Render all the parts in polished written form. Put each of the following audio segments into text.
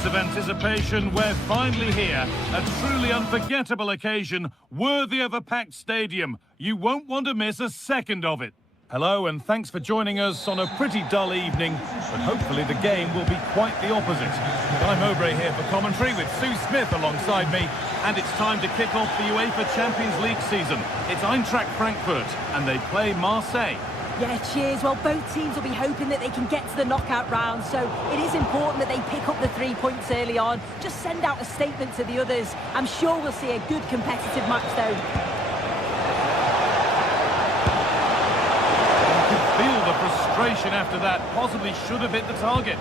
years of anticipation, we're finally here. A truly unforgettable occasion, worthy of a packed stadium. You won't want to miss a second of it. Hello, and thanks for joining us on a pretty dull evening, but hopefully the game will be quite the opposite. I'm Aubrey here for commentary with Sue Smith alongside me, and it's time to kick off the UEFA Champions League season. It's Eintracht Frankfurt, and they play Marseille. Yeah, cheers. Well, both teams will be hoping that they can get to the knockout round, so it is important that they pick up the 3 points early on. Just send out a statement to the others. I'm sure we'll see a good competitive match, though. You can feel the frustration after that. Possibly should have hit the target.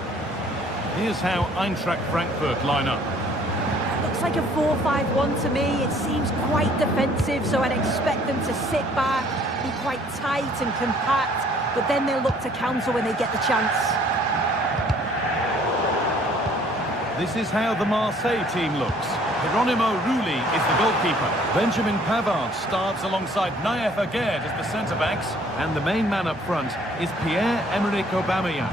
Here's how Eintracht Frankfurt line up. It looks like a 4-5-1 to me. It seems quite defensive, so I'd expect them to sit back, be quite tight and compact, but then they'll look to counter when they get the chance. This is how the Marseille team looks. Geronimo Rulli is the goalkeeper. Benjamin Pavard starts alongside Naef Aguerd as the centre-backs, and the main man up front is Pierre-Emerick Aubameyang.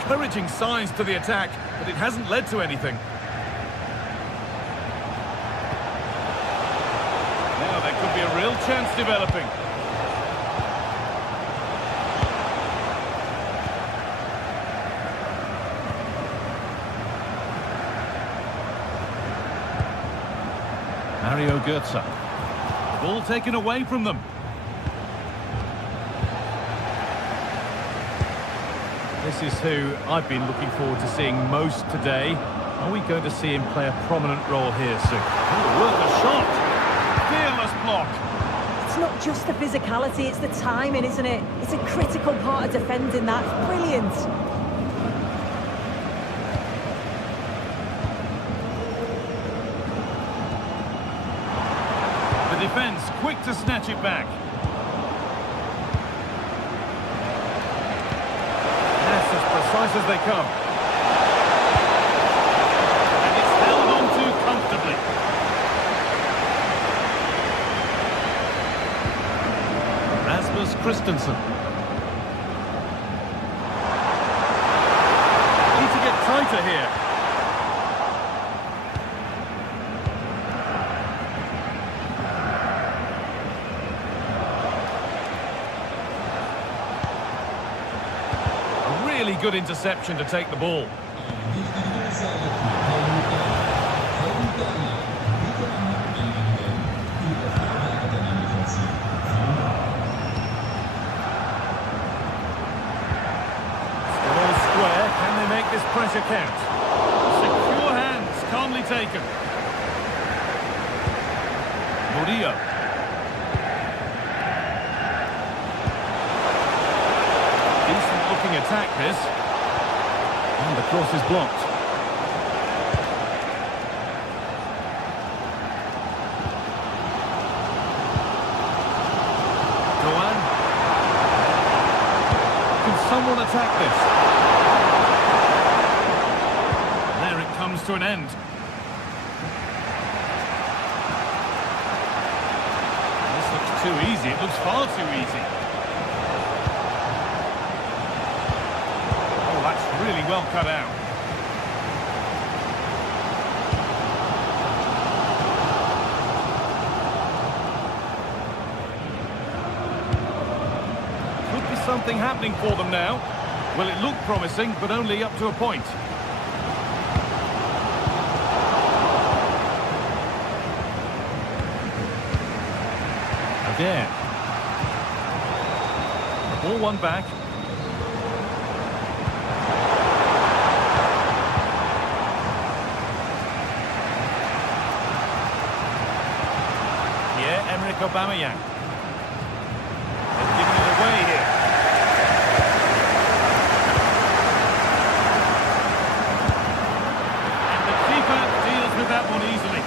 Encouraging signs to the attack, but it hasn't led to anything. Could be a real chance developing. Mario Götze. The ball taken away from them. This is who I've been looking forward to seeing most today. Are we going to see him play a prominent role here soon? Oh, worth a shot! Fearless block. It's not just the physicality, it's the timing, isn't it? It's a critical part of defending that. It's brilliant. The defence quick to snatch it back. That's as precise as they come. And it's held on to comfortably. Christensen. Need to get tighter here. A really good interception to take the ball. This pressure count. Secure hands, calmly taken. Murillo. Decent looking attack this. And the cross is blocked. Doan. Can someone attack this? Comes to an end. This looks too easy. It looks far too easy. Oh, that's really well cut out. Could be something happening for them now. Well, it looked promising, but only up to a point. Again. The ball won back. Pierre-Emerick Aubameyang. They're giving it away here. And the keeper deals with that one easily.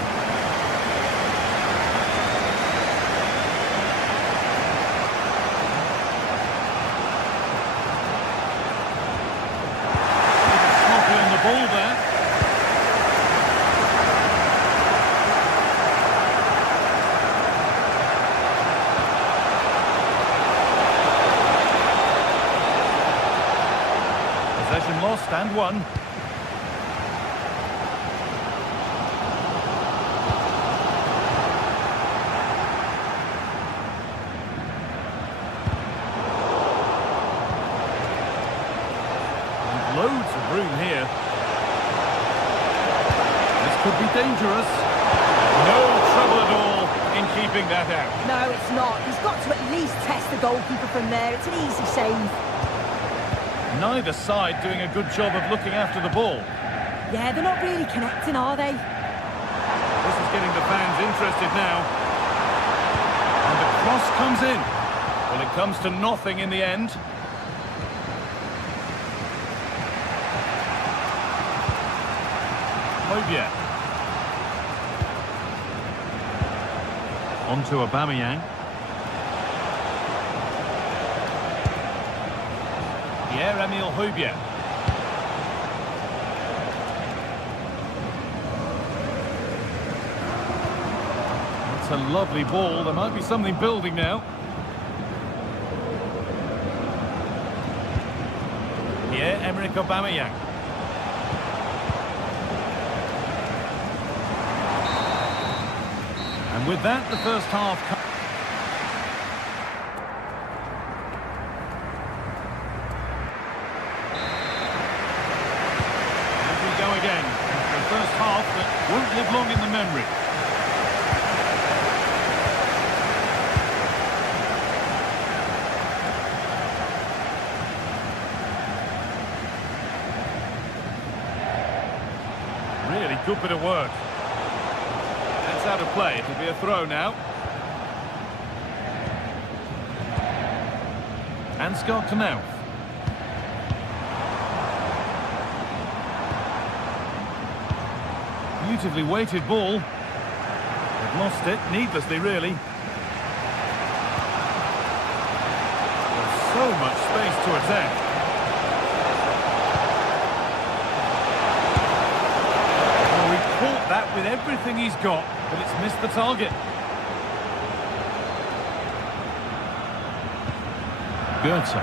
Ball there. and one. Loads of room here. This could be dangerous. No trouble at all in keeping that out. No, it's not. He's got to at least test the goalkeeper from there. It's an easy save. Neither side doing a good job of looking after the ball. Yeah, they're not really connecting, are they? This is getting the fans interested now. And the cross comes in. Well, it comes to nothing in the end. Hobia. On to Aubameyang. Pierre-Emile Hobia. That's a lovely ball. There might be something building now. Pierre-Emerick Aubameyang. And with that, the first half. Here we go again. The first half that won't live long in the memory. Really good bit of work. Out of play. It'll be a throw now. And Scott to mouth. Beautifully weighted ball. They've lost it, needlessly really. There's so much space to attack. Well, he caught that with everything he's got. But it's missed the target. Goethe.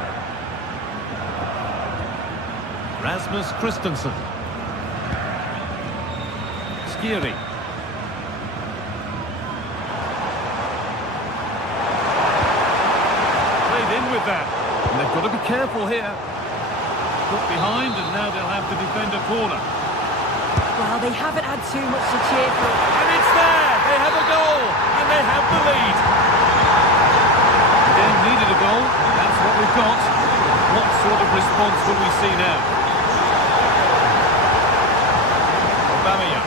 Rasmus Christensen. Skiri. Played in with that. And they've got to be careful here. Put behind and now they'll have to defend a corner. Well, they haven't had too much to cheer for. And it's there! They have a goal! And they have the lead! They needed a goal. That's what we've got. What sort of response will we see now? Aubameyang.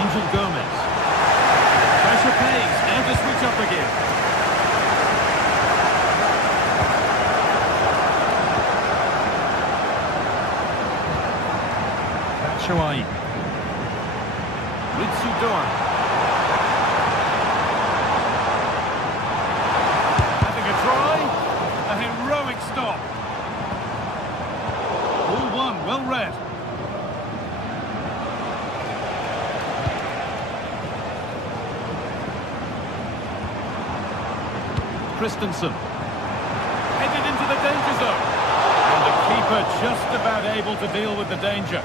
Angel Gomez. Pressure pays. Now to switch up again. Chouai. Ritsu Doan. Having a try. A heroic stop. All one, well read. Christensen. Headed into the danger zone. And the keeper just about able to deal with the danger.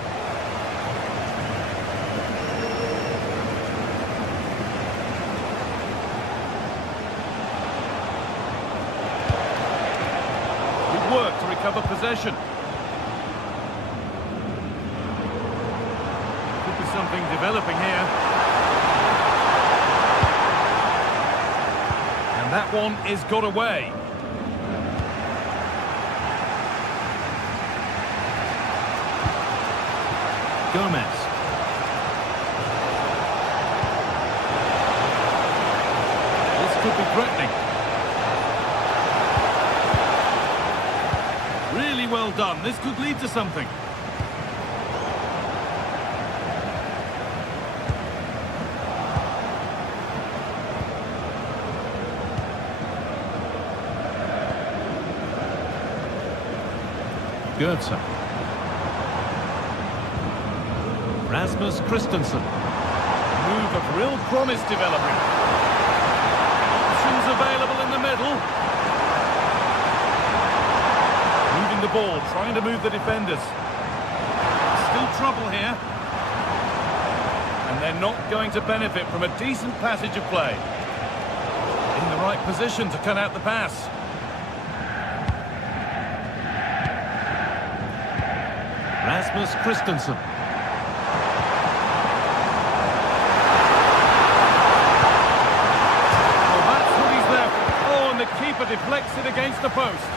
Work to recover possession. Could be something developing here. And that one is got away. Gomez. This could be threatening. Really well done. This could lead to something. Goethe. Rasmus Christensen. Move of real promise developing. Options available in the middle. Moving the ball, trying to move the defenders. Still trouble here. And they're not going to benefit from a decent passage of play. In the right position to cut out the pass. Rasmus Christensen. Well, that's what he's there for. Oh, and the keeper deflects it against the post.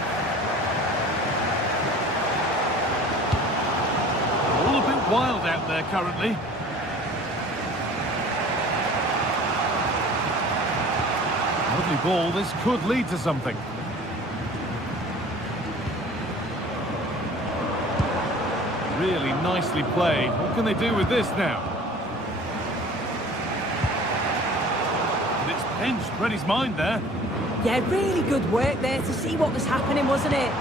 All a bit wild out there currently. Lovely ball, this could lead to something. Really nicely played. What can they do with this now? And it's pinched, read his mind there. Yeah, really good work there to see what was happening, wasn't it?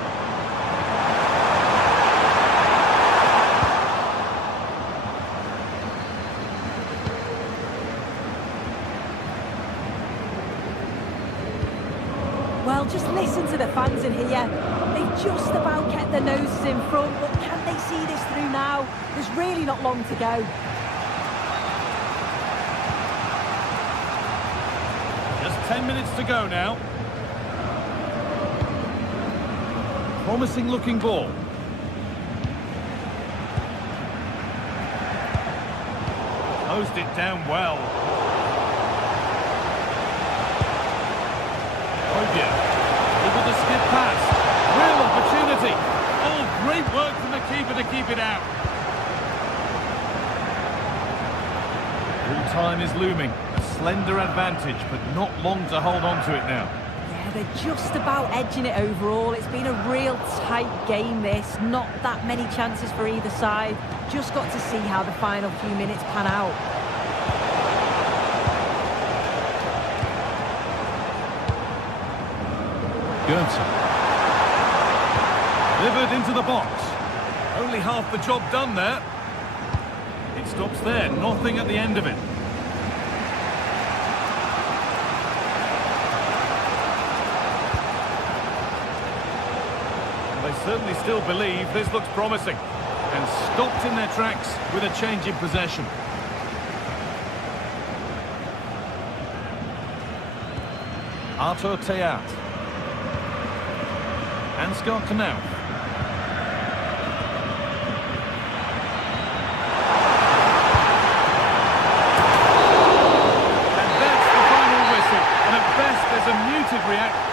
Well, just listen to the fans in here. They've just about kept their noses in front, but can they see this through now? There's really not long to go. Just 10 minutes to go now. Promising looking ball. Closed it down well. Able to skip past. Real opportunity. Oh, great work from the keeper to keep it out. Full time is looming. A slender advantage, but not long to hold on to it now. Yeah, they're just about edging it overall. It's been a real tight game, this. Not that many chances for either side. Just got to see how the final few minutes pan out. Delivered into the box. Only half the job done there. It stops there, nothing at the end of it. Well, they certainly still believe this looks promising. And stopped in their tracks with a change in possession. Arthur Theat. Ansgar Knauf. And that's the final whistle. And at best, there's a muted reaction.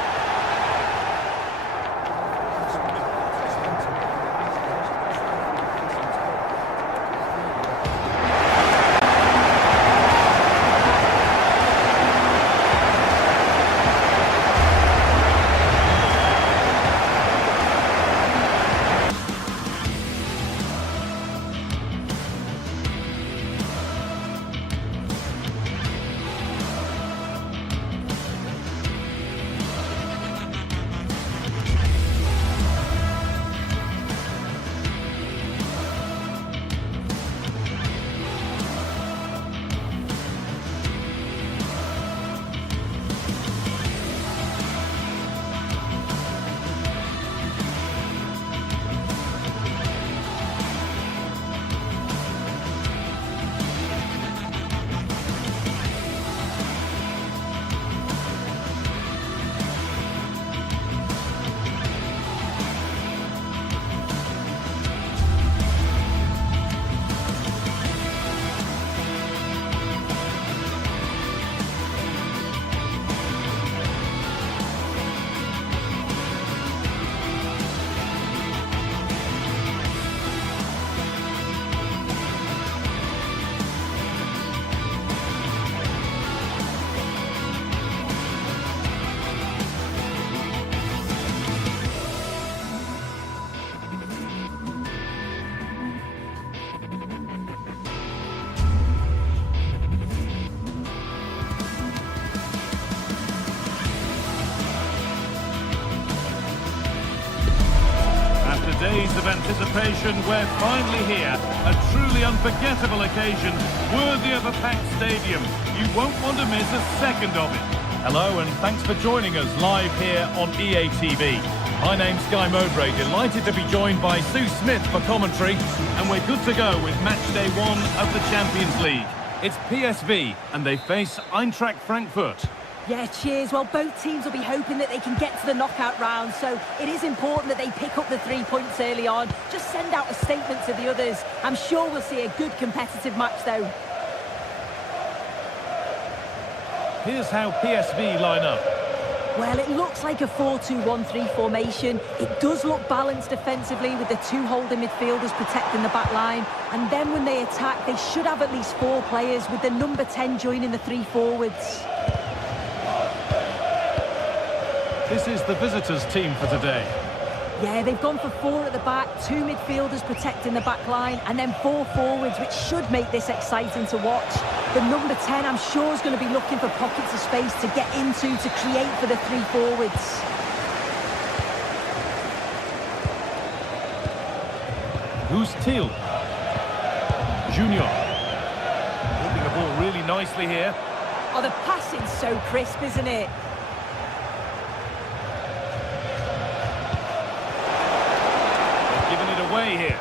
Days of anticipation, we're finally here. A truly unforgettable occasion, worthy of a packed stadium. You won't want to miss a second of it. Hello and thanks for joining us live here on EA TV. My name's Guy Mowbray, delighted to be joined by Sue Smith for commentary, and we're good to go with match day 1 of the Champions League. It's PSV and they face Eintracht Frankfurt. Yeah, cheers. Well, both teams will be hoping that they can get to the knockout round, so it is important that they pick up the 3 points early on. Just send out a statement to the others. I'm sure we'll see a good competitive match, though. Here's how PSV line up. Well, it looks like a 4-2-1-3 formation. It does look balanced defensively with the 2 holding midfielders protecting the back line. And then when they attack, they should have at least 4 players, with the number 10 joining the 3 forwards. This is the visitors' team for today. Yeah, they've gone for 4 at the back, 2 midfielders protecting the back line, and then 4 forwards, which should make this exciting to watch. The number 10, I'm sure, is going to be looking for pockets of space to get into, to create for the 3 forwards. Who's Thiel? Junior. Holding the ball really nicely here. Oh, the passing's so crisp, isn't it? Away here.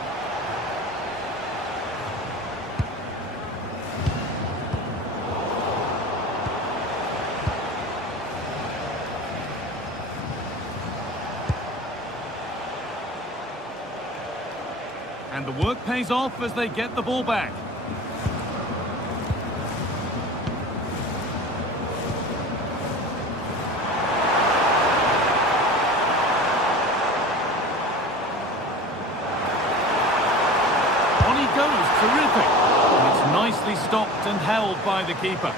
And the work pays off as they get the ball back. Terrific. And it's nicely stopped and held by the keeper.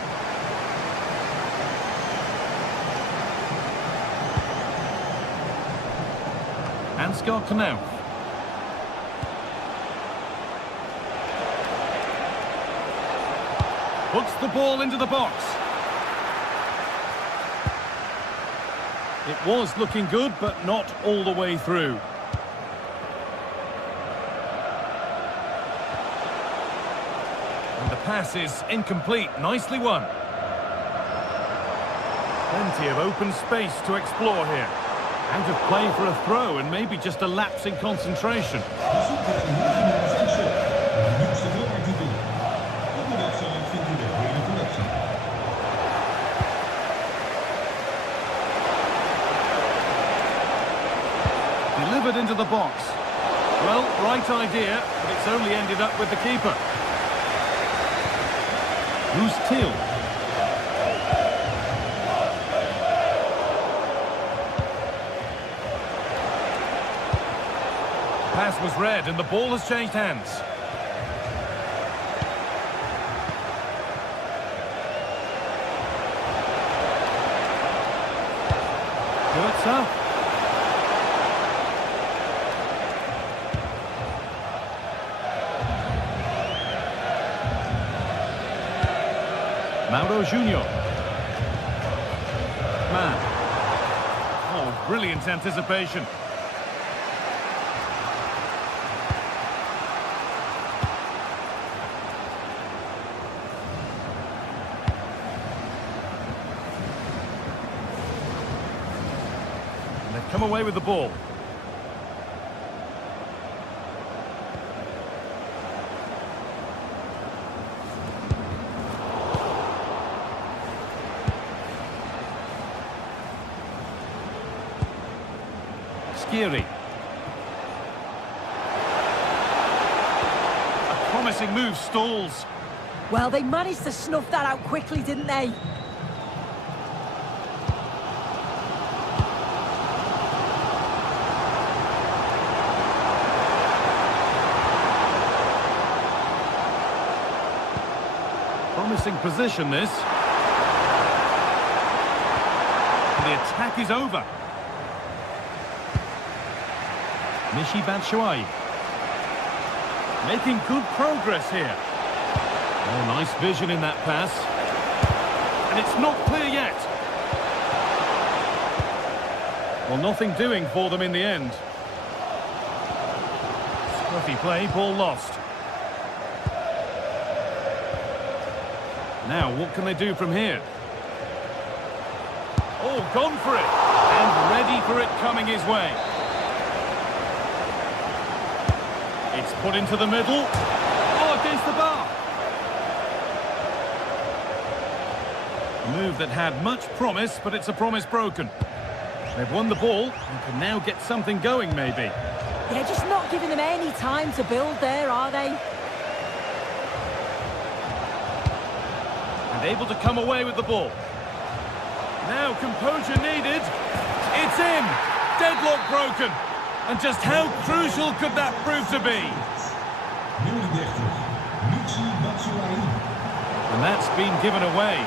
Ansgar Knauf. Puts the ball into the box. It was looking good, but not all the way through. The pass is incomplete. Nicely won. Plenty of open space to explore here. Out of play for a throw and maybe just a lapse in concentration. Delivered into the box. Well, right idea, but it's only ended up with the keeper. Who's Thiel? Pass was read and the ball has changed hands. Goetze. Mauro Junior. Man. Oh, brilliant anticipation. And they've come away with the ball. Skiri. A promising move stalls. Well, they managed to snuff that out quickly, didn't they? Promising position, this. The attack is over. Michy Batshuayi. Making good progress here. Oh, nice vision in that pass. And it's not clear yet. Well, nothing doing for them in the end. Scruffy play, ball lost. Now, what can they do from here? Oh, gone for it. And ready for it coming his way. It's put into the middle. Oh, against the bar. A move that had much promise, but it's a promise broken. They've won the ball and can now get something going, maybe. Yeah, just not giving them any time to build there, are they? And able to come away with the ball. Now composure needed. It's in. Deadlock broken. And just how crucial could that prove to be? And that's been given away.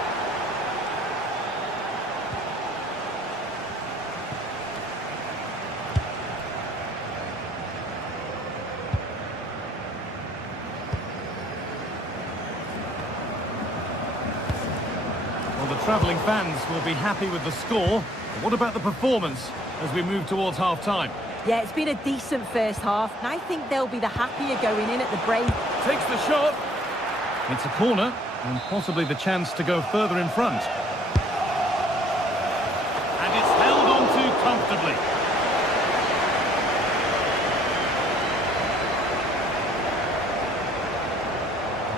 Well, the travelling fans will be happy with the score. But what about the performance as we move towards half-time? Yeah, it's been a decent first half, and I think they'll be the happier going in at the break. Takes the shot. It's a corner, and possibly the chance to go further in front. And it's held on to comfortably.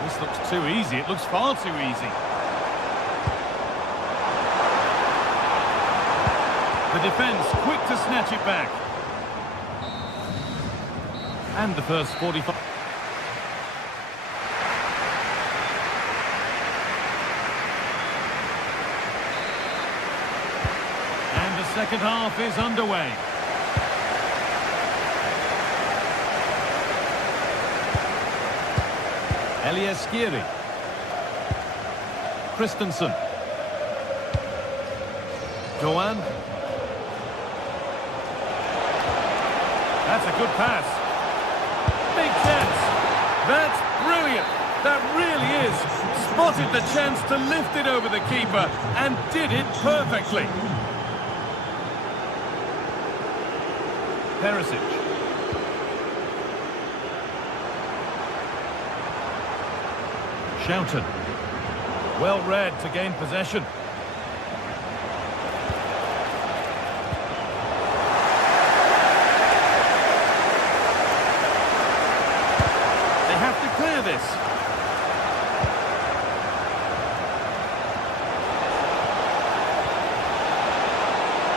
This looks too easy. It looks far too easy. The defence quick to snatch it back. And the first 45. And the second half is underway. Eliaskieri. Christensen. Doan. That's a good pass. Big chance. That's brilliant. That really is. Spotted the chance to lift it over the keeper and did it perfectly. Perisic. Shouted. Well read to gain possession. Clear this.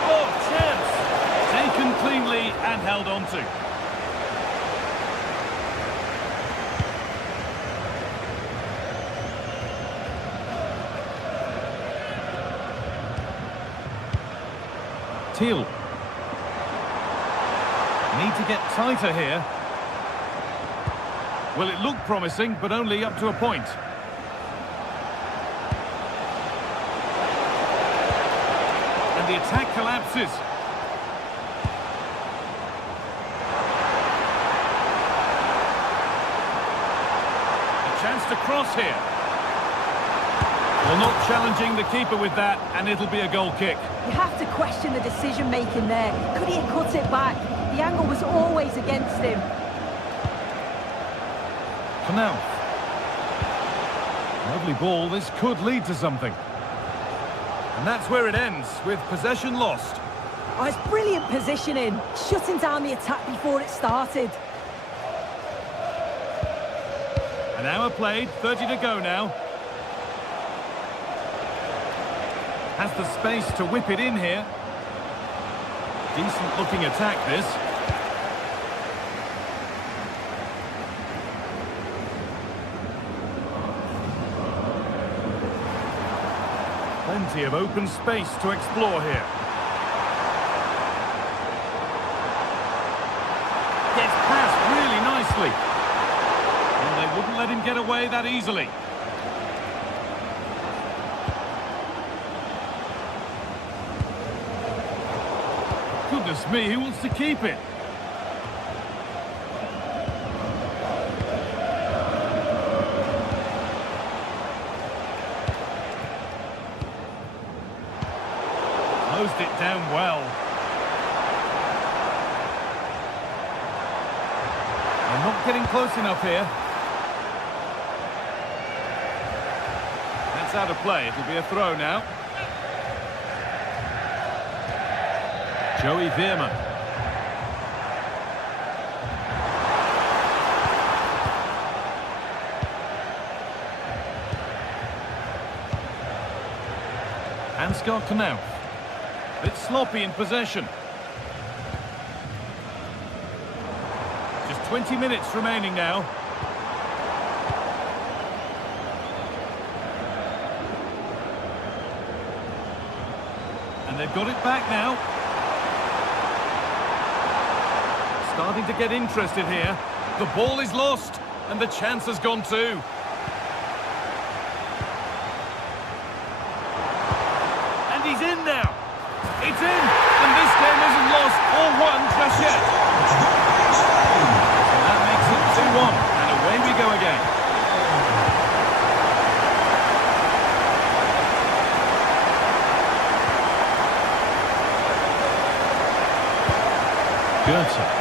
Oh, chance! Taken cleanly and held on to. Teal. Need to get tighter here. Well, it looked promising, but only up to a point. And the attack collapses. A chance to cross here. Well, not challenging the keeper with that, and it'll be a goal kick. You have to question the decision-making there. Could he have cut it back? The angle was always against him. Now, lovely ball. This could lead to something. And that's where it ends, with possession lost. Oh, it's brilliant positioning, shutting down the attack before it started. An hour played, 30 to go now. Has the space to whip it in here. Decent looking attack, this. Plenty of open space to explore here. Gets past really nicely. And they wouldn't let him get away that easily. Goodness me, who wants to keep it? Closed it down well. They're not getting close enough here. That's out of play. It'll be a throw now. Joey Veerman. Ansgar Knauf. Bit sloppy in possession. Just 20 minutes remaining now. And they've got it back now. Starting to get interested here. The ball is lost, and the chance has gone too. And he's in now. It's in, and this game isn't lost or won just yet. So that makes it 2-1, and away we go again. Goethe.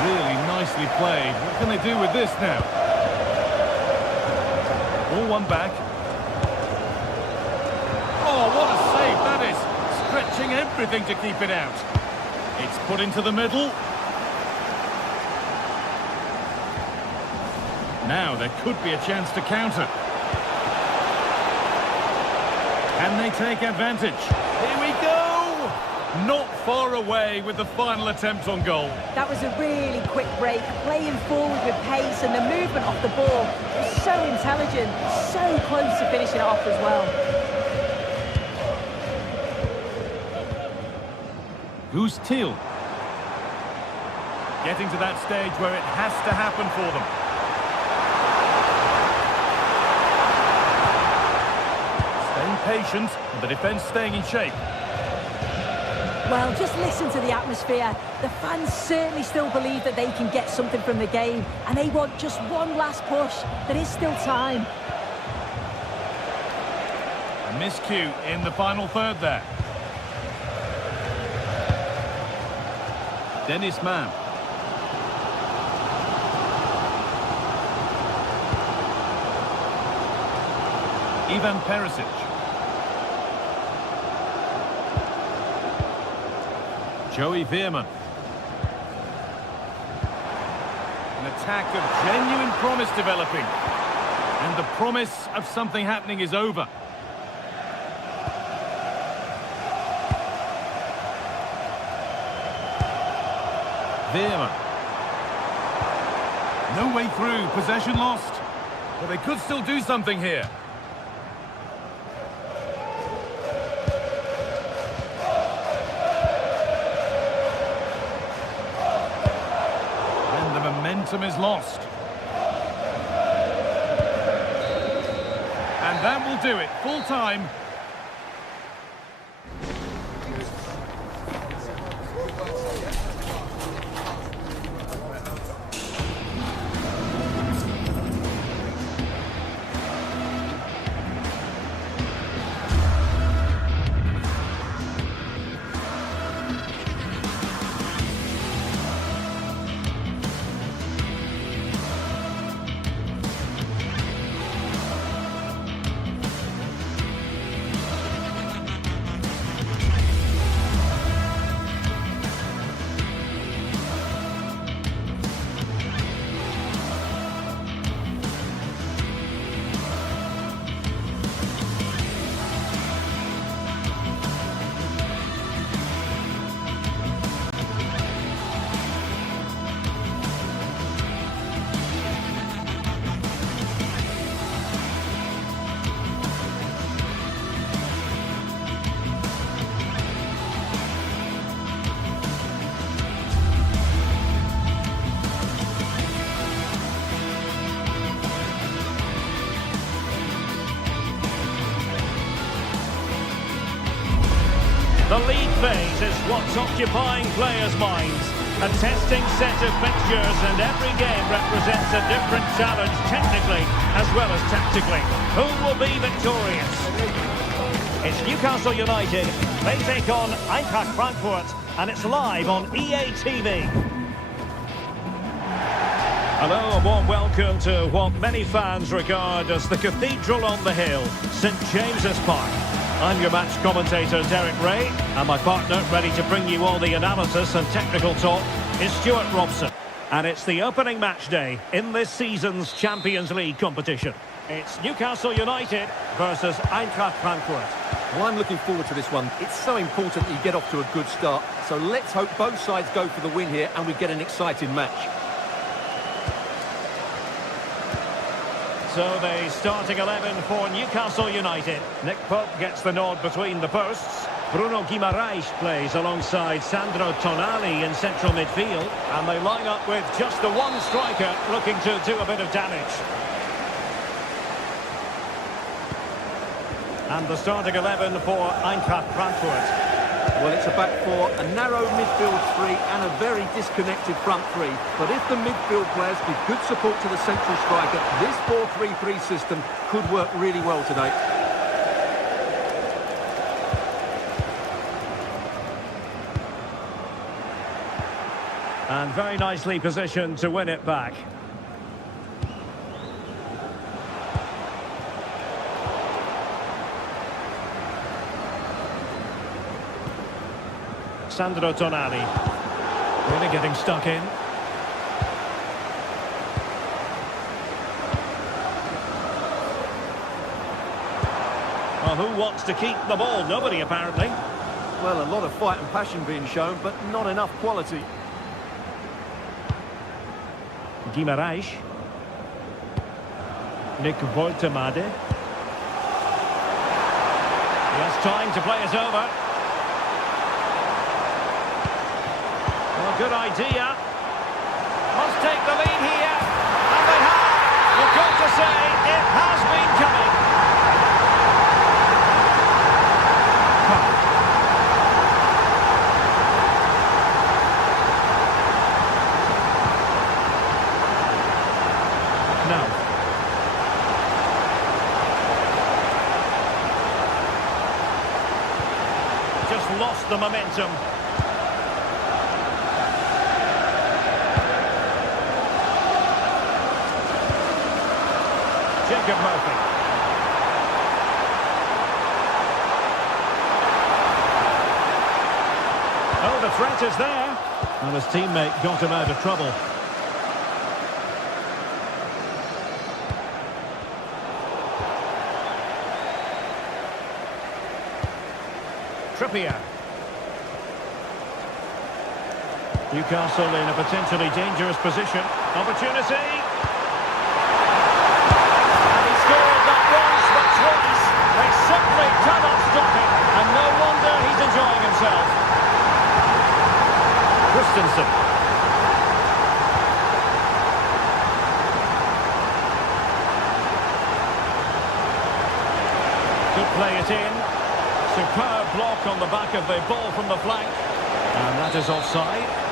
Really nicely played. What can they do with this now? All one back. Oh, what a save that is. Stretching everything to keep it out. It's put into the middle. Now there could be a chance to counter. Can they take advantage? Here we go! Not far away with the final attempt on goal. That was a really quick break, playing forward with pace, and the movement off the ball was so intelligent, so close to finishing it off as well. Goose Teal. Getting to that stage where it has to happen for them. Staying patient, and the defence staying in shape. Well, just listen to the atmosphere. The fans certainly still believe that they can get something from the game, and they want just one last push. There is still time. A miscue in the final third there. Dennis Mann. Ivan Perisic. Joey Veerman. An attack of genuine promise developing. And the promise of something happening is over. Veerman. No way through, possession lost. But they could still do something here. And the momentum is lost. And that will do it, full time. The league phase is what's occupying players' minds. A testing set of fixtures, and every game represents a different challenge technically as well as tactically. Who will be victorious? It's Newcastle United. They take on Eintracht Frankfurt, and it's live on EA TV. Hello, a warm welcome to what many fans regard as the cathedral on the hill, St James's Park. I'm your match commentator, Derek Ray, and my partner, ready to bring you all the analysis and technical talk, is Stuart Robson. And it's the opening match day in this season's Champions League competition. It's Newcastle United versus Eintracht Frankfurt. Well, I'm looking forward to this one. It's so important that you get off to a good start. So let's hope both sides go for the win here and we get an exciting match. So the starting 11 for Newcastle United. Nick Pope gets the nod between the posts. Bruno Guimaraes plays alongside Sandro Tonali in central midfield. And they line up with just the one striker looking to do a bit of damage. And the starting 11 for Eintracht Frankfurt. Well, it's a back four, a narrow midfield three and a very disconnected front three. But if the midfield players give good support to the central striker, this 4-3-3 system could work really well today. And very nicely positioned to win it back. Sandro Tonali. Really getting stuck in. Well, who wants to keep the ball? Nobody, apparently. Well, a lot of fight and passion being shown, but not enough quality. Guimaraes. Nick Woltemade. He has time to play it over. Well, good idea. Must take the lead here. And they have. You've got to say, it has been coming. No. Just lost the momentum. Jacob Murphy. Oh, the threat is there. And his teammate got him out of trouble. Trippier. Newcastle in a potentially dangerous position. Opportunity. Twice. They simply cannot stop him, and no wonder he's enjoying himself. Christensen. Could play it in. Superb block on the back of the ball from the flank. And that is offside.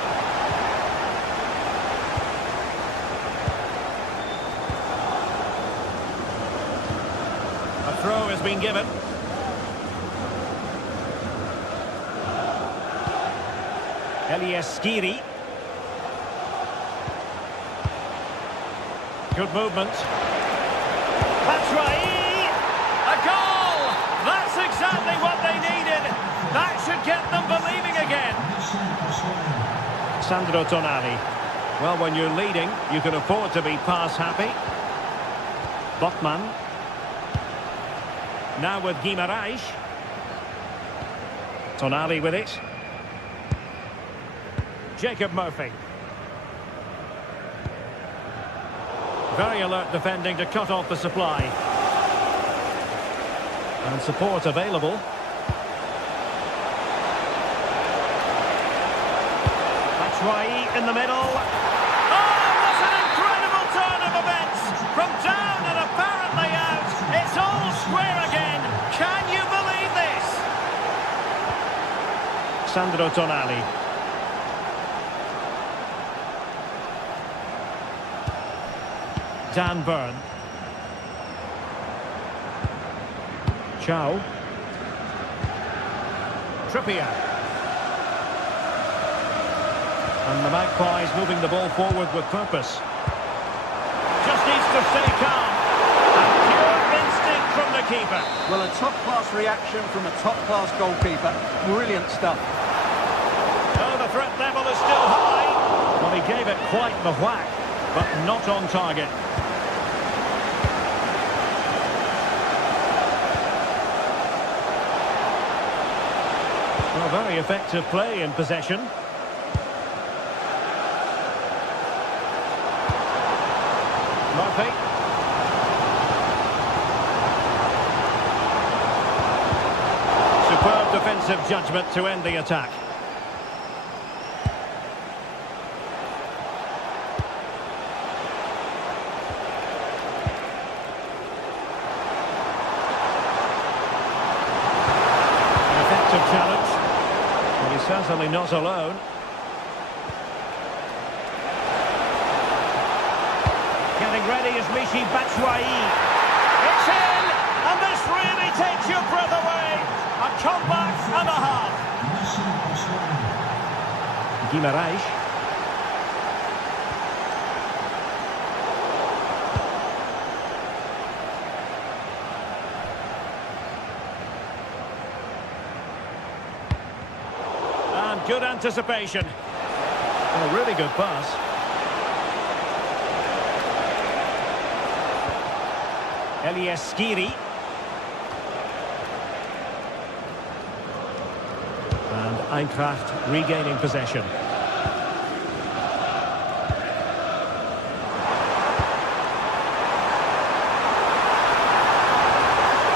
Throw has been given. Elias Skiri. Good movement. Batshuayi! A goal! That's exactly what they needed. That should get them believing again. Sandro Tonali. Well, when you're leading, you can afford to be pass happy. Botman. Now with Guimaraes. Tonali with it. Jacob Murphy. Very alert defending to cut off the supply. And support available. Batshuayi in the middle. Oh, what an incredible turn of events! From down and apparently out, it's all square again. Can you believe this? Sandro Tonali. Dan Burn. Chow. Trippier. And the Magpies moving the ball forward with purpose. Just needs to stay calm. And pure instinct from the the keeper. Well, a top-class reaction from a top-class goalkeeper. Brilliant stuff. Oh, the threat level is still high. Well, he gave it quite the whack, but not on target. Well, very effective play in possession. Murphy. Superb defensive judgment to end the attack. An effective challenge. Well, he's certainly not alone. Getting ready is Michy Batshuayi. It's in! And this really takes your breath away. A comeback and a half. Guimaraes. And good anticipation. A really good pass. Elias Skiri. And Eintracht regaining possession.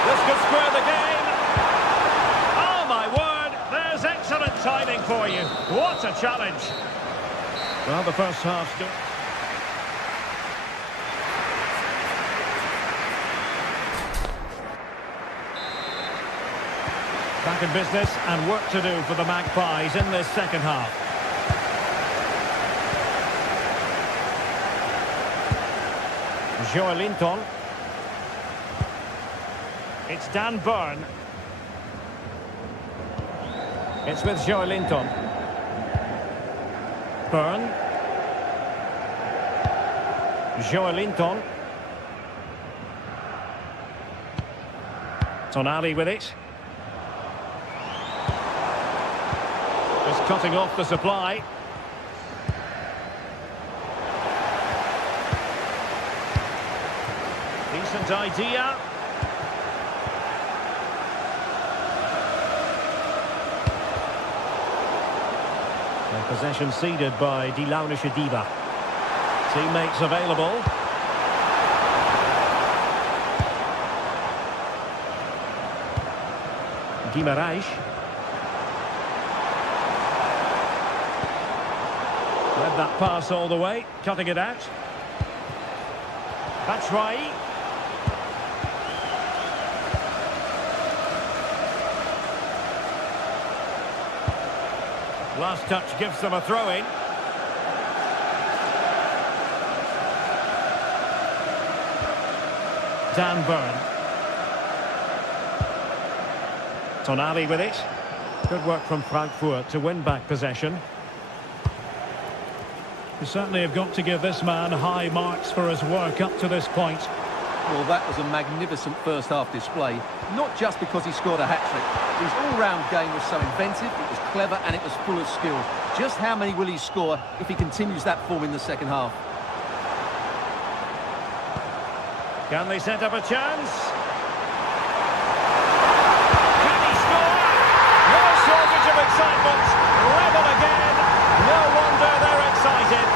This could square the game. Oh my word, there's excellent timing for you. What a challenge. Well, the first half still... Back in business and work to do for the Magpies in this second half. Joelinton. It's Dan Burn. It's with Joelinton. Burn. Joelinton. Tonali with it. Just cutting off the supply. Decent idea. And possession ceded by Di Launische Diva. Teammates available. Guimaraes. Led that pass all the way, cutting it out. Batshuayi. Last touch gives them a throw-in. Dan Burn. Tonali with it. Good work from Frankfurt to win back possession. You certainly have got to give this man high marks for his work up to this point. Well, that was a magnificent first-half display, not just because he scored a hat-trick. His all-round game was so inventive, it was clever, and it was full of skill. Just how many will he score if he continues that form in the second half? Can they set up a chance? Can he score? No shortage of excitement. Level again. No wonder they're excited.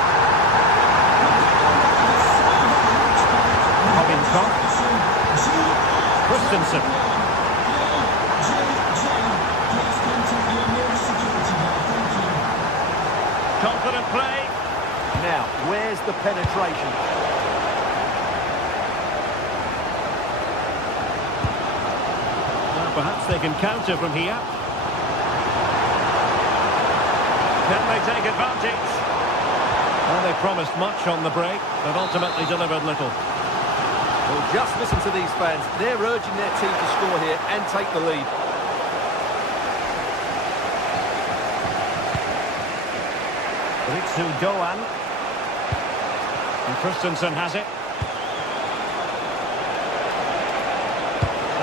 Robinson. Christensen. Confident play. Now, where's the penetration? Well, perhaps they can counter from here. Can they take advantage? Well, they promised much on the break, but ultimately delivered little. Well, just listen to these fans. They're urging their team to score here and take the lead. Ritsu Doan. And Christensen has it.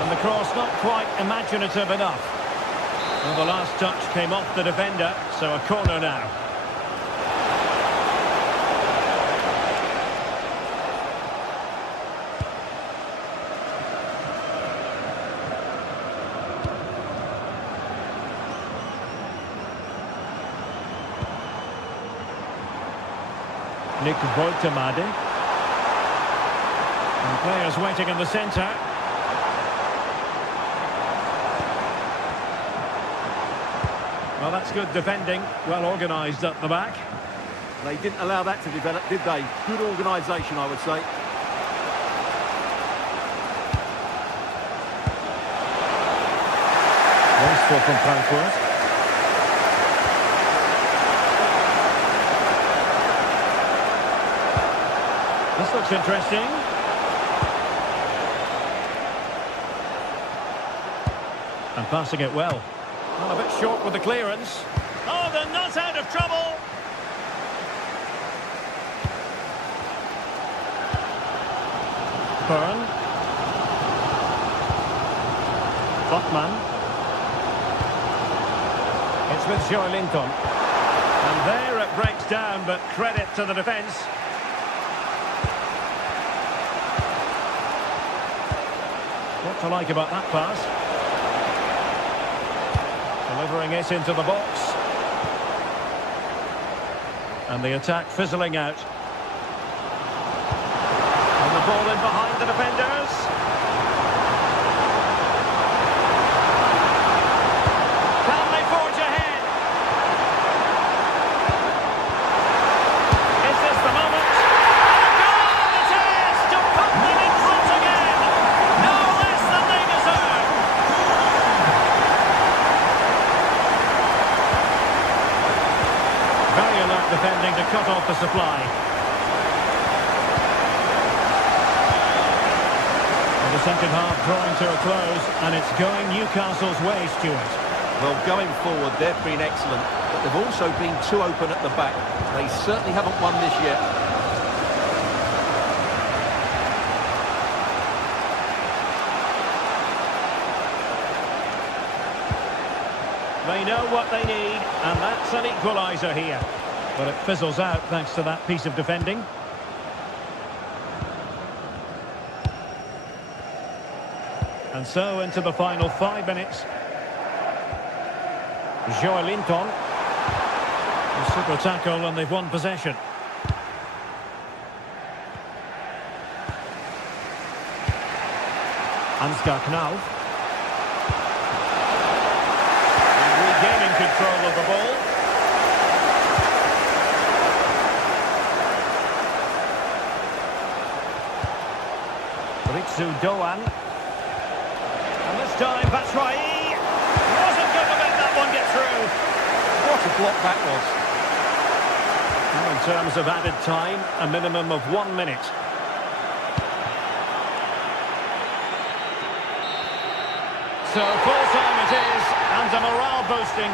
And the cross not quite imaginative enough. Well, the last touch came off the defender, so a corner now. Nick Voitemade. And players waiting in the centre. Well, that's good defending. Well organised at the back. They didn't allow that to develop, did they? Good organisation, I would say. Wasteful from Frankfurt. This looks interesting. And passing it well. Well, a bit short with the clearance. Oh, they're not out of trouble. Byrne. Botman. It's with Joelinton. And there it breaks down, but credit to the defence. What to like about that pass? Delivering it into the box. And the attack fizzling out. And the ball in behind the defenders. Can they forge ahead? Is this the moment? And a goal it is to put them in front again. No less than they deserve. Very alert defending to cut off the supply. The second half drawing to a close, and it's going Newcastle's way, Stuart. Well, going forward, they've been excellent, but they've also been too open at the back. They certainly haven't won this yet. They know what they need, and that's an equaliser here. But it fizzles out thanks to that piece of defending. And so into the final 5 minutes. Joelinton. A super tackle, and they've won possession. Ansgar Knauf. And regaining control of the ball. Ritsu Doan. And this time, Batshuayi wasn't going to let that one get through. What a block that was. Now in terms of added time, a minimum of 1 minute. So full time it is, and a morale boosting.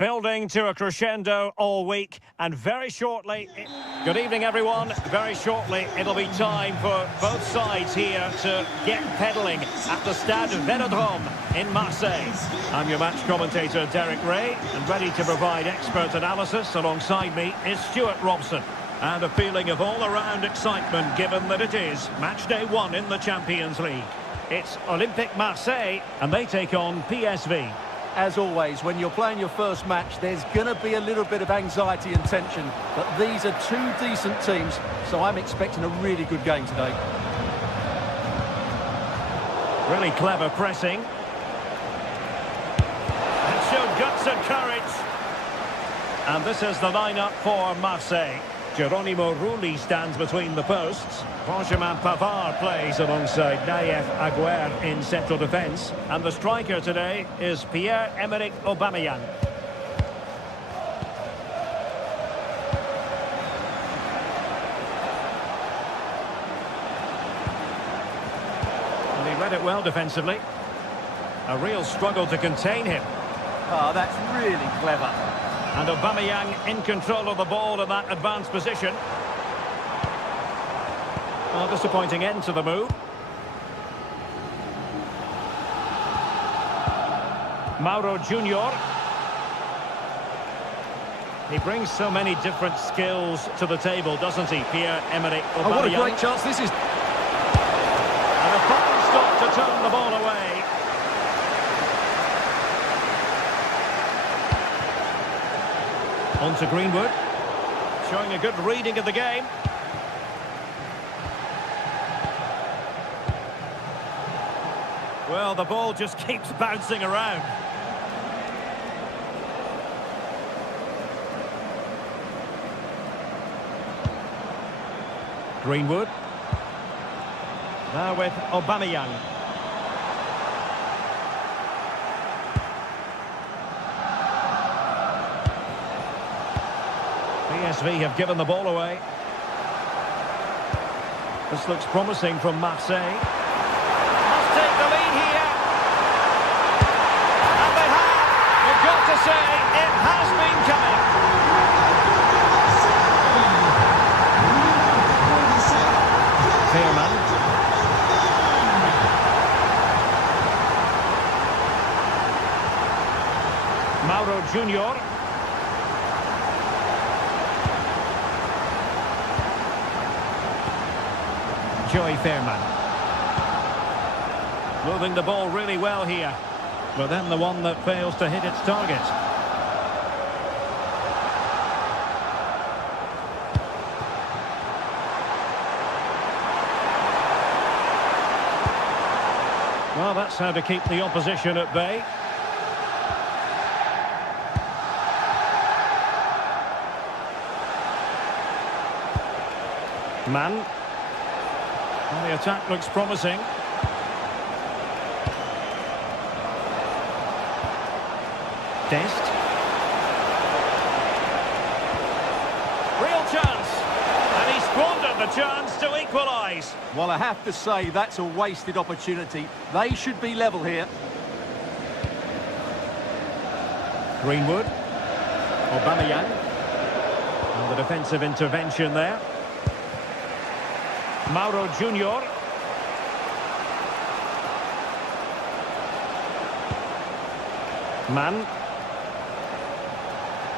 building to a crescendo all week, and very shortly... Good evening, everyone. Very shortly, it'll be time for both sides here to get pedalling at the Stade Vélodrome in Marseille. I'm your match commentator, Derek Ray, and ready to provide expert analysis. Alongside me is Stuart Robson. And a feeling of all-around excitement, given that it is match day 1 in the Champions League. It's Olympique Marseille, and they take on PSV. As always, when you're playing your first match, there's going to be a little bit of anxiety and tension. But these are two decent teams, so I'm expecting a really good game today. Really clever pressing. And showed guts and courage. And this is the lineup for Marseille. Geronimo Rulli stands between the posts. Benjamin Pavard plays alongside Nayef Aguerd in central defence. And the striker today is Pierre-Emerick Aubameyang. And he read it well defensively. A real struggle to contain him. Oh, that's really clever. And Aubameyang in control of the ball in that advanced position. Oh, disappointing end to the move. Mauro Junior. He brings so many different skills to the table, doesn't he, Pierre-Emerick Aubameyang? Oh, what a great chance this is. And a fine stop to turn the ball away. On to Greenwood, showing a good reading of the game. Well, the ball just keeps bouncing around. Greenwood. Now with Aubameyang. PSV have given the ball away. This looks promising from Marseille. Must take the lead here. And they have. You've got to say, it has been coming. Veerman. Mauro Junior. Joey Veerman. Moving the ball really well here. But then the one that fails to hit its target. Well, that's how to keep the opposition at bay. Man. Well, the attack looks promising. Dest. Real chance. And he squandered the chance to equalise. Well, I have to say, that's a wasted opportunity. They should be level here. Greenwood. Aubameyang. And the defensive intervention there. Mauro Junior. Man.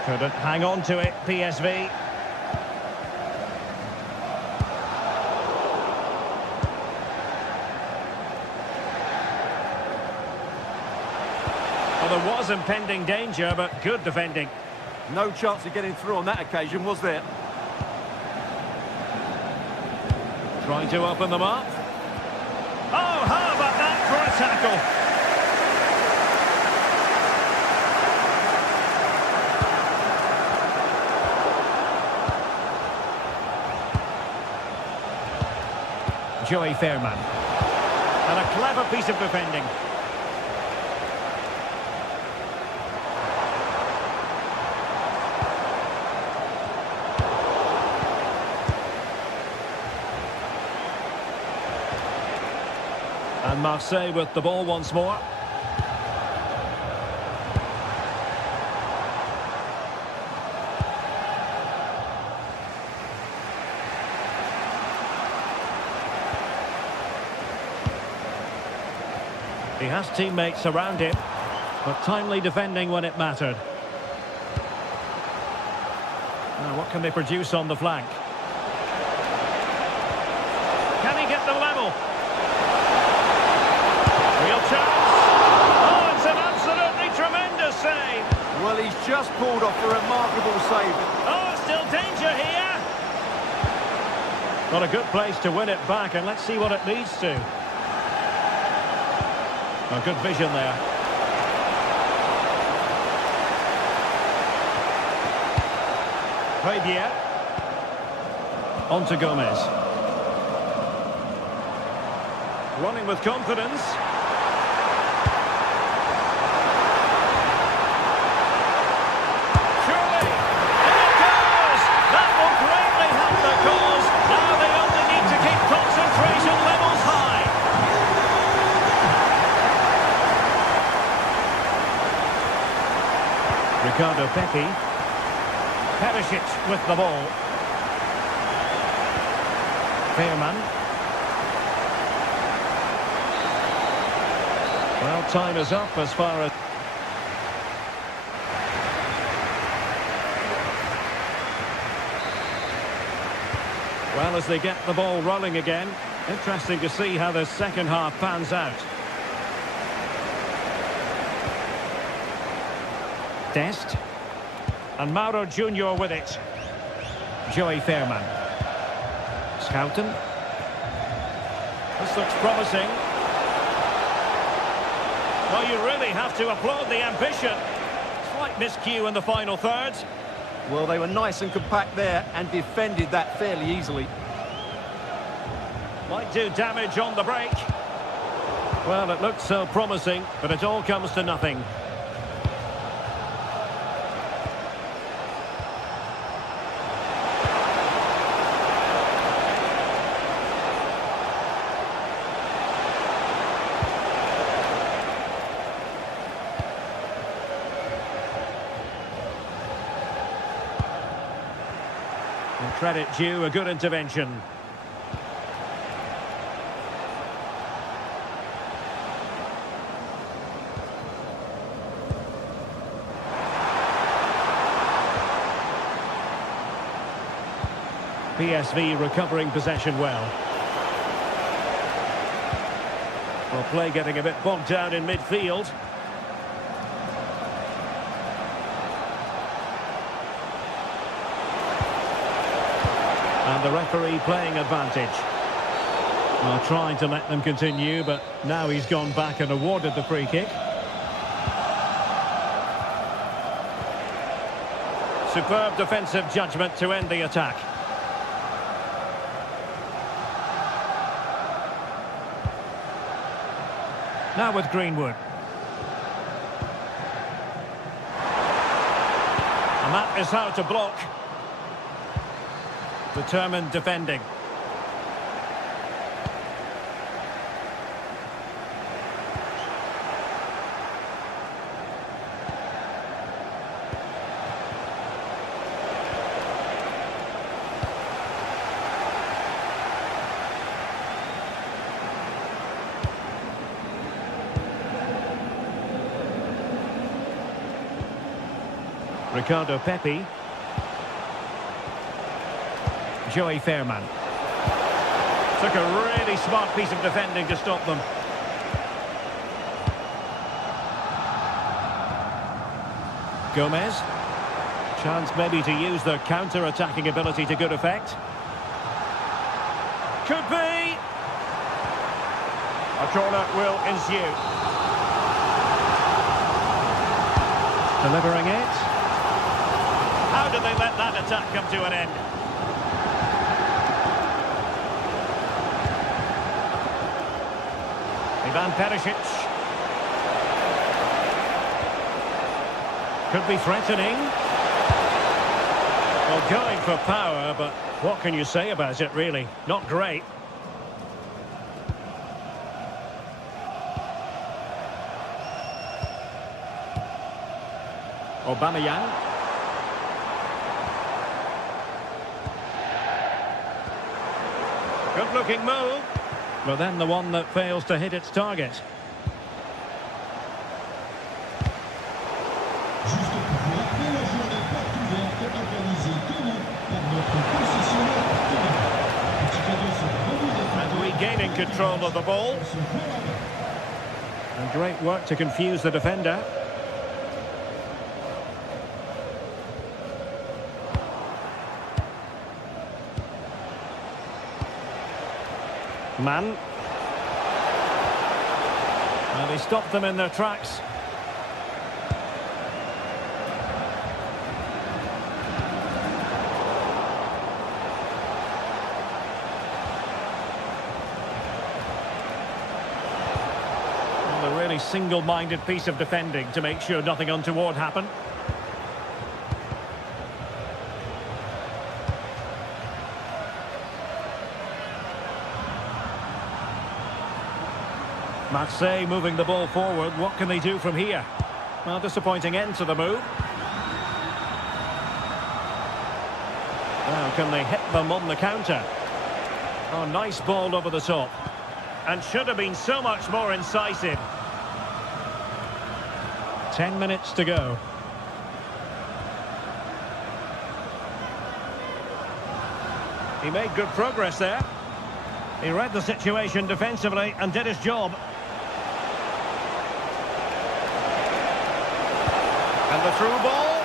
Couldn't hang on to it, PSV. Well, there was impending danger, but good defending. No chance of getting through on that occasion, was there? Trying to open them up. Oh, how about that for a tackle? Joey Veerman. And a clever piece of defending. And Marseille with the ball once more. He has teammates around him, but timely defending when it mattered. Now, what can they produce on the flank? Can he get the level? Real chance. Oh, it's an absolutely tremendous save. Well, he's just pulled off a remarkable save. Oh, still danger here. Got a good place to win it back, and let's see what it leads to. A good vision there. Pradier. On to Gomez. Running with confidence. Surely. And it goes! That will greatly help the cause. Now they only need to keep concentration levels high. Ricardo Pepi. Perisic with the ball. Fairman. Well, time is up as far as... Well, as they get the ball rolling again, interesting to see how the second half pans out. Dest. And Mauro Junior with it. Joey Fairman. Schouten. This looks promising. Well, you really have to applaud the ambition. Slight miscue in the final third. Well, they were nice and compact there and defended that fairly easily. Might do damage on the break. Well, it looked so promising, but it all comes to nothing. And credit due, a good intervention. PSV recovering possession well. Well, play getting a bit bogged down in midfield. And the referee playing advantage. Well, trying to let them continue, but now he's gone back and awarded the free kick. Superb defensive judgment to end the attack. Now with Greenwood. And that is how to block. Determined defending. Ricardo Pepi. Joey Fairman. Took a really smart piece of defending to stop them. Gomez. Chance maybe to use their counter-attacking ability to good effect. Could be. A corner will ensue. Delivering it. How did they let that attack come to an end? Ivan Perisic. Could be threatening. Well, going for power, but what can you say about it, really? Not great. Aubameyang. Good-looking move. But then the one that fails to hit its target. in control of the ball. And great work to confuse the defender. Man. And he stopped them in their tracks. A really single-minded piece of defending to make sure nothing untoward happened. Marseille moving the ball forward. What can they do from here? Well, disappointing end to the move. Now, can they hit them on the counter? Oh, nice ball over the top. And should have been so much more incisive. 10 minutes to go. He made good progress there. He read the situation defensively and did his job. And the through ball.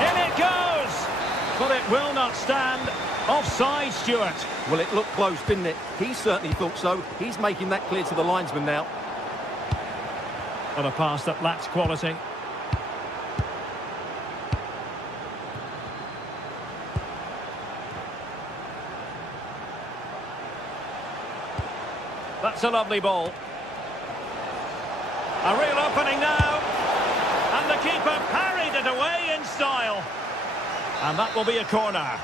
In it goes! But it will not stand. Offside, Stuart. Well, it looked close, didn't it? He certainly thought so. He's making that clear to the linesman now. On a pass that lacks quality. That's a lovely ball. A real opening now. And the keeper parried it away in style. And that will be a corner.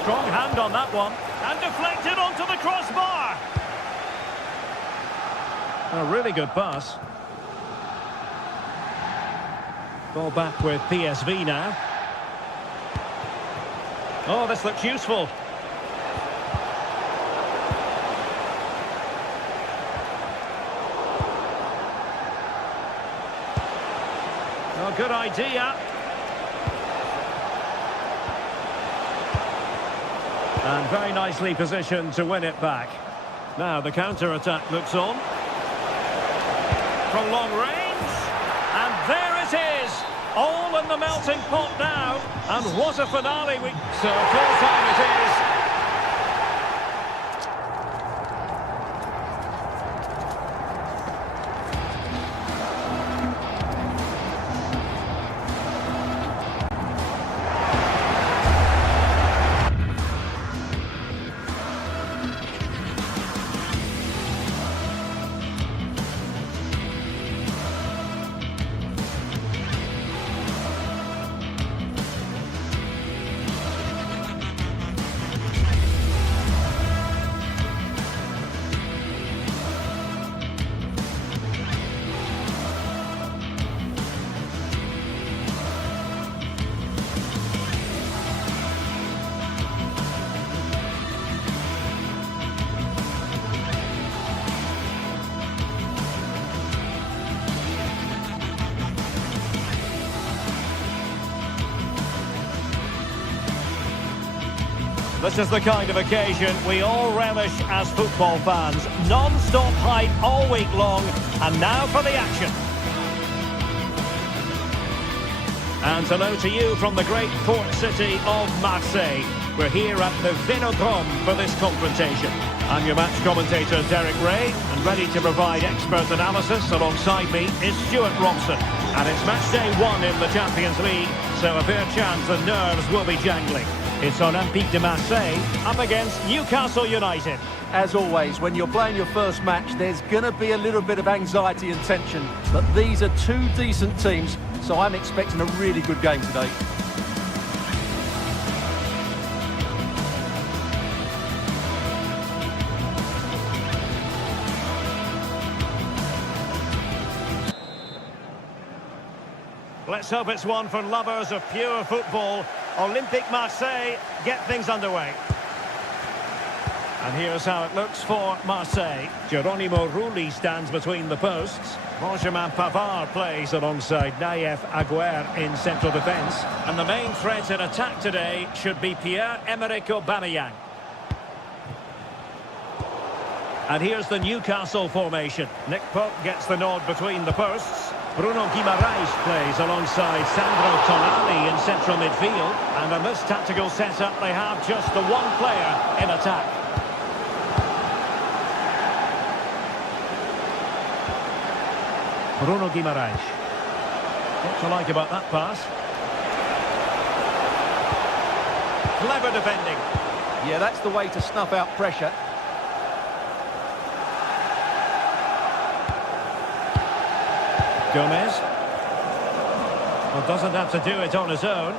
Strong hand on that one. And deflected onto the crossbar. A really good pass. Ball back with PSV now. Oh, this looks useful. Oh, good idea. And very nicely positioned to win it back. Now the counter-attack looks on. From long range. And there it is. All in the melting pot now. And what a finale. So full time it is. This is the kind of occasion we all relish as football fans. Non-stop hype all week long, and now for the action. And hello to you from the great port city of Marseille. We're here at the Vélodrome for this confrontation. I'm your match commentator, Derek Ray, and ready to provide expert analysis alongside me is Stuart Robson. And it's match day 1 in the Champions League, so a fair chance the nerves will be jangling. It's Olympique de Marseille up against Newcastle United. As always, when you're playing your first match, there's going to be a little bit of anxiety and tension. But these are two decent teams, so I'm expecting a really good game today. Let's hope it's one for lovers of pure football. Olympique Marseille get things underway. And here's how it looks for Marseille. Geronimo Rulli stands between the posts. Benjamin Pavard plays alongside Naïef Aguerd in central defence. And the main threat in attack today should be Pierre-Emerick Aubameyang. And here's the Newcastle formation. Nick Pope gets the nod between the posts. Bruno Guimaraes plays alongside Sandro Tonali in central midfield. And in this tactical setup, they have just the one player in attack. Bruno Guimaraes. What to like about that pass? Clever defending. Yeah, that's the way to snuff out pressure. Gomez. Well, doesn't have to do it on his own.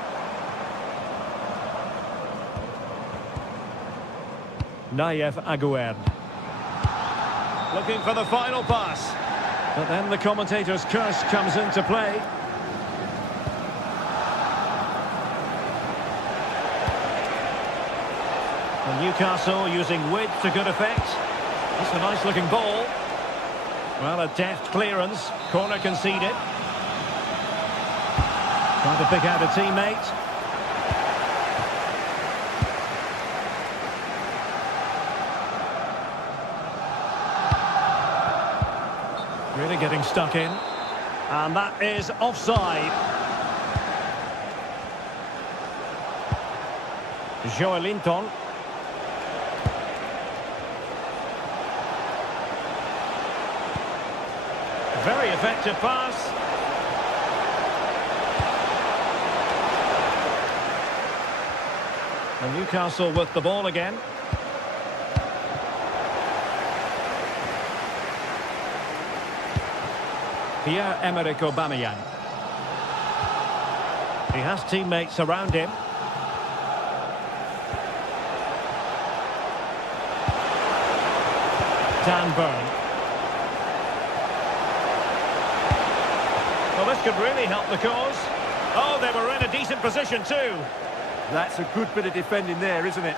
Nayef Aguerd. Looking for the final pass. But then the commentator's curse comes into play. And Newcastle using width to good effect. That's a nice looking ball. Well, a deft clearance. Corner conceded. Trying to pick out a teammate. Really getting stuck in. And that is offside. Joelinton. Very effective pass. And Newcastle with the ball again. Pierre-Emerick Aubameyang. He has teammates around him. Dan Burn. Well, this could really help the cause. Oh, they were in a decent position too. That's a good bit of defending there, isn't it?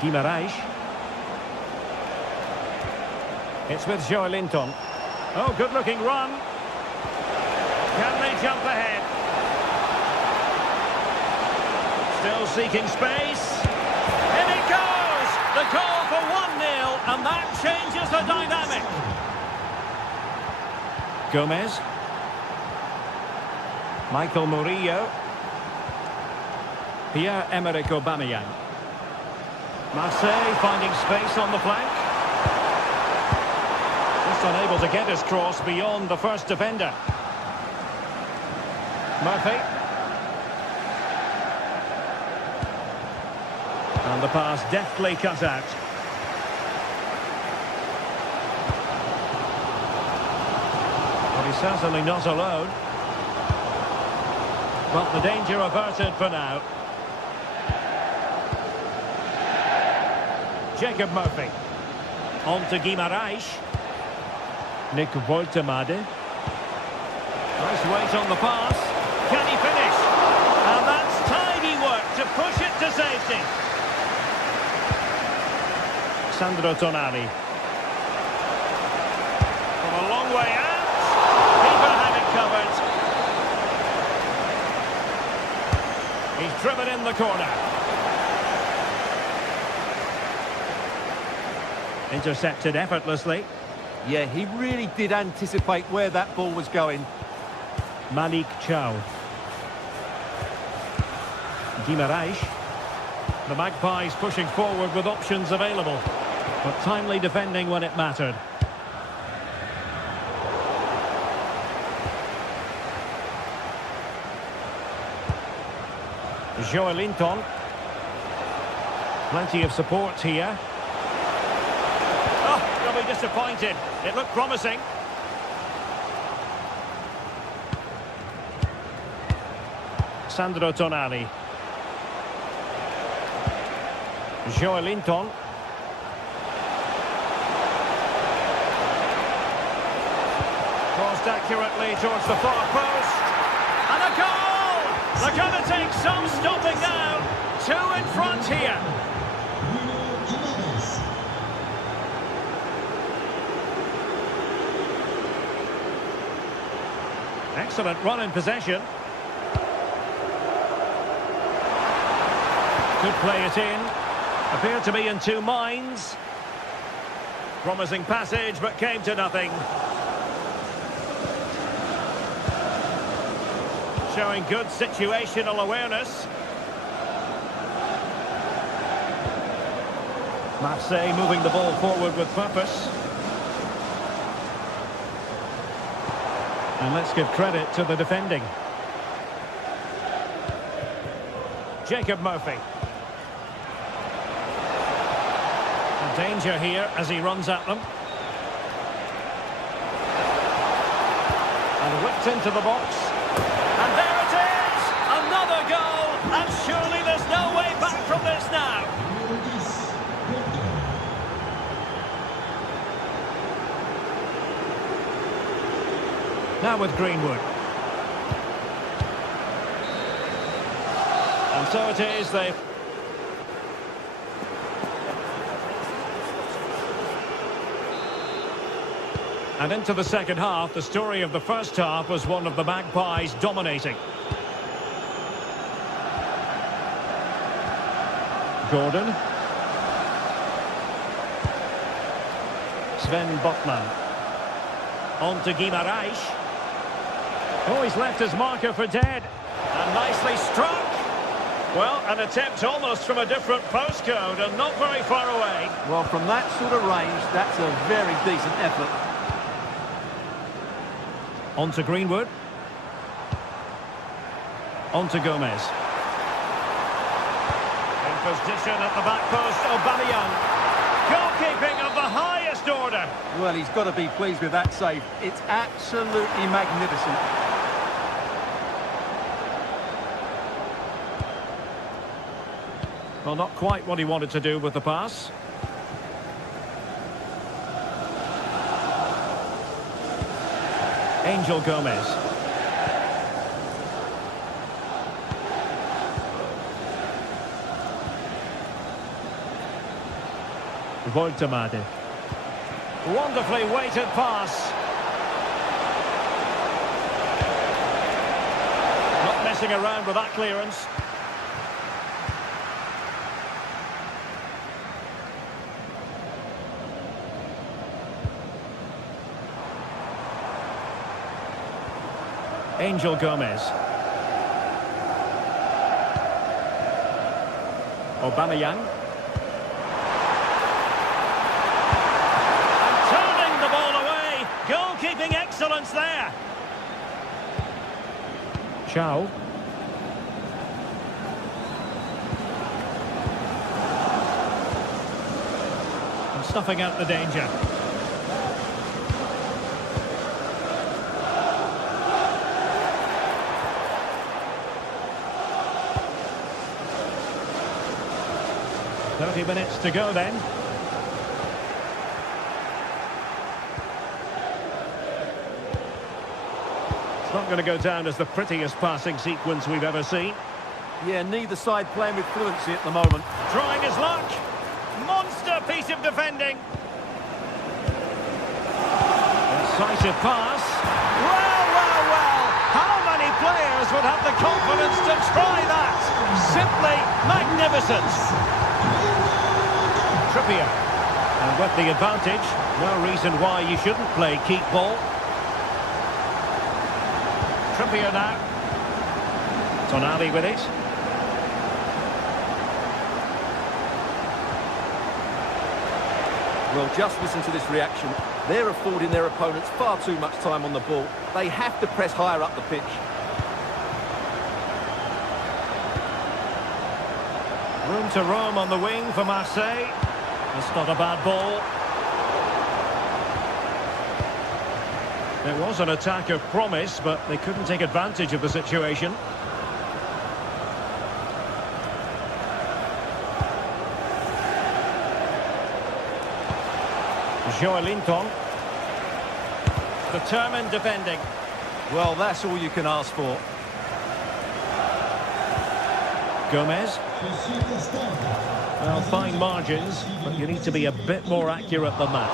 Guimaraes. It's with Joelinton. Oh, good-looking run. Can they jump ahead? Still seeking space. In it goes! The goal for 1-0, and that changes the dynamic. Gomez. Michael Murillo. Pierre-Emerick Aubameyang. Marseille finding space on the flank. Just unable to get his cross beyond the first defender. Murphy. And the pass deftly cut out. Well, he's certainly not alone. But the danger averted for now. Jacob Murphy. On to Guimaraes. Nick Woltemade. Nice weight on the pass. Can he finish? And that's tidy work to push it to safety. Sandro Tonali. From a long way out. Keeper had it covered. He's driven in the corner. Intercepted effortlessly. Yeah, he really did anticipate where that ball was going. Malik Chow. Guimaraes. The Magpies pushing forward with options available, but timely defending when it mattered. Joelinton. Plenty of support here. They'll be disappointed. It looked promising. Sandro Tonali. Joelinton. Crossed accurately towards the far post. And a goal! They're going to take some stopping now. Two in front here. Excellent run in possession. Could play it in. Appeared to be in two minds. Promising passage, but came to nothing. Showing good situational awareness. Marseille moving the ball forward with purpose. And let's give credit to the defending. Jacob Murphy. And danger here as he runs at them. And whipped into the box. And there it is! Another goal! And surely there's no way back from this now. Now with Greenwood. And so it is, they've... And into the second half, the story of the first half was one of the Magpies dominating. Gordon. Sven Botman. On to Guimaraes. Oh, he's left his marker for dead. And nicely struck. Well, an attempt almost from a different postcode and not very far away. Well, from that sort of range, that's a very decent effort. On to Greenwood. On to Gomez. In position at the back post, Aubameyang. Goalkeeping of the highest order. Well, he's got to be pleased with that save. It's absolutely magnificent. Well, not quite what he wanted to do with the pass. Angel Gomez. Voltemade. Wonderfully weighted pass. Not messing around with that clearance. Angel Gomez. Aubameyang. And turning the ball away. Goalkeeping excellence there. Chow. And stuffing out the danger. Minutes to go then. It's not going to go down as the prettiest passing sequence we've ever seen. Yeah, neither side playing with fluency at the moment. Trying his luck. Monster piece of defending. Incisive pass. Well. How many players would have the confidence to try that? Simply magnificent. Trippier. And with the advantage, no reason why you shouldn't play keep ball. Trippier now. Tonali with it. Well, just listen to this reaction. They're affording their opponents far too much time on the ball. They have to press higher up the pitch. Room to roam on the wing for Marseille. It's not a bad ball. There was an attack of promise, but they couldn't take advantage of the situation. Joelinton. Determined defending. Well, that's all you can ask for. Gomez. Well, fine margins, but you need to be a bit more accurate than that.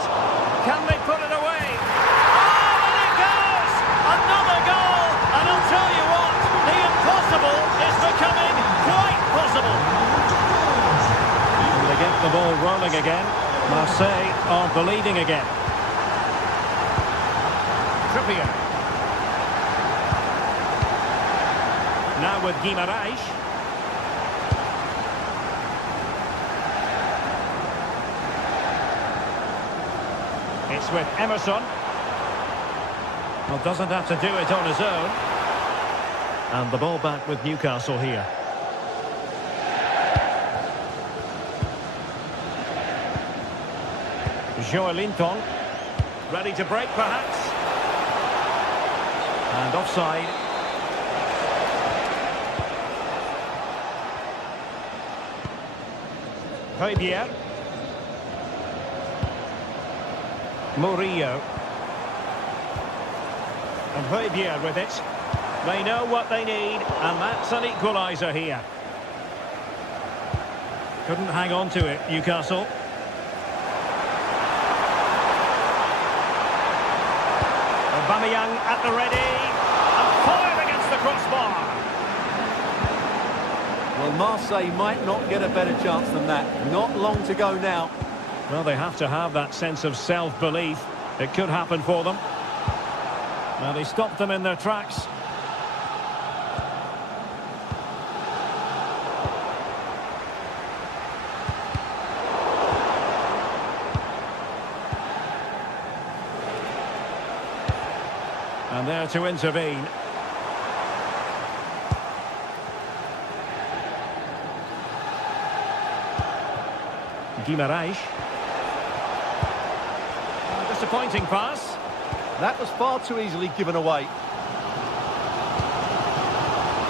Can they put it away? Oh, and it goes! Another goal! And I'll tell you what, the impossible is becoming quite possible. trailing again. Marseille are the leading again. Trippier. Now with Guimaraes. It's with Emerson. Well, doesn't have to do it on his own. And the ball back with Newcastle here. Joelinton. Ready to break, perhaps. And offside. Højbjerg. Murillo. And Højbjerg with it. They know what they need, and that's an equaliser here. Couldn't hang on to it, Newcastle. Aubameyang at the ready, and fired against the crossbar. Well, Marseille might not get a better chance than that. Not long to go now. Well, they have to have that sense of self-belief. It could happen for them. Well, they stopped them in their tracks. And there to intervene. Guimaraes. Disappointing pass. That was far too easily given away.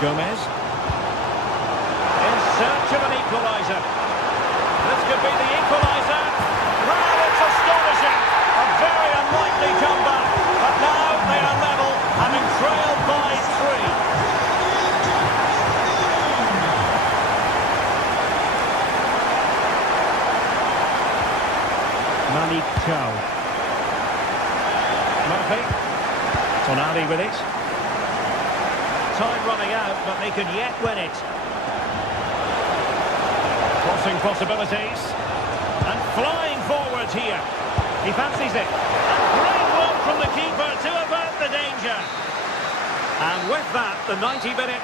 Gomez. In search of an equaliser. This could be the equaliser. Well, it's astonishing. A very unlikely comeback. But now they are level, having trailed by 3. Malik Chow. Murphy. Tonali with it. Time running out, but they could yet win it. Crossing possibilities. And flying forwards here. He fancies it. And great block from the keeper to avert the danger. And with that, the 90-minute...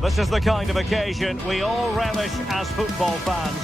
This is the kind of occasion we all relish as football fans.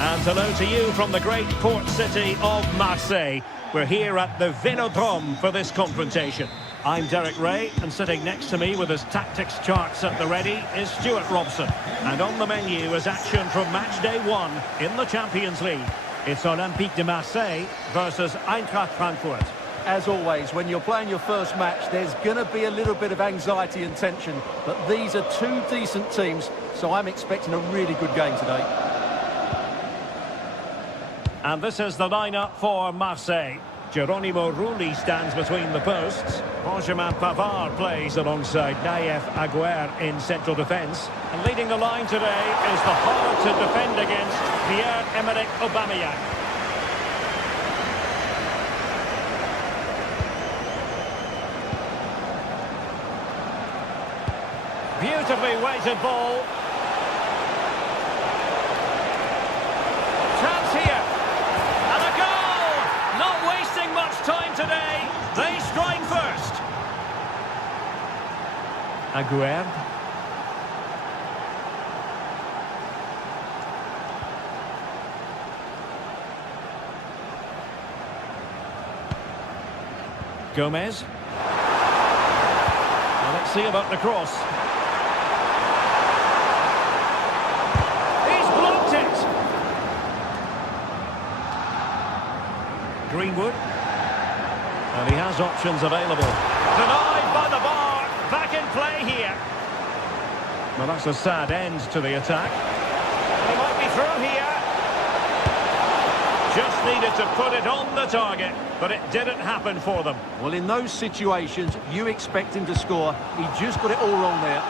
And hello to you from the great port city of Marseille. We're here at the Vélodrome for this confrontation. I'm Derek Ray, and sitting next to me with his tactics charts at the ready is Stuart Robson. And on the menu is action from match day 1 in the Champions League. It's Olympique de Marseille versus Eintracht Frankfurt. As always, when you're playing your first match, there's going to be a little bit of anxiety and tension. But these are two decent teams, so I'm expecting a really good game today. And this is the lineup for Marseille. Geronimo Rulli stands between the posts. Benjamin Pavard plays alongside Nayef Aguer in central defence. And leading the line today is the hard-to-defend against Pierre-Emerick Aubameyang. Beautifully weighted ball. Chance here. And a goal! Not wasting much time today. They strike first. Aguerd. Gomez. Well, let's see about the cross. Greenwood. And he has options available. Denied by the bar. Back in play here. Well, that's a sad end to the attack. He might be through here. Just needed to put it on the target, but it didn't happen for them. Well, in those situations, you expect him to score. He just got it all wrong there.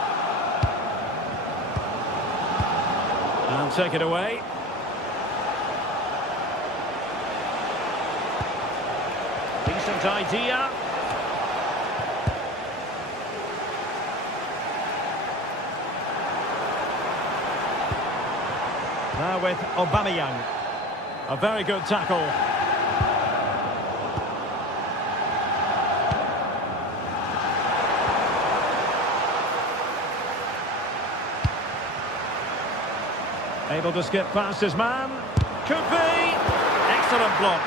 And take it away. Decent idea. Now with Aubameyang. A very good tackle. Able to skip past his man. Could be. Excellent block.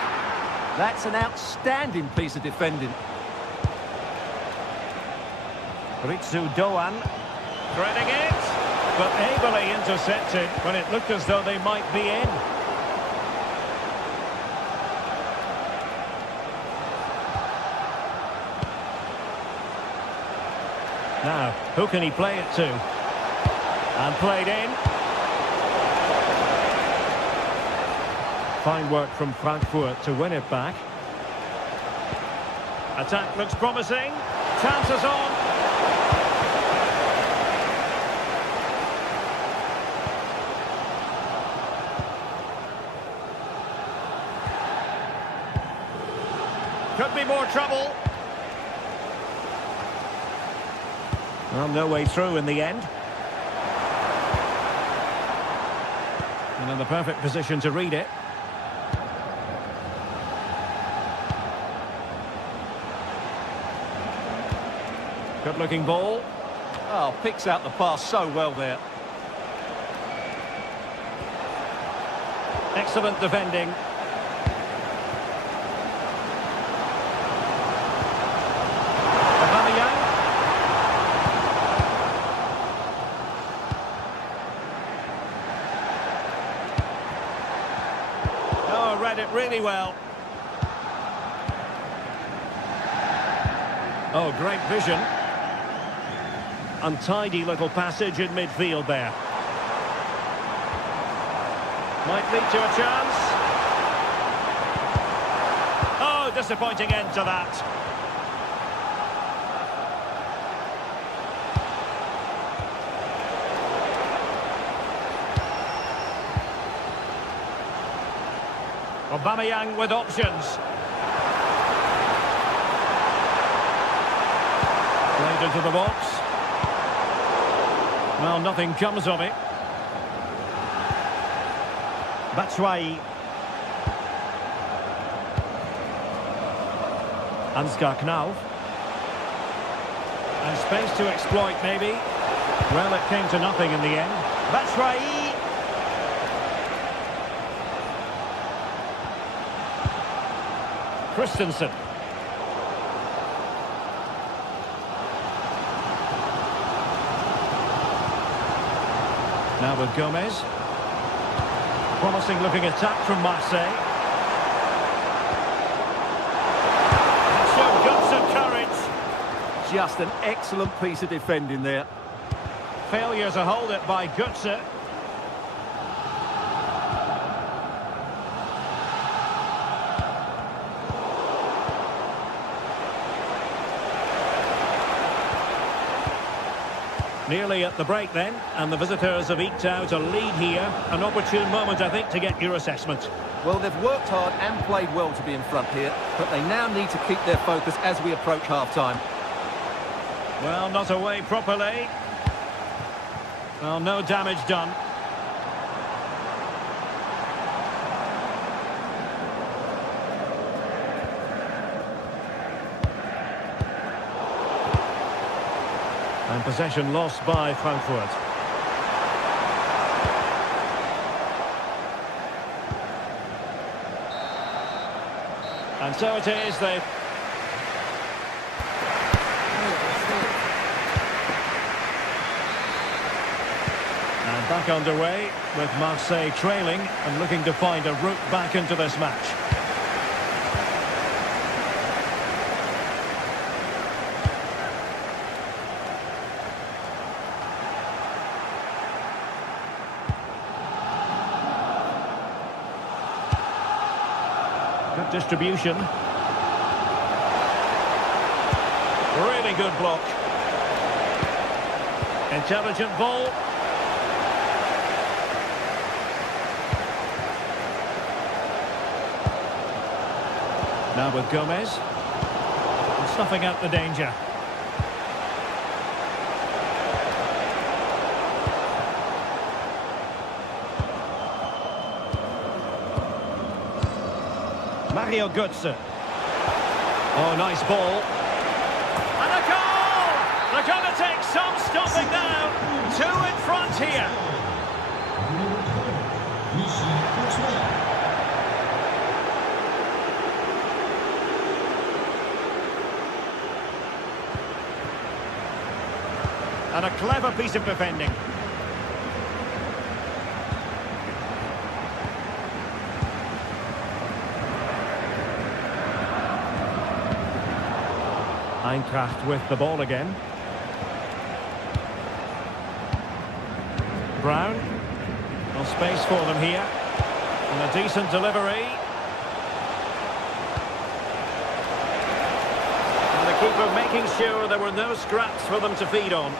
That's an outstanding piece of defending. Ritsu Doan. Threading it. But ably intercepted when it looked as though they might be in. Now, who can he play it to? And played in. Fine work from Frankfurt to win it back. Attack looks promising. Chances on. Could be more trouble. Well, no way through in the end. And in the perfect position to read it. Good-looking ball. Oh, picks out the pass so well there. Excellent defending. Aubameyang. Oh, read it really well. Oh, great vision. Untidy little passage in midfield there. Might lead to a chance. Oh, disappointing end to that. Aubameyang with options. Played into the box. Well, nothing comes of it. Batshuayi. Ansgar Knauf. And space to exploit, maybe. Well, it came to nothing in the end. Batshuayi. Christensen. Now with Gomez. Promising looking attack from Marseille. And showed guts and courage. Just an excellent piece of defending there. Failure to hold it by Götze. Nearly at the break then, and the visitors have eked out a lead here. An opportune moment, I think, to get your assessment. Well, they've worked hard and played well to be in front here, but they now need to keep their focus as we approach half-time. Well, not away properly. Well, no damage done. And possession lost by Frankfurt. And so it is, they've... And back underway with Marseille trailing and looking to find a route back into this match. Good distribution. Really good block. Intelligent ball. Now with Gomez. Snuffing out the danger. Mario Götze. Oh, nice ball. And a goal! They're going to take some stopping now. 2 in front here. And a clever piece of defending. Eintracht with the ball again. Brown. No space for them here. And a decent delivery. And the keeper making sure there were no scraps for them to feed on.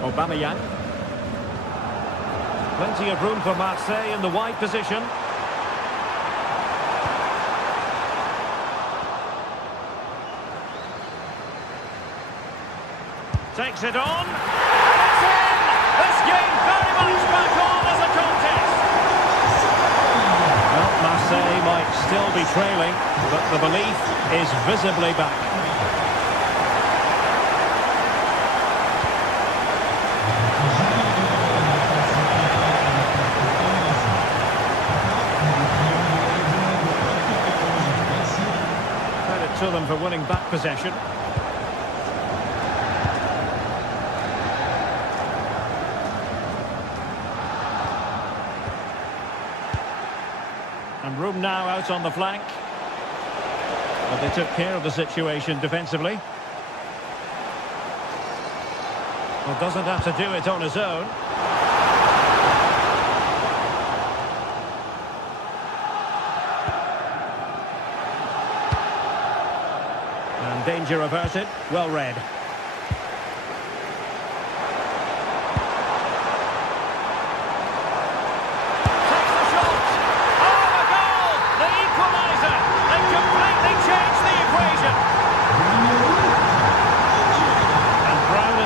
Aubameyang. Plenty of room for Marseille in the wide position. Takes it on. It's in! This game very much back on as a contest. Well, Marseille might still be trailing, but the belief is visibly back. Credit to them for winning back possession. And room now out on the flank. But they took care of the situation defensively. Well, doesn't have to do it on his own. And danger averted. Well read.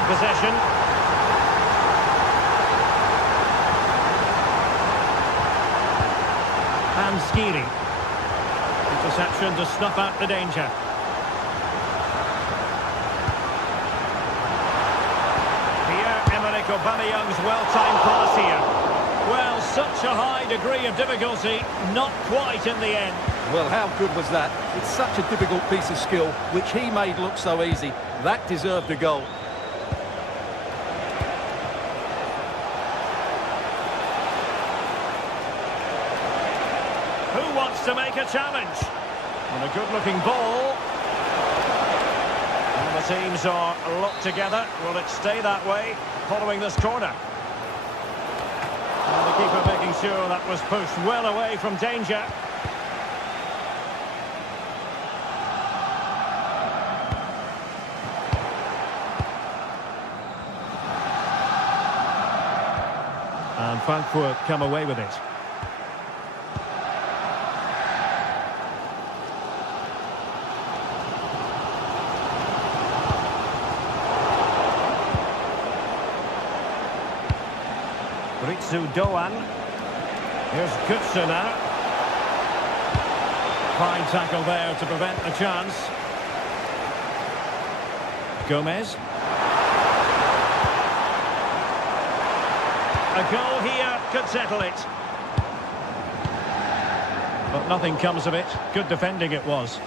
Possession. And Skiri. Interception to snuff out the danger. Pierre-Emerick Aubameyang's well-timed pass here. Well, such a high degree of difficulty, not quite in the end. Well, how good was that? It's such a difficult piece of skill, which he made look so easy. That deserved a goal. Who wants to make a challenge? And a good-looking ball. And the teams are locked together. Will it stay that way following this corner? And the keeper making sure that was pushed well away from danger. And Frankfurt come away with it. Ritsu Doan. Here's Götze now. Fine tackle there to prevent the chance. Gomez. A goal here could settle it. But nothing comes of it. Good defending it was.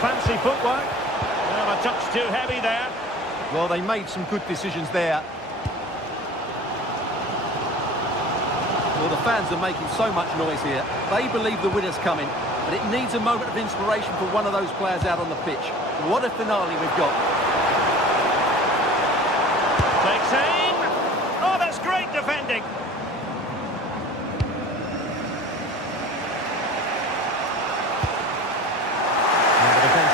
Fancy footwork. Well, a touch too heavy there. Well, they made some good decisions there. Well, the fans are making so much noise here. They believe the winner's coming, but it needs a moment of inspiration for one of those players out on the pitch. What a finale we've got. Takes aim. Oh, that's great defending.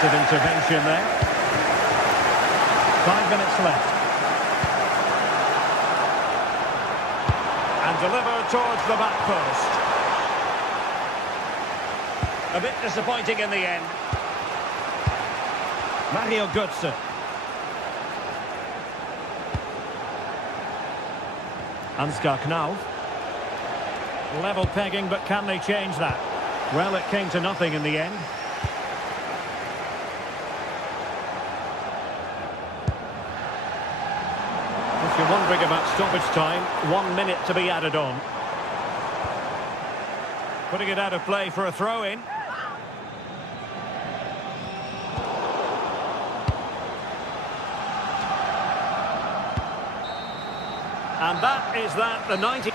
Intervention there. 5 minutes left. And delivered towards the back post. A bit disappointing in the end. Mario Götze. Ansgar Knauf. Level pegging, but can they change that? Well, it came to nothing in the end. If you're wondering about stoppage time, 1 minute to be added on. Putting it out of play for a throw-in. And that is that, the 90...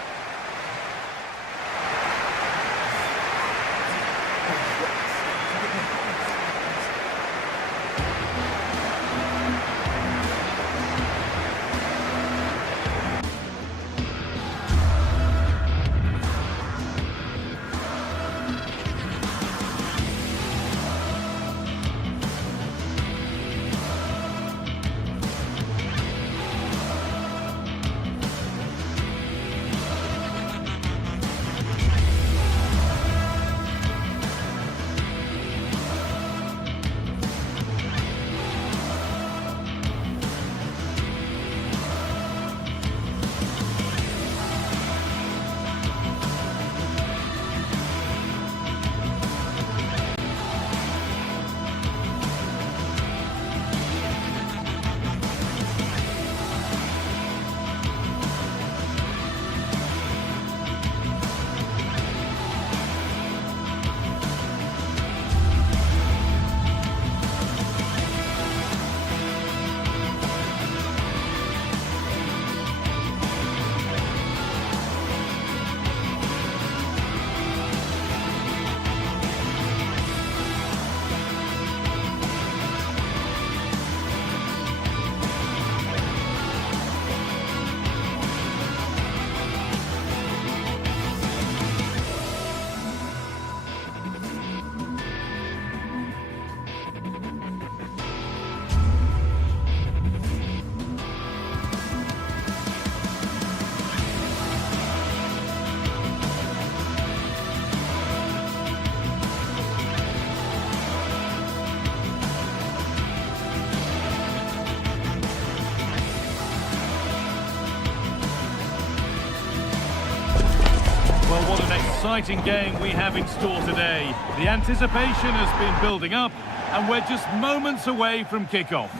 Well, what an exciting game we have in store today. The anticipation has been building up, and we're just moments away from kick-off.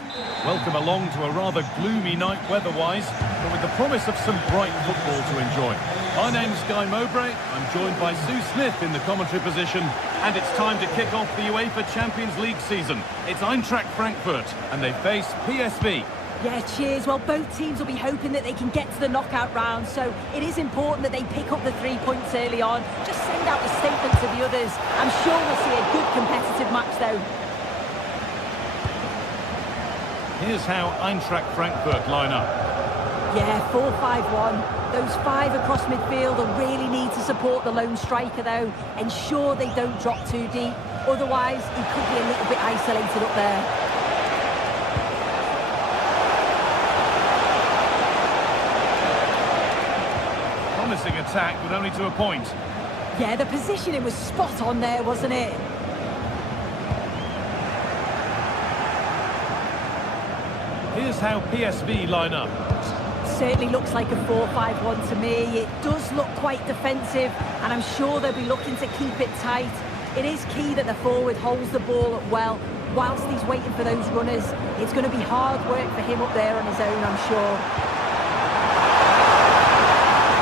Welcome along to a rather gloomy night weather-wise, but with the promise of some bright football to enjoy. My name's Guy Mowbray. I'm joined by Sue Smith in the commentary position, and it's time to kick off the UEFA Champions League season. It's Eintracht Frankfurt, and they face PSV. Yeah, cheers. Well, both teams will be hoping that they can get to the knockout round, so it is important that they pick up the 3 points early on. Just send out a statement to the others. I'm sure we'll see a good competitive match, though. Here's how Eintracht Frankfurt line up. Yeah, 4-5-1. Those 5 across midfield will really need to support the lone striker, though. Ensure they don't drop too deep. Otherwise, he could be a little bit isolated up there. Promising attack, but only to a point. Yeah, the positioning was spot on there, wasn't it? Here's how PSV line up. Certainly looks like a 4-5-1 to me. It does look quite defensive, and I'm sure they'll be looking to keep it tight. It is key that the forward holds the ball up well whilst he's waiting for those runners. It's going to be hard work for him up there on his own, I'm sure.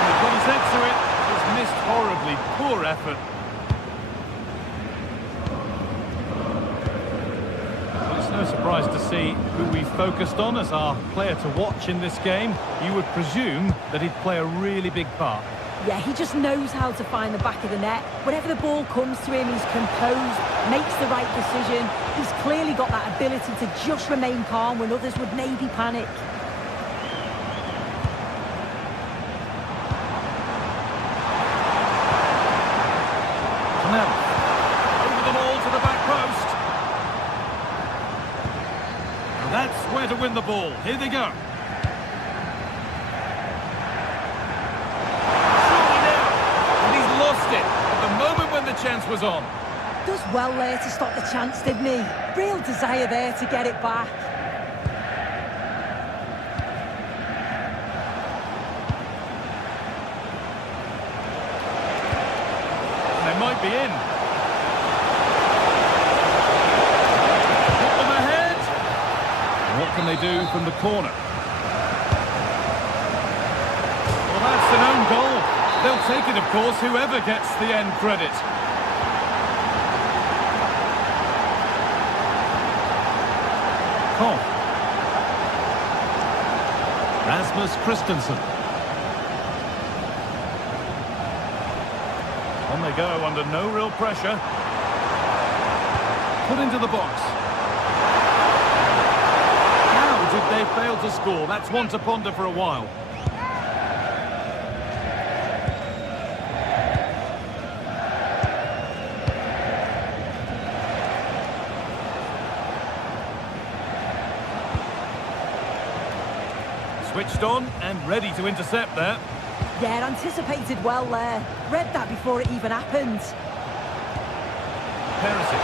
He got his head to it. It was missed horribly. Poor effort. Well, it's no surprise to see who we focused on as our player to watch in this game. You would presume that he'd play a really big part. Yeah, he just knows how to find the back of the net. Whenever the ball comes to him, he's composed, makes the right decision. He's clearly got that ability to just remain calm when others would maybe panic. Now, over the ball to the back post. And that's where to win the ball. Here they go. It at the moment when the chance was on. Does well there to stop the chance, didn't he? Real desire there to get it back. They might be in. Put them ahead. What can they do from the corner? Well, that's an own goal. They'll take it, of course, whoever gets the end credit. Koch. Rasmus Christensen. On they go under no real pressure. Put into the box. How did they fail to score? That's one to ponder for a while. Switched on and ready to intercept there. Yeah, anticipated well there. Read that before it even happened. Perisic.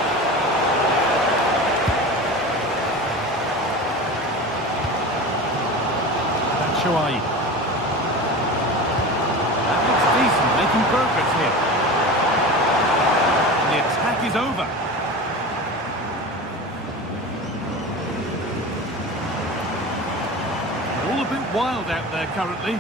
Batshuayi. That looks decent, making progress here. And the attack is over. All a bit wild out there currently.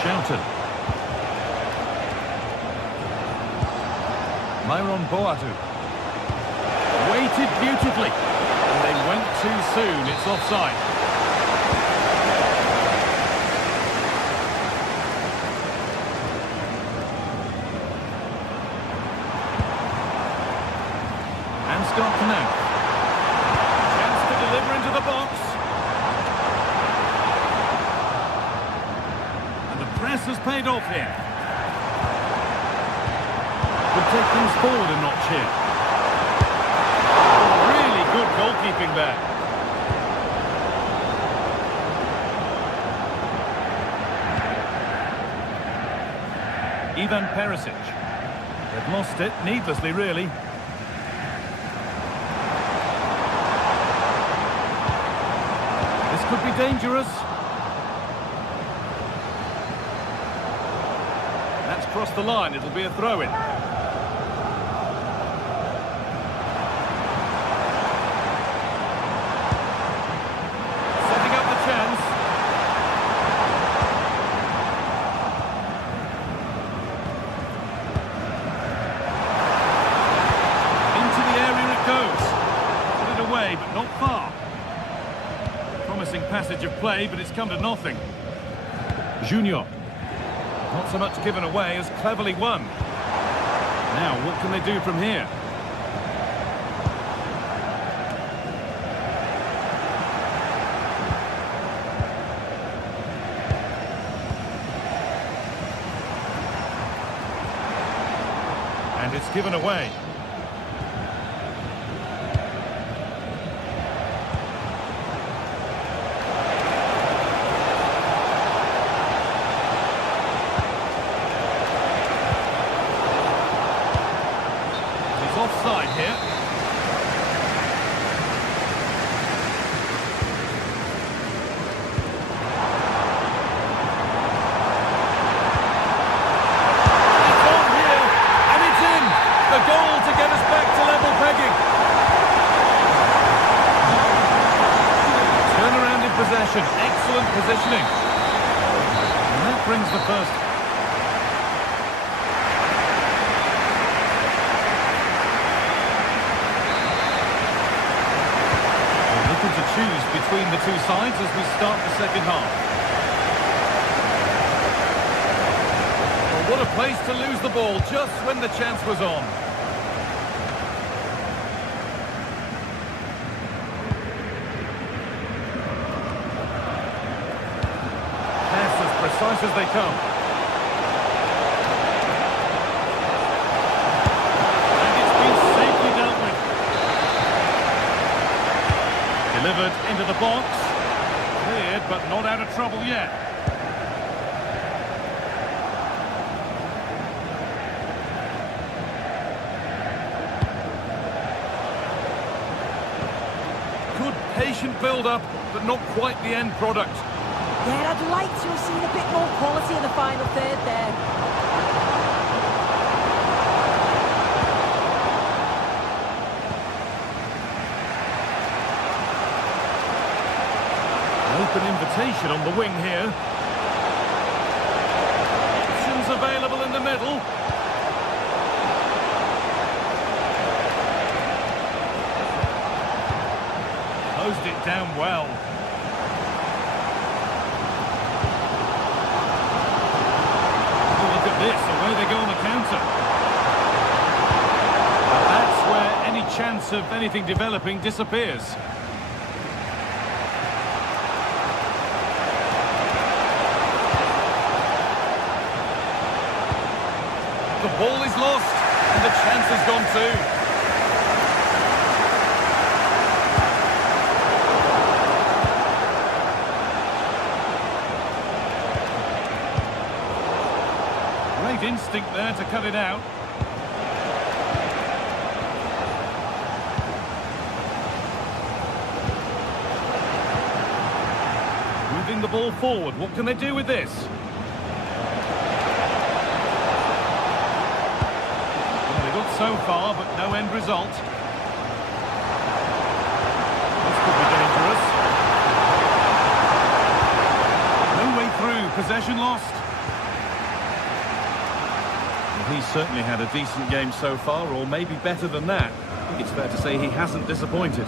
Shouted. Myron Boatu. Waited beautifully. And they went too soon. It's offside. Scott now. Chance to deliver into the box. And the press has paid off here. Could take things forward a notch here. Oh, really good goalkeeping there. Ivan Perisic. They've lost it needlessly, really. Could be dangerous. That's crossed the line. It'll be a throw-in. Setting up the chance. Into the area it goes. Put it away, but not far. Promising passage of play, but it's come to nothing. Junior. Not so much given away as cleverly won. Now, what can they do from here? given away. He's offside here. Possession, excellent positioning. And that brings the first. Looking to choose between the two sides as we start the second half. Well, what a place to lose the ball just when the chance was on. Precise as they come. And it's been safely dealt with. Delivered into the box. Cleared, but not out of trouble yet. Good patient build-up, but not quite the end product. Yeah, I'd like to have seen a bit more quality in the final third there. Open invitation on the wing here. Options available in the middle. Closed it down well. This, away they go on the counter. And that's where any chance of anything developing disappears. The ball is lost, and the chance has gone too. Great instinct there to cut it out. Moving the ball forward. What can they do with this? Well, they got so far, but no end result. This could be dangerous. No way through. Possession lost. He's certainly had a decent game so far, or maybe better than that. I think it's fair to say he hasn't disappointed.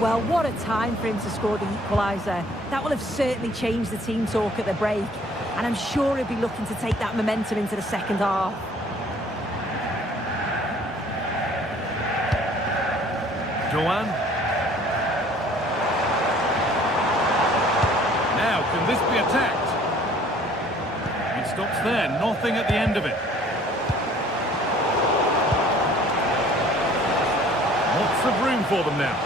Well, what a time for him to score the equaliser. That will have certainly changed the team talk at the break. And I'm sure he'll be looking to take that momentum into the second half. Joanne. Now, can this be attacked? It stops there, nothing at the end of it. Lots of room for them now.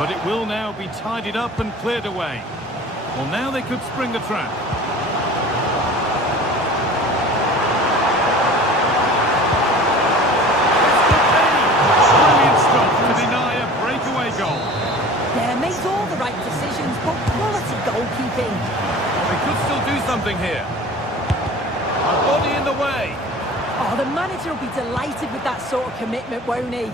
But it will now be tidied up and cleared away. Well, now they could spring the trap. Brilliant stop to deny a breakaway goal. Yeah, makes all the right decisions, but quality goalkeeping. They could still do something here. A body in the way. Oh, the manager will be delighted with that sort of commitment, won't he?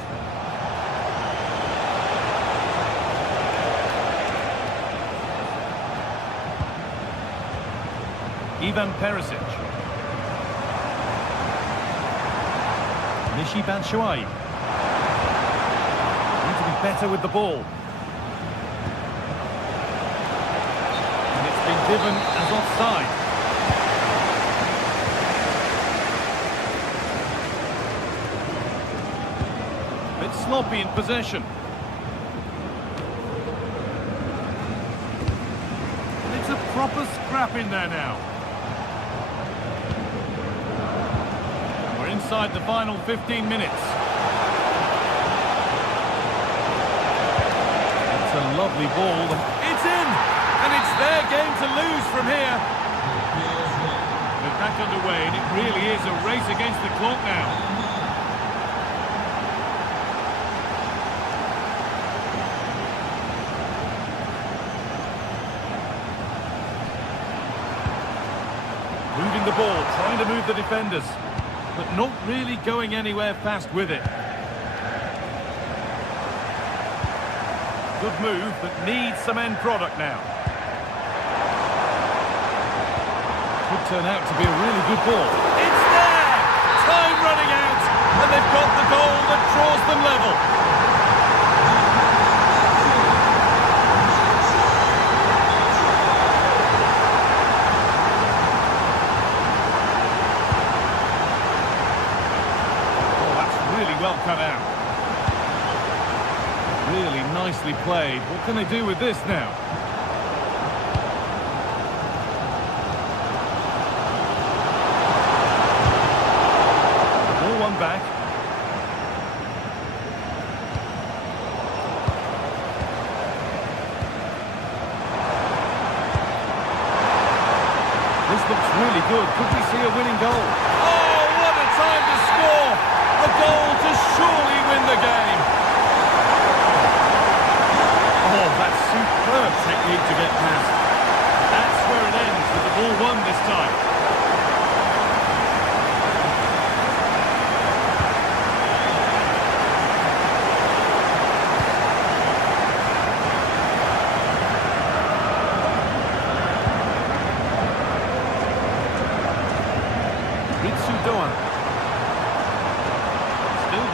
Ivan Perisic. Michy Batshuayi. Need to be better with the ball. And it's been given as offside. Bit sloppy in possession. And it's a proper scrap in there now. inside the final 15 minutes. It's a lovely ball. It's in! And it's their game to lose from here. They're back underway, and it really is a race against the clock now. Moving the ball, trying to move the defenders, but not really going anywhere fast with it. Good move, but needs some end product now. Could turn out to be a really good ball. It's there! Time running out, and they've got the goal that draws them level. Well cut out. Really nicely played. What can they do with this now? Ball one back. This looks really good. Could we see a winning goal? Oh, what a time to score! A goal to surely win the game. Oh, that's superb technique to get past. That's where it ends with the ball won this time.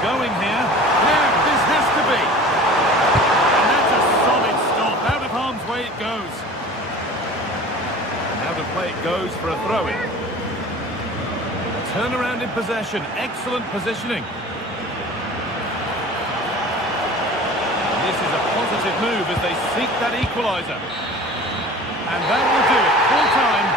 Going here. Now, this has to be. And that's a solid stop. Out of harm's way it goes. And out of play it goes for a throw-in. Turn around in possession. Excellent positioning. This is a positive move as they seek that equaliser. And that will do it. Full time.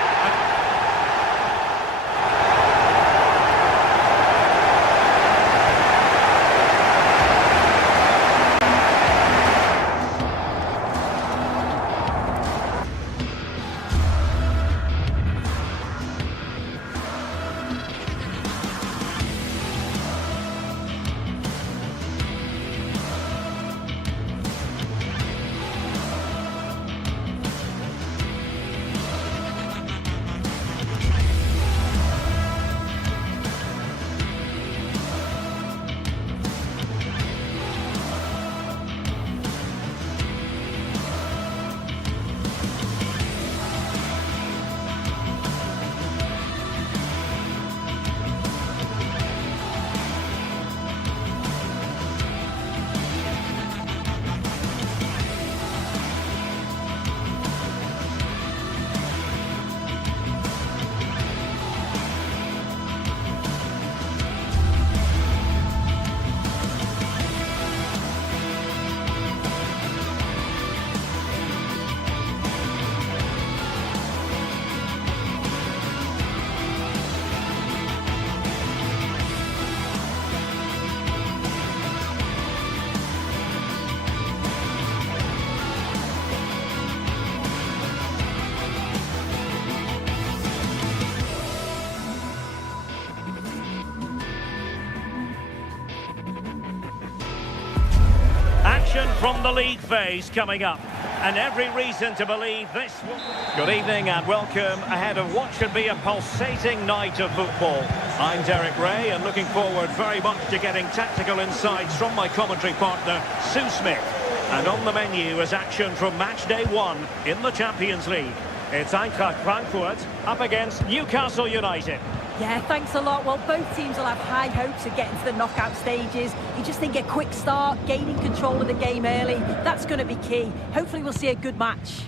From the league phase coming up, and every reason to believe this will... Good evening and welcome ahead of what should be a pulsating night of football. I'm Derek Ray and looking forward very much to getting tactical insights from my commentary partner Sue Smith. And on the menu is action from match day 1 in the Champions League. It's Eintracht Frankfurt up against Newcastle United. Yeah, thanks a lot. Well, both teams will have high hopes of getting to the knockout stages. You just think a quick start, gaining control of the game early, that's going to be key. Hopefully we'll see a good match.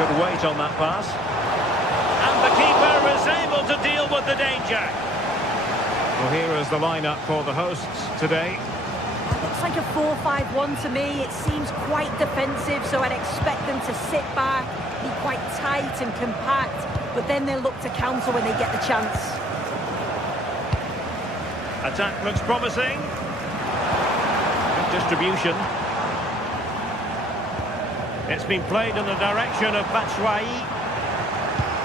Good weight on that pass. And the keeper is able to deal with the danger. Well, here is the lineup for the hosts today. It looks like a 4-5-1 to me. It seems quite defensive, so I'd expect them to sit back, be quite tight and compact. but then they'll look to counter when they get the chance. Attack looks promising. Good distribution. It's been played in the direction of Batshuayi.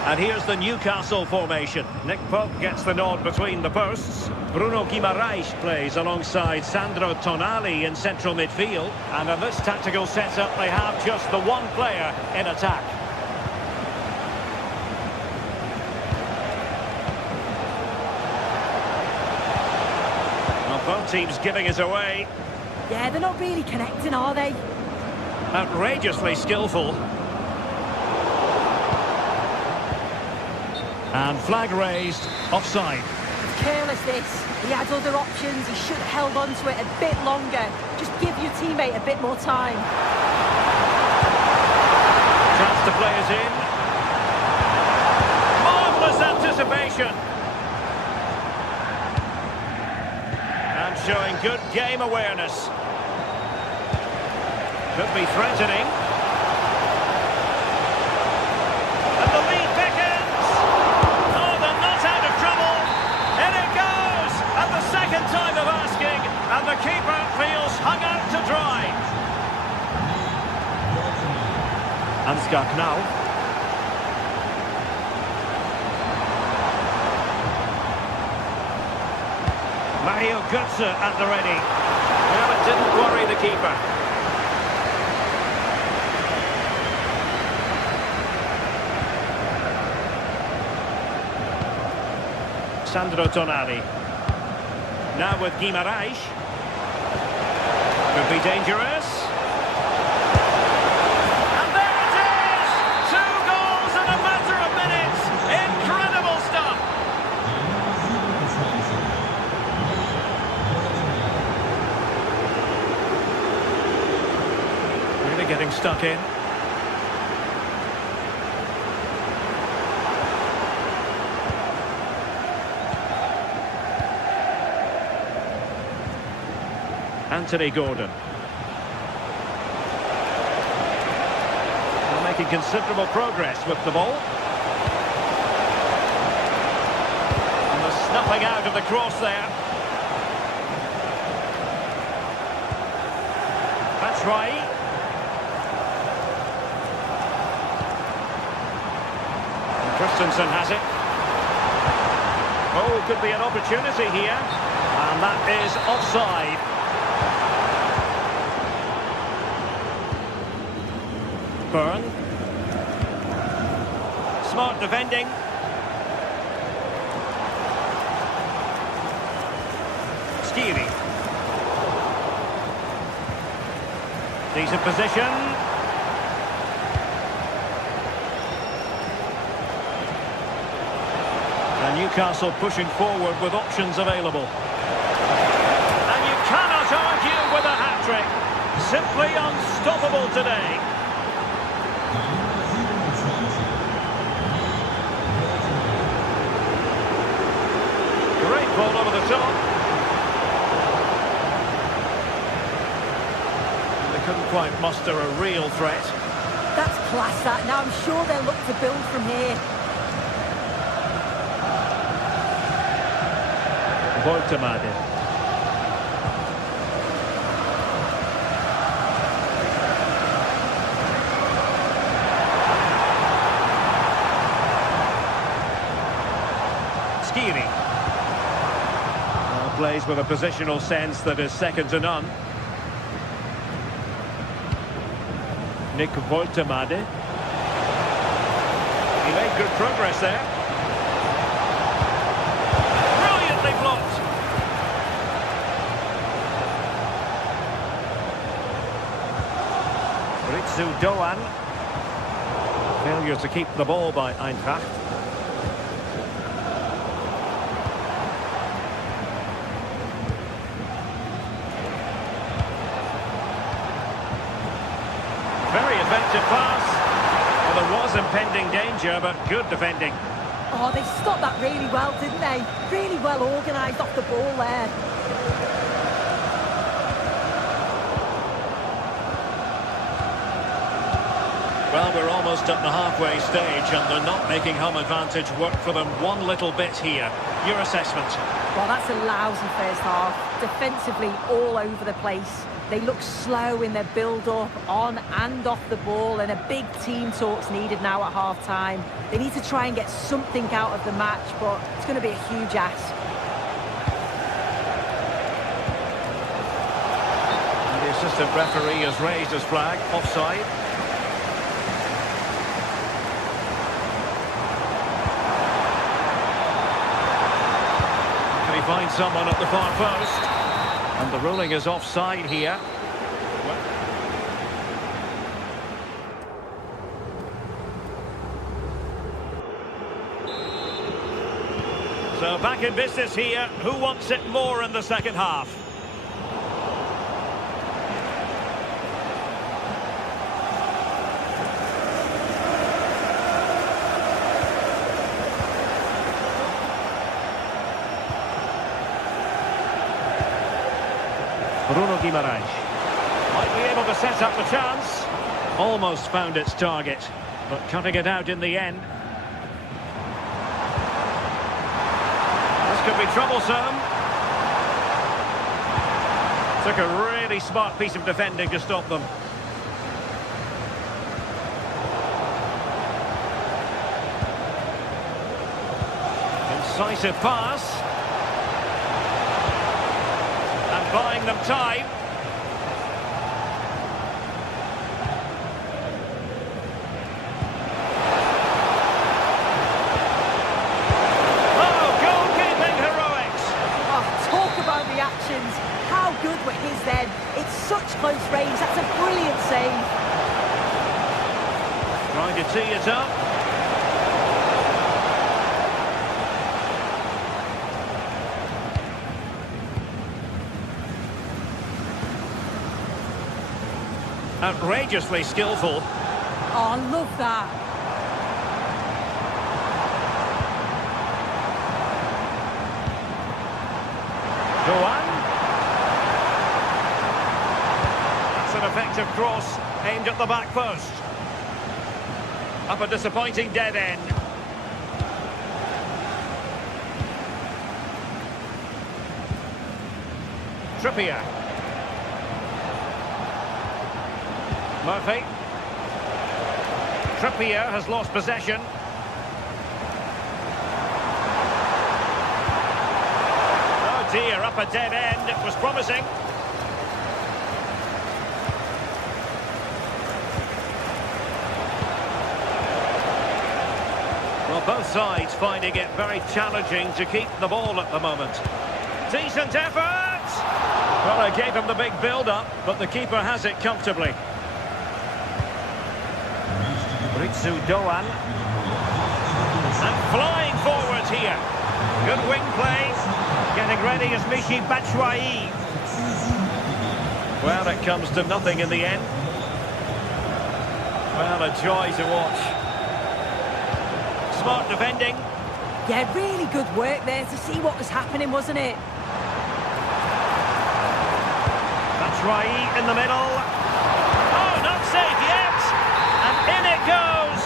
And here's the Newcastle formation. Nick Pope gets the nod between the posts. Bruno Guimaraes plays alongside Sandro Tonali in central midfield. And in this tactical setup, they have just the one player in attack. Well, both teams giving it away. Yeah, they're not really connecting, are they? Outrageously skillful. And flag raised, offside. It's careless, this. He had other options. He should have held on to it a bit longer. Just give your teammate a bit more time. Chance to play it in. Marvellous anticipation. And showing good game awareness. Could be threatening. And the lead beckons. Oh, they're not out of trouble. In it goes. And the second time of asking. And the keeper feels hung out to dry. Ansgar Knau. Mario Götze at the ready. Well, it didn't worry the keeper. Sandro Tonali. Now with Guimaraes. Could be dangerous. And there it is! 2 goals in a matter of minutes. Incredible stuff. Really getting stuck in. Anthony Gordon. They're making considerable progress with the ball. And the snuffing out of the cross there. Batshuayi. And Christensen has it. Oh, could be an opportunity here. And that is offside. Burn. Smart defending. Skiri. Decent position. And Newcastle pushing forward with options available. And you cannot argue with a hat-trick. Simply unstoppable today. Great ball over the top. They couldn't quite muster a real threat. That's class, that. Now I'm sure they'll look to build from here. Voltemade. Skiri. Plays with a positional sense that is second to none. Nick Voltemade. He made good progress there. Brilliantly blocked. Ritsu Doan. Failure to keep the ball by Eintracht. Pass. Well, there was impending danger, but good defending. Oh, they stopped that really well, didn't they? Really well organised off the ball there. Well, we're almost at the halfway stage and they're not making home advantage work for them one little bit here. Your assessment? Well, that's a lousy first half. Defensively all over the place. They look slow in their build-up, on and off the ball, and a big team talk's needed now at half-time. They need to try and get something out of the match, but it's going to be a huge ask. And the assistant referee has raised his flag, offside. Can he find someone at the far post? And the ruling is offside here. So back in business here. Who wants it more in the second half? Bruno Guimaraes might be able to set up the chance. Almost found its target, but cutting it out in the end. This could be troublesome. Took a really smart piece of defending to stop them. Incisive pass. Buying them time. Oh, goalkeeping heroics! Oh, talk about reactions. How good were his then? It's such close range. That's a brilliant save. Trying to tee it up. Outrageously skillful. Oh, I love that. Doan. That's an effective cross aimed at the back post. Up a disappointing dead end. Trippier. Murphy. Trippier has lost possession. Oh dear, up a dead end. It was promising. Well, both sides finding it very challenging to keep the ball at the moment. Decent effort! Well, I gave him the big build-up, but the keeper has it comfortably. Ritsu Doan. And flying forward here. Good wing play. Getting ready is Michy Batshuayi. Well, it comes to nothing in the end. Well, a joy to watch. Smart defending. Yeah, really good work there to see what was happening, wasn't it? Batshuayi in the middle. Oh, not safe yet. And in it goes.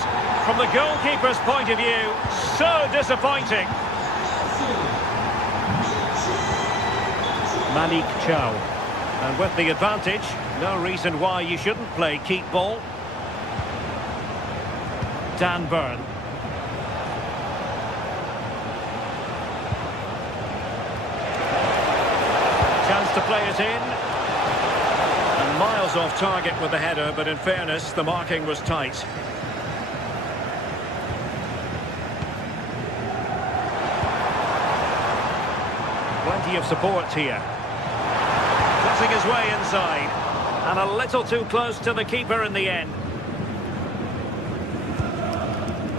From the goalkeeper's point of view, so disappointing. Malik Chow. And with the advantage, no reason why you shouldn't play keep ball. Dan Burn. Chance to play it in. And miles off target with the header, but in fairness, the marking was tight. Plenty of support here. Pressing his way inside. And a little too close to the keeper in the end.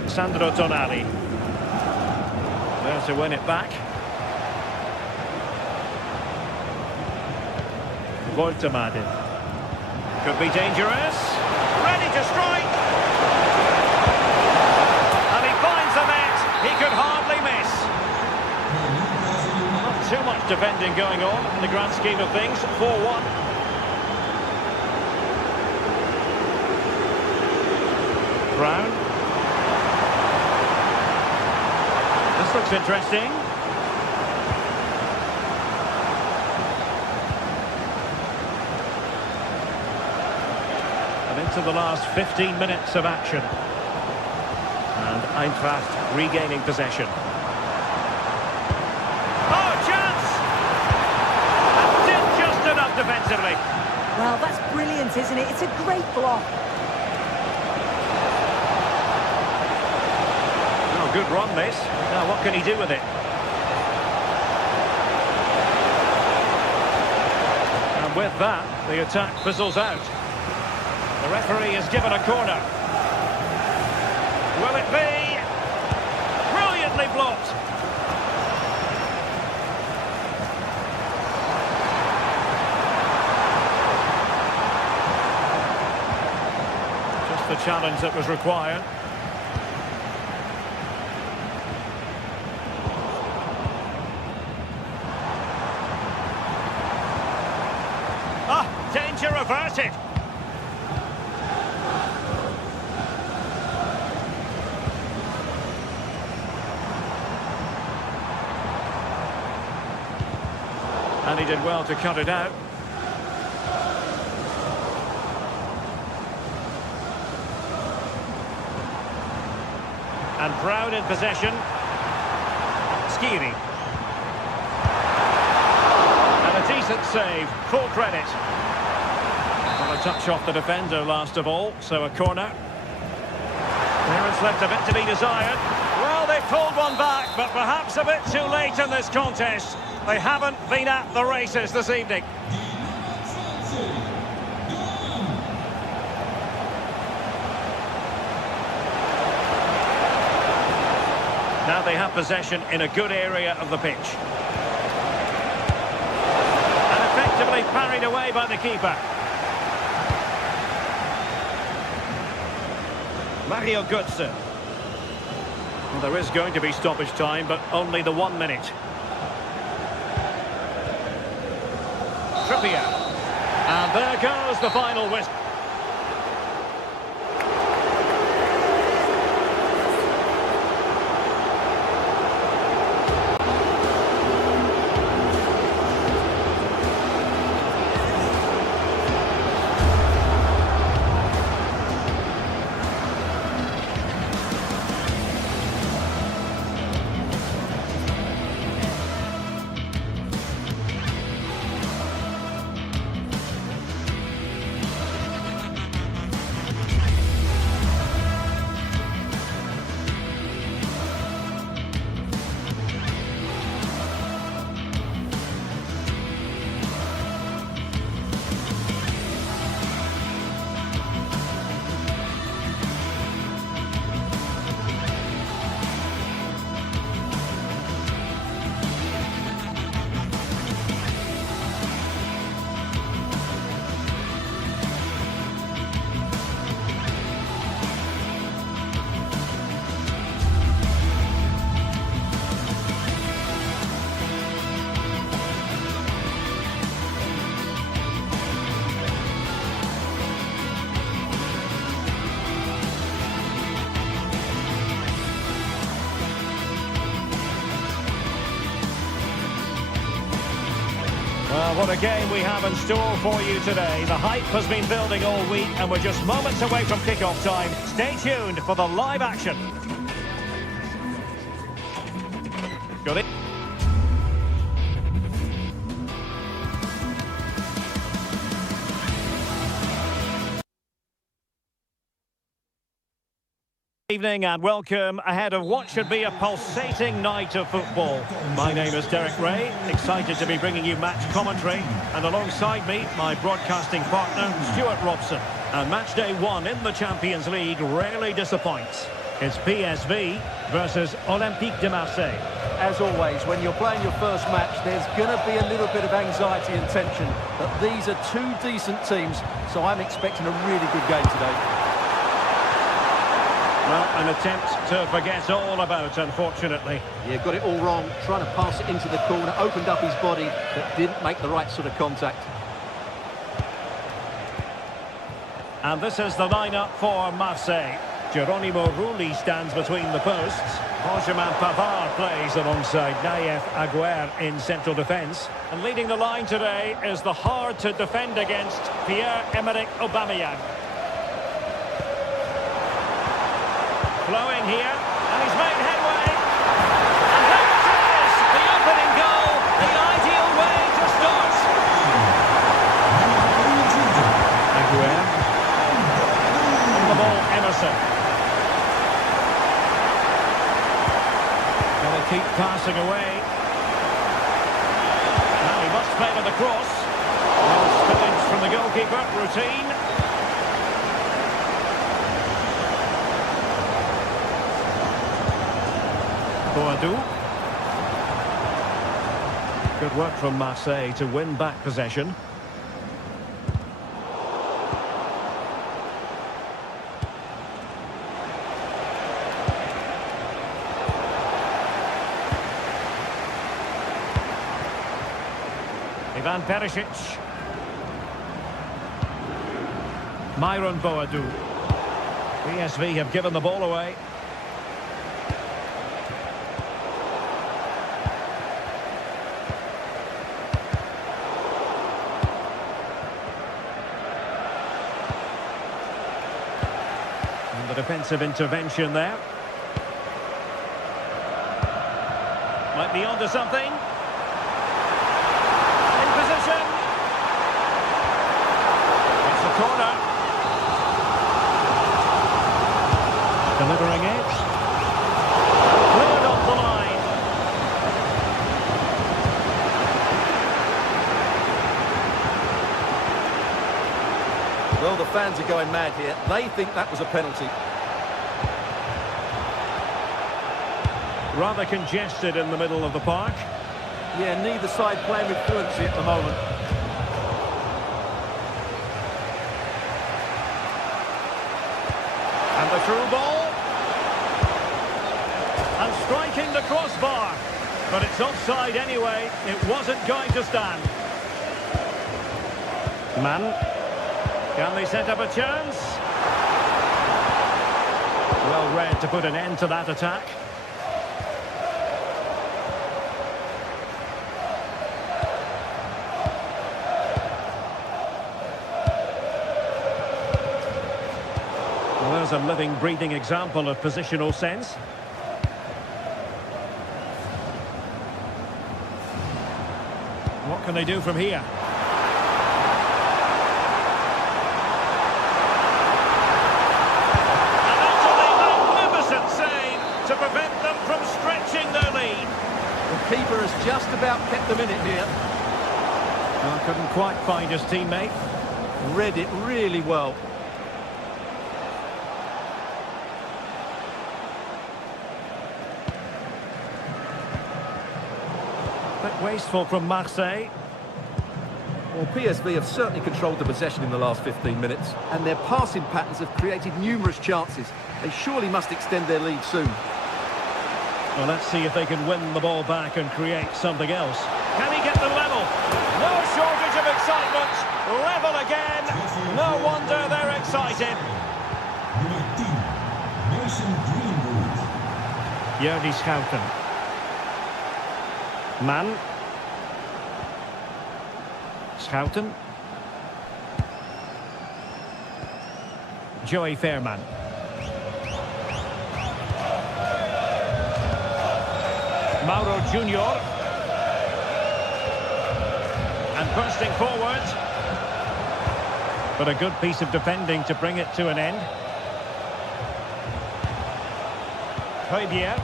Sandro Tonali. There to win it back. Voltemade. Could be dangerous. Ready to strike. And he finds the net. He could hardly miss. Not too much defending going on in the grand scheme of things. 4-1. Brown. This looks interesting. And into the last 15 minutes of action. And Eintracht regaining possession. Oh, chance! And did just enough defensively. Well, that's brilliant, isn't it? It's a great block. Oh, good run, this. Now, what can he do with it? And with that, the attack fizzles out. The referee has given a corner. Will it be? Brilliantly blocked. Just the challenge that was required. Ah, danger averted. And he did well to cut it out. And Brown in possession. Skiri. And a decent save, full credit. Well, a touch off the defender last of all, so a corner. Clearance left a bit to be desired. Well, they pulled one back, but perhaps a bit too late in this contest. They haven't been at the races this evening. Now they have possession in a good area of the pitch. And effectively parried away by the keeper. Mario Götze. Well, there is going to be stoppage time, but only the 1 minute. Trippier. And there goes the final whistle. Well, what a game we have in store for you today. The hype has been building all week and we're just moments away from kick-off time. Stay tuned for the live action. Got it. Evening and welcome ahead of what should be a pulsating night of football. My name is Derek Ray, excited to be bringing you match commentary, and alongside me my broadcasting partner Stuart Robson. And match day 1 in the Champions League rarely disappoints. It's PSV versus Olympique de Marseille. As always, when you're playing your first match, there's going to be a little bit of anxiety and tension, but these are two decent teams, so I'm expecting a really good game today. Well, an attempt to forget all about, unfortunately. Yeah, got it all wrong, trying to pass it into the corner, opened up his body, but didn't make the right sort of contact. And this is the lineup for Marseille. Geronimo Rulli stands between the posts. Benjamin Pavard plays alongside Nayef Aguer in central defence. And leading the line today is the hard-to-defend against Pierre-Emerick Aubameyang. Flowing here, and he's made headway. And there it is, the opening goal, the ideal way to start. Aguer. The ball, Emerson. Gonna keep passing away. Now he must play with the cross. Well, spillage from the goalkeeper, routine. Boadou. Good work from Marseille to win back possession. Ivan Perisic. Myron Boadou. PSV have given the ball away. And the defensive intervention there. Might be onto something. It's a corner. Delivering it. Cleared off the line. Well, the fans are going mad here. They think that was a penalty. Rather congested in the middle of the park. Yeah, neither side playing with fluency at the moment. And the through ball. And striking the crossbar. But it's offside anyway. It wasn't going to stand. Mann. Can they set up a chance? Well read to put an end to that attack. Well, there's a living, breathing example of positional sense. What can they do from here? An utterly magnificent save to prevent them from stretching their lead. The keeper has just about kept them in it here. Well, couldn't quite find his teammate. Read it really well. Bit wasteful from Marseille. Well, PSV have certainly controlled the possession in the last 15 minutes, and their passing patterns have created numerous chances. They surely must extend their lead soon. Well, let's see if they can win the ball back and create something else. Can he get them level? No shortage of excitement. Level again. No wonder they're excited. Jordi Schouten. Mann. Schouten. Joey Fairman. Mauro Junior. And bursting forward. But a good piece of defending to bring it to an end. Højbjerg.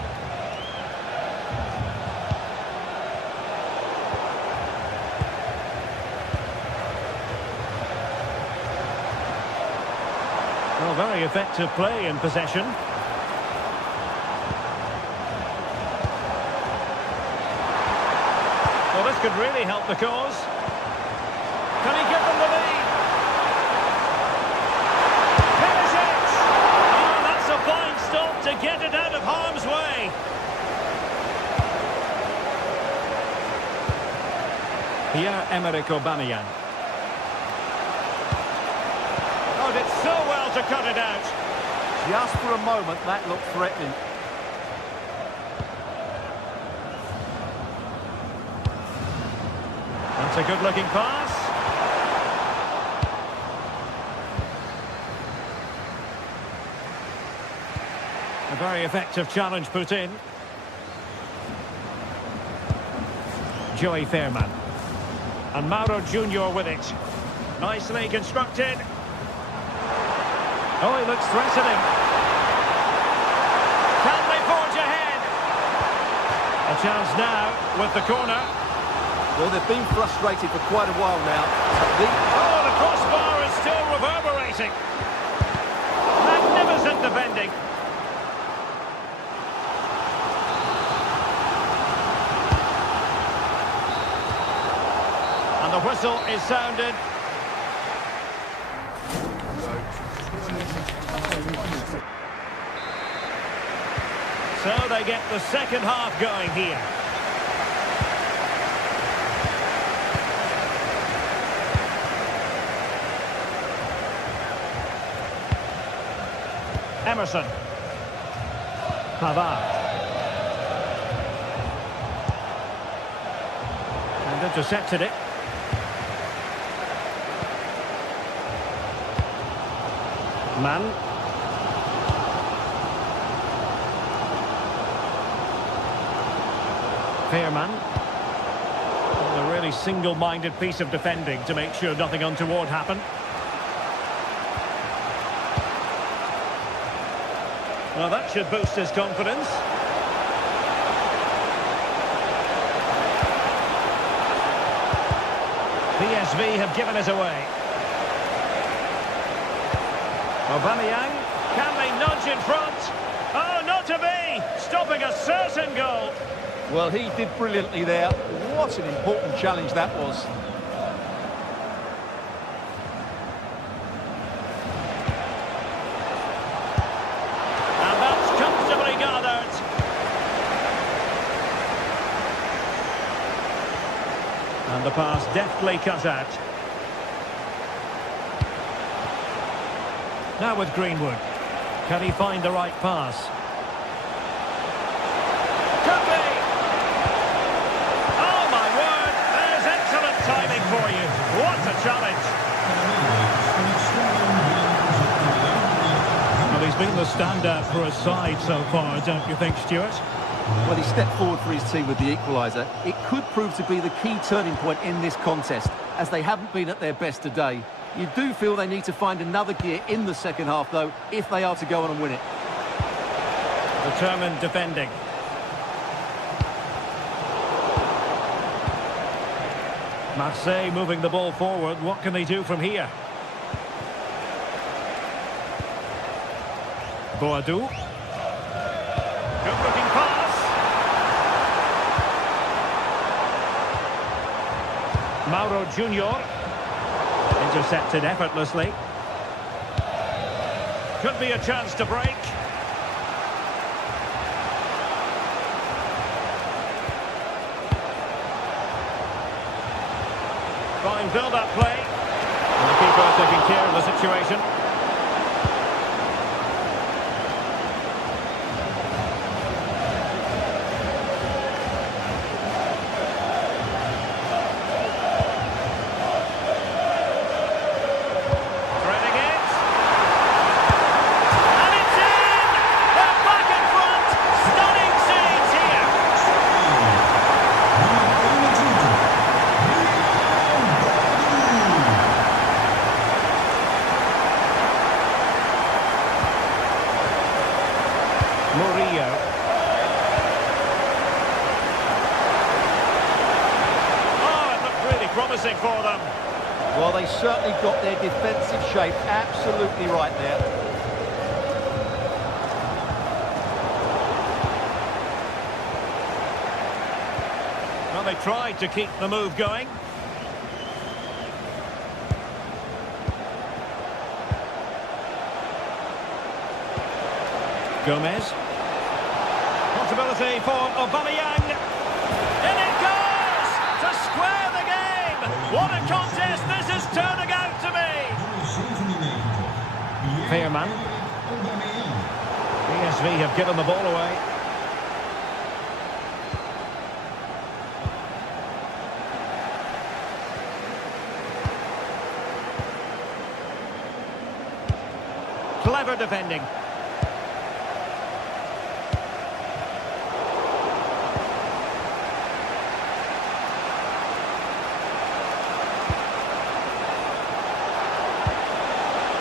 Well, very effective play in possession. Well, this could really help the cause. Can he give them the lead? Perisic! Oh, that's a fine stop to get it out of harm's way. Pierre-Emerick Aubameyang. Oh, did so well to cut it out. Just for a moment, that looked threatening. That's a good-looking pass. A very effective challenge put in. Joey Fairman. And Mauro Junior with it. Nicely constructed. Oh, he looks threatening. Can they forge ahead? A chance now with the corner. Well, they've been frustrated for quite a while now. Oh, the crossbar is still reverberating. Magnificent defending. And the whistle is sounded. So they get the second half going here. Emerson. Pavard. And intercepted it. Man. Fairman. A really single-minded piece of defending to make sure nothing untoward happened. Well, that should boost his confidence. PSV have given us away. Aubameyang, can they nudge in front? Oh, not to be! Stopping a certain goal. Well, he did brilliantly there. What an important challenge that was. And that's comfortably gathered. And the pass deftly cut out. Now with Greenwood. Can he find the right pass? Could be! Oh my word! There's excellent timing for you. What a challenge! Well, he's been the standout for his side so far, don't you think, Stuart? Well, he stepped forward for his team with the equaliser. It could prove to be the key turning point in this contest, as they haven't been at their best today. You do feel they need to find another gear in the second half, though, if they are to go on and win it. Determined defending. Marseille moving the ball forward. What can they do from here? Boadou. Good-looking pass. Mauro Junior. Intercepted effortlessly. Could be a chance to break. Fine build-up play. And the keeper taking care of the situation. Promising for them. Well, they certainly got their defensive shape absolutely right there. Well, they tried to keep the move going. Gomez. Possibility for Aubameyang. In it goes! To square the game! What a contest this is turning out to be! Fairman. PSV have given the ball away. Clever defending.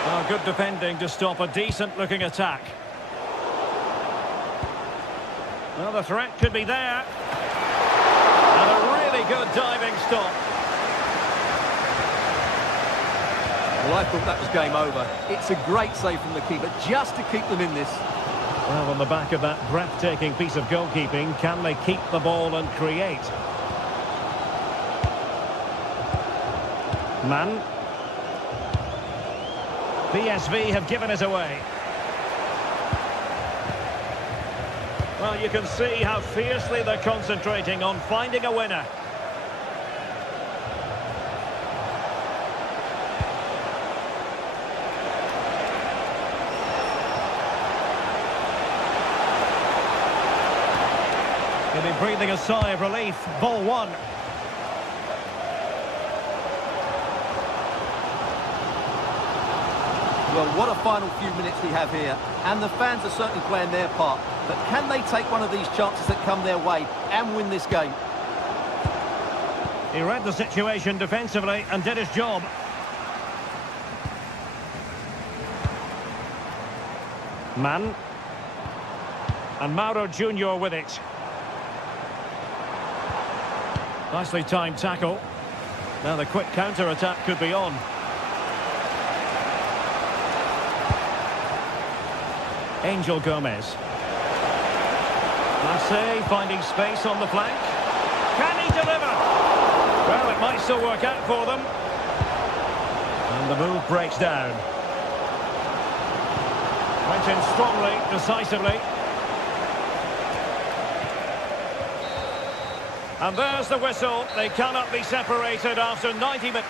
Oh, good defending to stop a decent-looking attack. Well, the threat could be there. And a really good diving stop. Well, I thought that was game over. It's a great save from the keeper, just to keep them in this. Well, on the back of that breathtaking piece of goalkeeping, can they keep the ball and create? Man. PSV have given it away. Well, you can see how fiercely they're concentrating on finding a winner. They'll be breathing a sigh of relief. Ball one. Well, what a final few minutes we have here. And the fans are certainly playing their part. But can they take one of these chances that come their way and win this game? He read the situation defensively and did his job. Man. And Mauro Junior with it. Nicely timed tackle. Now the quick counter-attack could be on. Angel Gomez. Marseille finding space on the flank. Can he deliver? Well, it might still work out for them. And the move breaks down. Went in strongly, decisively. And there's the whistle. They cannot be separated after 90 minutes.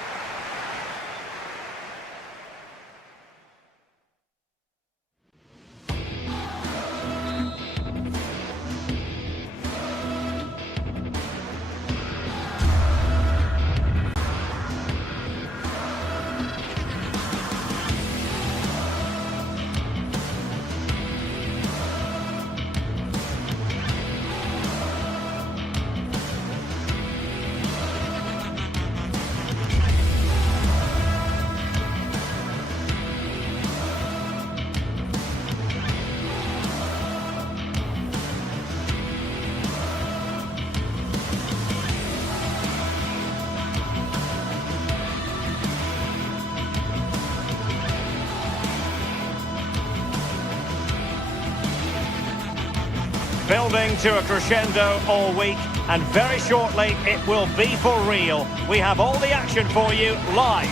Building to a crescendo all week, and very shortly it will be for real. We have all the action for you live.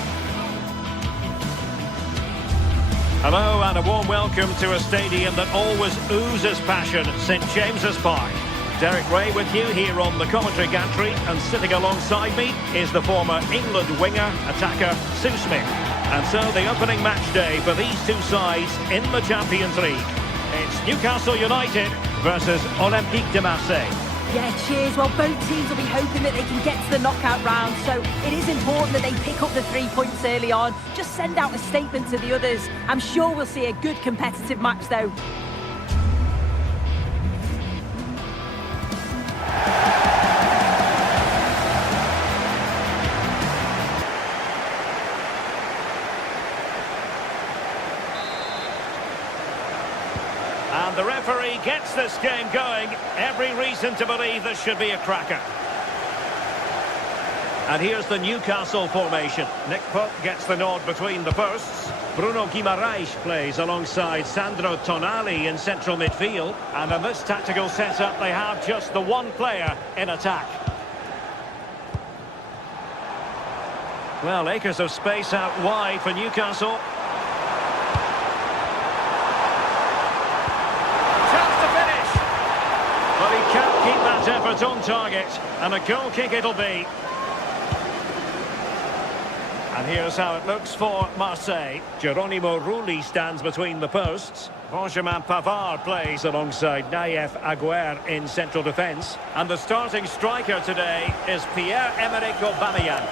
Hello and a warm welcome to a stadium that always oozes passion, St James's Park. Derek Ray with you here on the commentary gantry, and sitting alongside me is the former England winger, attacker, Sue Smith. And so the opening match day for these two sides in the Champions League. It's Newcastle United versus Olympique de Marseille. Yeah, cheers. Well, both teams will be hoping that they can get to the knockout round, so it is important that they pick up the 3 points early on. Just send out a statement to the others. I'm sure we'll see a good competitive match, though. And the referee gets this game going. Every reason to believe this should be a cracker. And here's the Newcastle formation. Nick Pope gets the nod between the posts. Bruno Guimaraes plays alongside Sandro Tonali in central midfield. And in this tactical setup, they have just the one player in attack. Well, acres of space out wide for Newcastle. But he can't keep that effort on target, and a goal kick it'll be. And here's how it looks for Marseille. Geronimo Rulli stands between the posts. Benjamin Pavard plays alongside Nayef Aguer in central defence. And the starting striker today is Pierre-Emerick Aubameyang.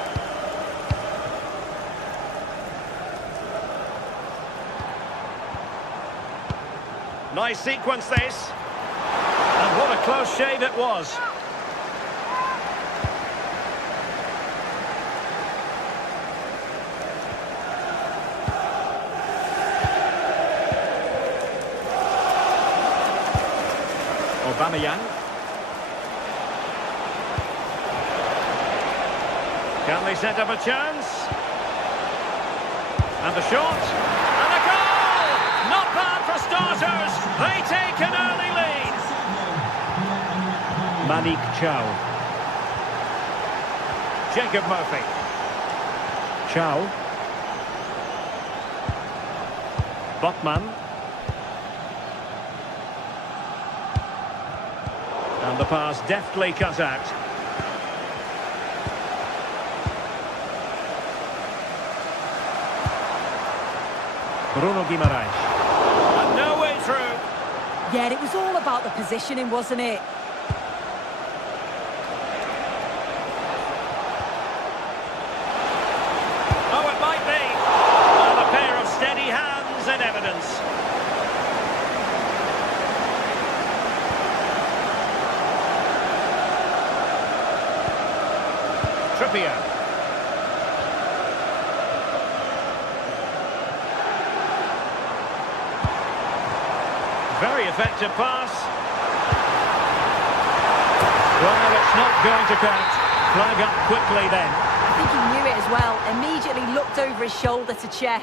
Nice sequence this. And what a close shave it was. Aubameyang. Can they set up a chance? And the shot. And a goal! Not bad for starters. They take an early lead. Malik Chow. Jacob Murphy. Chow. Botman. And the pass deftly cut out. Bruno Guimaraes. And no way through. Yeah, it was all about the positioning, wasn't it? Oh, it might be. And a pair of steady hands in evidence. Trippier. Very effective pass. Well, it's not going to count. Flag up quickly then. I think he knew it as well. Immediately looked over his shoulder to check.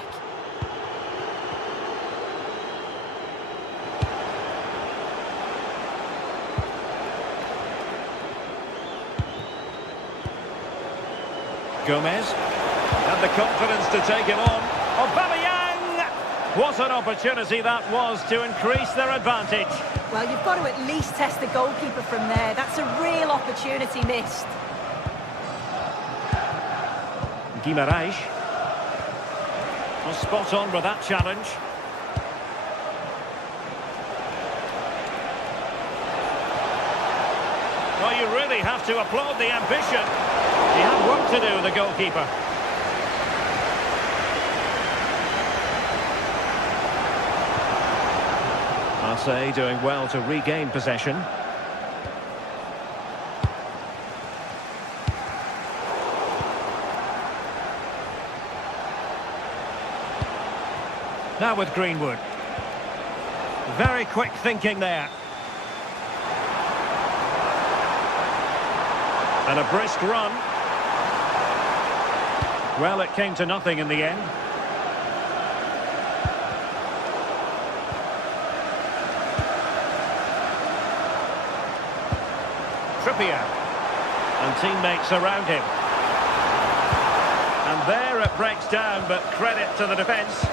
Gomez. And the confidence to take it on. Aubameyang! What an opportunity that was to increase their advantage. Well, you've got to at least test the goalkeeper from there. That's a real opportunity missed. Guimaraes. Well, spot on with that challenge. Well, you really have to applaud the ambition. He had work to do, the goalkeeper. Marseille doing well to regain possession. Now with Greenwood. Very quick thinking there. And a brisk run. Well, it came to nothing in the end. Trippier. And teammates around him. And there it breaks down, but credit to the defence.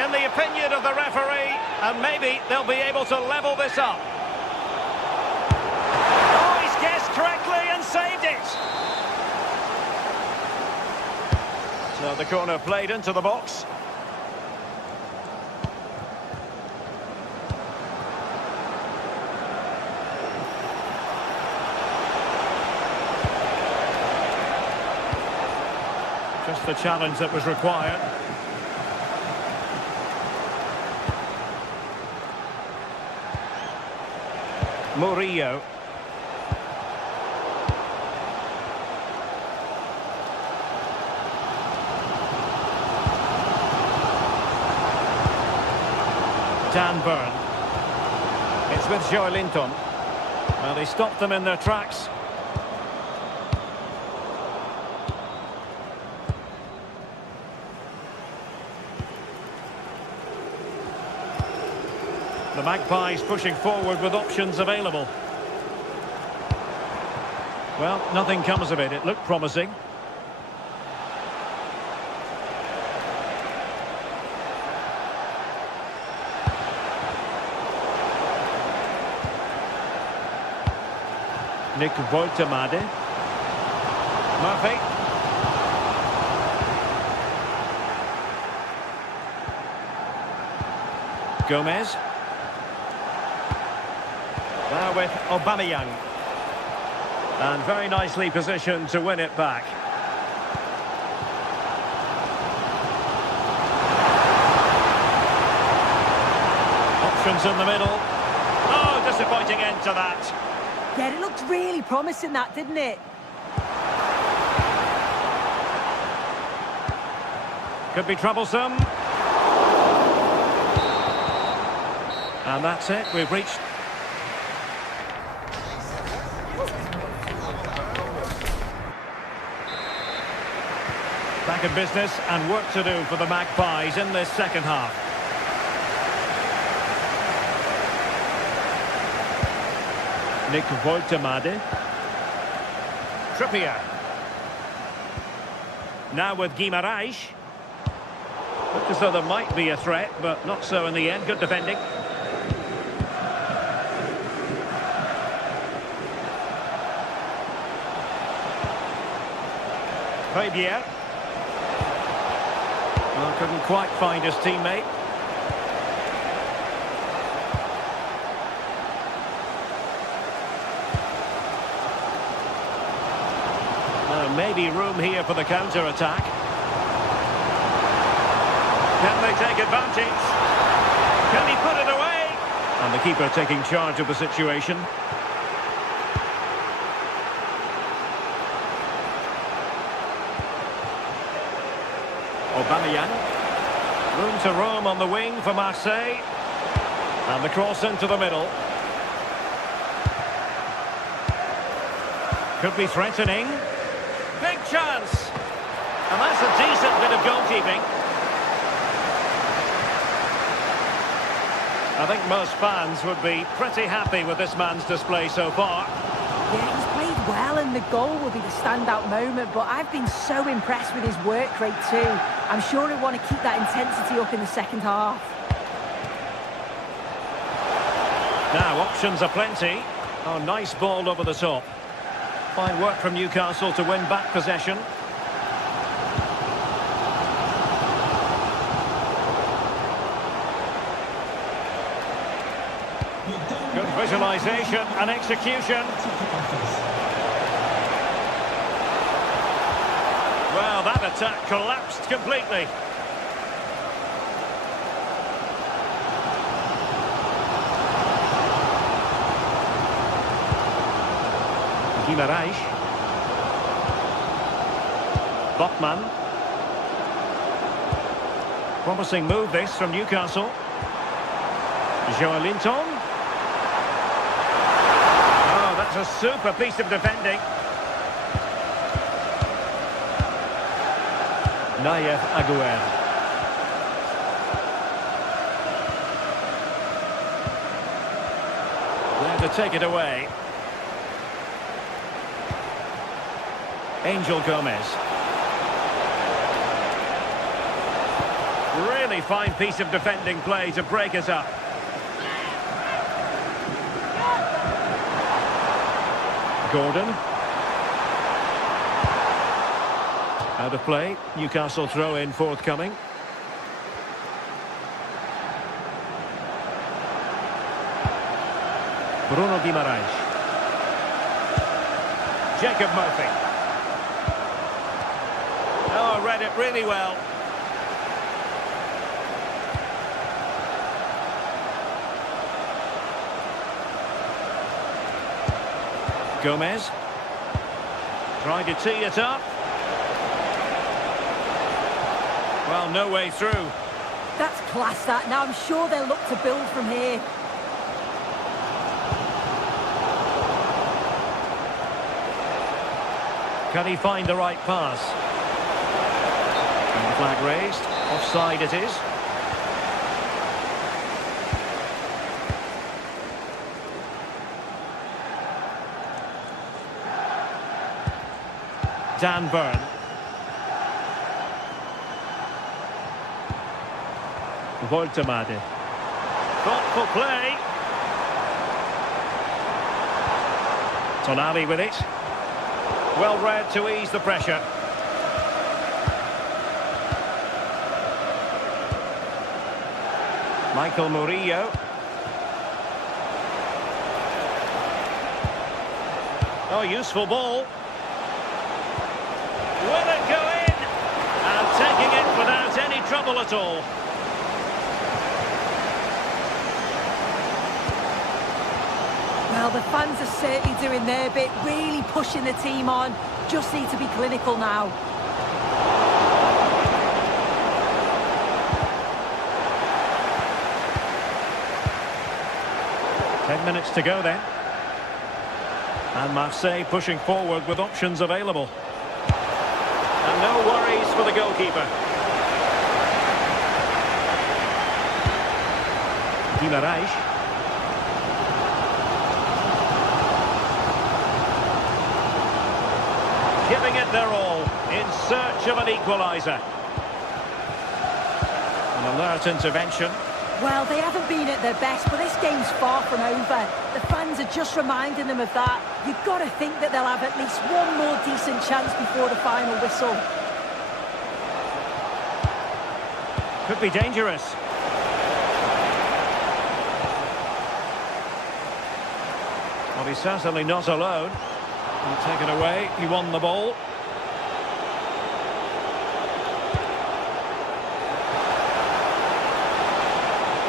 In the opinion of the referee, and maybe they'll be able to level this up. Oh, he's guessed correctly and saved it. So the corner played into the box. Just the challenge that was required. Murillo. Dan Burn. It's with Joelinton. Well, they stopped them in their tracks. The Magpies pushing forward with options available. Well, nothing comes of it. It looked promising. Nick Woltemade. Murphy. Gomez. Now with Aubameyang. And very nicely positioned to win it back. Options in the middle. Oh, disappointing end to that. Yeah, it looked really promising, that, didn't it? Could be troublesome. And that's it, we've reached... Back in business and work to do for the Magpies in this second half. Nick Woltemade. Trippier. Now with Guimaraes. Looked as though there might be a threat, but not so in the end. Good defending. Fabier. Well, couldn't quite find his teammate. Maybe room here for the counter-attack. Can they take advantage? Can he put it away? And the keeper taking charge of the situation. Aubameyang. Room to roam on the wing for Marseille. And the cross into the middle. Could be threatening. Big chance! And that's a decent bit of goalkeeping. I think most fans would be pretty happy with this man's display so far. Yeah, he's played well and the goal will be the standout moment, but I've been so impressed with his work rate too. I'm sure he'll want to keep that intensity up in the second half. Now, options are plenty. Oh, nice ball over the top. Fine work from Newcastle to win back possession. Good visualisation and execution. Well, that attack collapsed completely. Guimaraes. Botman. Promising move this from Newcastle. Joelinton. Oh, that's a super piece of defending. Nayef Aguerd. There to take it away. Angel Gomez. Really fine piece of defending play to break us up. Gordon. Out of play. Newcastle throw in forthcoming. Bruno Guimaraes. Jacob Murphy. Oh, read it really well. Gomez. Tried to tee it up. Well, no way through. That's class, that. Now I'm sure they'll look to build from here. Can he find the right pass? And the flag raised. Offside it is. Dan Burn. Woltemade. Thoughtful play. Tonali with it. Well read to ease the pressure. Michael Murillo. Oh, useful ball. Will it go in? And taking it without any trouble at all. Well, the fans are certainly doing their bit, really pushing the team on. Just need to be clinical now. Ten minutes to go then. And Marseille pushing forward with options available. And no worries for the goalkeeper. Guimaraes. Giving it their all in search of an equaliser. An alert intervention. Well, they haven't been at their best, but this game's far from over. The fans are just reminding them of that. You've got to think that they'll have at least one more decent chance before the final whistle. Could be dangerous. Well, he's certainly not alone. He'll take it away. He won the ball.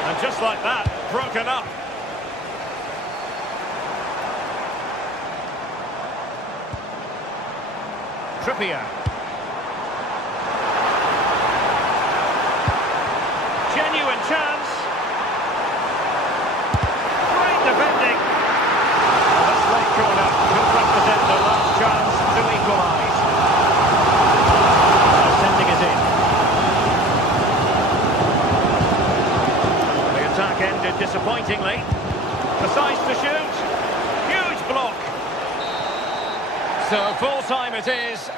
And just like that, broken up. Trippier. Genuine chance. Great defending. This late corner could represent the last chance to equalise. Sending it in. The attack ended disappointingly. Decides to shoot. Huge block. So full time it is.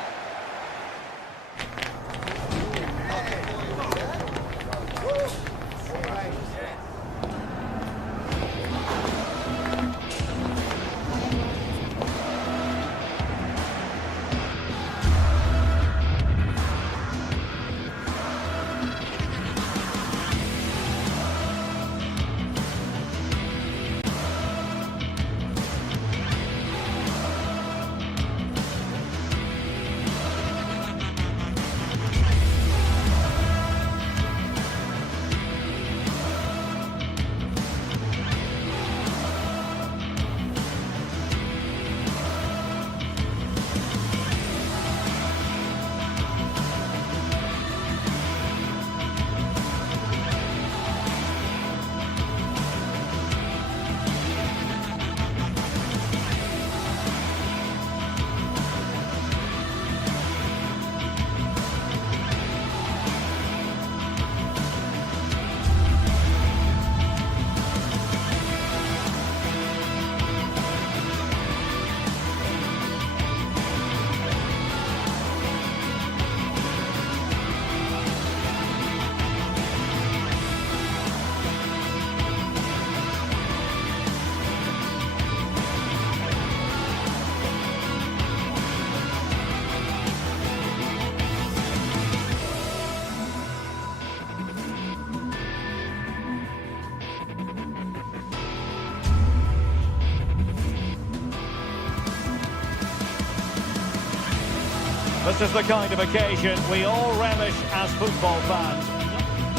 This is the kind of occasion we all relish as football fans.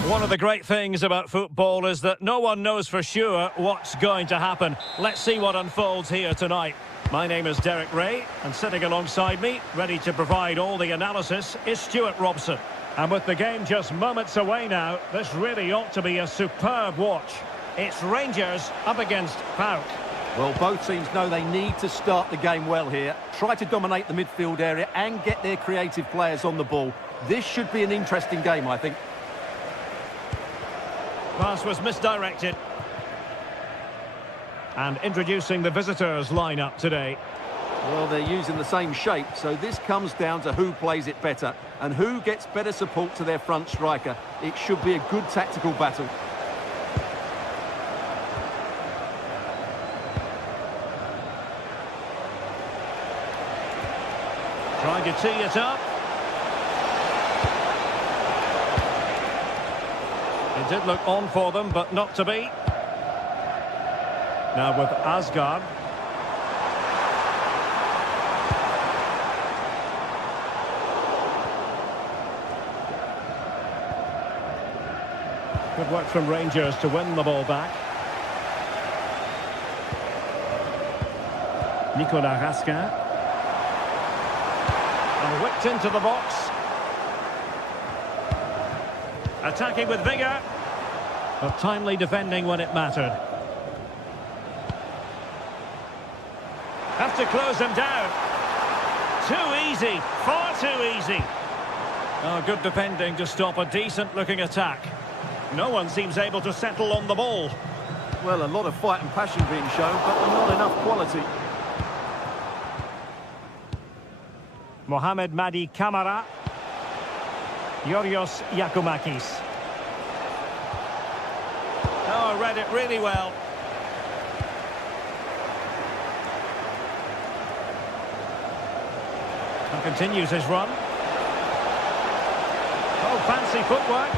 One of the great things about football is that no one knows for sure what's going to happen. Let's see what unfolds here tonight. My name is Derek Ray, and sitting alongside me, ready to provide all the analysis, is Stuart Robson. And with the game just moments away now, this really ought to be a superb watch. It's Rangers up against PAOK. Well, both teams know they need to start the game well here. Try to dominate the midfield area and get their creative players on the ball. This should be an interesting game, I think. Pass was misdirected. And introducing the visitors lineup today. Well, they're using the same shape, so this comes down to who plays it better and who gets better support to their front striker. It should be a good tactical battle. Trying to tee it up. It did look on for them, but not to be. Now with Asgard. Good work from Rangers to win the ball back. Nicolas Raskin. And whipped into the box. Attacking with vigour. But timely defending when it mattered. Have to close them down. Too easy. Far too easy. Oh, good defending to stop a decent-looking attack. No one seems able to settle on the ball. Well, a lot of fight and passion being shown, but not enough quality. Mohamed Madi Kamara. Yorios Yakumakis. Oh, read it really well. And continues his run. Oh, fancy footwork.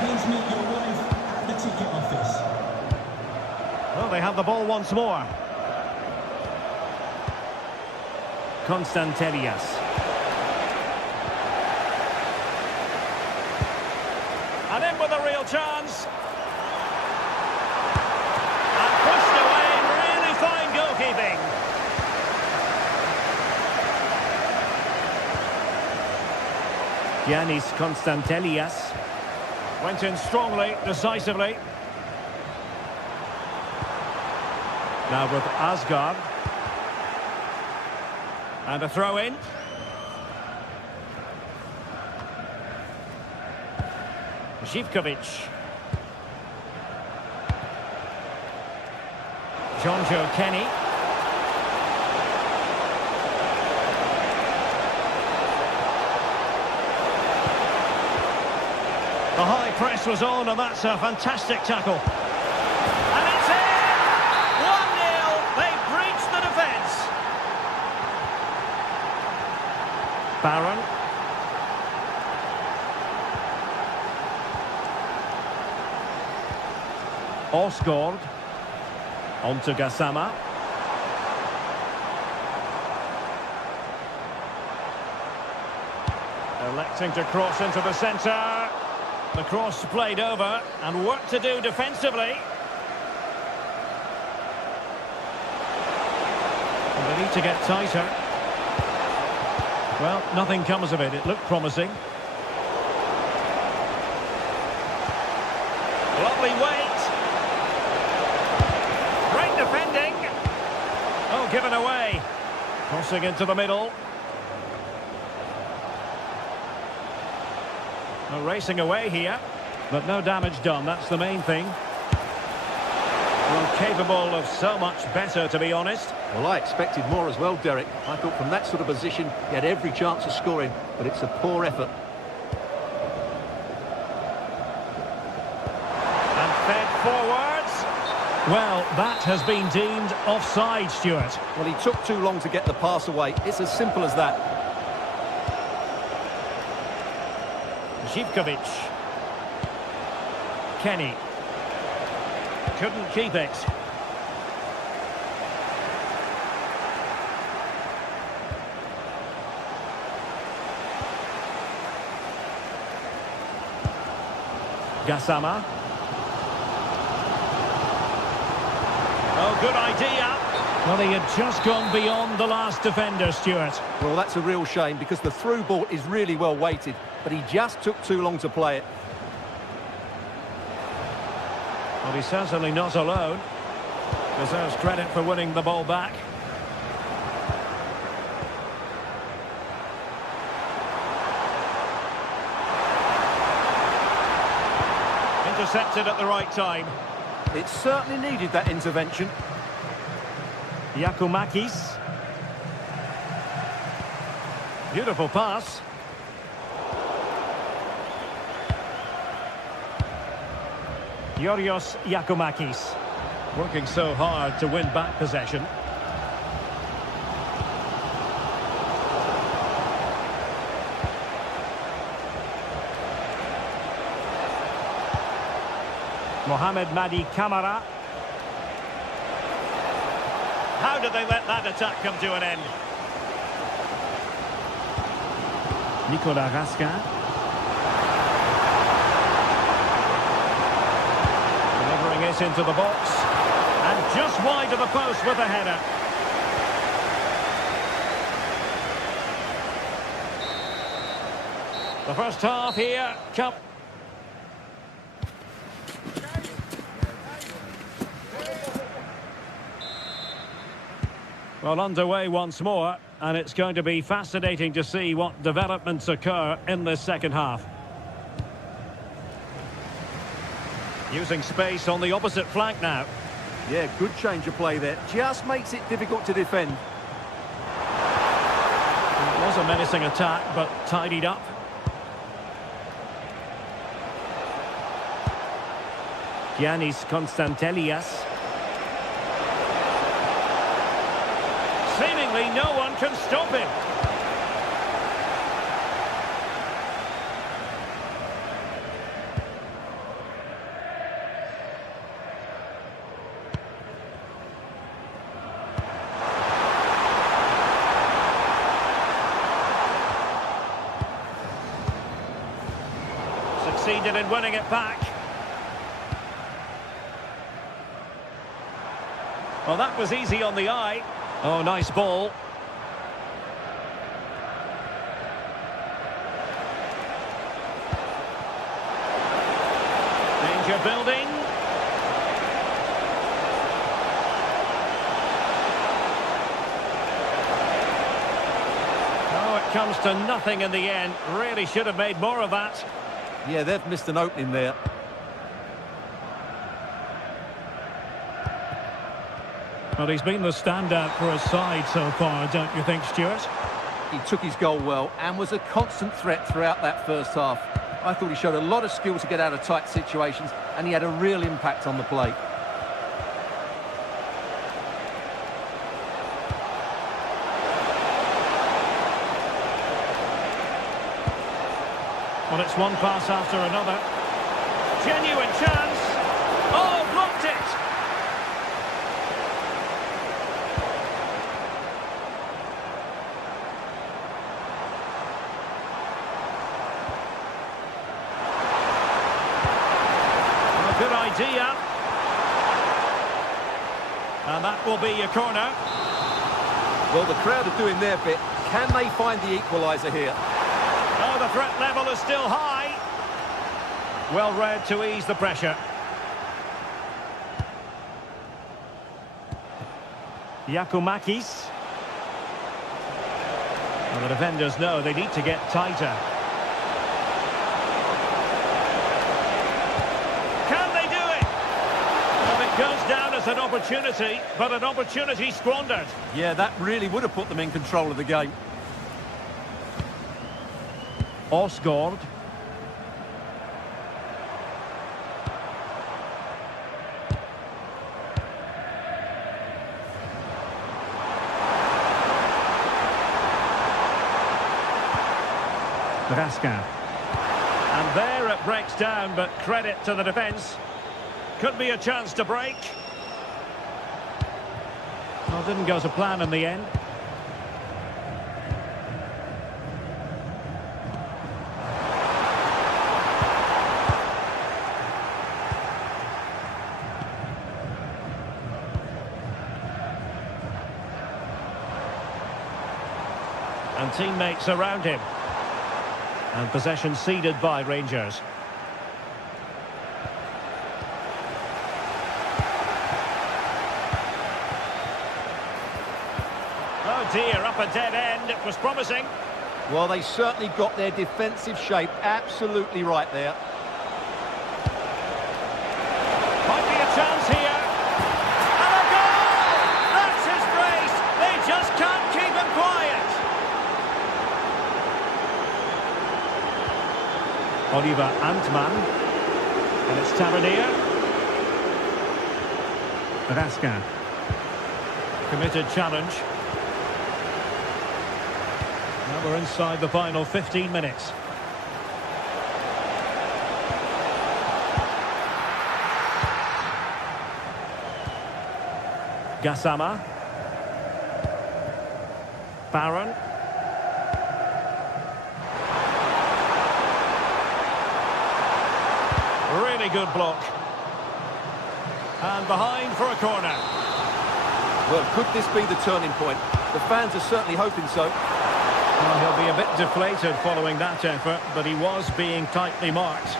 Please meet your wife at the ticket office. Well, they have the ball once more. Constantelias. And in with a real chance. And pushed away. Really fine goalkeeping. Giannis Constantelias. Went in strongly, decisively. Now with Asgard. And a throw in. Zivkovic. Jonjo Kenny. The high press was on, and that's a fantastic tackle. And it's in! 1-0. They've breached the defence. Barron. Osgård. On to Gassama. Electing to cross into the centre. The cross played over, and work to do defensively. And they need to get tighter. Well, nothing comes of it. It looked promising. Lovely weight. Great defending. Oh, given away. Crossing into the middle. Racing away here, but no damage done. That's the main thing. Well, capable of so much better, to be honest. Well, I expected more as well, Derek. I thought from that sort of position, he had every chance of scoring, but it's a poor effort. And fed forwards. Well, that has been deemed offside, Stuart. Well, he took too long to get the pass away. It's as simple as that. Zivkovic. Kenny. Couldn't keep it. Gassama. Oh, good idea. Well, he had just gone beyond the last defender, Stuart. Well, that's a real shame because the through ball is really well weighted, but he just took too long to play it. Well, he's certainly not alone. Deserves credit for winning the ball back. Intercepted at the right time. It certainly needed that intervention. Yakumakis. Beautiful pass. Yorios Yakumakis. Working so hard to win back possession. Mohamed Madi Camara. How did they let that attack come to an end? Nicolas Raskin. Delivering it into the box. And just wide of the post with a header. The first half here. Well, underway once more, and it's going to be fascinating to see what developments occur in this second half. Using space on the opposite flank now. Yeah, good change of play there. Just makes it difficult to defend. It was a menacing attack, but tidied up. Giannis Konstantelias. Seemingly no one can stop him. Succeeded in winning it back. Well, that was easy on the eye. Oh, nice ball. Danger building. Oh, it comes to nothing in the end. Really should have made more of that. Yeah, they've missed an opening there. Well, he's been the standout for his side so far, don't you think, Stuart? He took his goal well and was a constant threat throughout that first half. I thought he showed a lot of skill to get out of tight situations, and he had a real impact on the play. Well, it's one pass after another. Genuine chance. Oh, blocked it. Good idea. And that will be a corner. Well, the crowd are doing their bit. Can they find the equaliser here? Oh, the threat level is still high. Well read to ease the pressure. Giacomakis. Well, the defenders know they need to get tighter. Goes down as an opportunity, but an opportunity squandered. Yeah, that really would have put them in control of the game. Osgård. Raskin. And there it breaks down, but credit to the defence. Could be a chance to break. Well, didn't go to plan in the end. And teammates around him. And possession ceded by Rangers. Oh dear, up a dead end. It was promising. Well, they certainly got their defensive shape absolutely right there. Might be a chance here. And a goal! That's his brace. They just can't keep him quiet. Oliver Antman. And it's Tavernier. Raskin. Committed challenge. Now we're inside the final 15 minutes. Gassama. Barron. Really good block. And behind for a corner. Well, could this be the turning point? The fans are certainly hoping so. Well, he'll be a bit deflated following that effort, but he was being tightly marked.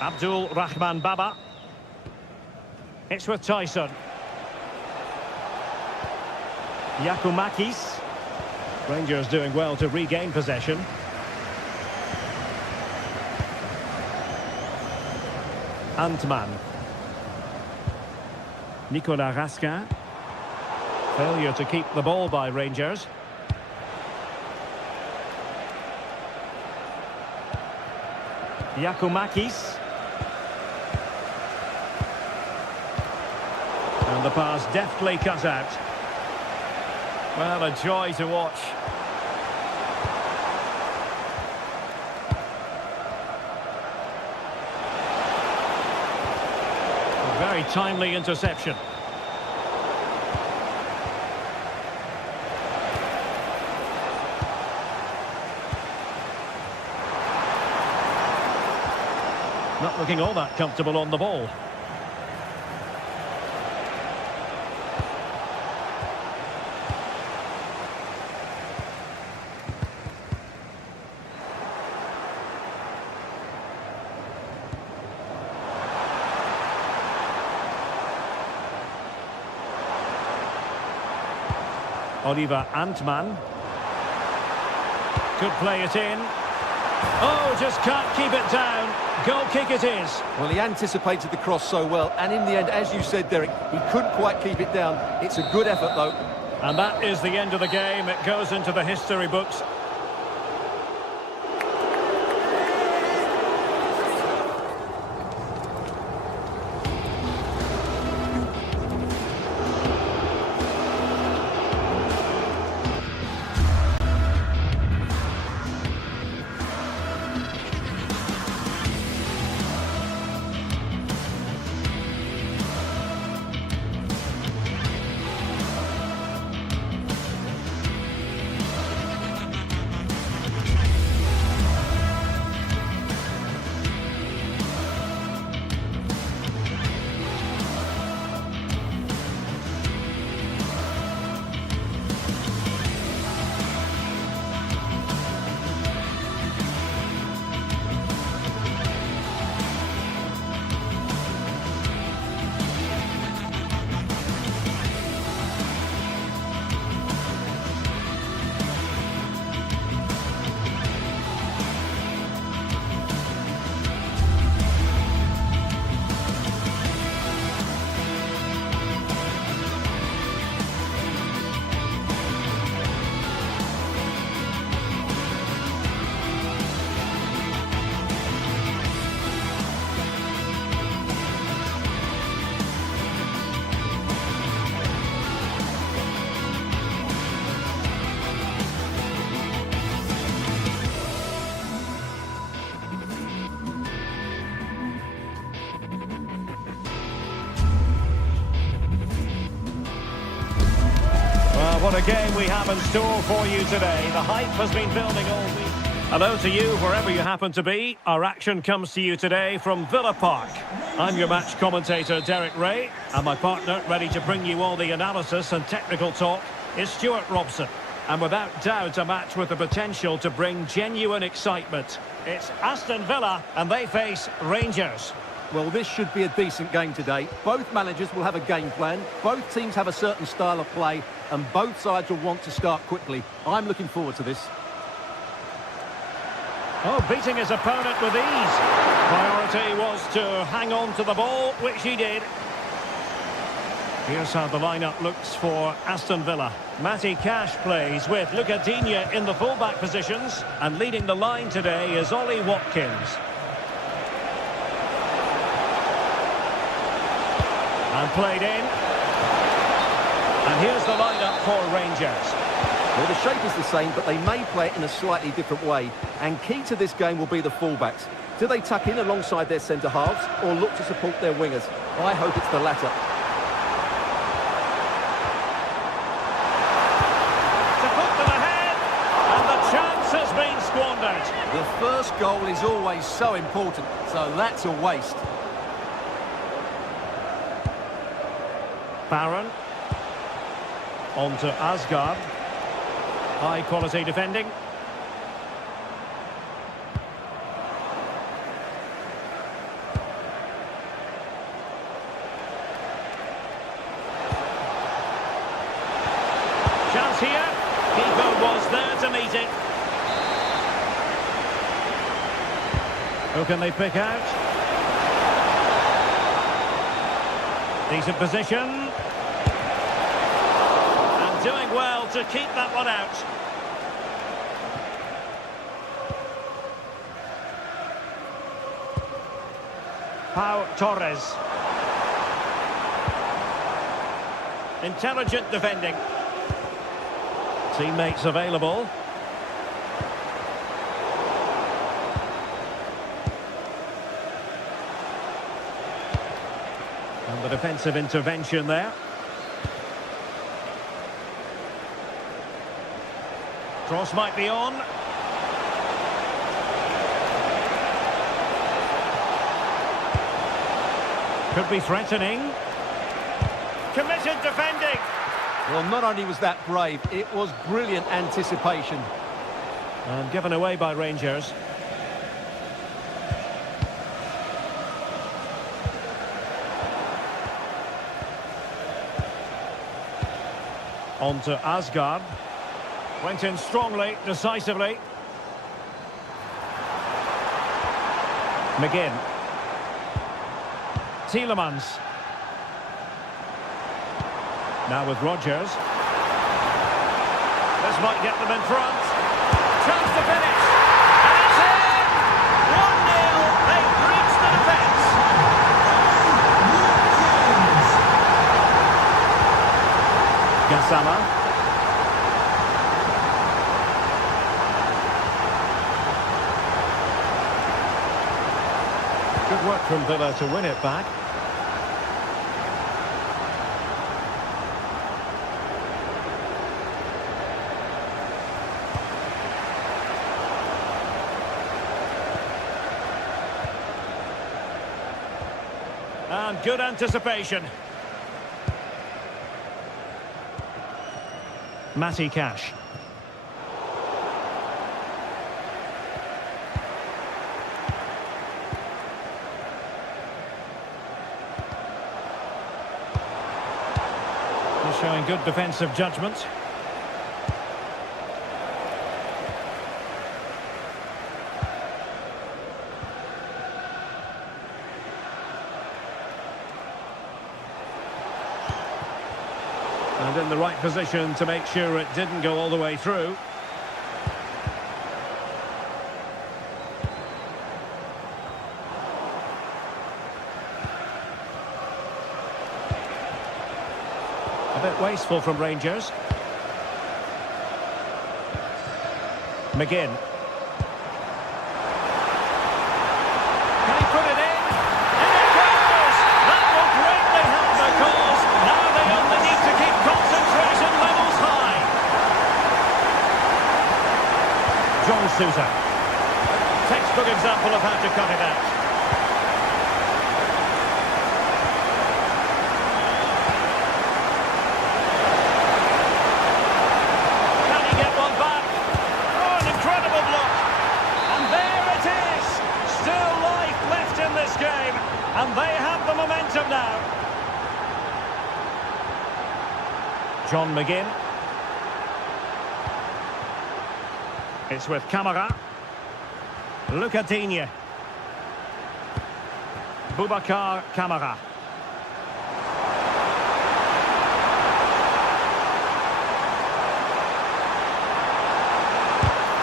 Abdul Rahman Baba. It's with Tyson. Yakumakis. Rangers doing well to regain possession. Antman. Nicolas Raskin. Failure to keep the ball by Rangers. Yakumakis. And the pass deftly cut out. Well, a joy to watch. A very timely interception. Not looking all that comfortable on the ball. Oliver Antman. Could play it in. Oh, just can't keep it down. Goal kick it is. Well, he anticipated the cross so well, and in the end, as you said, Derek, he couldn't quite keep it down. It's a good effort, though. And that is the end of the game. It goes into the history books. What a game we have in store for you today. The hype has been building all week. Hello to you, wherever you happen to be. Our action comes to you today from Villa Park. I'm your match commentator, Derek Ray, and my partner, ready to bring you all the analysis and technical talk, is Stuart Robson. And without doubt, a match with the potential to bring genuine excitement. It's Aston Villa, and they face Rangers. Well, this should be a decent game today. Both managers will have a game plan. Both teams have a certain style of play, and both sides will want to start quickly. I'm looking forward to this. Oh, beating his opponent with ease. Priority was to hang on to the ball, which he did. Here's how the lineup looks for Aston Villa. Matty Cash plays with Luca Digne in the fullback positions, and leading the line today is Ollie Watkins. And played in. And here's the lineup for Rangers. Well, the shape is the same, but they may play it in a slightly different way. And key to this game will be the fullbacks. Do they tuck in alongside their centre-halves or look to support their wingers? I hope it's the latter. To put them ahead, and the chance has been squandered. The first goal is always so important, so that's a waste. Barron. On to Asgard. High quality defending. Chance here. Keeper was there to meet it. Who can they pick out? Decent position. And doing well to keep that one out. Pau Torres. Intelligent defending. Teammates available. And the defensive intervention there. Cross might be on. Could be threatening. Committed defending. Well, not only was that brave, it was brilliant anticipation. And given away by Rangers. On to Asgard. Went in strongly, decisively. McGinn. Tielemans. Now with Rodgers. This might get them in front. Chance to finish. And it's in! 1-0. They've breached the defence. Gassama. Good work from Villa to win it back. And good anticipation. Matty Cash. He's showing good defensive judgment. And in the right position to make sure it didn't go all the way through. A bit wasteful from Rangers. McGinn. Can he put it in? And it goes! That will greatly help the cause. Now they only need to keep concentration levels high. John Sousa. Textbook example of how to cut it out. Can he get one back? Oh, an incredible block. And there it is. Still life left in this game. And they have the momentum now. John McGinn. It's with Camara. Luca Digne. Boubacar Camara.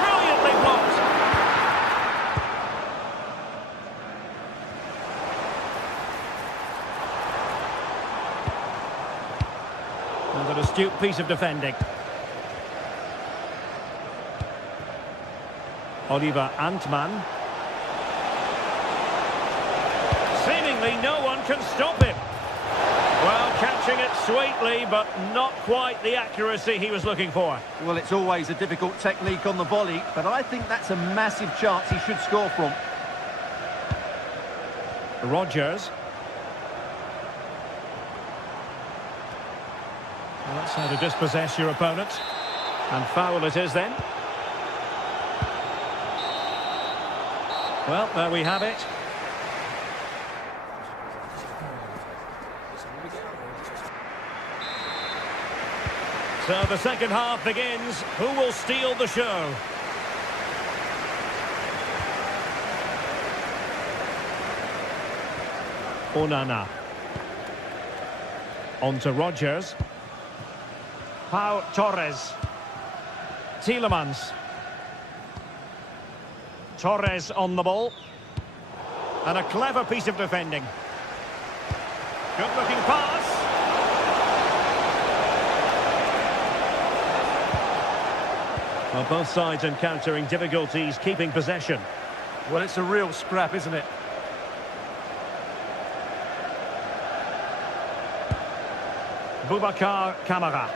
Brilliantly blocked. And an astute piece of defending. Oliver Antman. Really, no one can stop him. Well, catching it sweetly, but not quite the accuracy he was looking for. Well, it's always a difficult technique on the volley, but I think that's a massive chance he should score from. Rodgers. Well, that's how to dispossess your opponent. And foul it is then. Well, there we have it. So the second half begins. Who will steal the show? Onana. On to Rodgers. Pau Torres. Tielemans. Torres on the ball. And a clever piece of defending. Good looking pass. Well, both sides encountering difficulties keeping possession. Well, it's a real scrap, isn't it? Boubacar Kamara.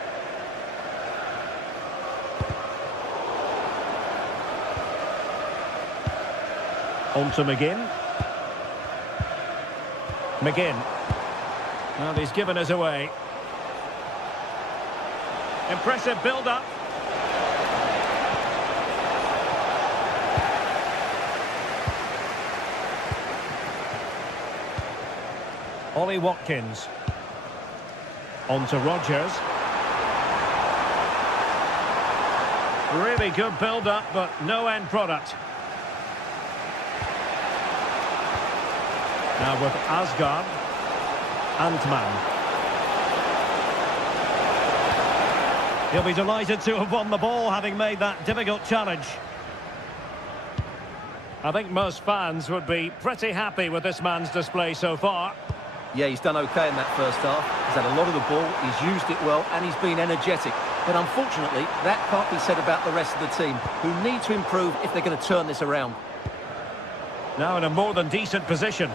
On to McGinn. McGinn. Well, he's given us away. Impressive build-up. Ollie Watkins. On to Rodgers. Really good build-up, but no end product. Now with Asgard. Antman. He'll be delighted to have won the ball, having made that difficult challenge. I think most fans would be pretty happy with this man's display so far. Yeah, he's done okay in that first half. He's had a lot of the ball, he's used it well, and he's been energetic. But unfortunately, that can't be said about the rest of the team, who need to improve if they're going to turn this around. Now in a more than decent position.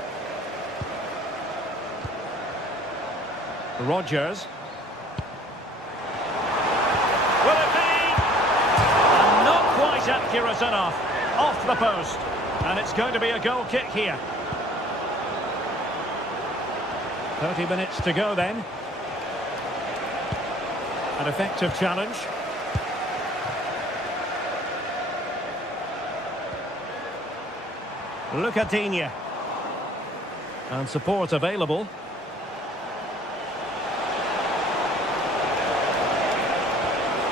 Rodgers. Will it be? And not quite accurate enough. Off the post. And it's going to be a goal kick here. 30 minutes to go then. An effective challenge. Look at Digne. And support available.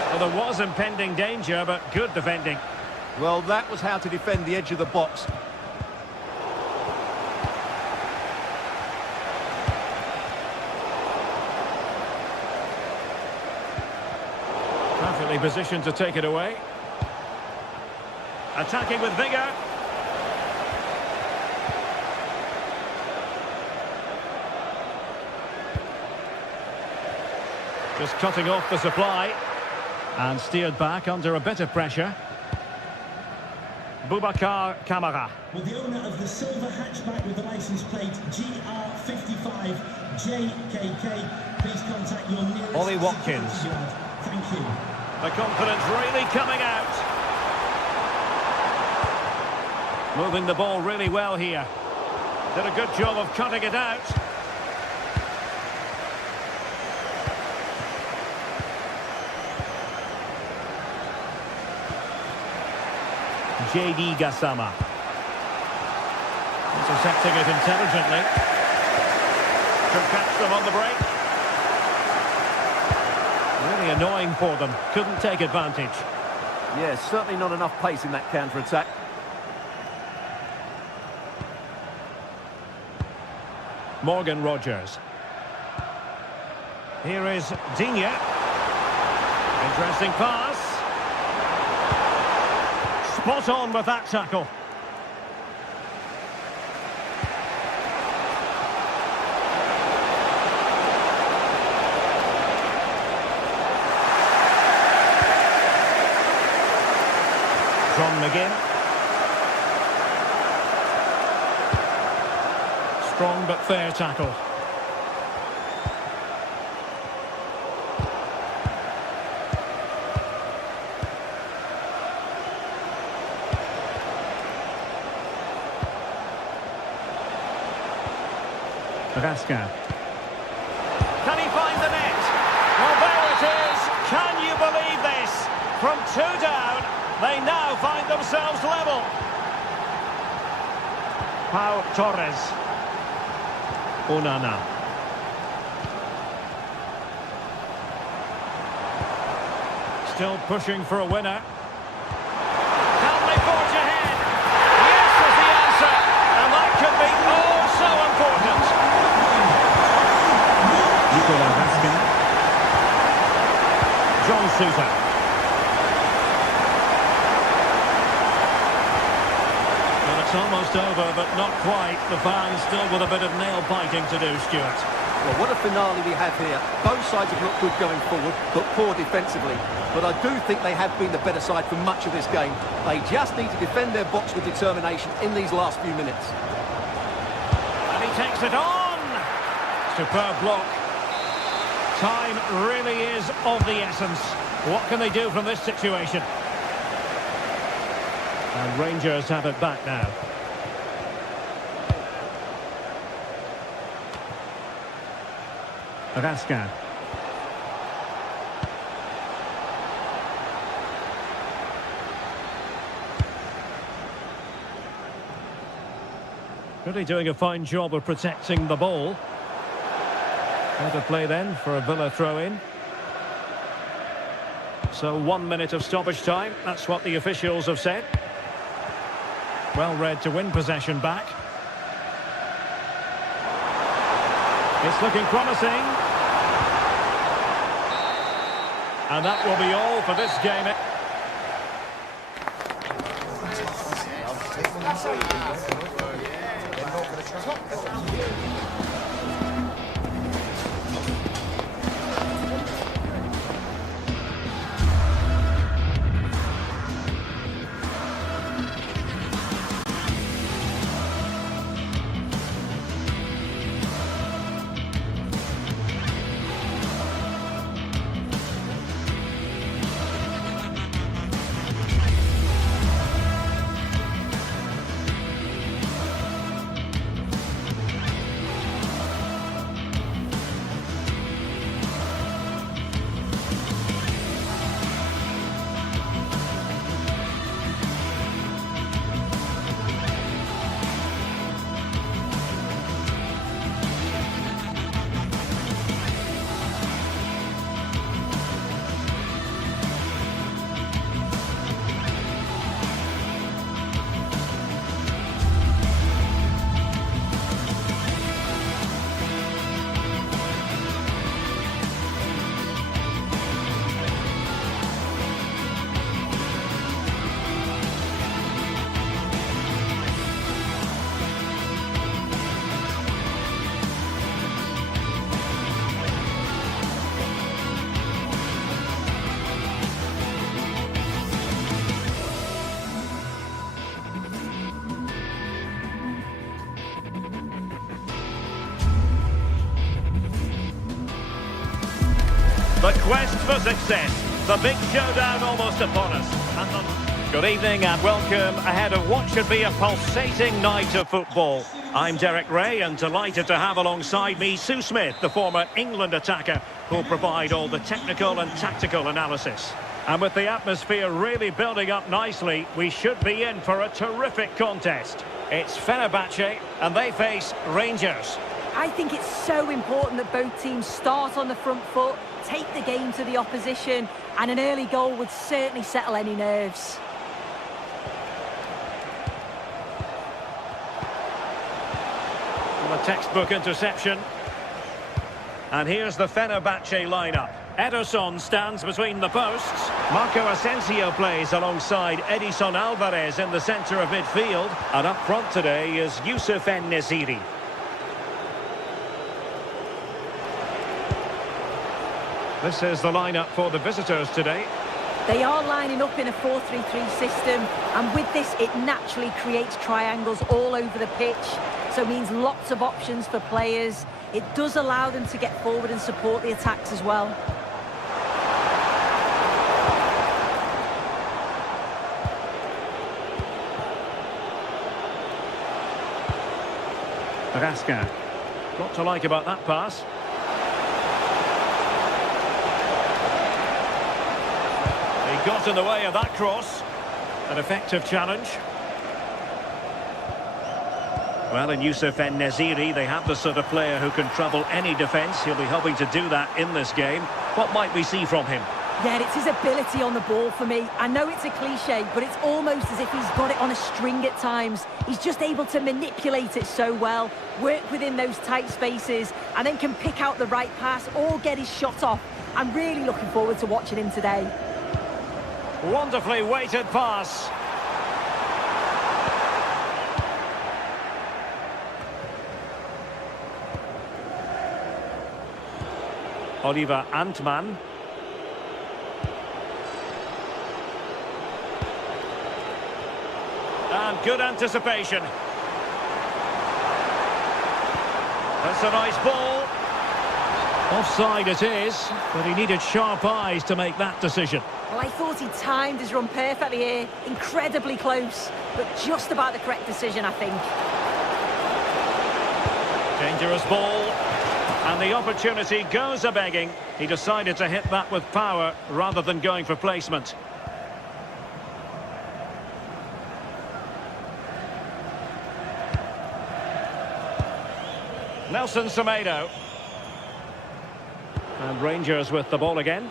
Well, there was impending danger, but good defending. Well, that was how to defend the edge of the box. Perfectly positioned to take it away. Attacking with vigour. Just cutting off the supply. And steered back under a bit of pressure. Boubacar Kamara. Well, the owner of the silver hatchback with the license plate GR55JKK, please contact your nearest Ollie Watkins. yard. Thank you. The confidence really coming out. Moving the ball really well here. Did a good job of cutting it out. JD Gassama. Intercepting it intelligently. Could catch them on the break. Really annoying for them. Couldn't take advantage. Yeah, certainly not enough pace in that counter-attack. Morgan Rodgers. Here is Digne. Interesting pass. Spot on with that tackle. John McGinn. strong but fair tackle. Rasca. Can he find the net? Well, there it is. Can you believe this? From 2 down, they now find themselves level. Pau Torres. Onana. Still pushing for a winner. Can they forge ahead? Yes is the answer. And that could be oh so important. Nicolas Rasca. John Sousa. Well, it's almost over, but not quite. The fans still with a bit of nail-biting to do, Stuart. Well, what a finale we have here. Both sides have looked good going forward, but poor defensively. But I do think they have been the better side for much of this game. They just need to defend their box with determination in these last few minutes. And he takes it on. Superb block. Time really is of the essence. What can they do from this situation? And Rangers have it back now. Rasca. Really doing a fine job of protecting the ball. Better play then for a Villa throw-in. So 1 minute of stoppage time. That's what the officials have said. Well read to win possession back. It's looking promising. And that will be all for this game. The quest for success. The big showdown almost upon us. Good evening and welcome ahead of what should be a pulsating night of football. I'm Derek Ray and delighted to have alongside me Sue Smith, the former England attacker, who'll provide all the technical and tactical analysis. And with the atmosphere really building up nicely, we should be in for a terrific contest. It's Fenerbahce and they face Rangers. I think it's so important that both teams start on the front foot, take the game to the opposition, and an early goal would certainly settle any nerves. A textbook interception. And here's the Fenerbahce lineup. Ederson stands between the posts. Marco Asensio plays alongside Edison Alvarez in the centre of midfield. And up front today is Youssef En-Nesyri. This is the lineup for the visitors today. They are lining up in a 4-3-3 system, and with this it naturally creates triangles all over the pitch. so it means lots of options for players. It does allow them to get forward and support the attacks as well. Rasca. What to like about that pass? He got in the way of that cross. An effective challenge. Well, in Youssef En-Nesyri, they have the sort of player who can trouble any defence. He'll be hoping to do that in this game. What might we see from him? Yeah, it's his ability on the ball for me. I know it's a cliche, but it's almost as if he's got it on a string at times. He's just able to manipulate it so well, work within those tight spaces, and then can pick out the right pass or get his shot off. I'm really looking forward to watching him today. Wonderfully weighted pass. Oliver Antman. And good anticipation. That's a nice ball. Offside it is, but he needed sharp eyes to make that decision. Well, I thought he timed his run perfectly here. Incredibly close, but just about the correct decision, I think. Dangerous ball. And the opportunity goes a-begging. He decided to hit that with power rather than going for placement. Nelson Semedo. And Rangers with the ball again.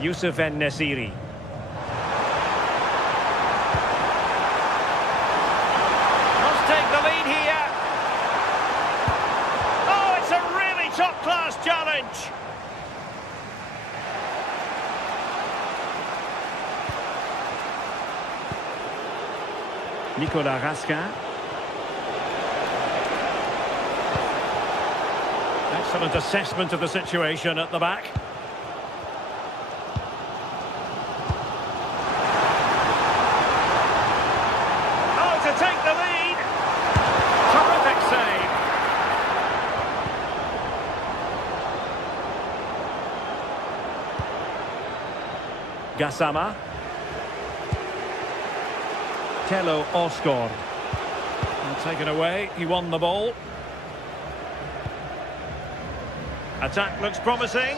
Youssef En-Nesyri. Must take the lead here. Oh, it's a really top-class challenge. Nicolas Rasca. Excellent assessment of the situation at the back. Oh, to take the lead. Terrific save. Gassama. Tello Oscar. And taken away, he won the ball. Attack looks promising.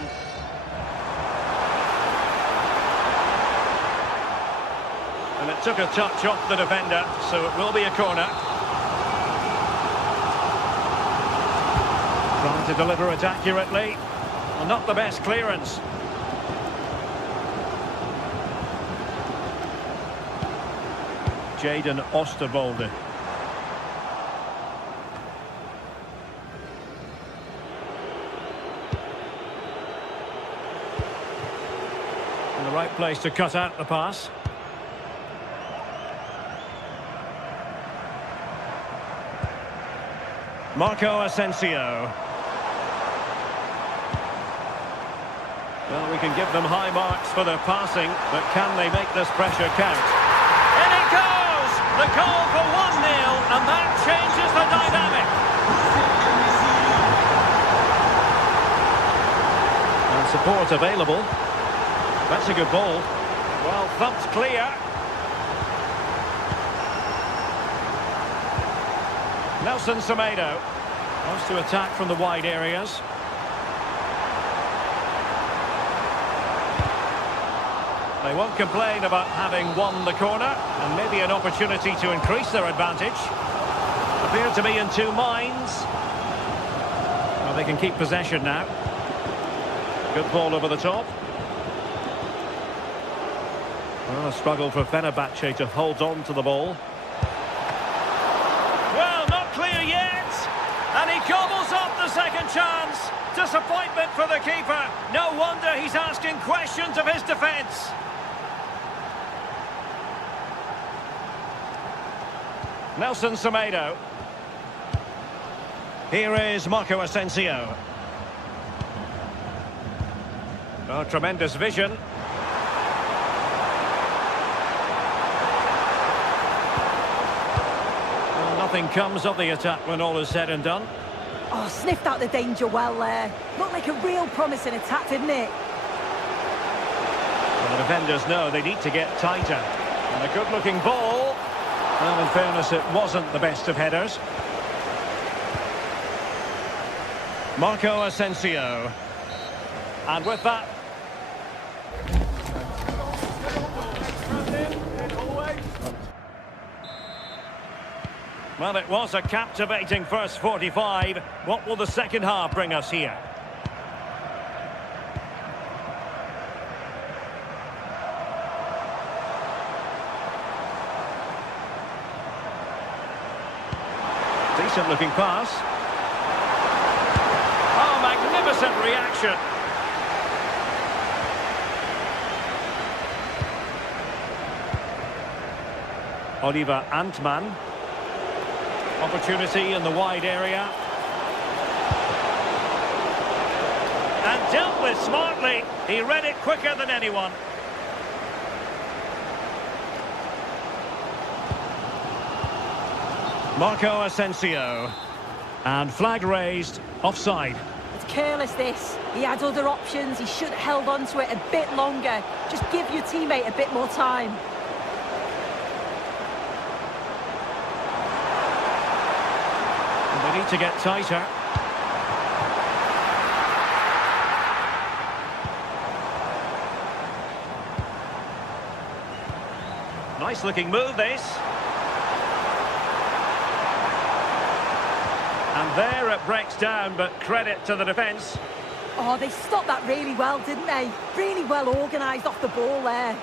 And it took a touch off the defender, so it will be a corner. Trying to deliver it accurately. Well, not the best clearance. Jaden Oosterwolde. In the right place to cut out the pass. Marco Asensio. Well, we can give them high marks for their passing, but can they make this pressure count? In it goes! The goal for 1-0, and that changes the dynamic. And support available. That's a good ball. Well, thumped clear. Nelson Semedo wants to attack from the wide areas. They won't complain about having won the corner, and maybe an opportunity to increase their advantage. Appear to be in two minds. Well, they can keep possession now. Good ball over the top. Well, a struggle for Fenerbahce to hold on to the ball. Well, not clear yet. And he gobbles up the second chance. Disappointment for the keeper. No wonder he's asking questions of his defence. Nelson Semedo. Here is Marco Asensio. Oh, tremendous vision. Nothing comes of the attack when all is said and done. Oh, sniffed out the danger well there. Looked like a real promising attack, didn't it? Well, the defenders know they need to get tighter. And a good-looking ball. Well, in fairness, it wasn't the best of headers. Marco Asensio. And with that... Well, it was a captivating first 45. What will the second half bring us here? Decent looking pass. Oh, magnificent reaction. Oliver Antman. Opportunity in the wide area. And dealt with smartly. He read it quicker than anyone. Marco Asensio. And flag raised, offside. It's careless, this. He had other options. He should have held on to it a bit longer. Just give your teammate a bit more time. They need to get tighter. Nice looking move, this. And there it breaks down, but credit to the defence. Oh, they stopped that really well, didn't they? Really well organised off the ball there.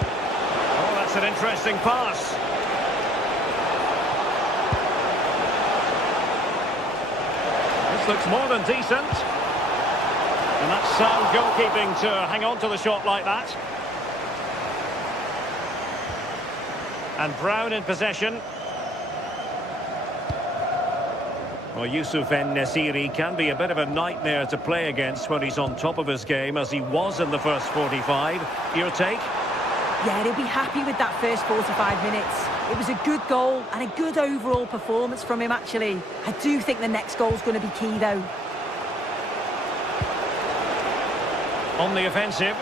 Oh, that's an interesting pass. Looks more than decent. And that's sound goalkeeping to hang on to the shot like that. And Brown in possession. Well, Youssouf En-Nesyri can be a bit of a nightmare to play against when he's on top of his game, as he was in the first 45. Your take? Yeah, he'll be happy with that first 45 minutes. It was a good goal and a good overall performance from him, actually. I do think the next goal's going to be key, though. On the offensive.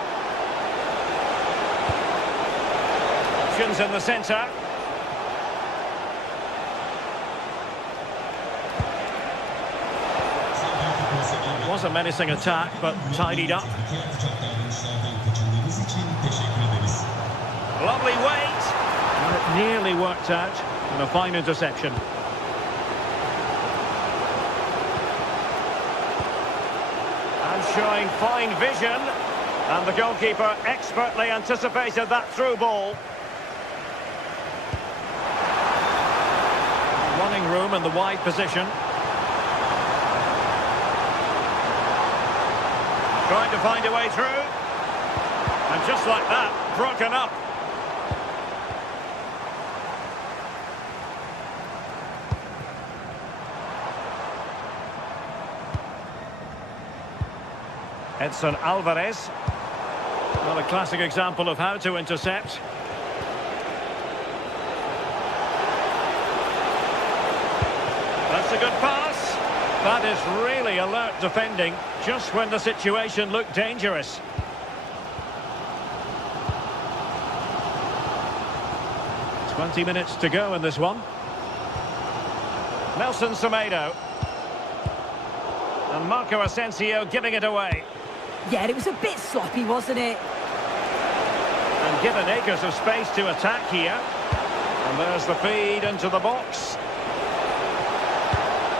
Options in the centre. It was a menacing attack, but tidied up. Lovely weight. And it nearly worked out, and a fine interception. And showing fine vision. And the goalkeeper expertly anticipated that through ball. Running room in the wide position. Trying to find a way through. And just like that, broken up. Edson Alvarez. Well, a classic example of how to intercept. That's a good pass. That is really alert defending, just when the situation looked dangerous. "20 minutes to go in this one. Nelson Semedo. And Marco Asensio giving it away. Yeah, it was a bit sloppy, wasn't it? And given acres of space to attack here. And there's the feed into the box.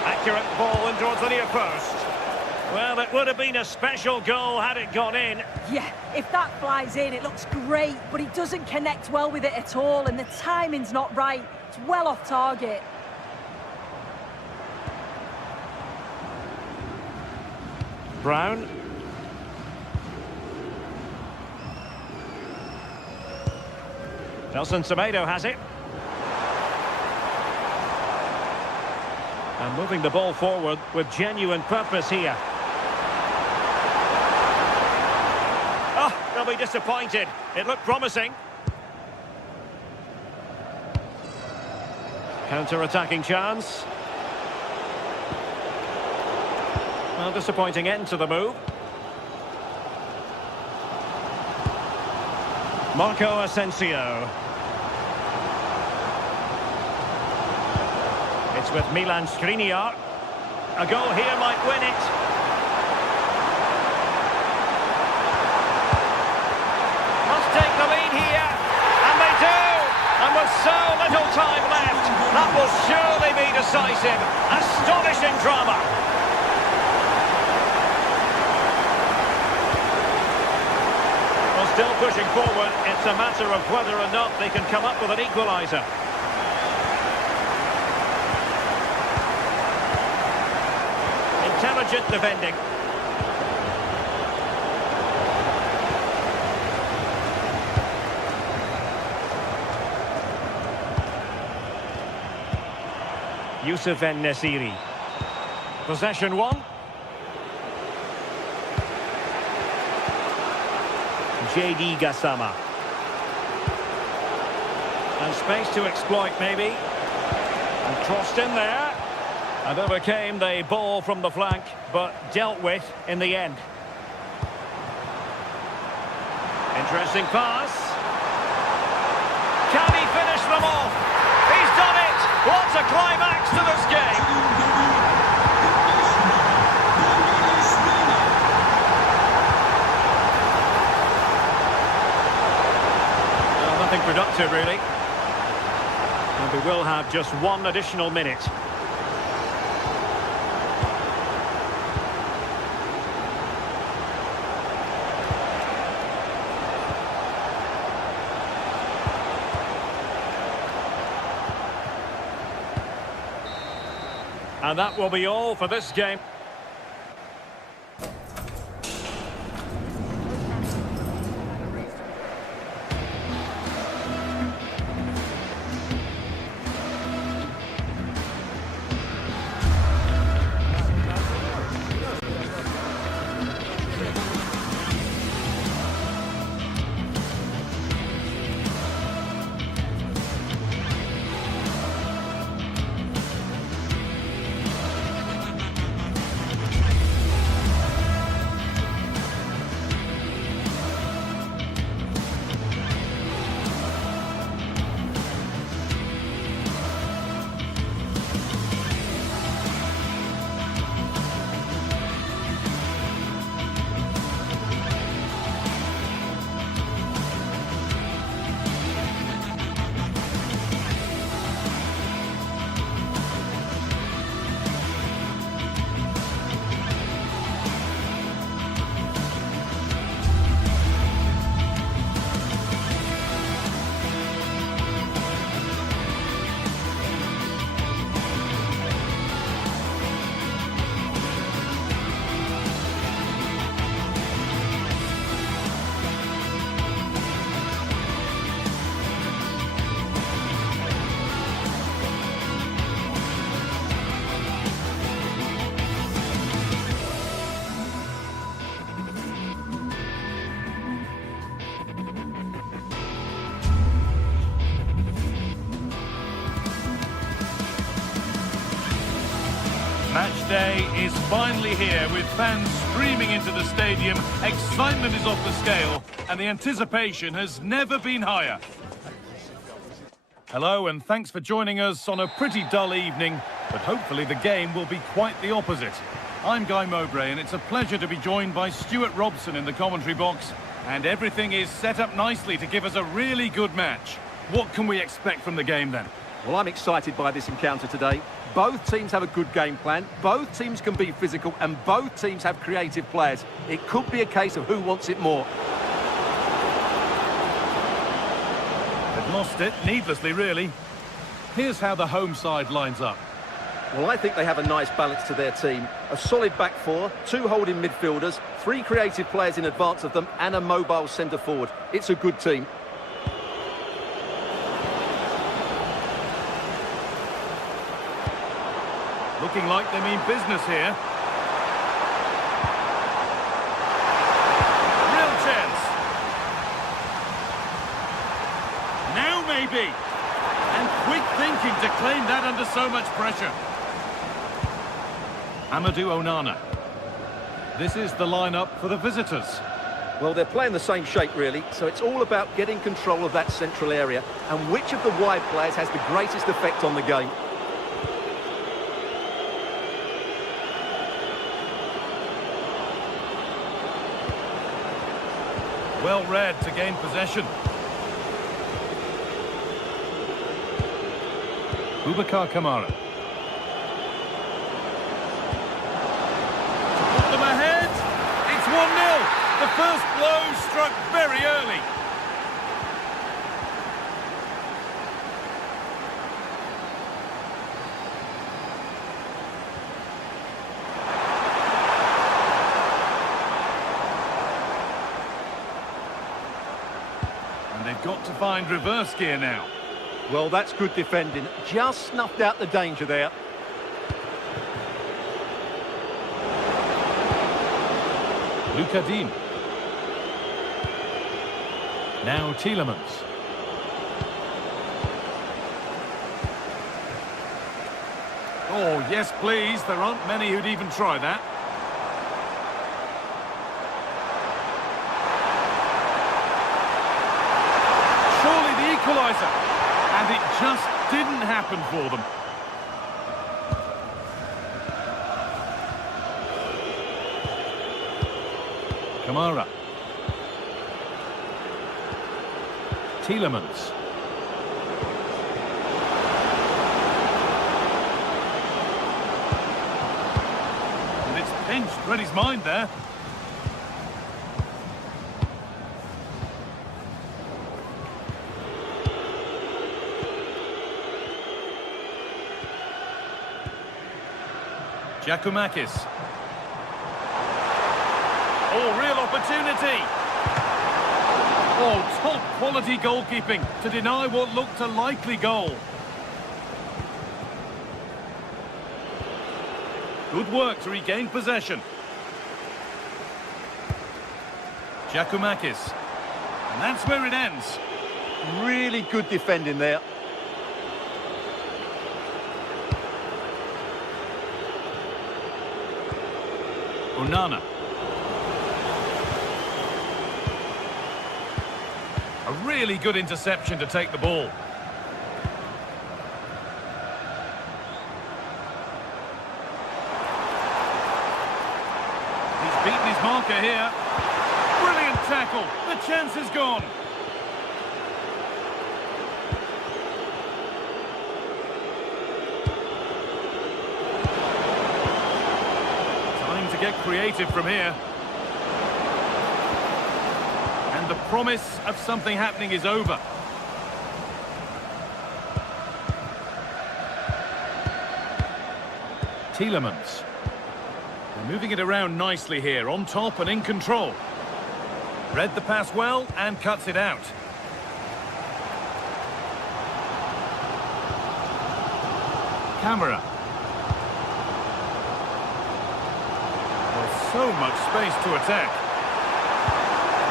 Accurate ball in towards the near post. Well, it would have been a special goal had it gone in. Yeah, if that flies in, it looks great, but he doesn't connect well with it at all, and the timing's not right. It's well off target. Brown. Nelson Semedo has it. And moving the ball forward with genuine purpose here. Oh, they'll be disappointed. It looked promising. Counter-attacking chance. Well, disappointing end to the move. Marco Asensio. It's with Milan Skriniar. A goal here might win it. Must take the lead here. And they do! And with so little time left, that will surely be decisive. Astonishing drama. Well, still pushing forward. It's a matter of whether or not they can come up with an equaliser. Intelligent defending. Youssef En-Nesyri. Possession one. JD Gassama. And space to exploit maybe. And crossed in there. And overcame the ball from the flank, but dealt with in the end. Interesting pass. Can he finish them off? He's done it! What a climax to this game! Well, nothing productive, really. And we will have just one additional minute. And that will be all for this game. Match day is finally here with fans streaming into the stadium. Excitement is off the scale and the anticipation has never been higher. Hello and thanks for joining us on a pretty dull evening, but hopefully the game will be quite the opposite. I'm Guy Mowbray and it's a pleasure to be joined by Stuart Robson in the commentary box, and everything is set up nicely to give us a really good match. What can we expect from the game then? Well, I'm excited by this encounter today. Both teams have a good game plan, both teams can be physical, and both teams have creative players. It could be a case of who wants it more. They've lost it, needlessly really. Here's how the home side lines up. Well, I think they have a nice balance to their team. A solid back four, two holding midfielders, three creative players in advance of them, and a mobile centre forward. It's a good team. Looking like they mean business here. Real chance. Now maybe. And quick thinking and to claim that under so much pressure. Amadou Onana. This is the lineup for the visitors. Well, they're playing the same shape, really, so it's all about getting control of that central area and which of the wide players has the greatest effect on the game. Well read to gain possession. Boubacar Kamara. Put them ahead. It's 1-0. The first blow struck very early. And they've got to find reverse gear now. Well, that's good defending. Just snuffed out the danger there. Luca Dean. Now Tielemans. Oh, yes, please. There aren't many who'd even try that. Surely the equaliser. And it just didn't happen for them. Kamara. Tielemans. And it's pinched, read his mind there. Giacomakis. Oh, real opportunity. Oh, top quality goalkeeping to deny what looked a likely goal. Good work to regain possession. Giacomakis. And that's where it ends. Really good defending there. Onana. A really good interception to take the ball. He's beaten his marker here. Brilliant tackle. The chance is gone. Time to get creative from here. And the promise of something happening is over. Tielemans. They're moving it around nicely here, on top and in control. Read the pass well and cuts it out. Camera. There's so much space to attack.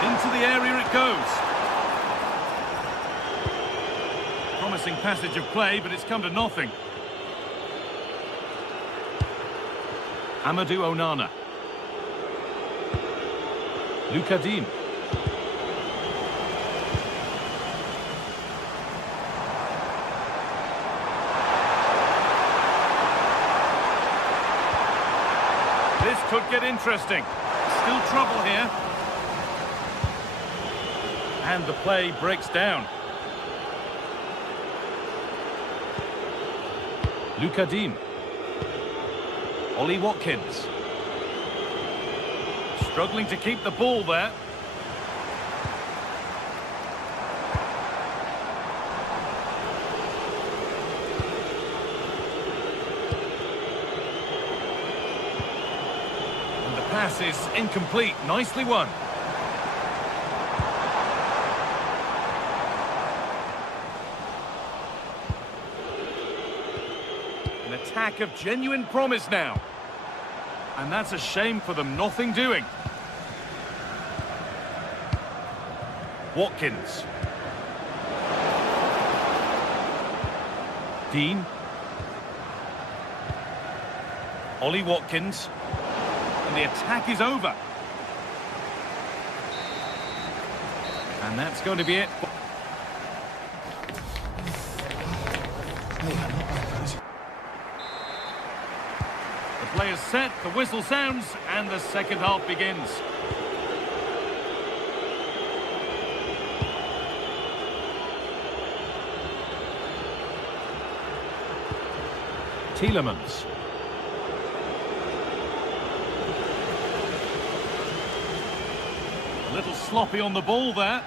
Into the area it goes. Promising passage of play, but it's come to nothing. Amadou Onana. Luca Dean. This could get interesting. Still trouble here. And the play breaks down. Luca Dean. Ollie Watkins. Struggling to keep the ball there. And the pass is incomplete. Nicely won. An attack of genuine promise now. And that's a shame for them, nothing doing. Watkins. Dean. Ollie Watkins. And the attack is over. And that's going to be it. The play is set, the whistle sounds, and the second half begins. Tielemans. A little sloppy on the ball there.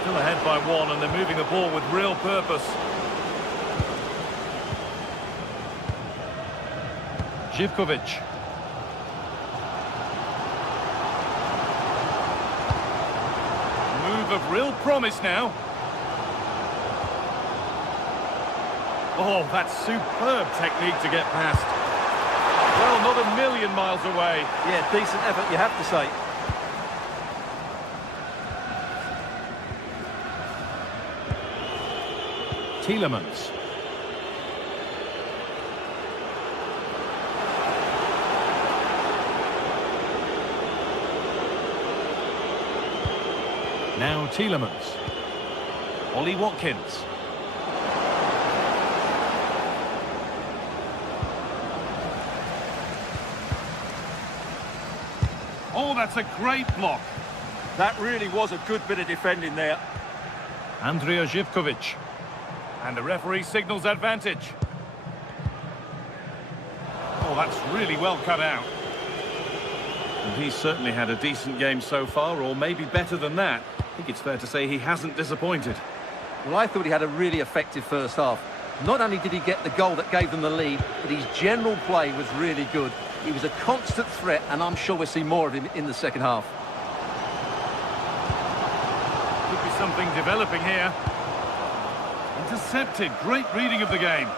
Still ahead by one, and they're moving the ball with real purpose. Živković. Move of real promise now. Oh, that's superb technique to get past. Well, not a million miles away. Yeah, decent effort, you have to say. Tielemans. Now Tielemans. Ollie Watkins. Oh, that's a great block. That really was a good bit of defending there. Andrija Živković. And the referee signals advantage. Oh, that's really well cut out. And he's certainly had a decent game so far, or maybe better than that. I think it's fair to say he hasn't disappointed. Well, I thought he had a really effective first half. Not only did he get the goal that gave them the lead, but his general play was really good. He was a constant threat, and I'm sure we'll see more of him in the second half. Could be something developing here. Intercepted. Great reading of the game.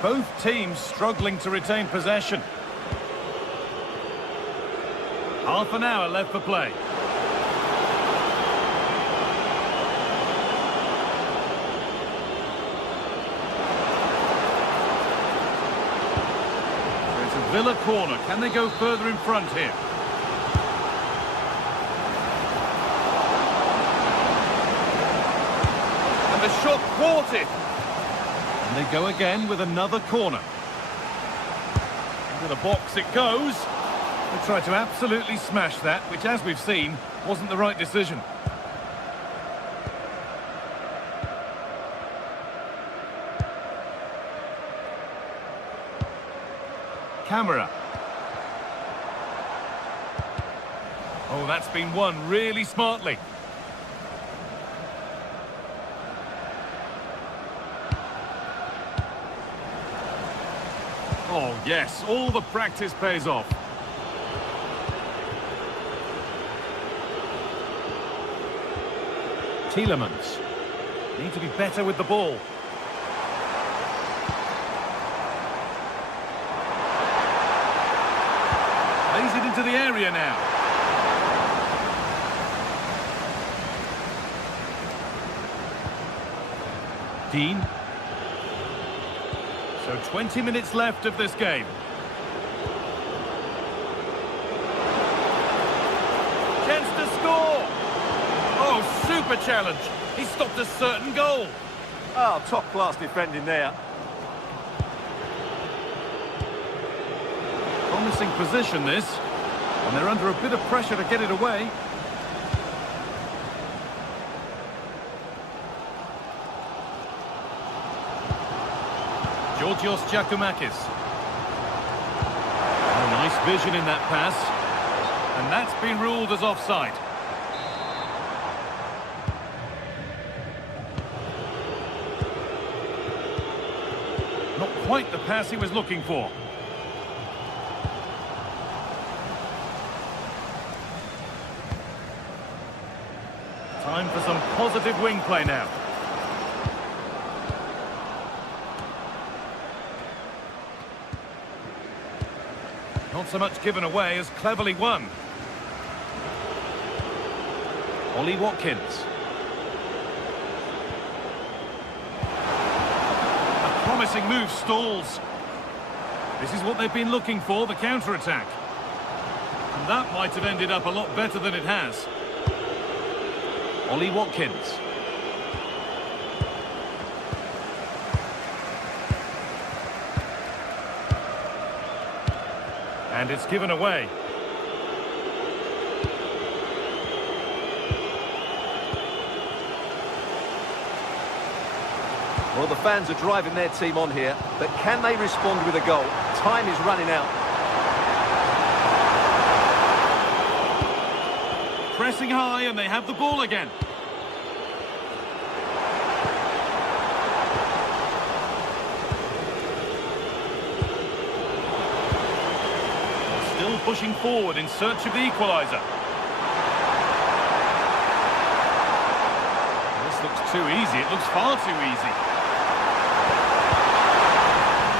Both teams struggling to retain possession. Half an hour left for play. So it's a Villa corner. Can they go further in front here? And the shot thwarted. And they go again with another corner. Into the box it goes. They tried to absolutely smash that, which, as we've seen, wasn't the right decision. Camera. Oh, that's been won really smartly. Oh, yes, all the practice pays off. Tielemans. Need to be better with the ball. Plays it into the area now. Dean. So 20 minutes left of this game. Chance to score. Oh, super challenge. He stopped a certain goal. Oh, top-class defending there. Promising position, this. And they're under a bit of pressure to get it away. Georgios Giacomakis. Oh, nice vision in that pass. And that's been ruled as offside. Not quite the pass he was looking for. Time for some positive wing play now. Not so much given away as cleverly won. Ollie Watkins. A promising move stalls. This is what they've been looking for, the counter-attack. And that might have ended up a lot better than it has. Ollie Watkins. And it's given away. Well, the fans are driving their team on here, but can they respond with a goal? Time is running out. Pressing high and they have the ball again. Still pushing forward in search of the equaliser. This looks too easy. It looks far too easy.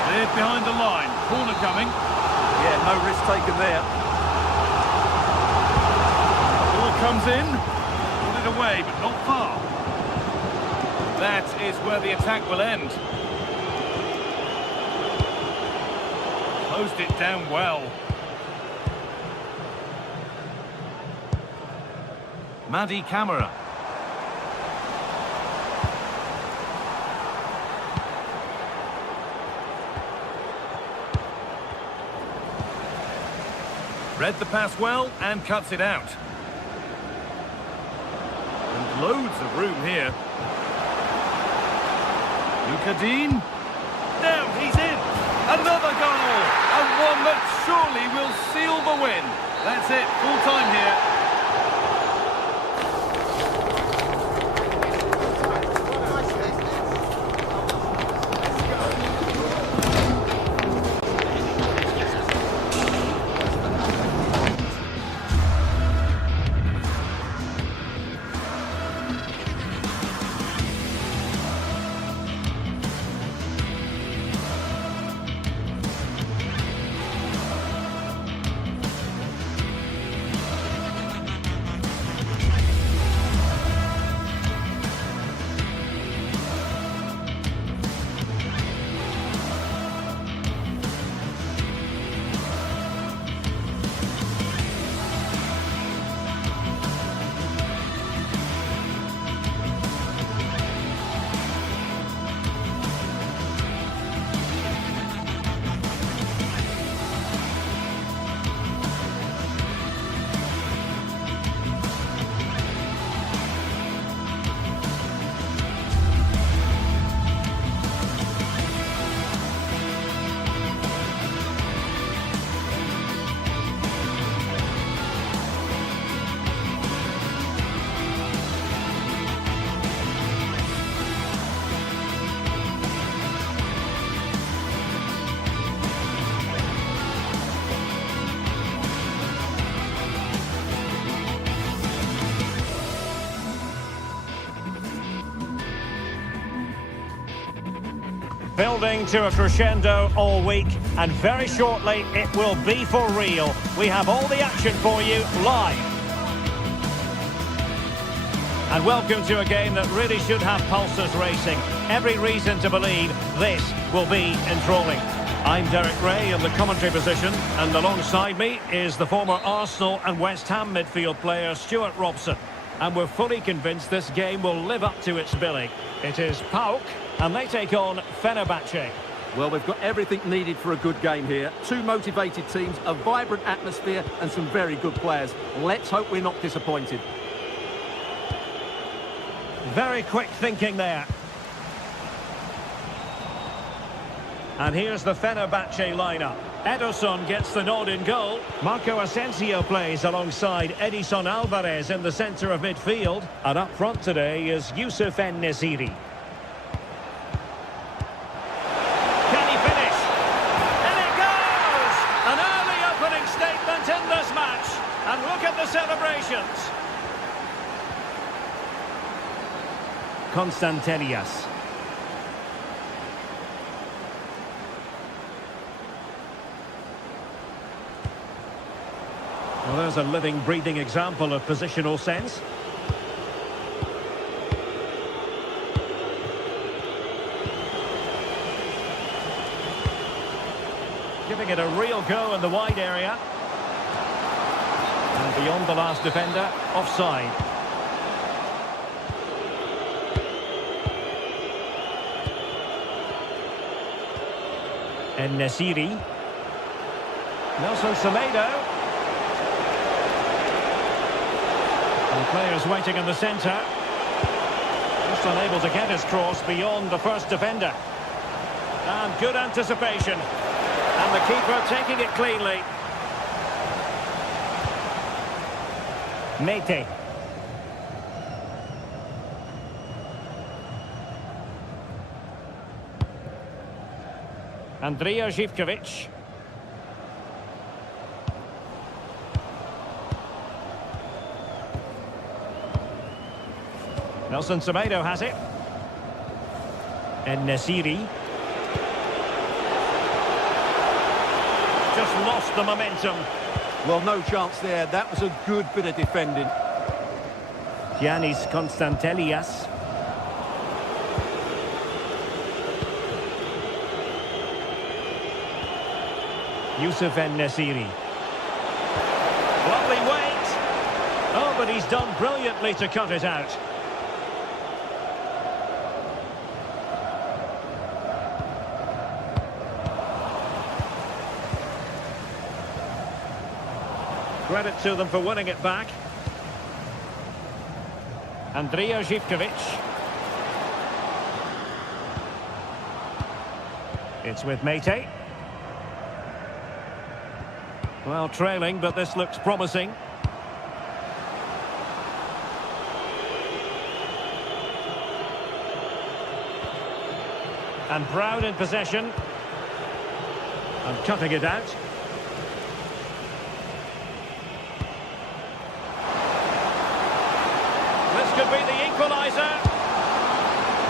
Cleared behind the line. Corner coming. Yeah, no risk taken there. Ball comes in. Put it away, but not far. That is where the attack will end. Closed it down well. Madi Camara. Read the pass well and cuts it out. And loads of room here. Luka Dean. Now he's in. Another goal. And one that surely will seal the win. That's it. Full time here. Building to a crescendo all week, and very shortly it will be for real. We have all the action for you live. And welcome to a game that really should have pulses racing. Every reason to believe this will be enthralling. I'm Derek Ray in the commentary position, and alongside me is the former Arsenal and West Ham midfield player Stuart Robson. And we're fully convinced this game will live up to its billing. It is PAOK, and they take on Fenerbahce. Well, we've got everything needed for a good game here. Two motivated teams, a vibrant atmosphere and some very good players. Let's hope we're not disappointed. Very quick thinking there. And here's the Fenerbahce lineup. Ederson gets the nod in goal. Marco Asensio plays alongside Edison Alvarez in the centre of midfield. And up front today is Youssef En-Nesyri. Can he finish? And it goes! An early opening statement in this match. And look at the celebrations. Constantelias. Well, there's a living, breathing example of positional sense. Giving it a real go in the wide area. And beyond the last defender, offside. En-Nesyri. Nelson Semedo. And players waiting in the centre. Just unable to get his cross beyond the first defender. And good anticipation. And the keeper taking it cleanly. Mete. Andrija Živković. Nelson Semedo has it. En-Nesyri. Just lost the momentum. Well, no chance there. That was a good bit of defending. Giannis Konstantelias. Yusuf En-Nesyri. Lovely weight. Oh, but he's done brilliantly to cut it out. Credit to them for winning it back. Andrija Živković. It's with Mete. Well, trailing, but this looks promising. And Brown in possession. And cutting it out. This could be the equaliser.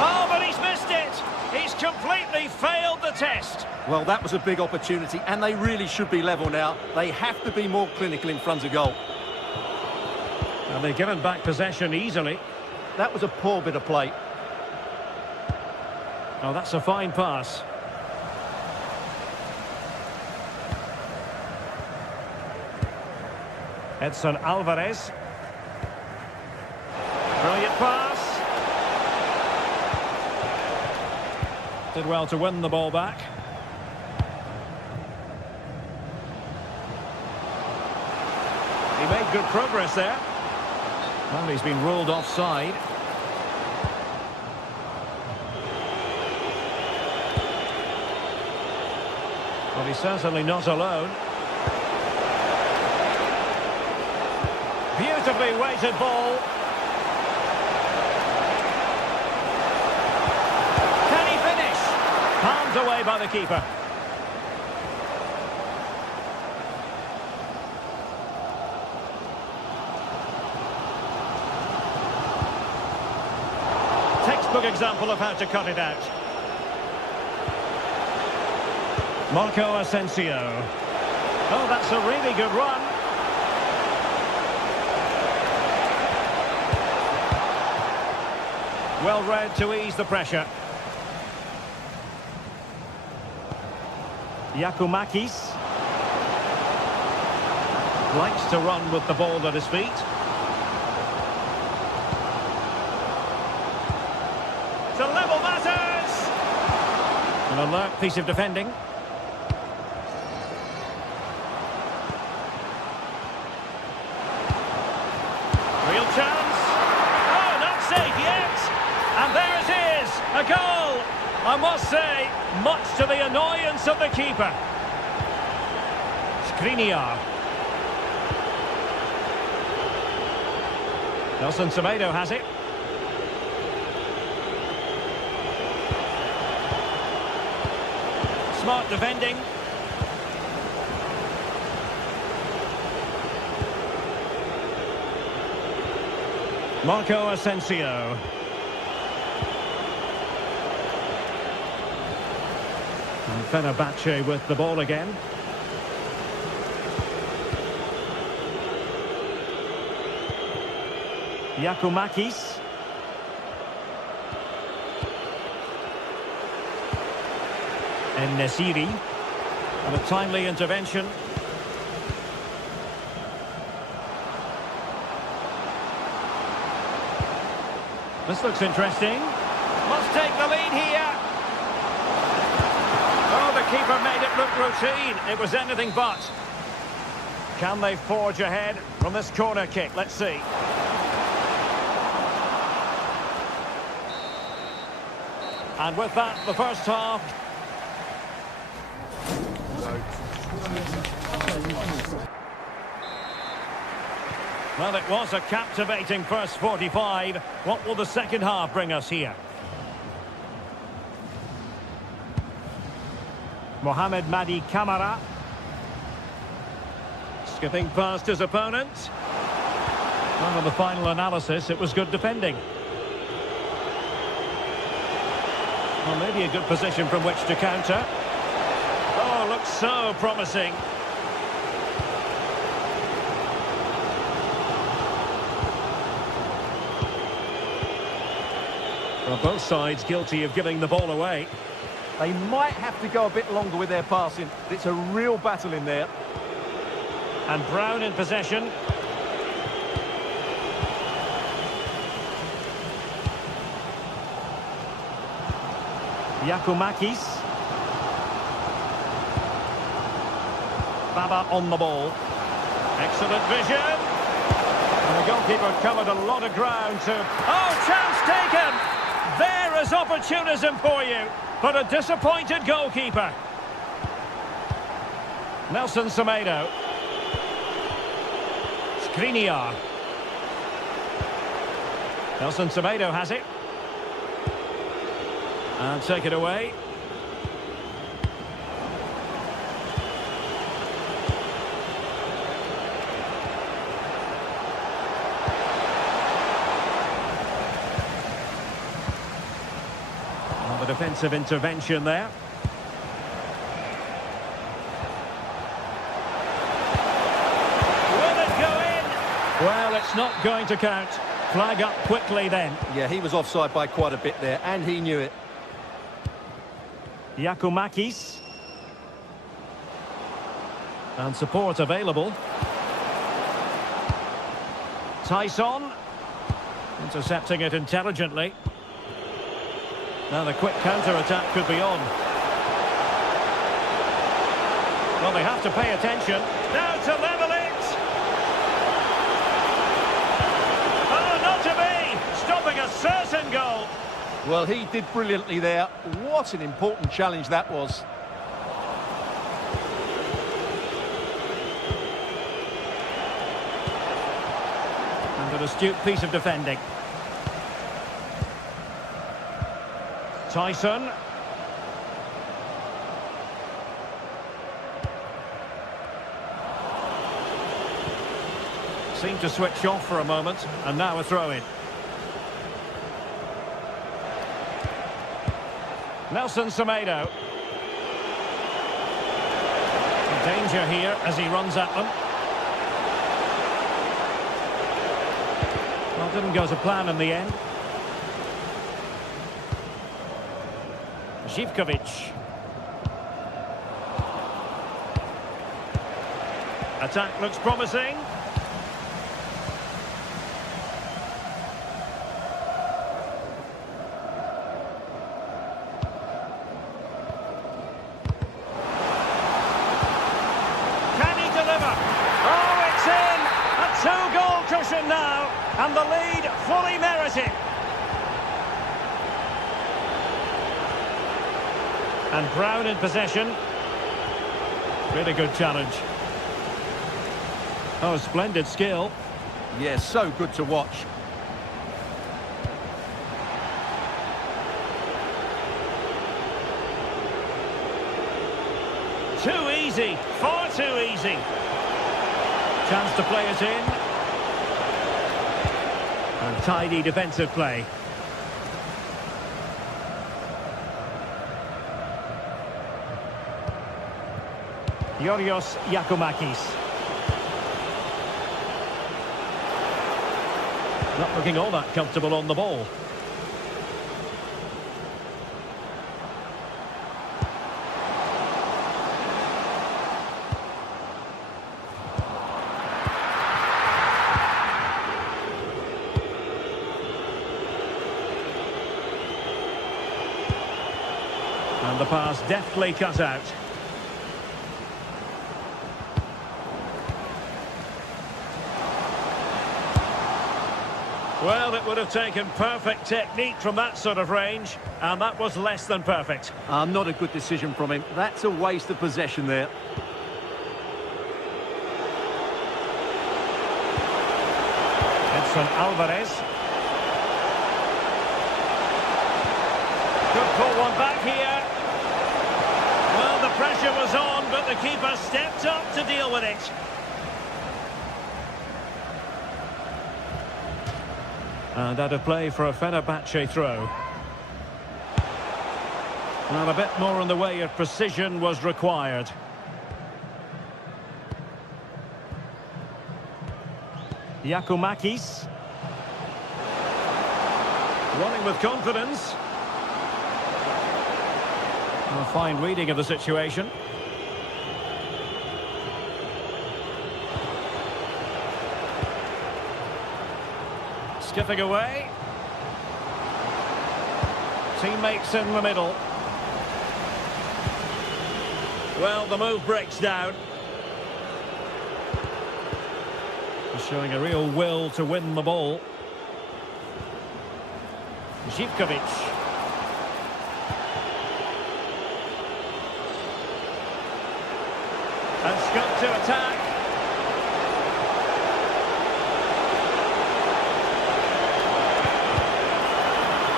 Oh, but he's missed it. He's completely failed the test. Well, that was a big opportunity, and they really should be level now. They have to be more clinical in front of goal. And they've given back possession easily. That was a poor bit of play. Oh, that's a fine pass. Edson Alvarez. Brilliant pass. Did well to win the ball back. He made good progress there. Well, he's been ruled offside. Well, he's certainly not alone. Beautifully weighted ball. Can he finish? Palmed away by the keeper. Textbook example of how to cut it out. Marco Asensio. Oh, that's a really good run. Well read to ease the pressure. Giacomakis. Likes to run with the ball at his feet. To level matters! An alert piece of defending. Real chance. Oh, not safe yet. And there it is, a goal. I must say, much to the annoyance of the keeper. Skriniar. Nelson Semedo has it. Smart defending. Marco Asensio. And Fenerbahce with the ball again. Giacomakis. En-Nesyri. And a timely intervention. This looks interesting. Must take the lead here. Oh, the keeper made it look routine. It was anything but. Can they forge ahead from this corner kick? Let's see. And with that, the first half. Well, it was a captivating first 45. What will the second half bring us here? Mohamed Madi Camara. Skipping past his opponent. Well, on the final analysis, it was good defending. Well, maybe a good position from which to counter. Oh, looks so promising. Well, both sides guilty of giving the ball away. They might have to go a bit longer with their passing. It's a real battle in there. And Brown in possession. Giacomakis. Baba on the ball. Excellent vision. And the goalkeeper covered a lot of ground to... Oh, chance taken! There is opportunism for you, but a disappointed goalkeeper. Nelson Semedo. Skriniar. Nelson Semedo has it. And take it away. Well, the defensive intervention there. Will it go in? Well, it's not going to count. Flag up quickly then. Yeah, he was offside by quite a bit there, and he knew it. Giacomakis. And support available. Tyson. Intercepting it intelligently. Now the quick counter-attack could be on. Well, they have to pay attention. Now to level it! Oh, not to be! Stopping a certain goal. Well, he did brilliantly there. What an important challenge that was. And an astute piece of defending. Tyson. Seemed to switch off for a moment, and now a throw-in. Nelson Semedo. Danger here as he runs at them. Well, didn't go to plan in the end. Zivkovic. Attack looks promising. Two-goal cushion now, and the lead fully merited. And Brown in possession. Really good challenge. Oh, splendid skill. Yeah, so good to watch. Too easy, far too easy. Chance to play it in. And tidy defensive play. Yorios Giacomakis. Not looking all that comfortable on the ball. And the pass deftly cut out. Well, it would have taken perfect technique from that sort of range, and that was less than perfect. Not a good decision from him. That's a waste of possession there. Edson Alvarez. Could pull one back here. Well, the pressure was on, but the keeper stepped up to deal with it. And out of play for a Fenerbahce throw. Well, a bit more in the way of precision was required. Giacomakis. Running with confidence. A fine reading of the situation. Skipping away. Teammates in the middle. Well, the move breaks down. Showing a real will to win the ball. Zivkovic. And Scott to attack.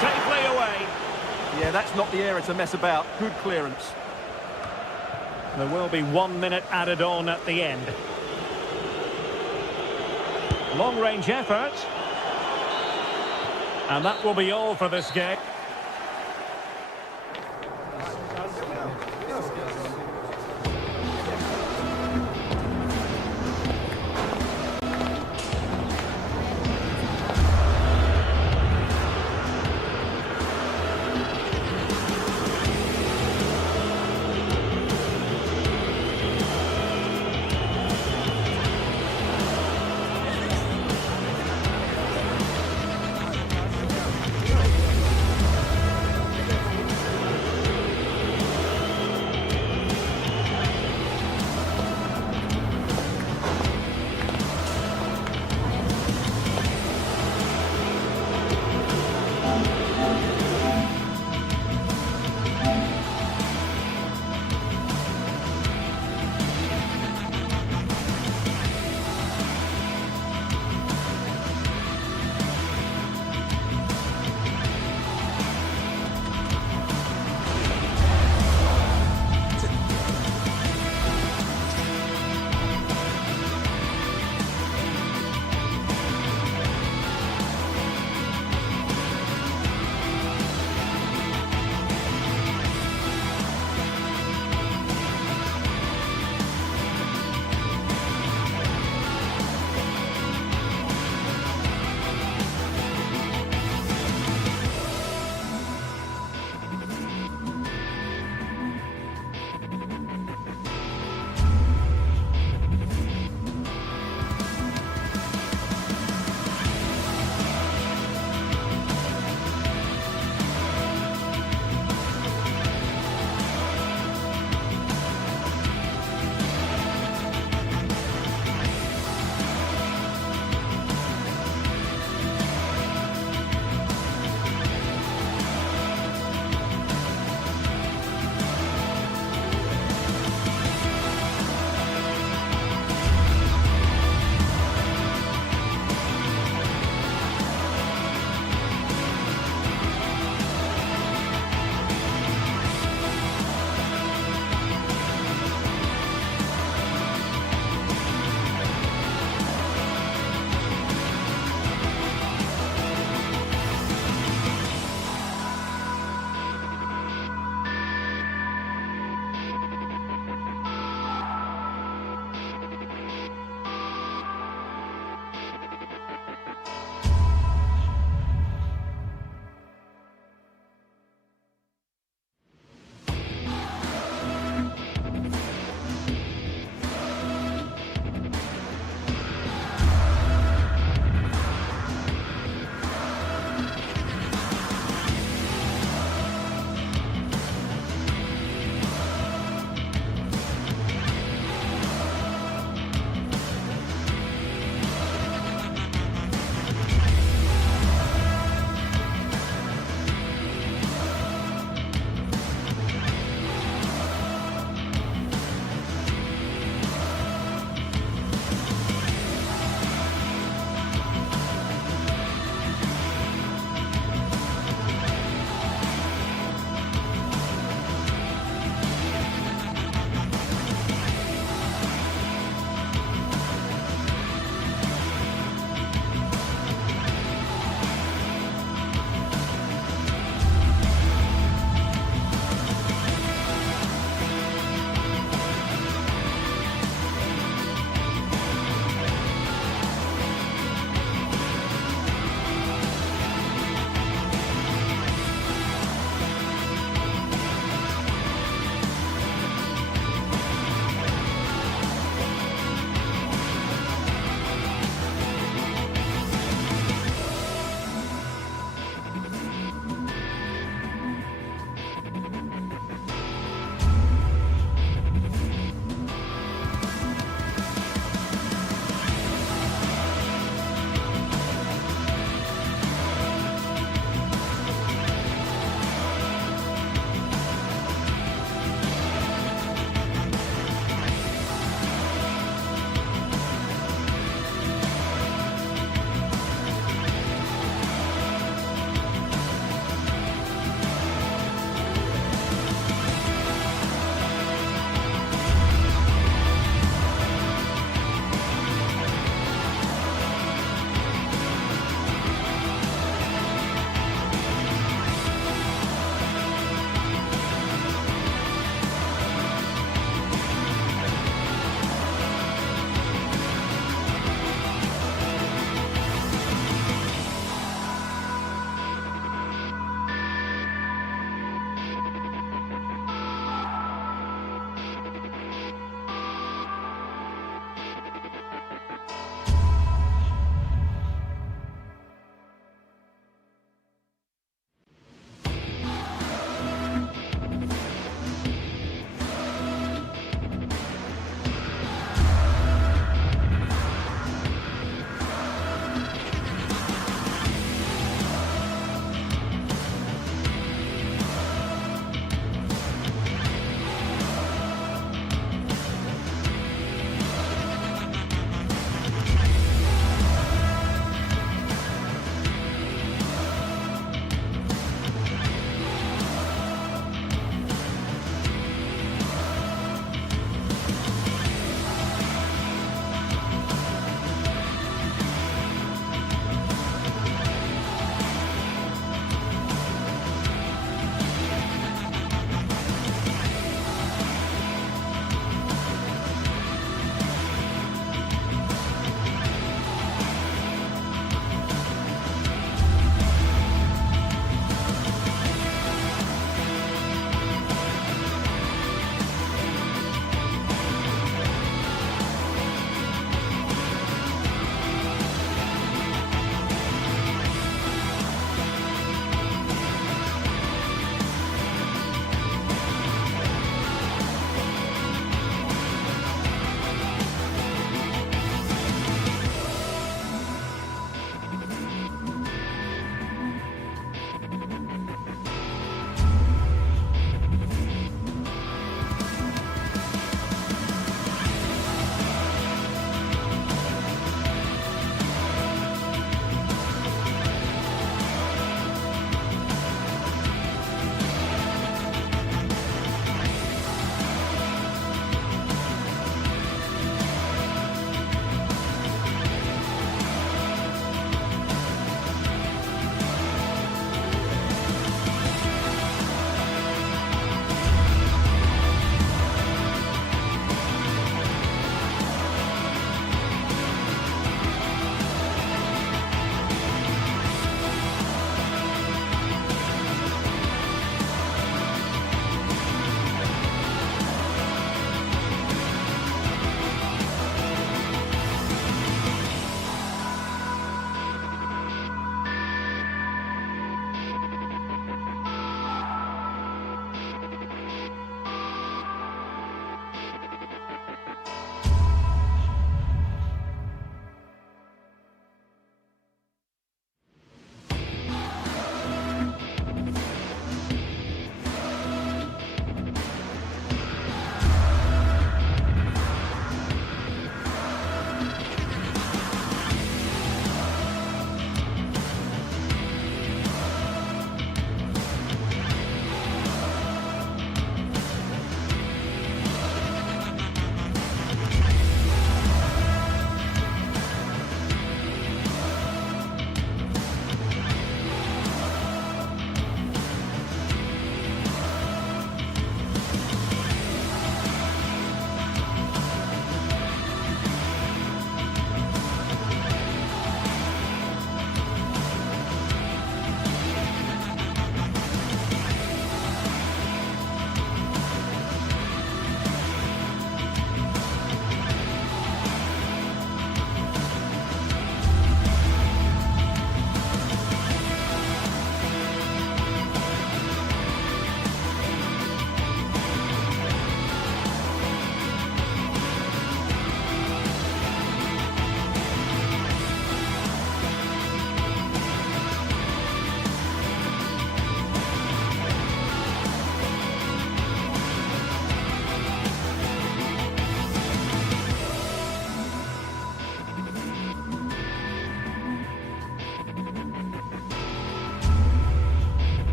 Safely away. Yeah, that's not the area to mess about. Good clearance. There will be 1 minute added on at the end. Long-range effort. And that will be all for this game.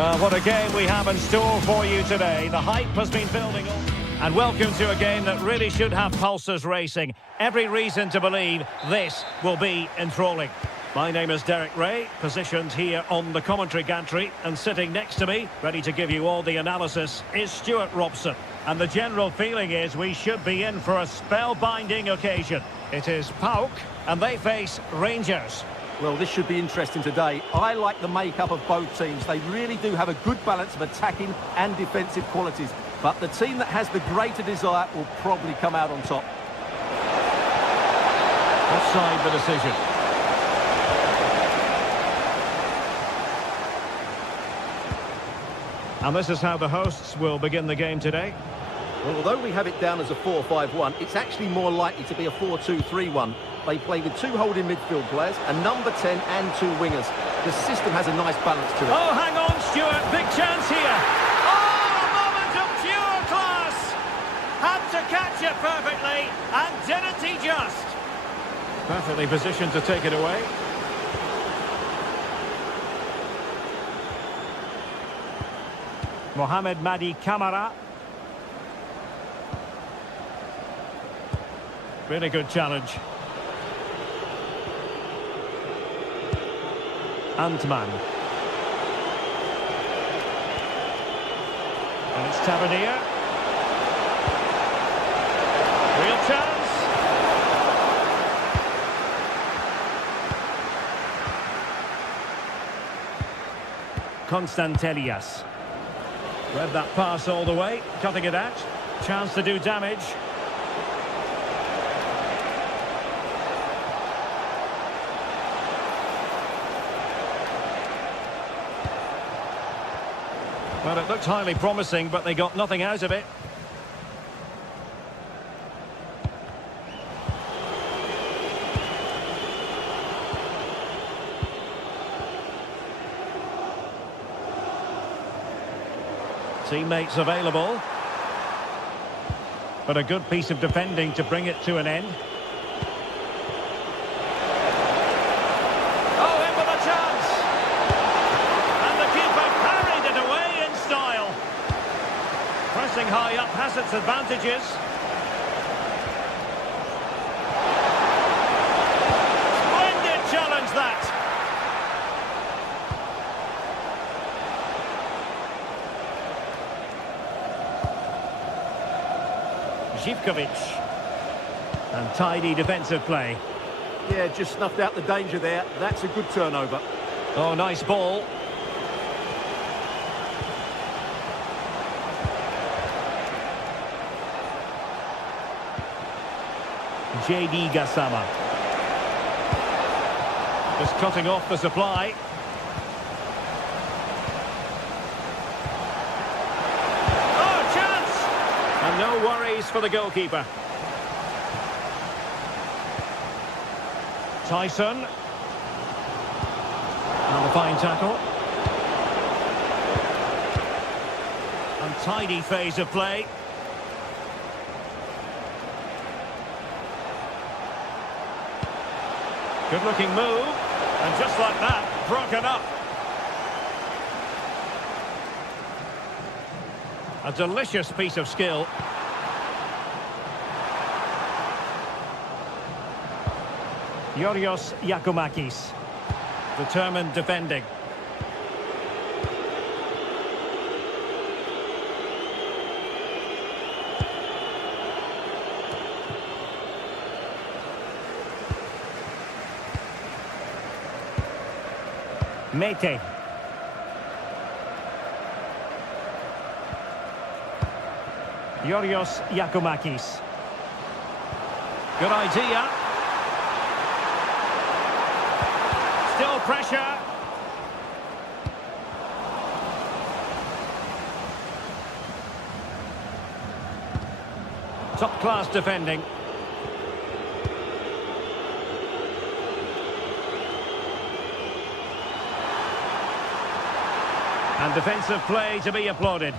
Well, what a game we have in store for you today. The hype has been building up. And welcome to a game that really should have pulses racing. Every reason to believe this will be enthralling. My name is Derek Ray, positioned here on the commentary gantry, and sitting next to me, ready to give you all the analysis, is Stuart Robson. And the general feeling is we should be in for a spellbinding occasion. It is PAOK, and they face Rangers. Well, this should be interesting today. I like the makeup of both teams. They really do have a good balance of attacking and defensive qualities. But the team that has the greater desire will probably come out on top. Offside the decision. And this is how the hosts will begin the game today. Well, although we have it down as a 4-5-1, it's actually more likely to be a 4-2-3-1. They play with 2 holding midfield players, a number 10 and 2 wingers. The system has a nice balance to it. Oh, hang on, Stuart. Big chance here. Oh, a moment of pure class. Had to catch it perfectly, and didn't he just? Perfectly positioned to take it away. Mohamed Madi Kamara. Really good challenge. Antman. And it's Tavernier. Real chance. Constantelias. Read that pass all the way, cutting it out. Chance to do damage. Well, it looked highly promising, but they got nothing out of it. Teammates available. But a good piece of defending to bring it to an end. Oh, in with a chance! And the keeper parried it away in style. Pressing high up has its advantages. Splendid challenge, that! Zivkovic. And tidy defensive play. Yeah, just snuffed out the danger there. That's a good turnover. Oh, nice ball. JD Gassama. Just cutting off the supply. And no worries for the goalkeeper. Tyson. And the fine tackle. Untidy phase of play. Good looking move. And just like that, broken up. A delicious piece of skill. Yorios Yakumakis. Determined defending. Mete. Yorios Yakumakis. Good idea. Still pressure. Top-class defending. And defensive play to be applauded.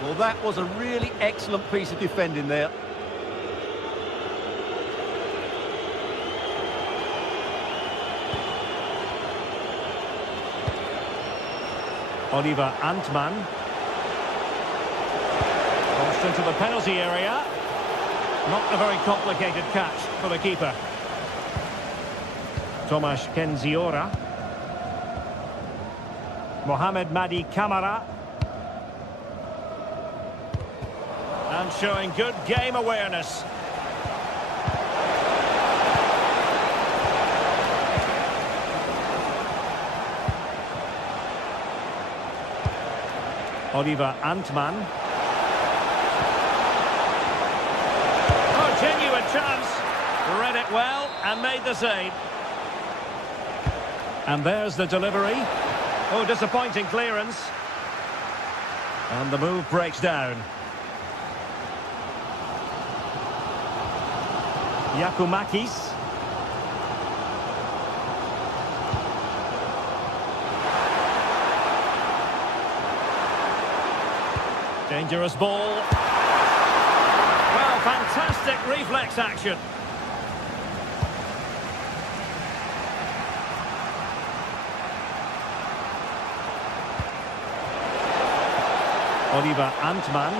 Well, that was a really excellent piece of defending there. Oliver Antman. Crossed into the penalty area. Not a very complicated catch for the keeper. Tomasz Kenziora. Mohamed Madi Kamara. And showing good game awareness. Oliver Antman. Oh, genuine chance. Read it well and made the save. And there's the delivery. Oh, disappointing clearance. And the move breaks down. Yakumakis. Dangerous ball. Well, fantastic reflex action. Oliver Antman.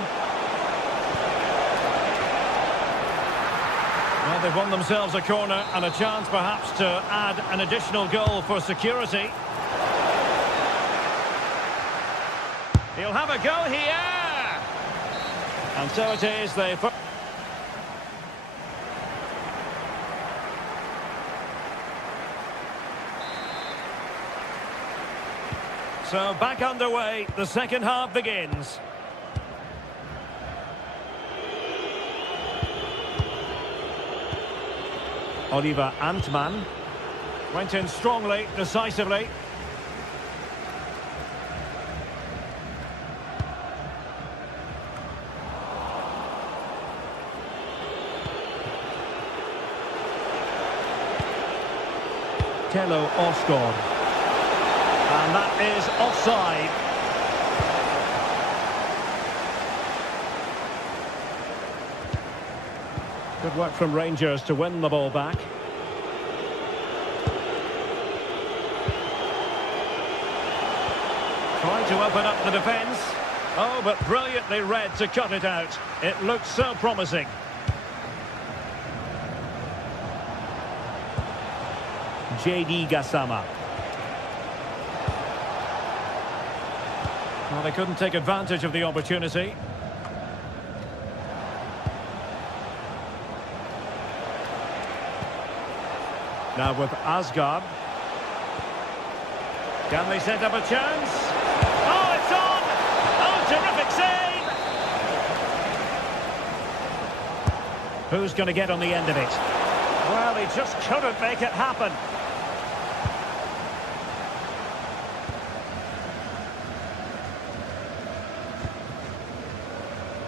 Well, they've won themselves a corner and a chance perhaps to add an additional goal for security. He'll have a go here. And so it is, they... So back underway, the second half begins. Oliver Antman went in strongly, decisively. Tello Osgård. And that is offside. Good work from Rangers to win the ball back. Trying to open up the defence. Oh, but brilliantly read to cut it out. It looked so promising. J.D. Gassama. Well, they couldn't take advantage of the opportunity. Now with Asgard. Can they set up a chance? Oh, it's on! Oh, terrific save! Who's going to get on the end of it? Well, he just couldn't make it happen.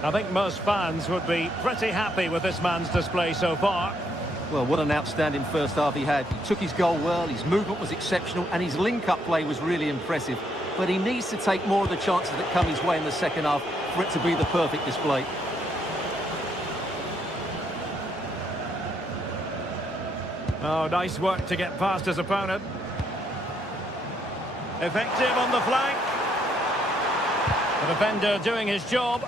I think most fans would be pretty happy with this man's display so far. Well, what an outstanding first half he had. He took his goal well, his movement was exceptional, and his link-up play was really impressive. But he needs to take more of the chances that come his way in the second half for it to be the perfect display. Oh, nice work to get past his opponent. Effective on the flank. The defender doing his job.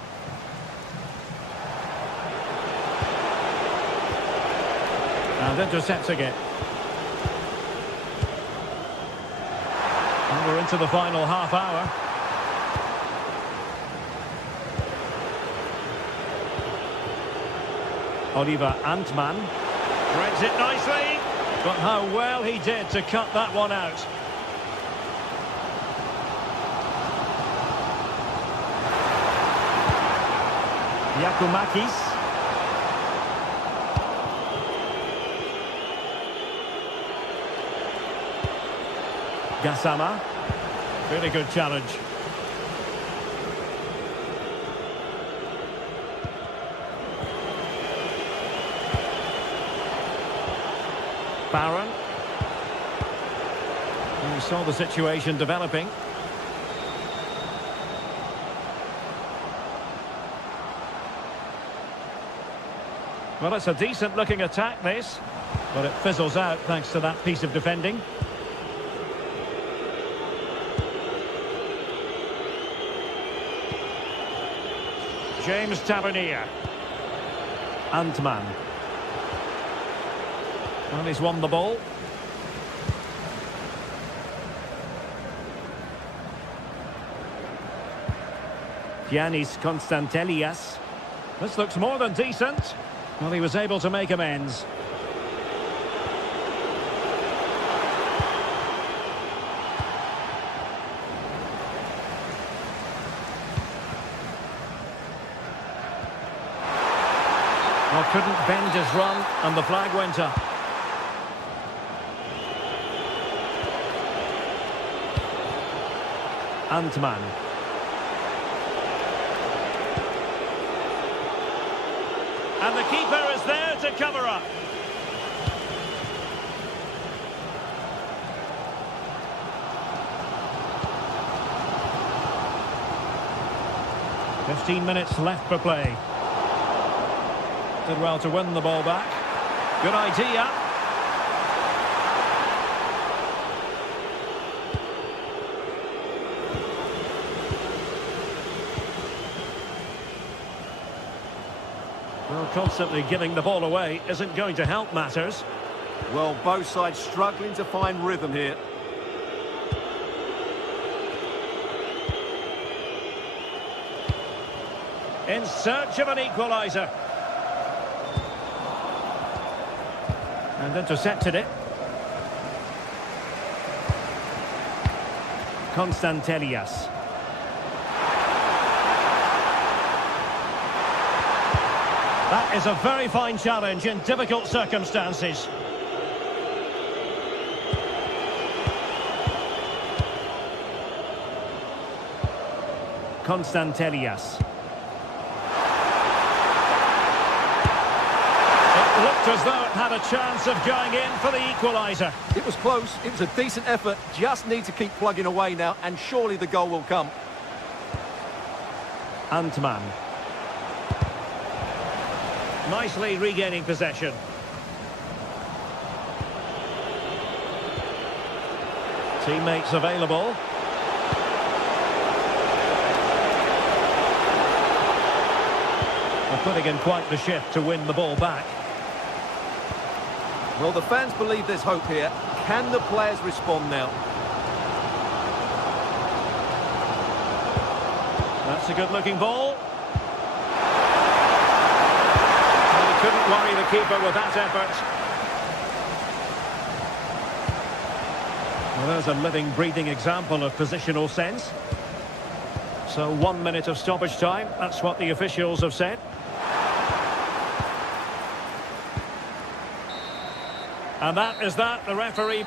And intercepting it. And we're into the final half hour. Oliver Antman. Threads it nicely. But how well he did to cut that one out. Yakumakis. Gassama. Really good challenge. Barron. We saw the situation developing. Well, it's a decent looking attack, this, but it fizzles out thanks to that piece of defending. James Tavernier. Antman. Well, he's won the ball. Giannis Constantelias. This looks more than decent. Well, he was able to make amends. Well, couldn't bend his run, and the flag went up. Antman. And the keeper is there to cover up. "15 minutes left for play. Did well to win the ball back. Good idea. Well, constantly giving the ball away isn't going to help matters. Well, both sides struggling to find rhythm here. In search of an equaliser. And intercepted it. Constantelias. That is a very fine challenge in difficult circumstances. Constantelias. It looked as though it had a chance of going in for the equaliser. It was close, it was a decent effort, just need to keep plugging away now, and surely the goal will come. Antman. Nicely regaining possession. Teammates available. They're putting in quite the shift to win the ball back. Well, the fans believe there's hope here. Can the players respond now? That's a good-looking ball. Well, he couldn't worry the keeper with that effort. Well, there's a living, breathing example of positional sense. So 1 minute of stoppage time, that's what the officials have said. And that is that, the referee.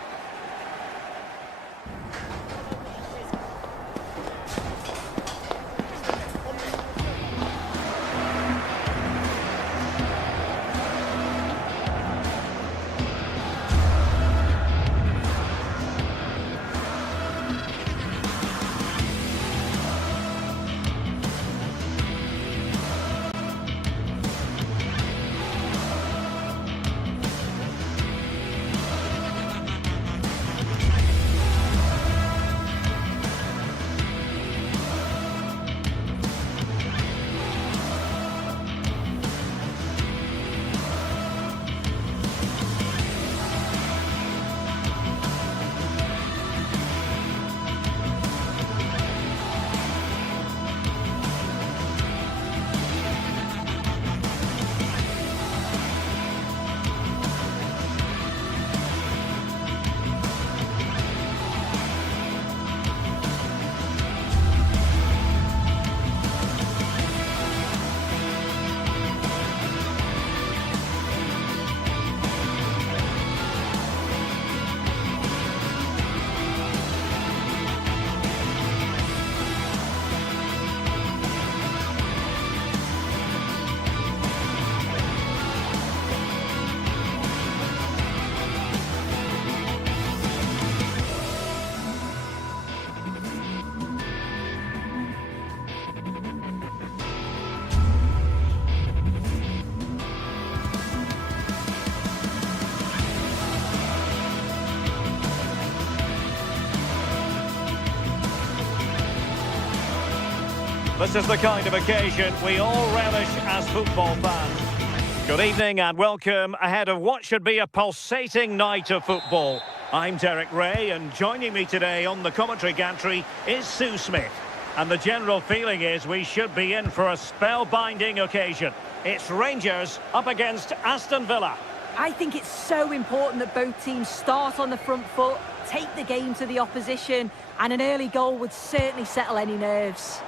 This is the kind of occasion we all relish as football fans. Good evening and welcome ahead of what should be a pulsating night of football. I'm Derek Ray, and joining me today on the commentary gantry is Sue Smith. And the general feeling is we should be in for a spellbinding occasion. It's Rangers up against Aston Villa. I think it's so important that both teams start on the front foot, take the game to the opposition, and an early goal would certainly settle any nerves.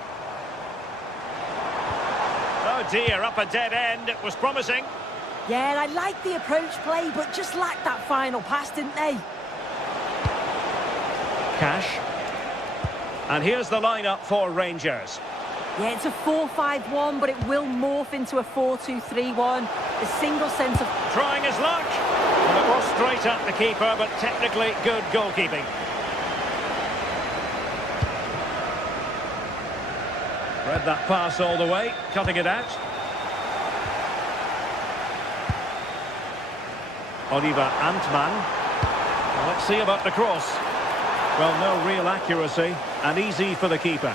Oh dear, up a dead end. It was promising. Yeah, I like the approach play, but just lacked that final pass, didn't they? Cash. And here's the lineup for Rangers. Yeah, it's a 4-5-1, but it will morph into a 4-2-3-1. A single sense of... Trying his luck. Well, it was straight at the keeper, but technically good goalkeeping. Read that pass all the way, cutting it out. Oliver Antman. Well, let's see about the cross. Well, no real accuracy, and easy for the keeper.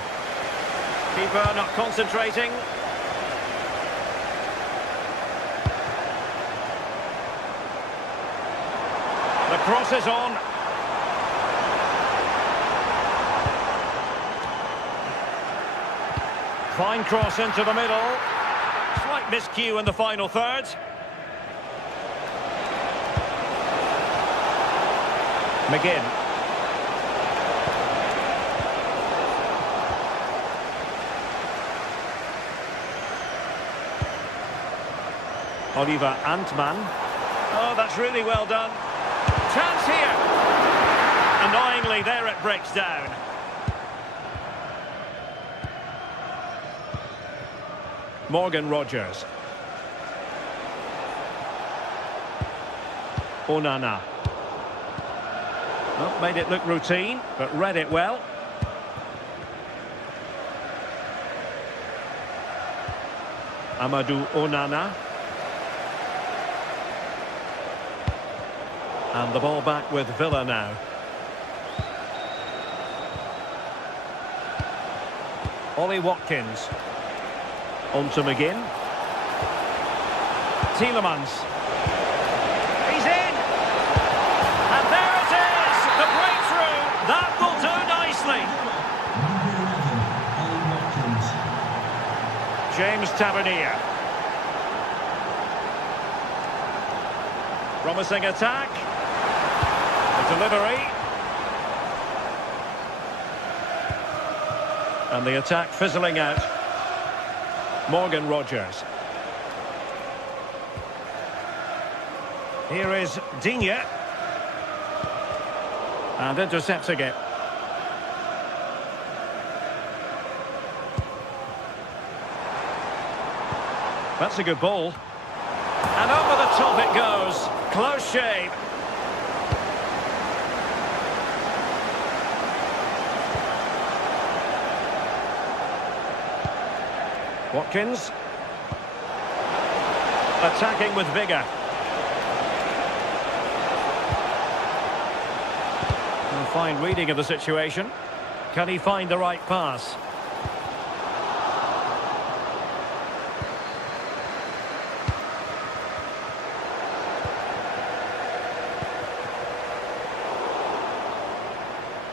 Keeper not concentrating. The cross is on. Fine cross into the middle. Slight miscue in the final third. McGinn. Oliver Antman. Oh, that's really well done. Chance here. Annoyingly, there it breaks down. Morgan Rogers. Onana. Not made it look routine, but read it well. Amadou Onana. And the ball back with Villa now. Ollie Watkins. On to McGinn. Tielemans. He's in! And there it is! The breakthrough! That will do nicely! James Tavernier. Promising attack. The delivery. And the attack fizzling out. Morgan Rogers. Here is Digne. And intercepting it. That's a good ball. And over the top it goes. Close shave. Watkins. Attacking with vigour. A fine reading of the situation. Can he find the right pass?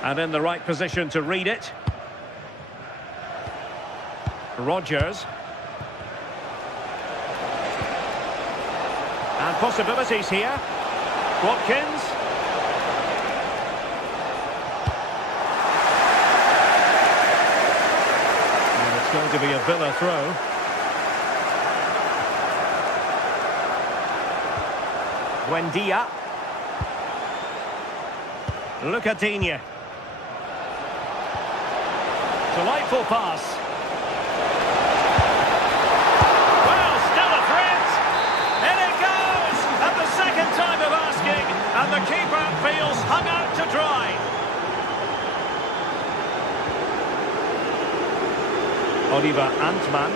And in the right position to read it. Rogers. And possibilities here. Watkins. And it's going to be a Villa throw. Buendia. Look at Digne. Delightful pass. Time of asking, and the keeper feels hung out to dry. Oliver Antman.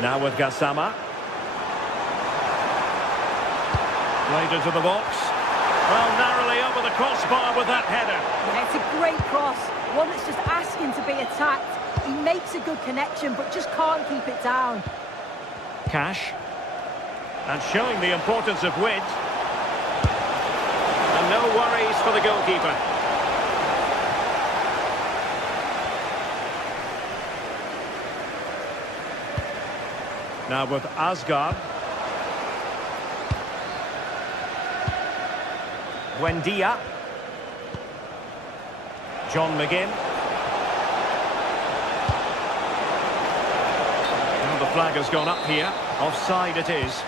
Now with Gassama. Played into the box. Well, narrowly over the crossbar with that header. Yeah, it's a great cross. One that's just asking to be attacked. He makes a good connection, but just can't keep it down. Cash. And showing the importance of width. And no worries for the goalkeeper. Now with Asgard. Buendia. John McGinn. Well, the flag has gone up here. Offside it is.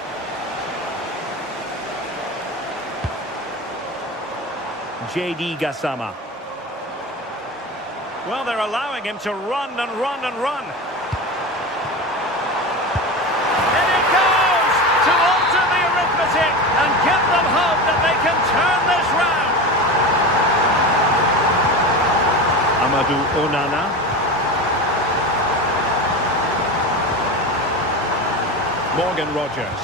JD Gassama. Well, they're allowing him to run and run and run. In it goes to alter the arithmetic and give them hope that they can turn this round. Amadou Onana. Morgan Rogers.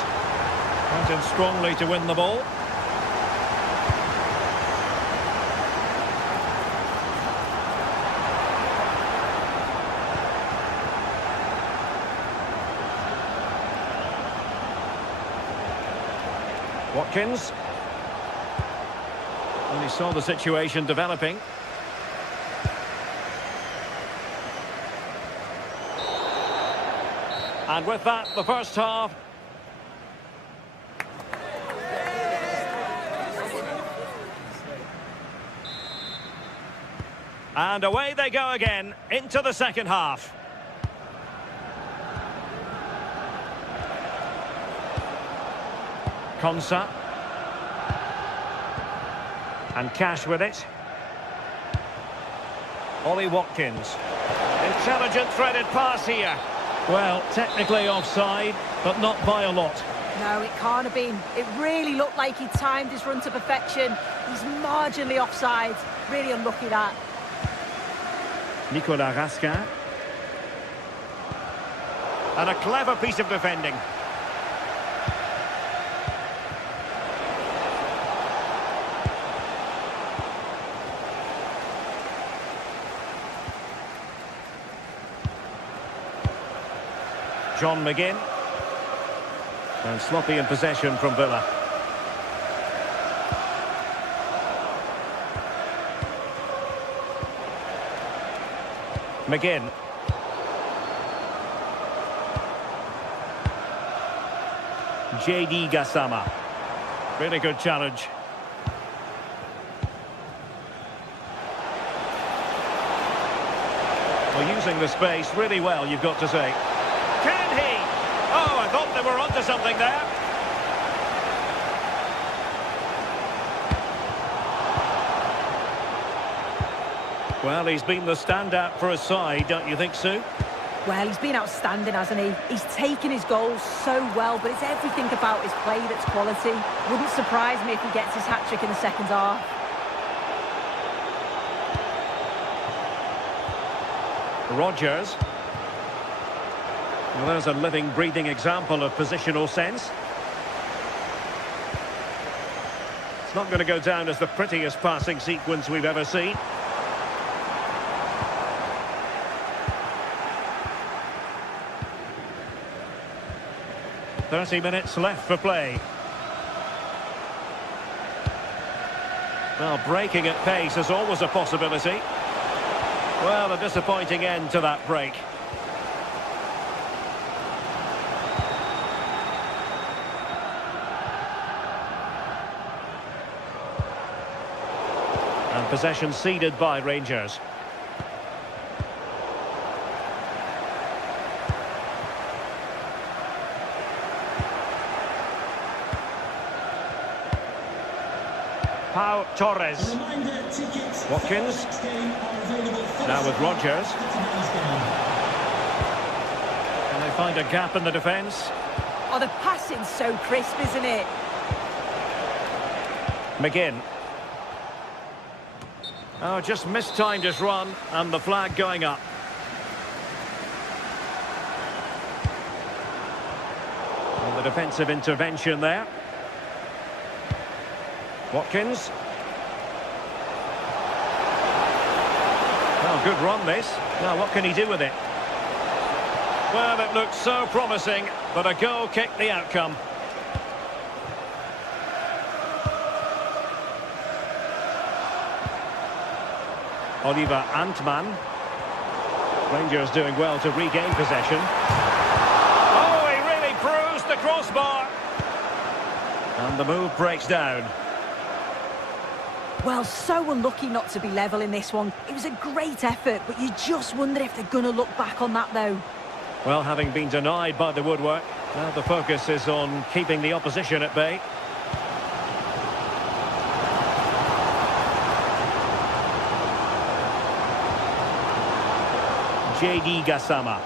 Went in strongly to win the ball. Watkins. And he saw the situation developing. And with that, the first half. And away they go again into the second half. Konsa. And Cash with it. Ollie Watkins. Intelligent threaded pass here. Well, technically offside, but not by a lot. No, it can't have been. It really looked like he timed his run to perfection. He's marginally offside. Really unlucky that. Nicolas Raskin. And a clever piece of defending. John McGinn. And sloppy in possession from Villa. McGinn. JD Gassama. Really good challenge. Well, using the space really well, you've got to say. Can he? Oh, I thought they were onto something there. Well, he's been the standout for his side, don't you think, Sue? Well, he's been outstanding, hasn't he? He's taken his goals so well, but it's everything about his play that's quality. Wouldn't surprise me if he gets his hat-trick in the second half. Rogers. Well, there's a living, breathing example of positional sense. It's not going to go down as the prettiest passing sequence we've ever seen. "30 minutes left for play." Well, breaking at pace is always a possibility. Well, a disappointing end to that break. And possession ceded by Rangers. Pau Torres. Watkins. Now with Rogers. Can they find a gap in the defence? Oh, the passing's so crisp, isn't it? McGinn. Oh, just mistimed his run, and the flag going up. And the defensive intervention there. Watkins. Oh, good run this. Now what can he do with it? Well, it looked so promising, but a goal kicked the outcome. Oliver Antman. Rangers doing well to regain possession. Oh, he really bruised the crossbar. And the move breaks down. Well, so unlucky not to be level in this one. It was a great effort, but you just wonder if they're going to look back on that, though. Well, having been denied by the woodwork, now the focus is on keeping the opposition at bay. J.D. Gassama.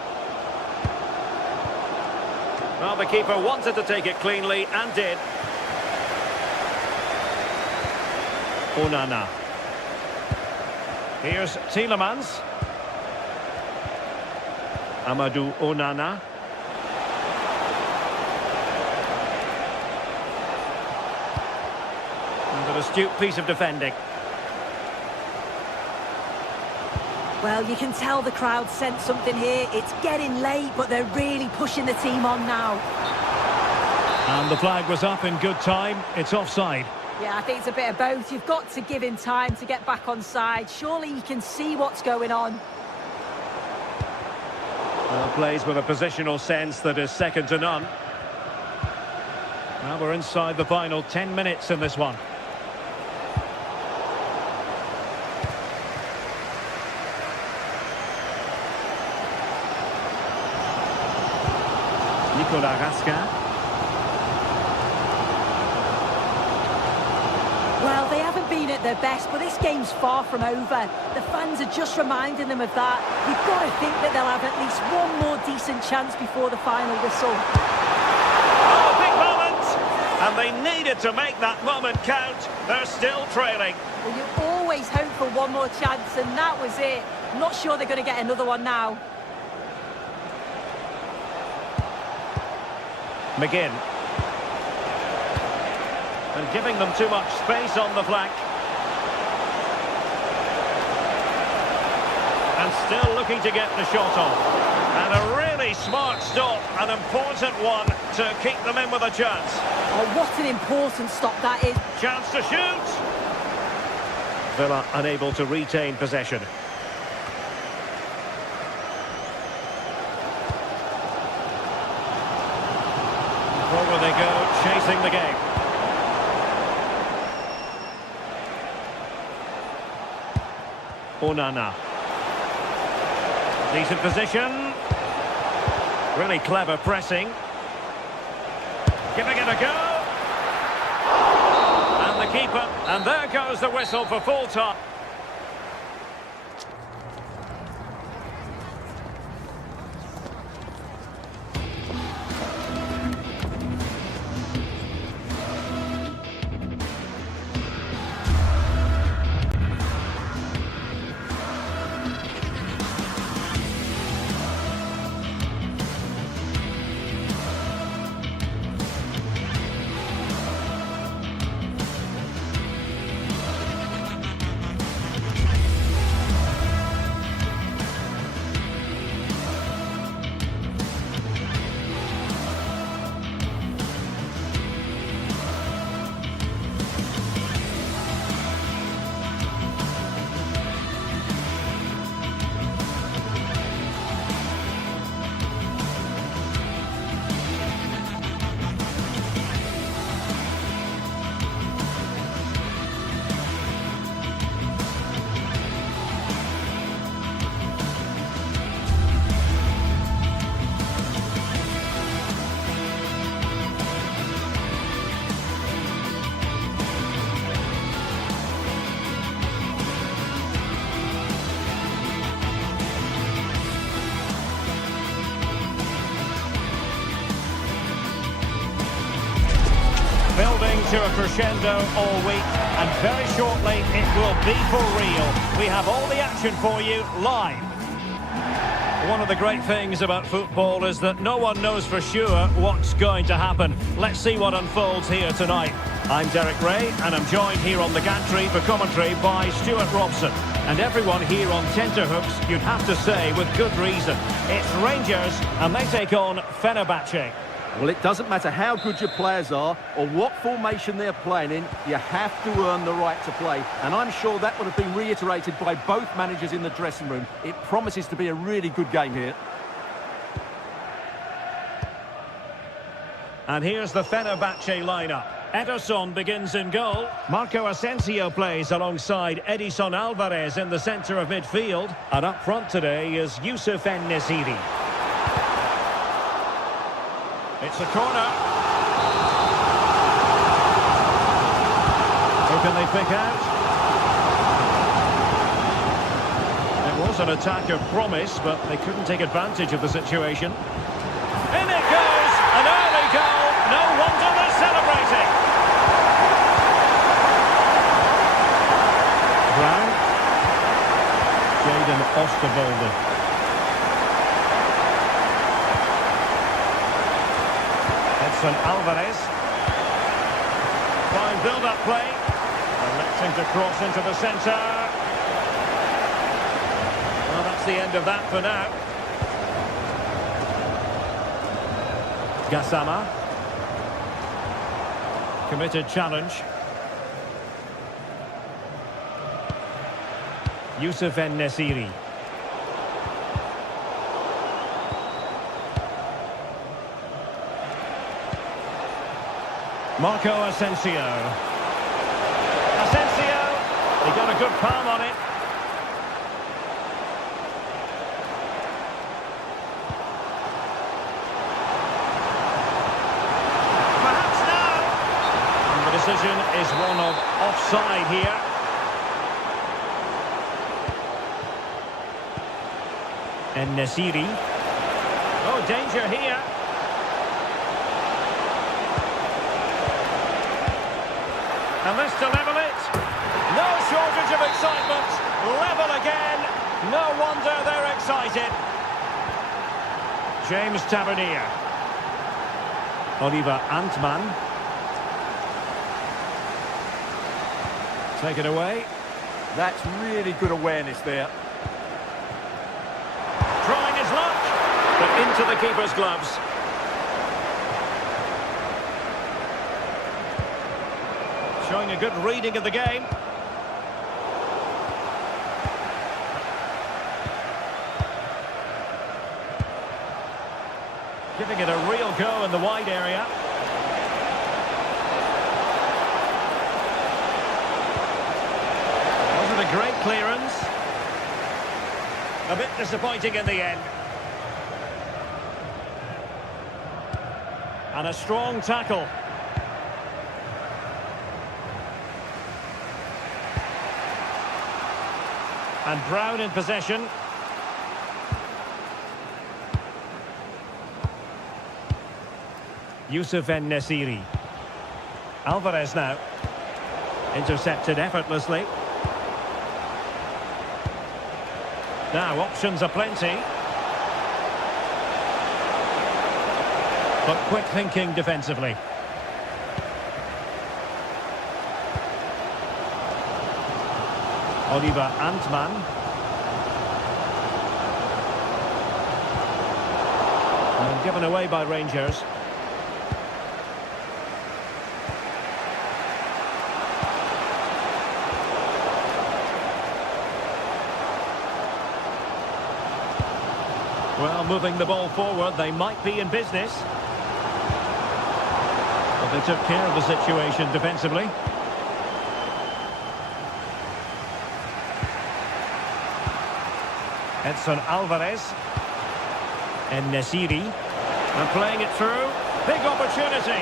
Well, the keeper wanted to take it cleanly and did. Onana. Here's Tielemans. Amadou Onana. And an astute piece of defending. Well, you can tell the crowd sensed something here. It's getting late, but they're really pushing the team on now. And the flag was up in good time. It's offside. Yeah, I think it's a bit of both. You've got to give him time to get back on side. Surely you can see what's going on. Well, plays with a positional sense that is second to none. Now we're inside the final 10 minutes in this one. Nicolas Raskin. Well, they haven't been at their best, but this game's far from over. The fans are just reminding them of that. You've got to think that they'll have at least one more decent chance before the final whistle. Oh, big moment! And they needed to make that moment count. They're still trailing. Well, you always hope for one more chance, and that was it. I'm not sure they're going to get another one now. McGinn. And giving them too much space on the flank. And still looking to get the shot off. And a really smart stop, an important one to keep them in with a chance. Oh, what an important stop that is. Chance to shoot. Villa unable to retain possession. Forward they go, chasing the game. Onana. Decent position. Really clever pressing. Giving it a go. And the keeper. And there goes the whistle for full time. Building to a crescendo all week, and very shortly it will be for real. We have all the action for you live. One of the great things about football is that no one knows for sure what's going to happen. Let's see what unfolds here tonight. I'm Derek Ray, and I'm joined here on the gantry for commentary by Stuart Robson. And everyone here on tenterhooks, you'd have to say, with good reason. It's Rangers, and they take on Fenerbahce. Well, it doesn't matter how good your players are or what formation they're playing in, you have to earn the right to play. And I'm sure that would have been reiterated by both managers in the dressing room. It promises to be a really good game here. And here's the Fenerbahce lineup. Ederson begins in goal. Marco Asensio plays alongside Edison Alvarez in the centre of midfield. And up front today is Youssef En-Nesyri. It's a corner. Who can they pick out? It was an attack of promise, but they couldn't take advantage of the situation. In it goes! An early goal! No wonder they're celebrating! Brown. Jaden Osterwolde. Edson Alvarez. Fine build-up play. Electing to cross into the centre. Well, that's the end of that for now. Gassama. Committed challenge. Youssef En-Nesyri. Marco Asensio. Asensio! He got a good palm on it. Perhaps now! And the decision is one of offside here. En-Nesyri. Oh, danger here. And this to level it. No shortage of excitement. Level again. No wonder they're excited. James Tavernier. Oliver Antman. Take it away. That's really good awareness there. Trying his luck. But into the keeper's gloves. Showing a good reading of the game. Giving it a real go in the wide area. Wasn't a great clearance. A bit disappointing in the end. And a strong tackle. And Brown in possession. Youssef En-Nesyri. Alvarez now. Intercepted effortlessly. Now options are plenty. But quick thinking defensively. Oliver Antman. And given away by Rangers. Well, moving the ball forward, they might be in business. But they took care of the situation defensively. Edson Alvarez. En-Nesyri. And playing it through. Big opportunity.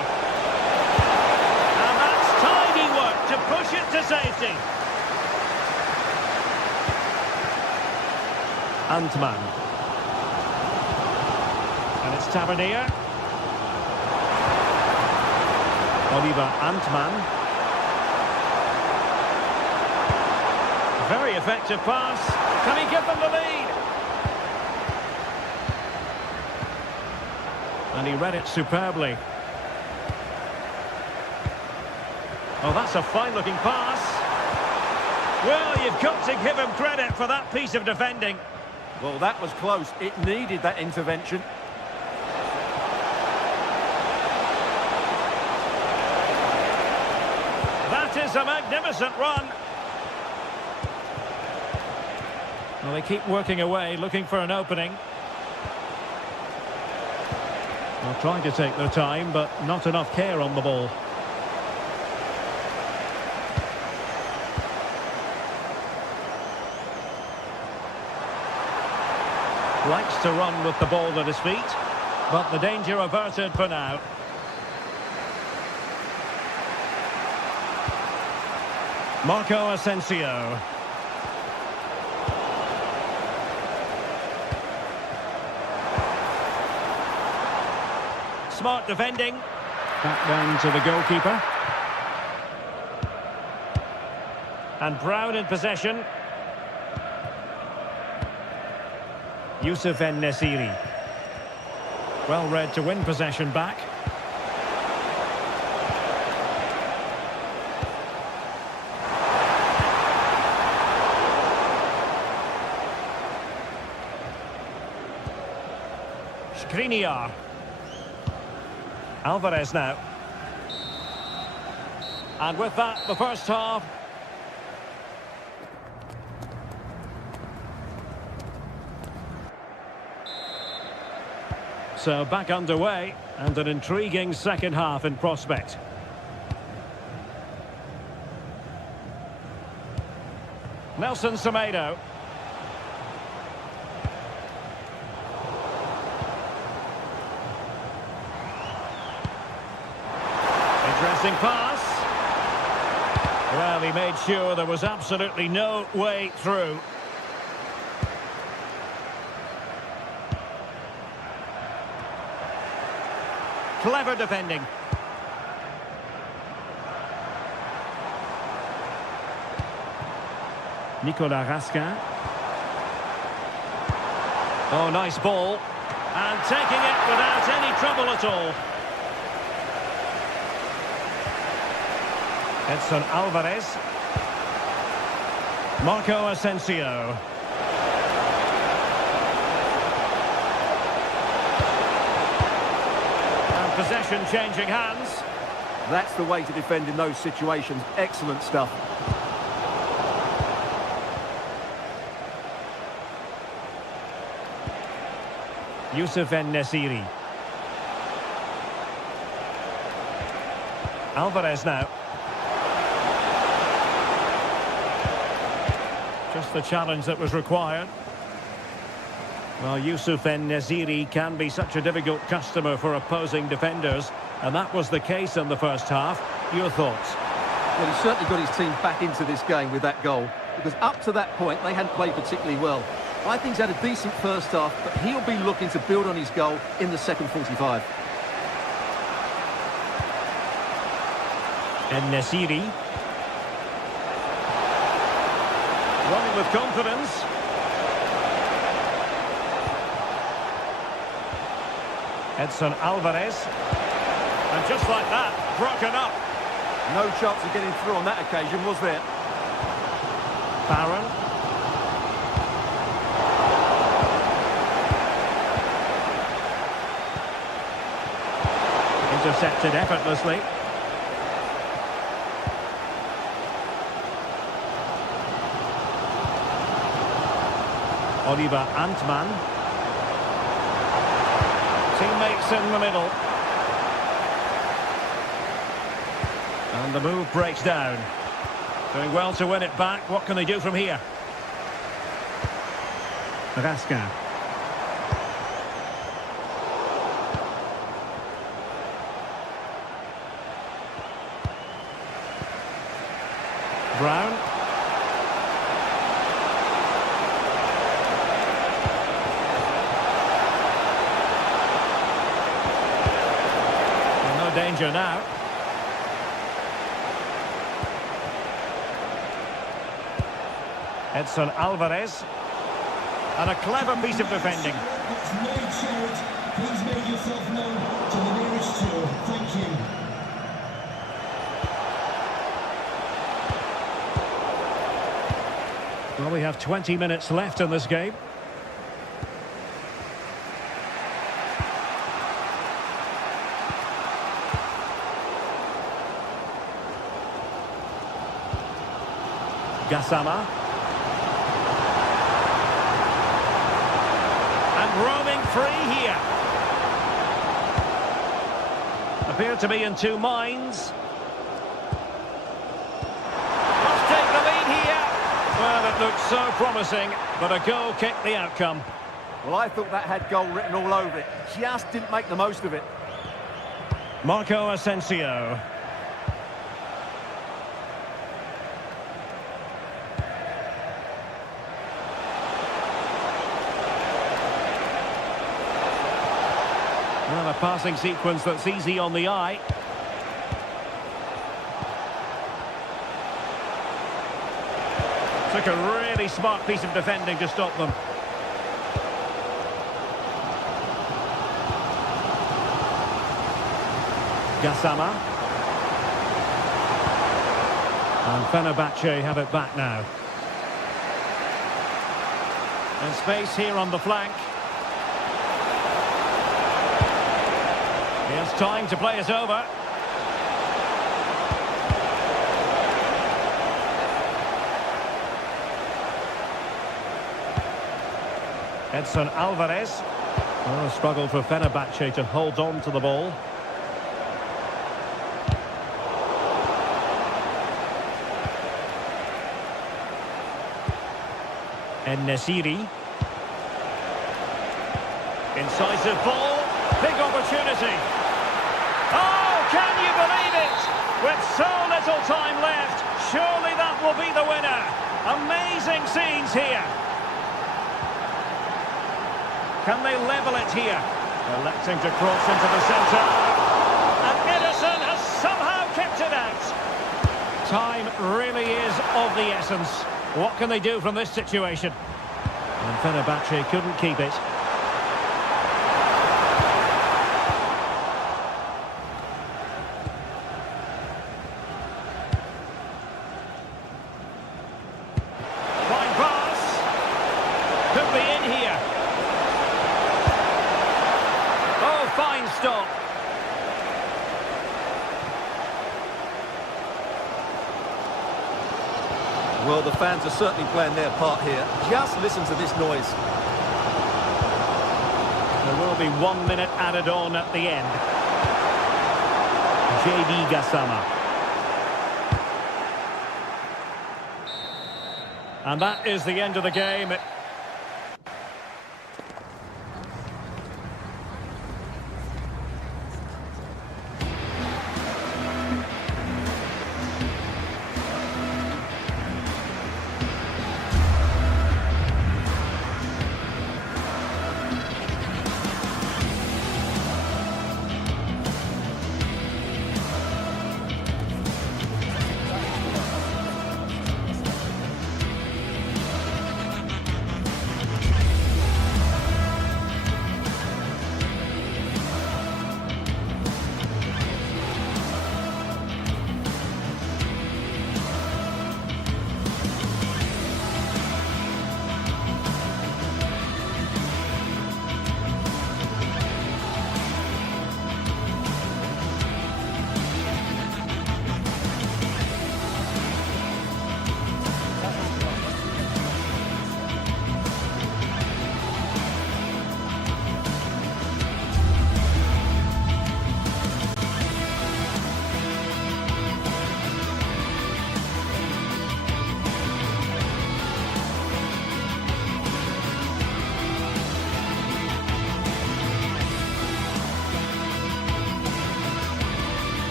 And that's tidy work to push it to safety. Antman. And it's Tavernier. Oliver Antman. Very effective pass. Can he give them the lead? And he read it superbly. Oh, that's a fine-looking pass. Well, you've got to give him credit for that piece of defending. Well, that was close. It needed that intervention. That is a magnificent run. Well, they keep working away, looking for an opening. Well, trying to take their time, but not enough care on the ball. Likes to run with the ball at his feet, but the danger averted for now. Marco Asensio. Smart defending. Back down to the goalkeeper. And Brown in possession. Youssef En-Nesyri. Well read to win possession back. Skriniar. Alvarez now. And with that, the first half. So back underway, and an intriguing second half in prospect. Nelson Semedo. Interesting pass. Well, he made sure there was absolutely no way through. Clever defending. Nicolas Raskin. Oh, nice ball. And taking it without any trouble at all. Edson Alvarez. Marco Asensio. And possession changing hands. That's the way to defend in those situations. Excellent stuff. Youssef En-Nesyri. Alvarez now. Just the challenge that was required. Well, Youssef En-Nesyri can be such a difficult customer for opposing defenders, and that was the case in the first half. Your thoughts? Well, he certainly got his team back into this game with that goal, because up to that point, they hadn't played particularly well. I think he's had a decent first half, but he'll be looking to build on his goal in the second 45. En-Nesyri. Running with confidence. Edson Alvarez. And just like that, broken up. No chance of getting through on that occasion, was there? Barron. Intercepted effortlessly. Oliver Antman. Teammates in the middle. And the move breaks down. Doing well to win it back. What can they do from here? Raskin. Brown. No danger now. Edson Alvarez. And a clever piece of defending. Please make yourself known to the nearest two. Thank you. Well, we have 20 minutes left in this game. Gassama. And roaming free here. Appear to be in two minds. Must take the lead here. Well, it looked so promising, but a goal kicked the outcome. Well, I thought that had goal written all over it. Just didn't make the most of it. Marco Asensio. Well, a passing sequence that's easy on the eye. Took a really smart piece of defending to stop them. Gassama. And Fenerbahce have it back now. And space here on the flank. He has time to play it over. Edson Alvarez. Oh, a struggle for Fenerbahce to hold on to the ball. En-Nesyri. Incisive ball. Big opportunity. Oh, can you believe it? With so little time left, surely that will be the winner. Amazing scenes here. Can they level it here? Electing to cross into the centre. And Edison has somehow kept it out. Time really is of the essence. What can they do from this situation? And Fenerbahce couldn't keep it. Fine pass. Could be in here. Oh, fine stop. Well, the fans are certainly playing their part here. Just listen to this noise. There will be 1 minute added on at the end. JD Gassama. And that is the end of the game.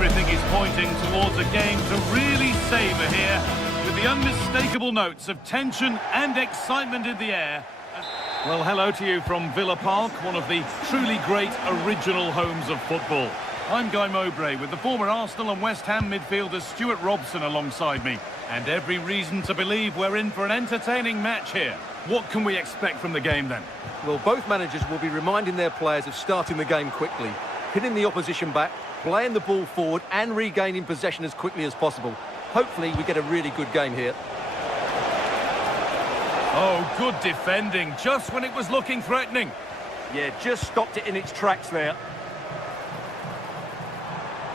Everything is pointing towards a game to really savour here, with the unmistakable notes of tension and excitement in the air. Well, hello to you from Villa Park, one of the truly great original homes of football. I'm Guy Mowbray with the former Arsenal and West Ham midfielder Stuart Robson alongside me. And every reason to believe we're in for an entertaining match here. What can we expect from the game then? Well, both managers will be reminding their players of starting the game quickly, hitting the opposition back, playing the ball forward and regaining possession as quickly as possible. Hopefully we get a really good game here. Oh, good defending, just when it was looking threatening. Yeah, just stopped it in its tracks there.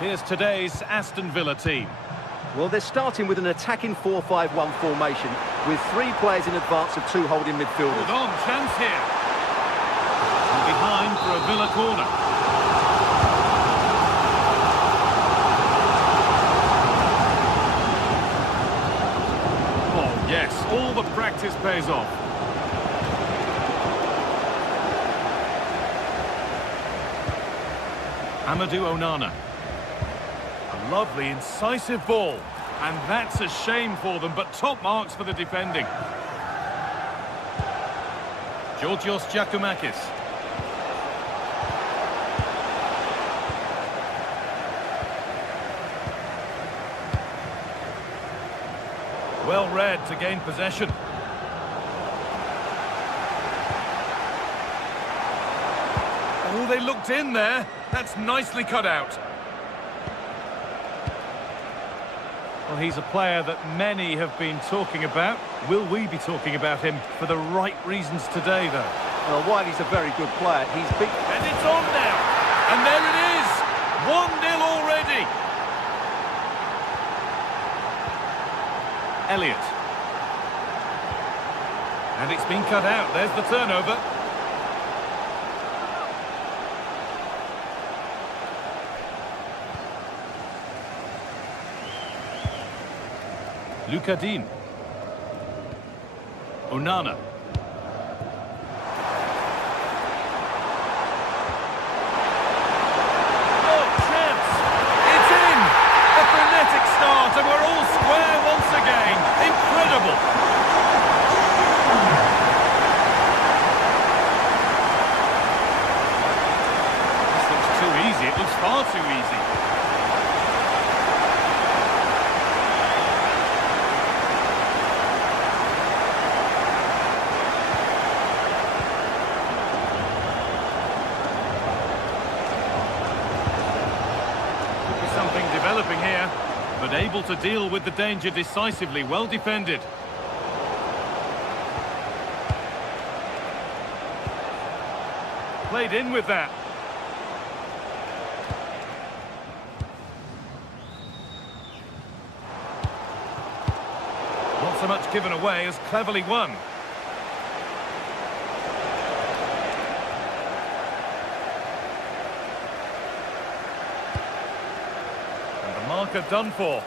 Here's today's Aston Villa team. Well, they're starting with an attacking 4-5-1 formation with 3 players in advance of 2 holding midfielders. Hold on, chance here. And behind for a Villa corner. Oh, yes, all the practice pays off. Amadou Onana. A lovely, incisive ball. And that's a shame for them, but top marks for the defending. Georgios Giacomakis. Well read to gain possession. Oh, they looked in there. That's nicely cut out. Well, he's a player that many have been talking about. Will we be talking about him for the right reasons today, though? Well, while he's a very good player, he's big... And it's on now. And there it is. 1-0 already. Elliott. And it's been cut out. There's the turnover. Luca Dean. Onana. Oh, chance! It's in! A frenetic start and we're all square once again. Incredible! This looks too easy. It looks far too easy. Developing here, but able to deal with the danger decisively. Well defended. Played in with that. Not so much given away as cleverly won. Marker done for.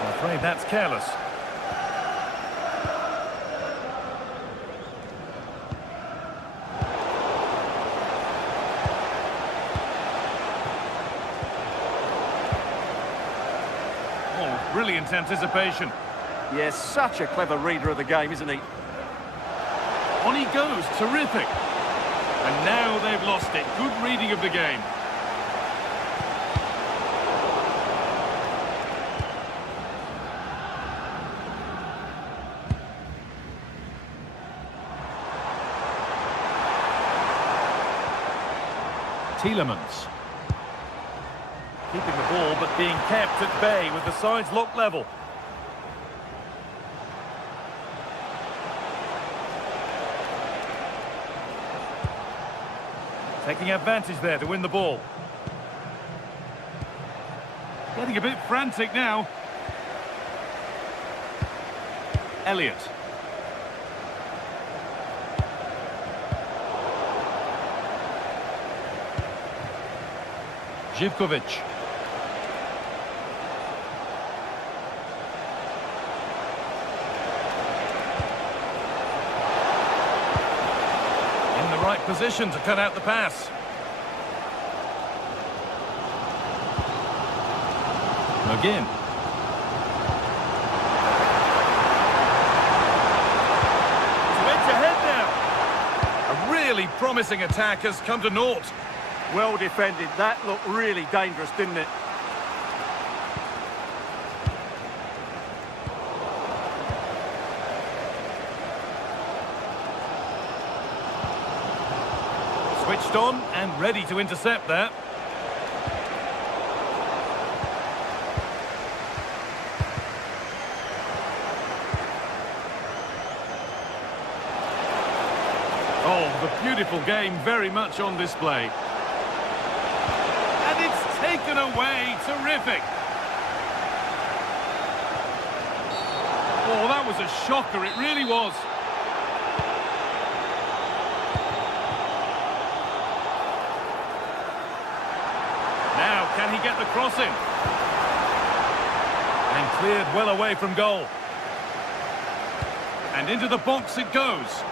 I'm afraid that's careless. Oh, brilliant anticipation. Yes, such a clever reader of the game, isn't he? On he goes, terrific. And now they've lost it. Good reading of the game. Tielemans. Keeping the ball, but being kept at bay with the sides locked level. Taking advantage there to win the ball. Getting a bit frantic now. Elliott. Živković. position to cut out the pass. McGinn. It's edge ahead now. A really promising attack has come to naught. Well defended. That looked really dangerous, didn't it? Switched on and ready to intercept that. Oh, the beautiful game very much on display. And it's taken away. Terrific. Oh, that was a shocker. It really was. Now, can he get the cross in? And cleared well away from goal. And into the box it goes.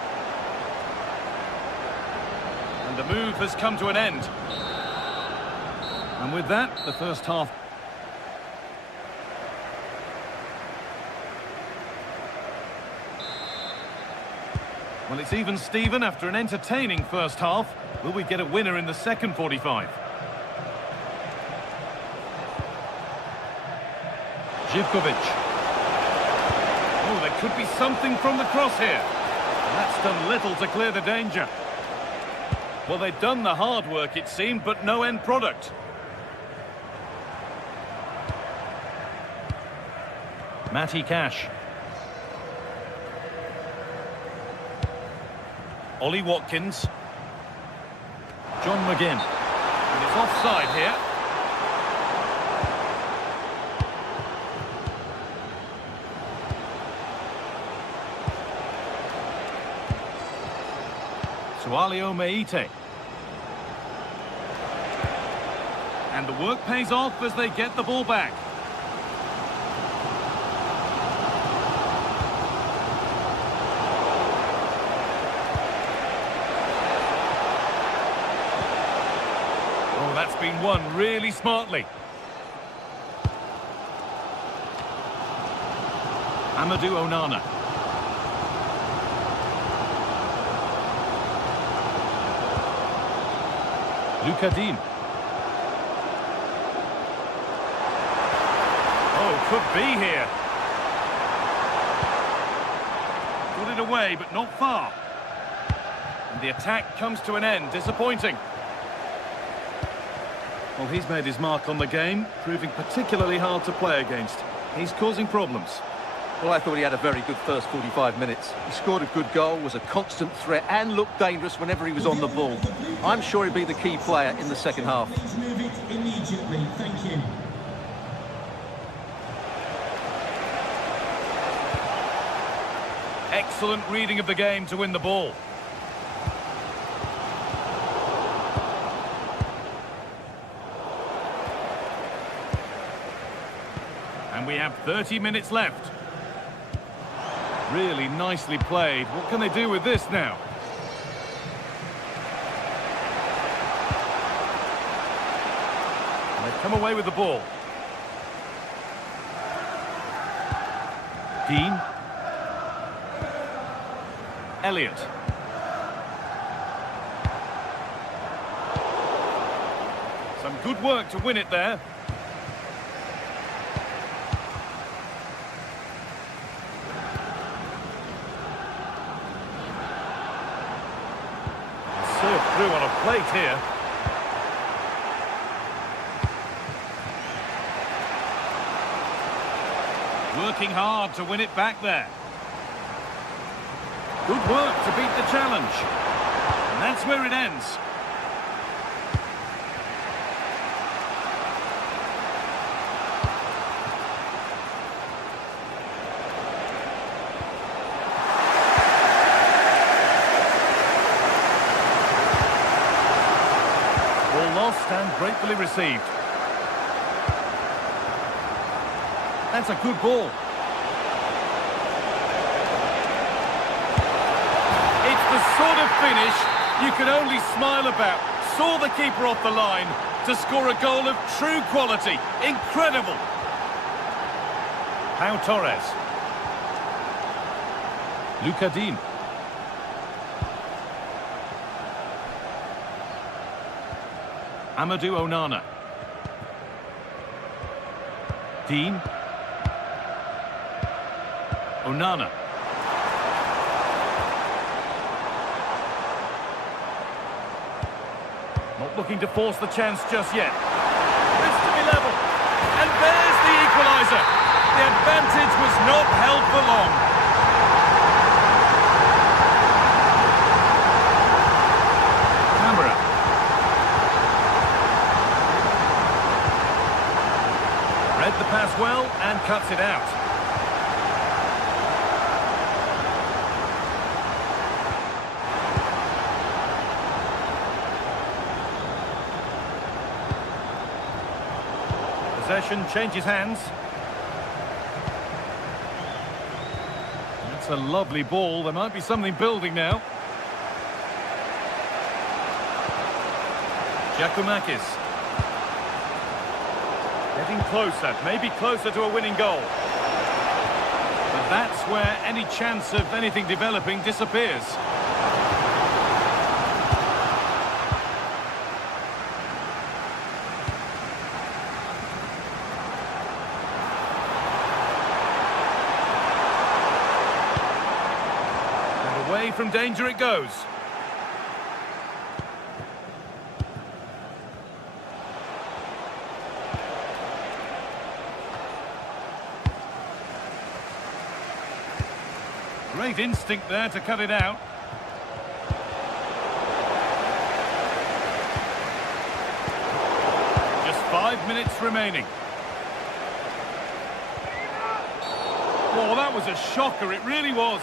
And the move has come to an end. And with that, the first half. Well, it's even Steven after an entertaining first half. Will we get a winner in the second 45? Živkovic. Oh, there could be something from the cross here. And that's done little to clear the danger. Well, they've done the hard work, it seemed, but no end product. Matty Cash. Ollie Watkins. John McGinn. And it's offside here. Sualio Meite. And the work pays off as they get the ball back. Oh, that's been won really smartly. Amadou Onana. Luca Dean. Oh, could be here. Got it away, but not far. And the attack comes to an end. Disappointing. Well, he's made his mark on the game, proving particularly hard to play against. He's causing problems. Well, I thought he had a very good first 45 minutes. He scored a good goal, was a constant threat and looked dangerous whenever he was on the ball. I'm sure he'll be the key player in the second half. Please move it immediately. Thank you. Excellent reading of the game to win the ball. And we have 30 minutes left. Really nicely played. What can they do with this now? And they've come away with the ball. Dean. Elliott. Some good work to win it there. Served through on a plate here. Working hard to win it back there. Good work to beat the challenge. And that's where it ends. Ball lost and gratefully received. That's a good ball. It's the sort of finish you could only smile about. Saw the keeper off the line to score a goal of true quality. Incredible. Pau Torres. Luca Dean. Amadou Onana. Dean. Onana. Not looking to force the chance just yet. This to be level. And there's the equaliser. The advantage was not held for long. Camera. Read the pass well and cuts it out. Possession changes hands. That's a lovely ball. There might be something building now. Giacomakis. Getting closer, maybe closer to a winning goal. But that's where any chance of anything developing disappears. And away from danger it goes. Great instinct there to cut it out. Just 5 minutes remaining. Oh, that was a shocker, it really was.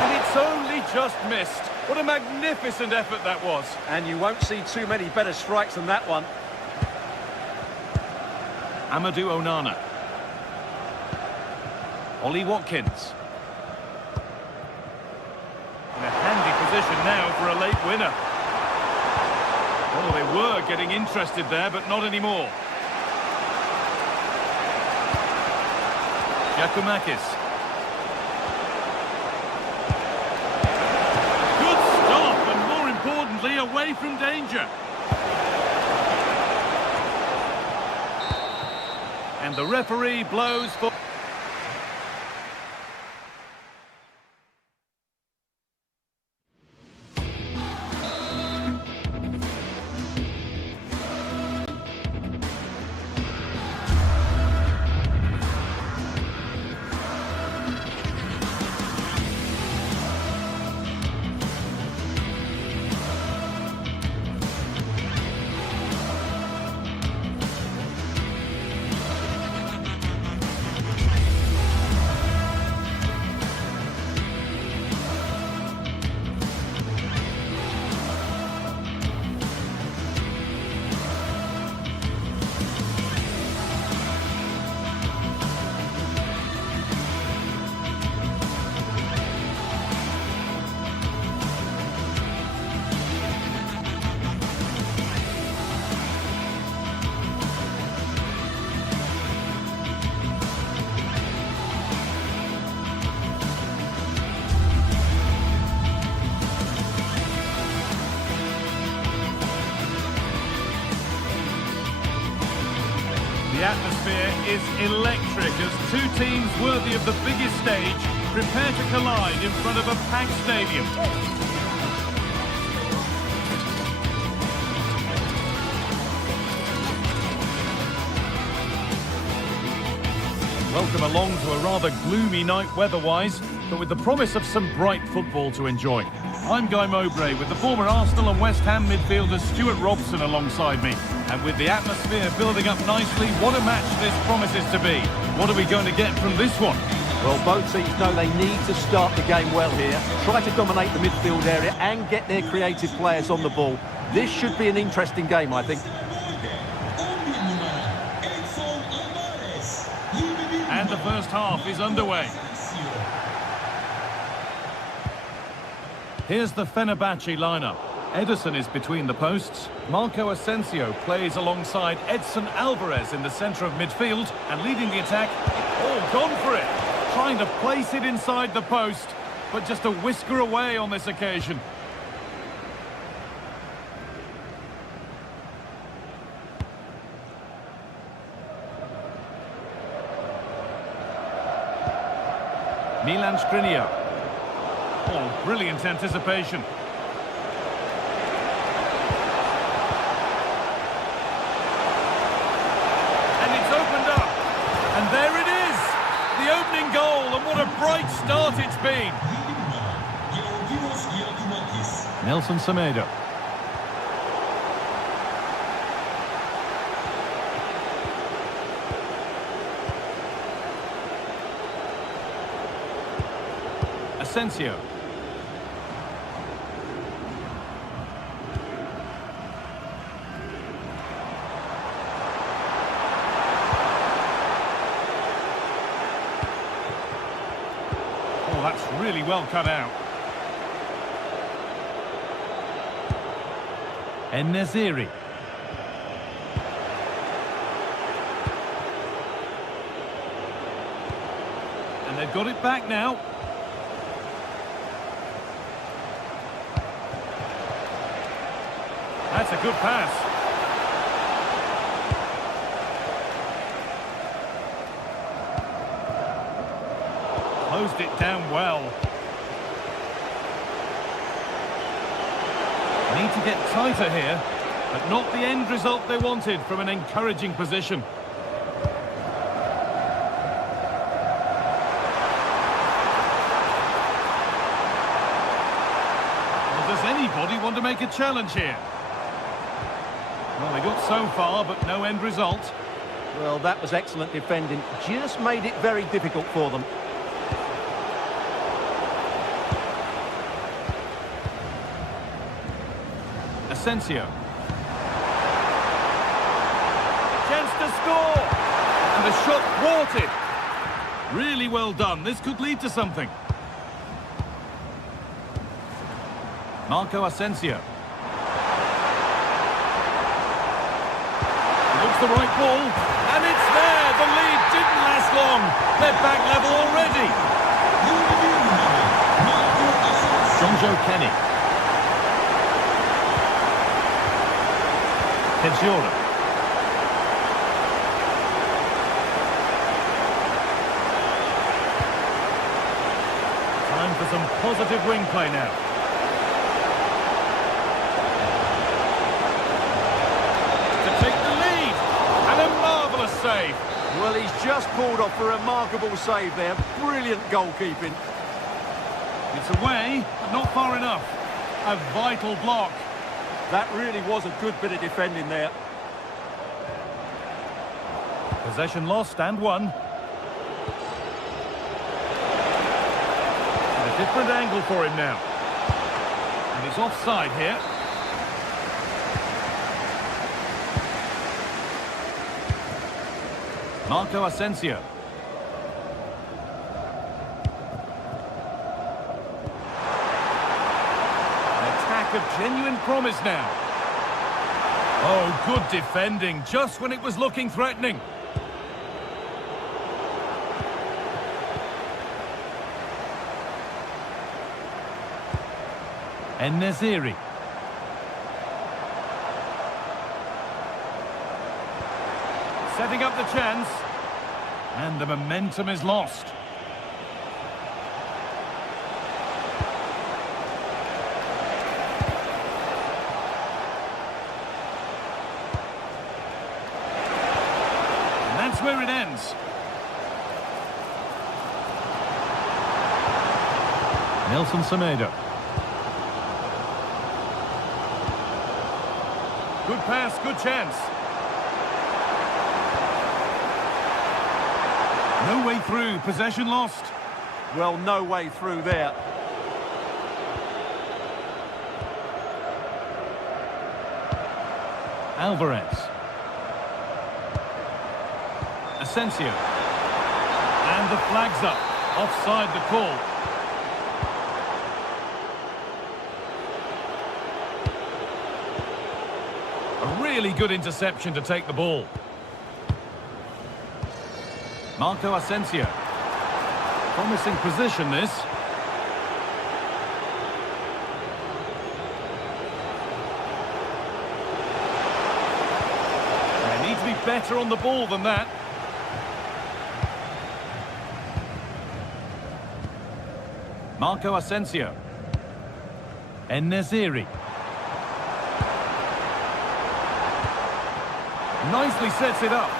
And it's only just missed. What a magnificent effort that was. And you won't see too many better strikes than that one. Amadou Onana. Ollie Watkins. In a handy position now for a late winner. Oh, they were getting interested there, but not anymore. Giacomakis. Away from danger. And the referee blows for... The atmosphere is electric as two teams worthy of the biggest stage prepare to collide in front of a packed stadium. Welcome along to a rather gloomy night weather-wise, but with the promise of some bright football to enjoy. I'm Guy Mowbray with the former Arsenal and West Ham midfielder Stuart Robson alongside me. And with the atmosphere building up nicely, what a match this promises to be. What are we going to get from this one? Well, both teams know they need to start the game well here, try to dominate the midfield area and get their creative players on the ball. This should be an interesting game, I think. first half is underway. Here's the Fenerbahce lineup. Ederson is between the posts. Marco Asensio plays alongside Edson Alvarez in the centre of midfield, and leading the attack, all gone for it. Trying to place it inside the post, but just a whisker away on this occasion. Milan Skriniar. Oh, brilliant anticipation. And it's opened up. And there it is. The opening goal, and what a bright start it's been. Nelson Semedo. Asensio. Oh, that's really well cut out. En-Nesyri. And they've got it back now. That's a good pass. Closed it down well. Need to get tighter here, but not the end result they wanted from an encouraging position. Well, does anybody want to make a challenge here? Well, they got so far, but no end result. Well, that was excellent defending. Just made it very difficult for them. Asensio. Chance to score! And the shot thwarted. Really well done. This could lead to something. Marco Asensio. Looks the right ball, and it's there. The lead didn't last long. They're back level already. Jonjo Kenny. Kedjura. Time for some positive wing play now. To take the lead, and a marvellous save. Well, he's just pulled off a remarkable save there. Brilliant goalkeeping. It's away, but not far enough. A vital block. That really was a good bit of defending there. Possession lost and won. And a different angle for him now. And he's offside here. Marco Asensio. Of genuine promise now. Oh, good defending, just when it was looking threatening. En-Nesyri. Setting up the chance. And the momentum is lost. That's where it ends. Nelson Semedo. Good pass, good chance. No way through, possession lost. Well, no way through there. Alvarez. Asensio. And the flag's up. Offside the call. A really good interception to take the ball. Marco Asensio. Promising position, this. They need to be better on the ball than that. Marco Asensio. En-Nesyri. Nicely sets it up.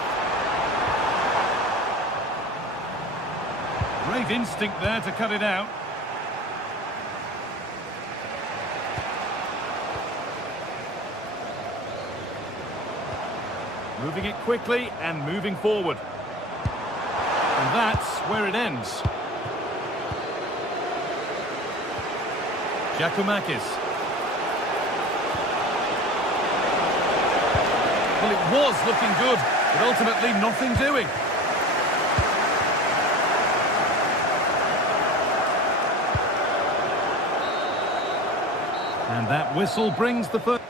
Great instinct there to cut it out. Moving it quickly and moving forward. And that's where it ends. Giacomakis. Well, it was looking good, but ultimately nothing doing. And that whistle brings the first.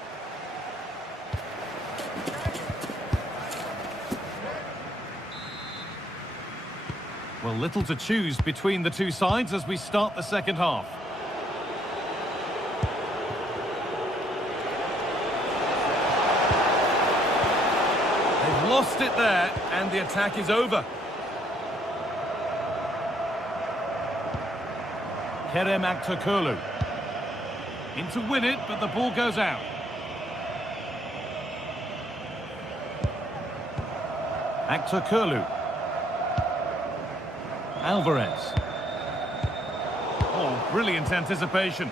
Well, little to choose between the two sides as we start the second half. They've lost it there, and the attack is over. Kerem Aktürkoğlu. In to win it, but the ball goes out. Aktürkoğlu. Alvarez. Oh, brilliant anticipation.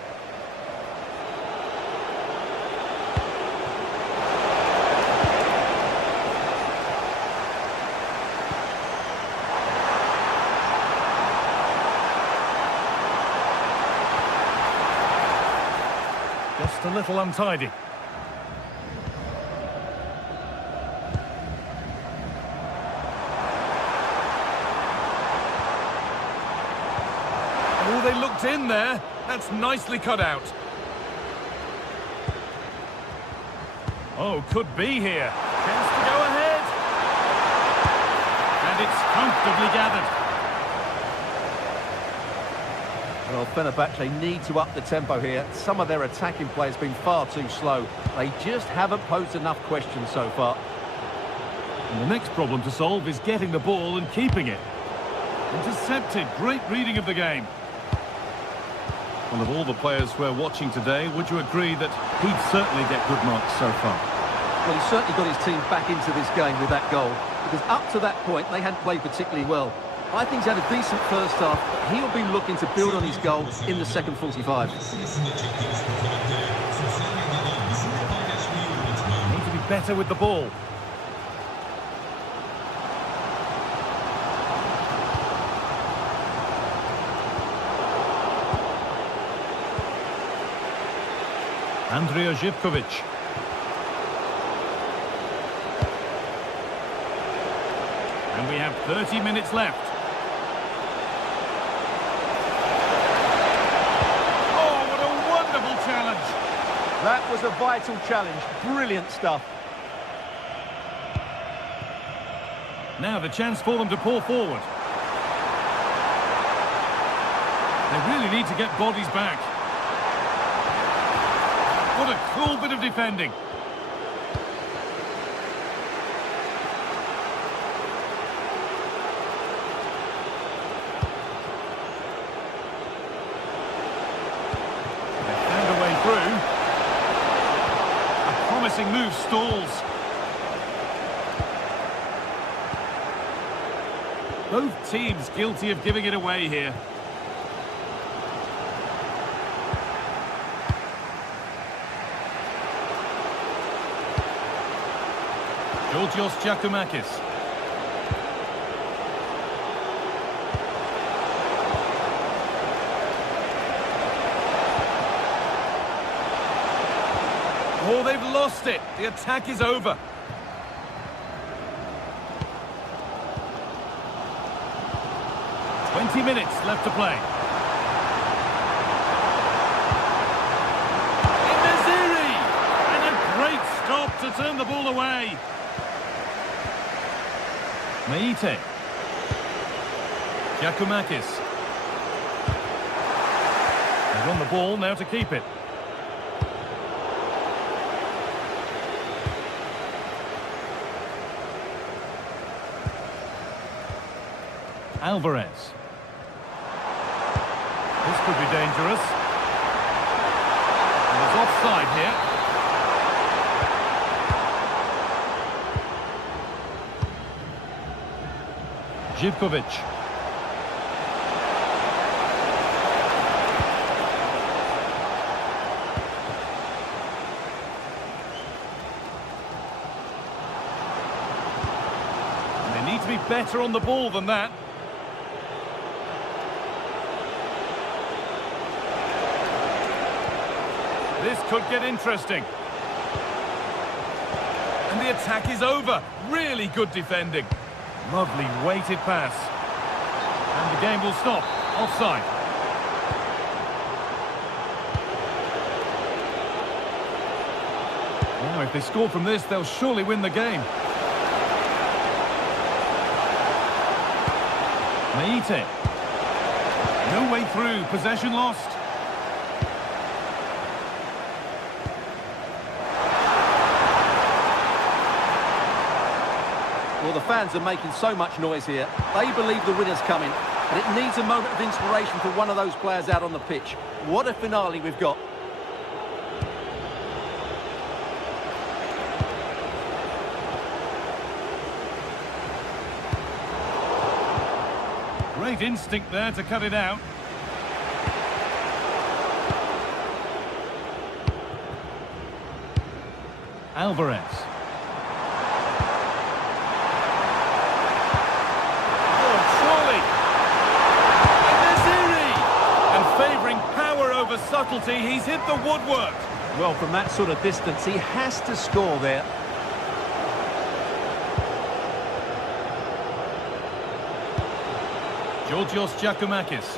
Just a little untidy. Oh, they looked in there. That's nicely cut out. Oh, could be here. Chance to go ahead. And it's comfortably gathered. Well, Fenerbahce need to up the tempo here. Some of their attacking play has been far too slow. They just haven't posed enough questions so far. And the next problem to solve is getting the ball and keeping it. Intercepted. Great reading of the game. Well, of all the players we're watching today, would you agree that he'd certainly get good marks so far? Well, he certainly got his team back into this game with that goal, because up to that point, they hadn't played particularly well. I think he's had a decent first half, but he'll be looking to build on his goal in the second 45. Need to be better with the ball. Andrija Živković. And we have 30 minutes left. Oh, what a wonderful challenge. That was a vital challenge. Brilliant stuff. Now the chance for them to pull forward. They really need to get bodies back. What a cool bit of defending. They found a way through. A promising move stalls. Both teams guilty of giving it away here. Georgios Giacomakis. Oh, they've lost it. The attack is over. 90 minutes left to play. And a great stop to turn the ball away. Meite. Giacomakis. He's on the ball now to keep it. Alvarez. This could be dangerous. And it's offside here. Živković. And they need to be better on the ball than that. This could get interesting. And the attack is over. Really good defending. Lovely weighted pass. And the game will stop. Offside. Now, if they score from this, they'll surely win the game. Meite. No way through. Possession lost. Well, the fans are making so much noise here. They believe the winner's coming, but it needs a moment of inspiration for one of those players out on the pitch. What a finale we've got. Great instinct there to cut it out. Alvarez. Over subtlety, he's hit the woodwork. Well, from that sort of distance, he has to score there. Georgios Giacomakis.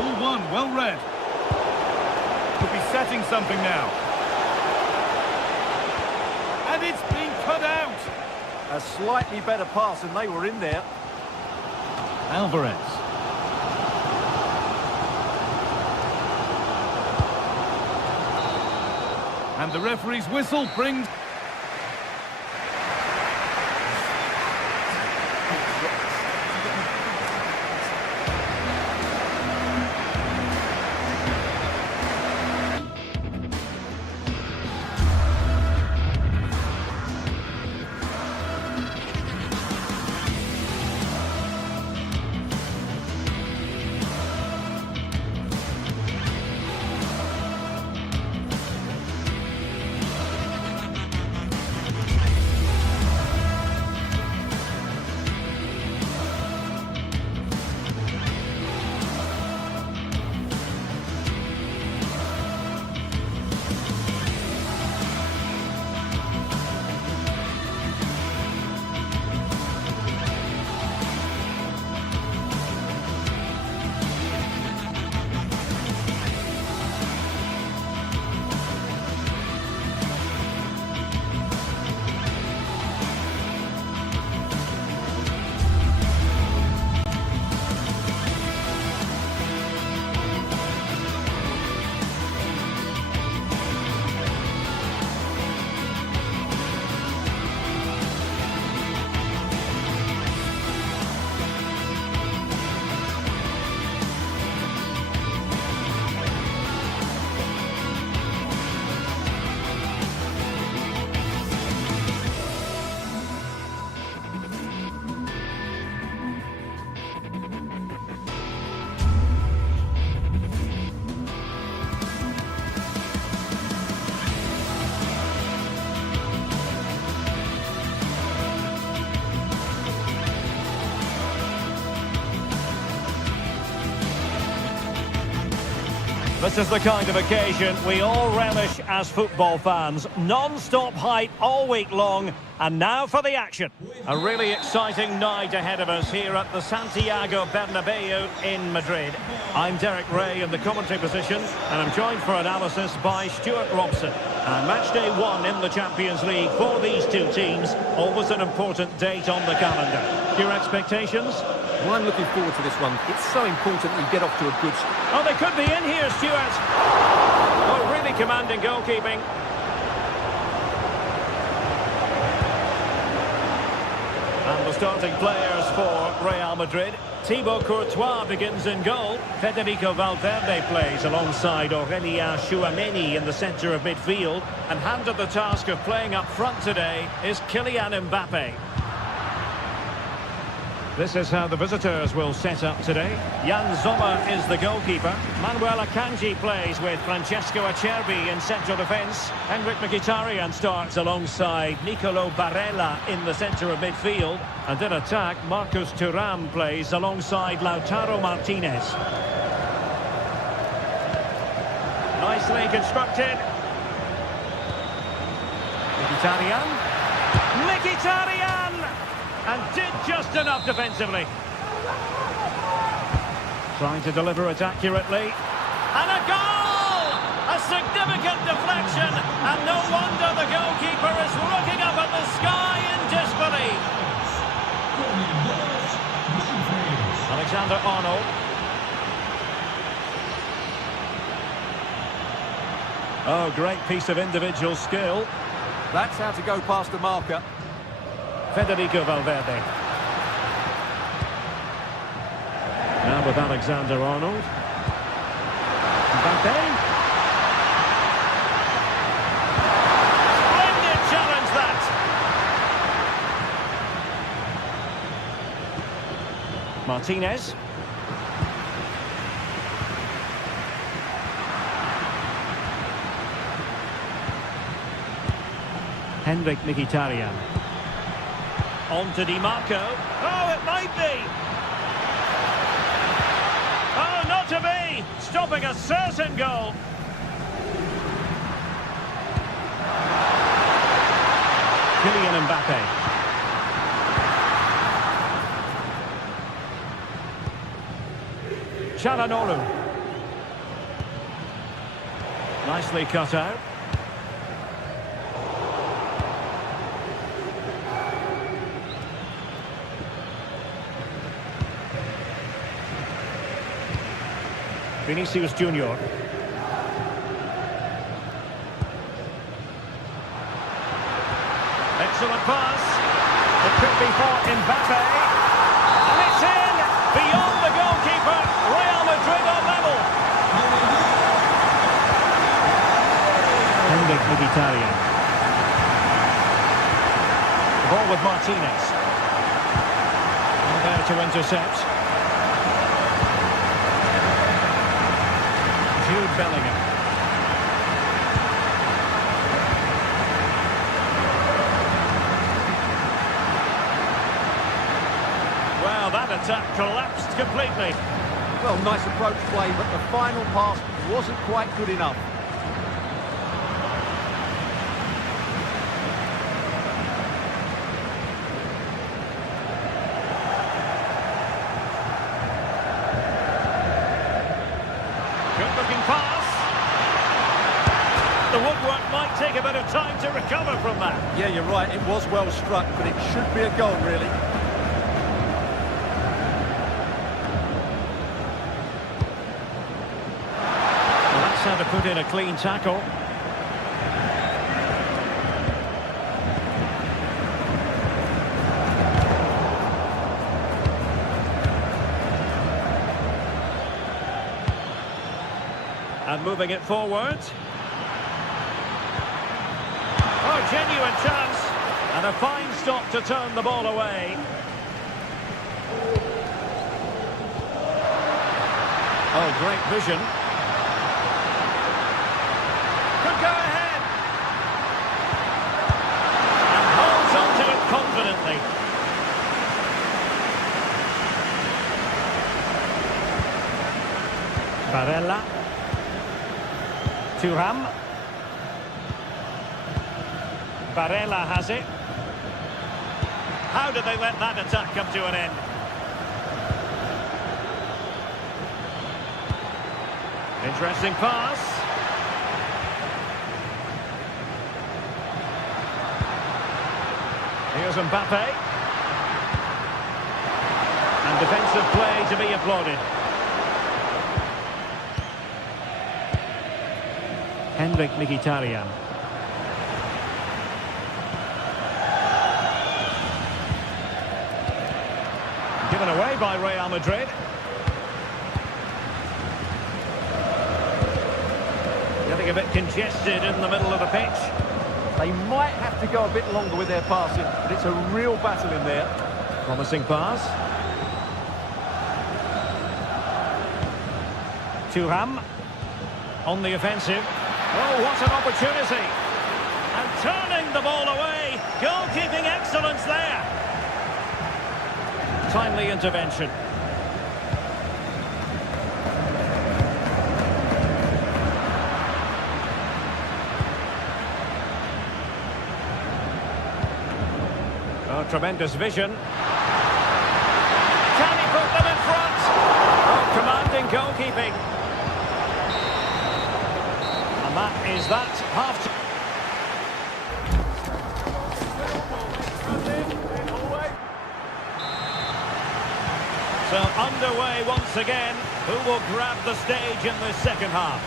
All one, well read. Could be setting something now. And it's been cut out. A slightly better pass, and they were in there. Alvarez. And the referee's whistle brings... This is the kind of occasion we all relish as football fans. Non-stop hype all week long, and now for the action. A really exciting night ahead of us here at the Santiago Bernabeu in Madrid. I'm Derek Ray in the commentary position, and I'm joined for analysis by Stuart Robson. And match day 1 in the Champions League for these two teams, always an important date on the calendar. Your expectations? Well, I'm looking forward to this one. It's so important that you get off to a good start. Oh, they could be in here, Stuart. Oh, really commanding goalkeeping. And the starting players for Real Madrid. Thibaut Courtois begins in goal. Federico Valverde plays alongside Aurélien Tchouameni in the centre of midfield. And handed the task of playing up front today is Kylian Mbappe. This is how the visitors will set up today. Jan Sommer is the goalkeeper. Manuel Akanji plays with Francesco Acerbi in central defence. Henrik Mkhitaryan starts alongside Nicolo Barella in the centre of midfield. And in attack, Marcus Thuram plays alongside Lautaro Martinez. Nicely constructed. Mkhitaryan! And did just enough defensively. Trying to deliver it accurately. And a goal! A significant deflection. And no wonder the goalkeeper is looking up at the sky in disbelief. Alexander-Arnold. Oh, great piece of individual skill. That's how to go past the marker. Federico Valverde. Now with Alexander-Arnold. Mbappe. Splendid challenge, that! Martinez. Henrik Mkhitaryan. On to Di Marco. Oh, it might be! Oh, not to be! Stopping a certain goal. Kylian Mbappe. Çalhanoğlu. Nicely cut out. Vinicius Junior. Excellent pass. It could be for Mbappe. And it's in! Beyond the goalkeeper. Real Madrid on level. Henrik Mkhitaryan. The ball with Martinez. And there to intercept. Jude Bellingham. Well, that attack collapsed completely. Well, nice approach play, but the final pass wasn't quite good enough. Good-looking pass. The woodwork might take a bit of time to recover from that. Yeah, you're right. It was well struck, but it should be a goal, really. Well, that's how to put in a clean tackle. And moving it forward. Oh, genuine chance. And a fine stop to turn the ball away. Oh, great vision. Could go ahead. And holds on to it confidently. Barella. Thuram. Barella has it. How did they let that attack come to an end? Interesting pass. Here's Mbappe. And defensive play to be applauded. Henrik Mkhitaryan. Given away by Real Madrid. Getting a bit congested in the middle of the pitch. They might have to go a bit longer with their passing, but it's a real battle in there. Promising pass. Thuram on the offensive. Oh, what an opportunity. And turning the ball away. Goalkeeping excellence there. Timely intervention. Oh, tremendous vision. Can he put them in front? Oh, commanding goalkeeping. And that is that half. So underway once again. Who will grab the stage in the second half?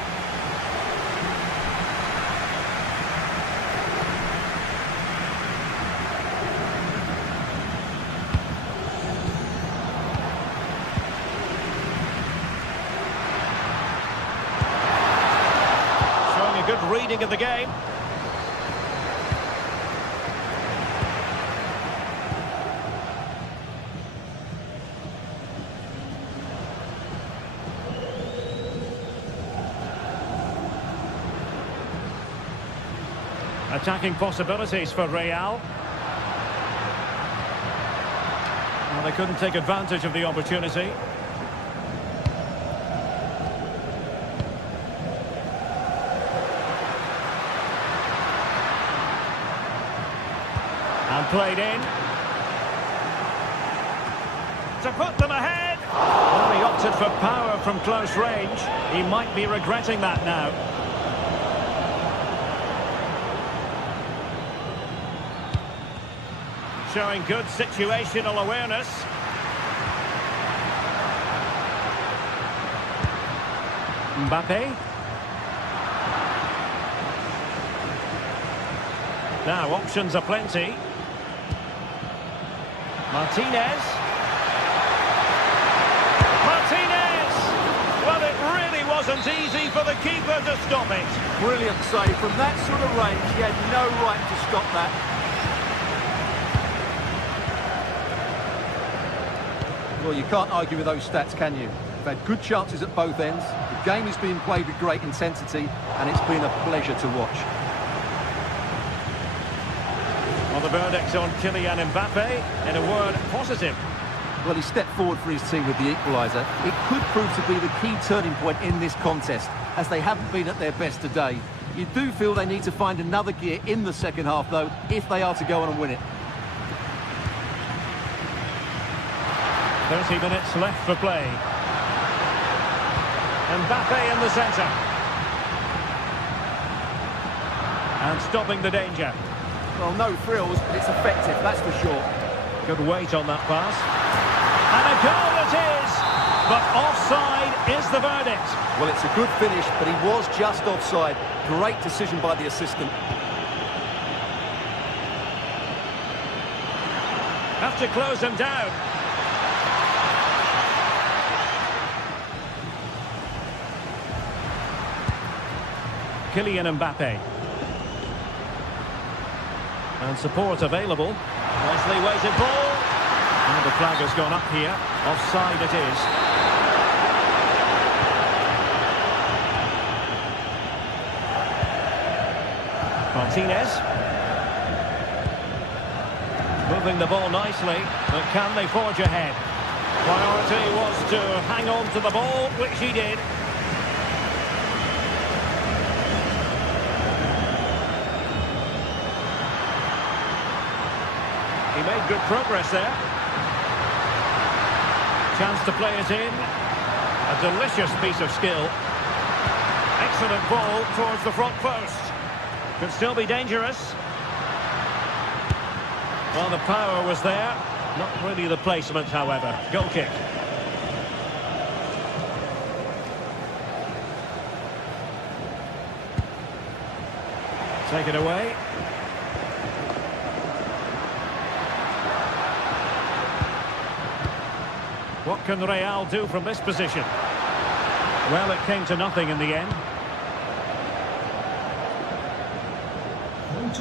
Showing a good reading of the game. Attacking possibilities for Real. Well, they couldn't take advantage of the opportunity. And played in. To put them ahead. Well, he opted for power from close range. He might be regretting that now. Showing good situational awareness. Mbappe. Now options are plenty. Martinez. Well, it really wasn't easy for the keeper to stop it. Brilliant save. From that sort of range, he had no right to stop that. Well, you can't argue with those stats, can you? They've had good chances at both ends. The game is being played with great intensity, and it's been a pleasure to watch. Well, the verdict on Kylian Mbappe, in a word, positive. Well, he stepped forward for his team with the equaliser. It could prove to be the key turning point in this contest, as they haven't been at their best today. You do feel they need to find another gear in the second half, though, if they are to go on and win it. 30 minutes left for play. Mbappe in the centre. And stopping the danger. Well, no frills, but it's effective, that's for sure. Good weight on that pass. And a goal it is! But offside is the verdict. Well, it's a good finish, but he was just offside. Great decision by the assistant. Have to close him down. Kylian Mbappe. And support available. Nicely weighted ball. And the flag has gone up here. Offside it is. Martinez. Moving the ball nicely, but can they forge ahead? Priority was to hang on to the ball, which he did. made good progress there. Chance to play it in. A delicious piece of skill. Excellent ball towards the front post. Could still be dangerous. Well, the power was there. Not really the placement, however. Goal kick. Take it away. What can Real do from this position? Well, it came to nothing in the end. And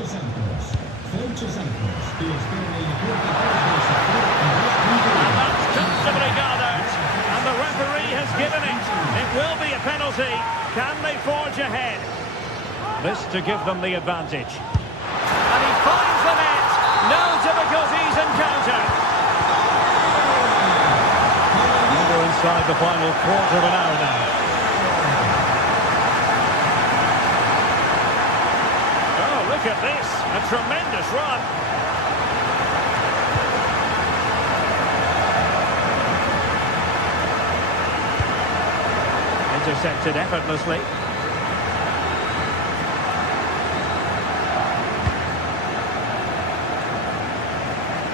that's comfortably gathered. And the referee has given it. It will be a penalty. Can they forge ahead? This to give them the advantage. And he finds the net. No difficulties encountered. We're inside the final quarter of an hour now. Oh, look at this. A tremendous run. Intercepted effortlessly.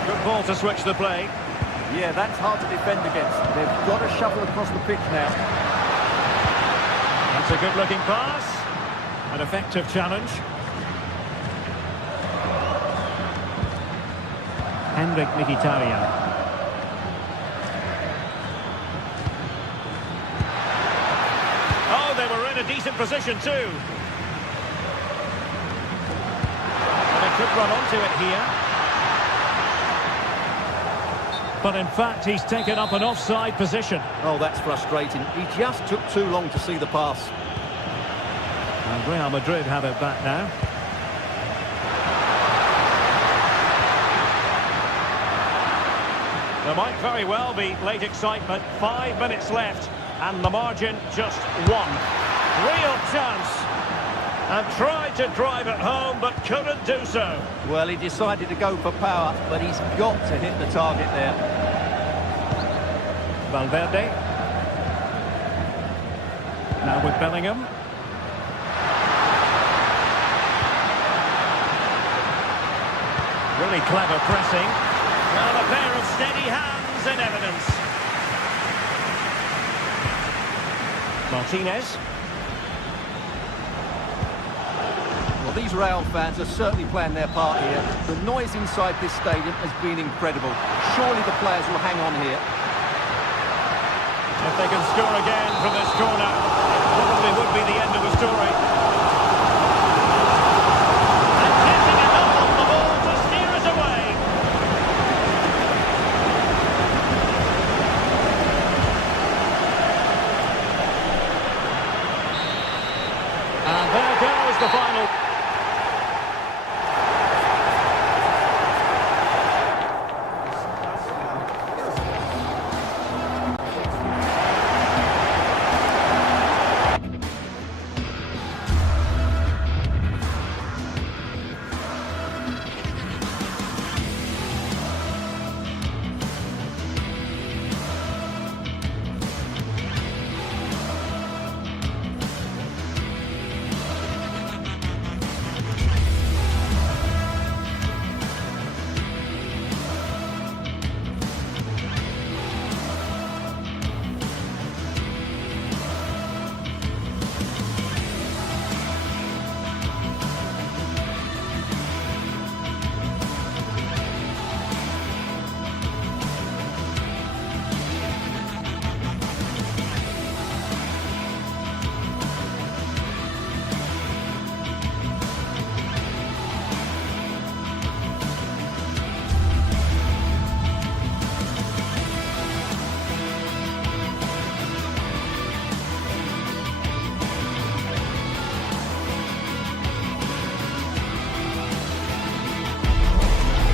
Good ball to switch the play. Yeah, that's hard to defend against. They've got to shuffle across the pitch now. That's a good-looking pass. An effective challenge. Henrik Mkhitaryan. Oh, they were in a decent position too. And they could run onto it here. But in fact, he's taken up an offside position. Oh, that's frustrating. He just took too long to see the pass. And Real Madrid have it back now. There might very well be late excitement. 5 minutes left, and the margin just 1. Real chance. And tried to drive it home, but couldn't do so. Well, he decided to go for power, but he's got to hit the target there. Valverde. Now with Bellingham. Really clever pressing. Well, a pair of steady hands in evidence. Martinez. Well, these Real fans are certainly playing their part here. The noise inside this stadium has been incredible. Surely the players will hang on here. If they can score again from this corner, it probably would be the end of the story. And getting enough on the ball to steer it away. And there goes the final.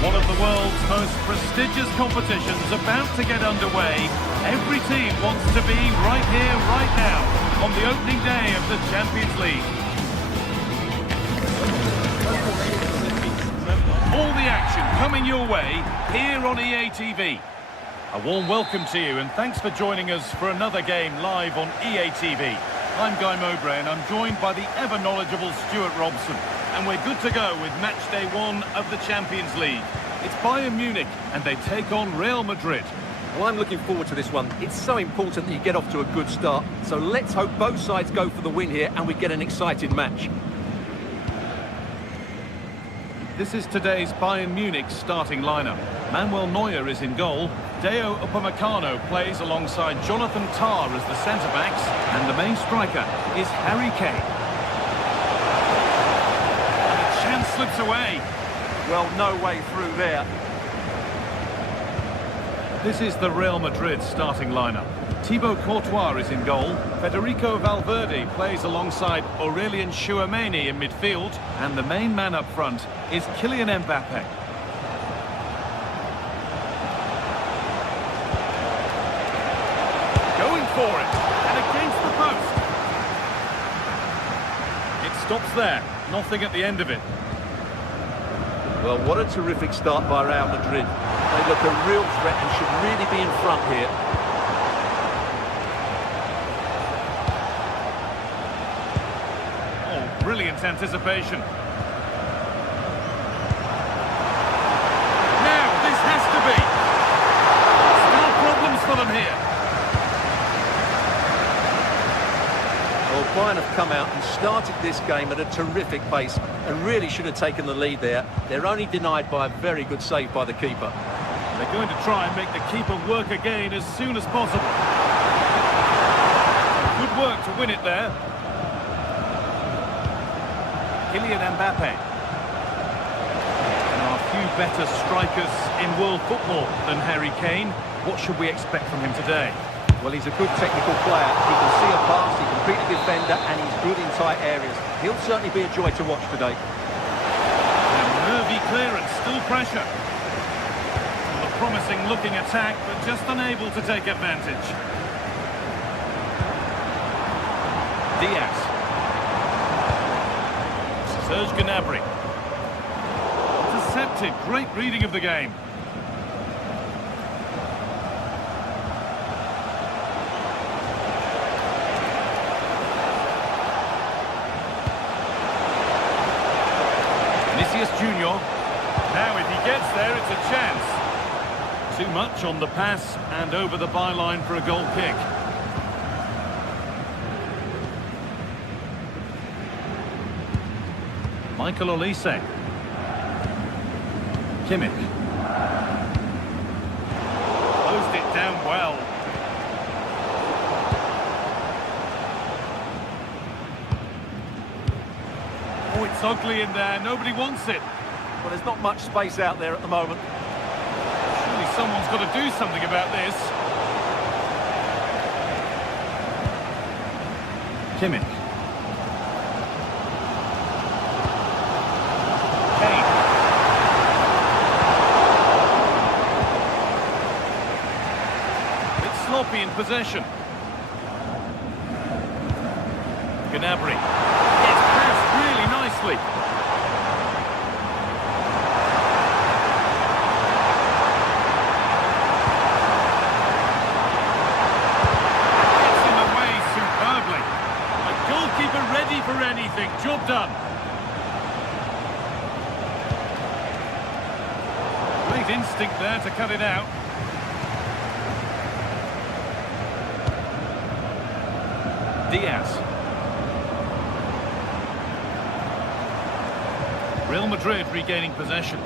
One of the world's most prestigious competitions about to get underway. Every team wants to be right here, right now, on the opening day of the Champions League. All the action coming your way here on EA TV. A warm welcome to you and thanks for joining us for another game live on EA TV. I'm Guy Mowbray and I'm joined by the ever-knowledgeable Stuart Robson. And we're good to go with match day 1 of the Champions League. It's Bayern Munich and they take on Real Madrid. Well, I'm looking forward to this one. It's so important that you get off to a good start. So let's hope both sides go for the win here and we get an exciting match. This is today's Bayern Munich starting lineup. Manuel Neuer is in goal. Deo Upamecano plays alongside Jonathan Tah as the centre-backs. And the main striker is Harry Kane. And the chance slips away. Well, no way through there. This is the Real Madrid starting lineup. Thibaut Courtois is in goal. Federico Valverde plays alongside Aurelien Tchouameni in midfield. And the main man up front is Kylian Mbappe. Going for it. And against the post. It stops there. Nothing at the end of it. Well, what a terrific start by Real Madrid. They look a real threat and should really be in front here. Oh, brilliant anticipation. Now, this has to be. Still problems for them here. Well, Bayern have come out and started this game at a terrific pace and really should have taken the lead there. They're only denied by a very good save by the keeper. They're going to try and make the keeper work again as soon as possible. Good work to win it there. Kylian Mbappe. There are few better strikers in world football than Harry Kane. What should we expect from him today? Well, he's a good technical player. He can see a pass, he can beat a defender, and he's good in tight areas. He'll certainly be a joy to watch today. And nervy clearance, still pressure. A promising looking attack, but just unable to take advantage. Diaz. Serge Gnabry. Intercepted, great reading of the game. Junior. Now if he gets there, it's a chance. Too much on the pass and over the byline for a goal kick. Michael Olise. Kimmich. Closed it down well. Oh, it's ugly in there. Nobody wants it. Well, there's not much space out there at the moment. Surely someone's got to do something about this. Kimmich. Kane. It's sloppy in possession. Gnabry. It's passed really nicely. Ready for anything, job done. Great instinct there to cut it out. Diaz. Real Madrid regaining possession.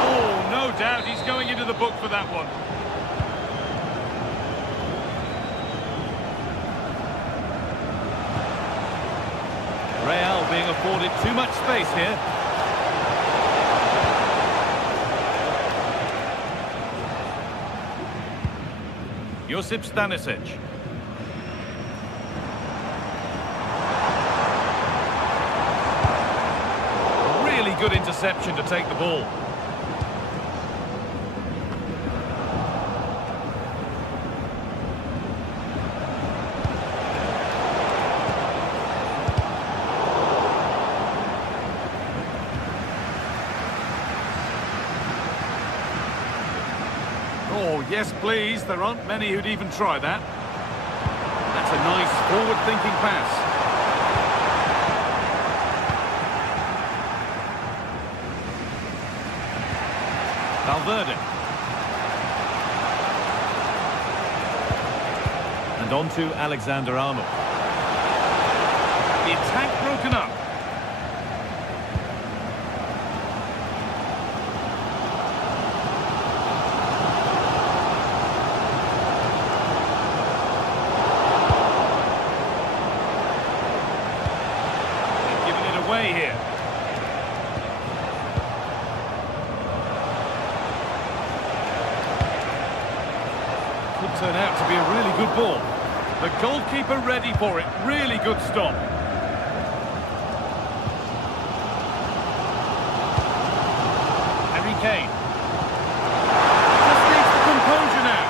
Oh, no doubt he's going into the book for that one. Real being afforded too much space here. Josip Stanisic. Really good interception to take the ball. Well, yes, please. There aren't many who'd even try that. That's a nice forward-thinking pass. Valverde. And on to Alexander-Arnold. The attack broken up. They've given it away here. Could turn out to be a really good ball. The goalkeeper ready for it. Really good stop. Harry Kane. Just needs the composure now.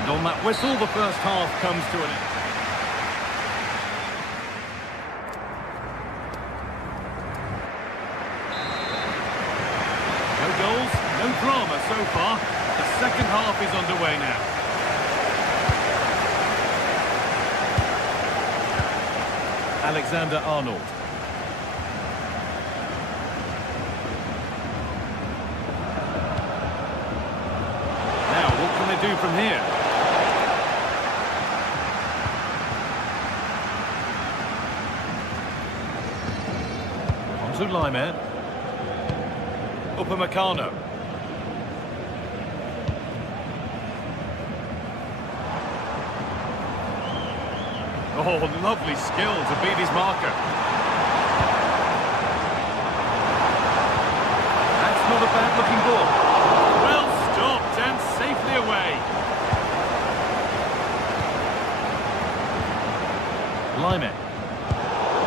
And on that whistle, the first half comes to an end. Goals, no drama so far. The second half is underway now. Alexander-Arnold. Now, what can they do from here? On to Laimer. Upamecano. Oh, lovely skill to beat his marker. That's not a bad-looking ball. Well stopped and safely away. Laimer.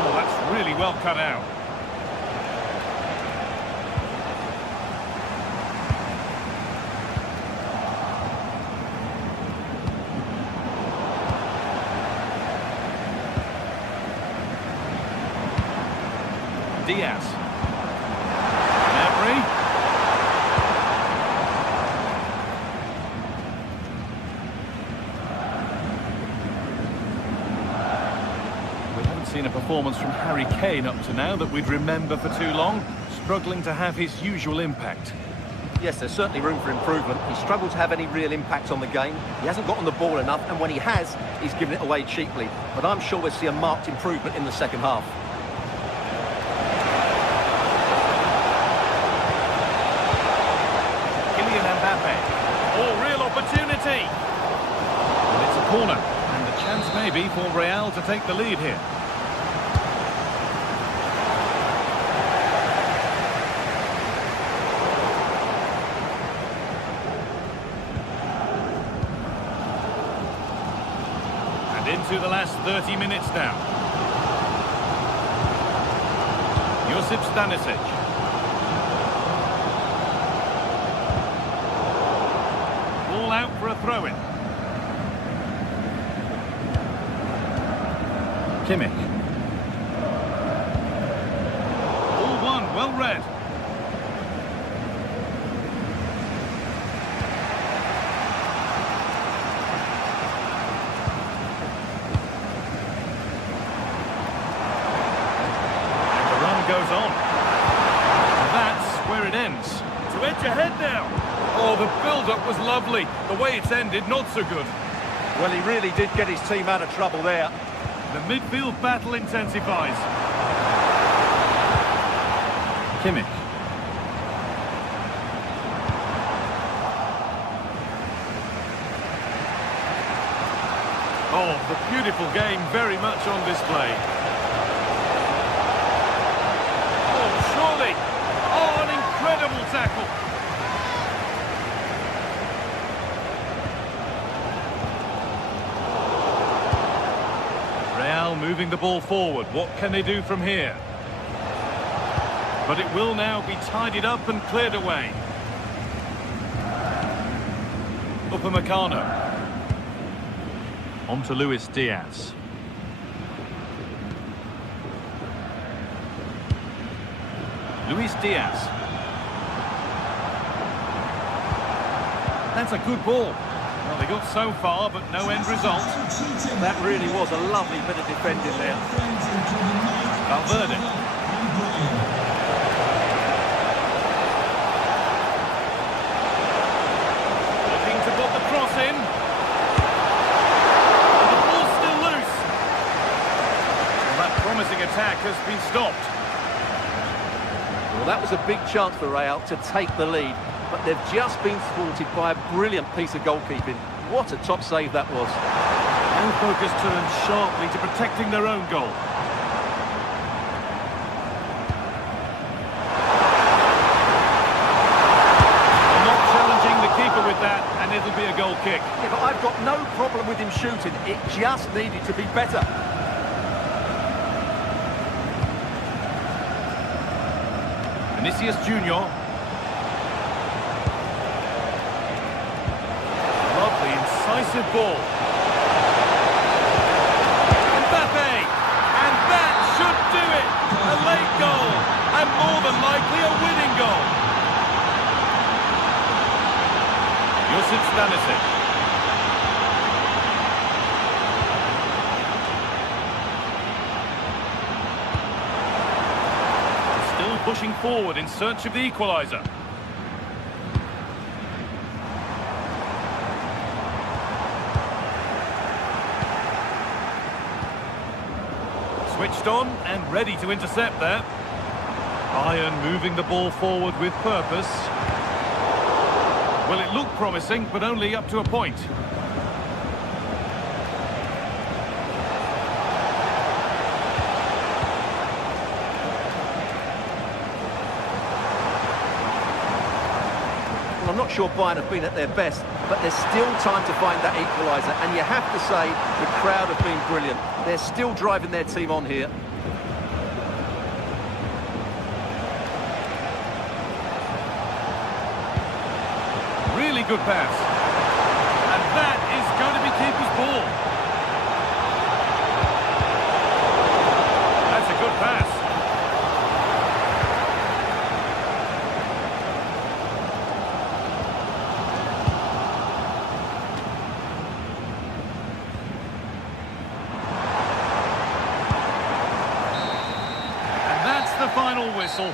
Oh, that's really well cut out. Diaz. Gnabry. We haven't seen a performance from Harry Kane up to now that we'd remember for too long, struggling to have his usual impact. Yes, there's certainly room for improvement. He's struggled to have any real impact on the game. He hasn't gotten the ball enough, and when he has, he's given it away cheaply. But I'm sure we'll see a marked improvement in the second half. Oh, real opportunity. And it's a corner, and the chance maybe for Real to take the lead here. And into the last 30 minutes now. Josip Stanisic. Out for a throw-in. Kimmich. All one, well read. And the run goes on. And that's where it ends. To edge ahead now. Oh, the build-up was lovely. The way it's ended, not so good. Well, he really did get his team out of trouble there. The midfield battle intensifies. Kimmich. Oh, the beautiful game very much on display. Oh, surely. Oh, an incredible tackle. Real moving the ball forward. What can they do from here? But it will now be tidied up and cleared away. Upamecano. On to Luis Diaz. Luis Diaz. That's a good ball. Well, they got so far, but no end result. That really was a lovely bit of defending there. Valverde. Looking to put the cross in. And the ball's still loose. Well, that promising attack has been stopped. Well, that was a big chance for Real to take the lead, but they've just been thwarted by a brilliant piece of goalkeeping. What a top save that was. And focus turned sharply to protecting their own goal. They're not challenging the keeper with that, and it'll be a goal kick. Yeah, but I've got no problem with him shooting. It just needed to be better. Vinicius Junior. Lovely, incisive ball. Mbappe! And that should do it! A late goal, and more than likely a winning goal. Josip Stanisic. Still pushing forward in search of the equaliser. Switched on and ready to intercept there. Bayern moving the ball forward with purpose. Well, it looked promising, but only up to a point. Well, I'm not sure Bayern have been at their best, but there's still time to find that equaliser, and you have to say the crowd have been brilliant. They're still driving their team on here. Really good pass. And that is going to be keeper's ball. That's a good pass. And that's the final whistle.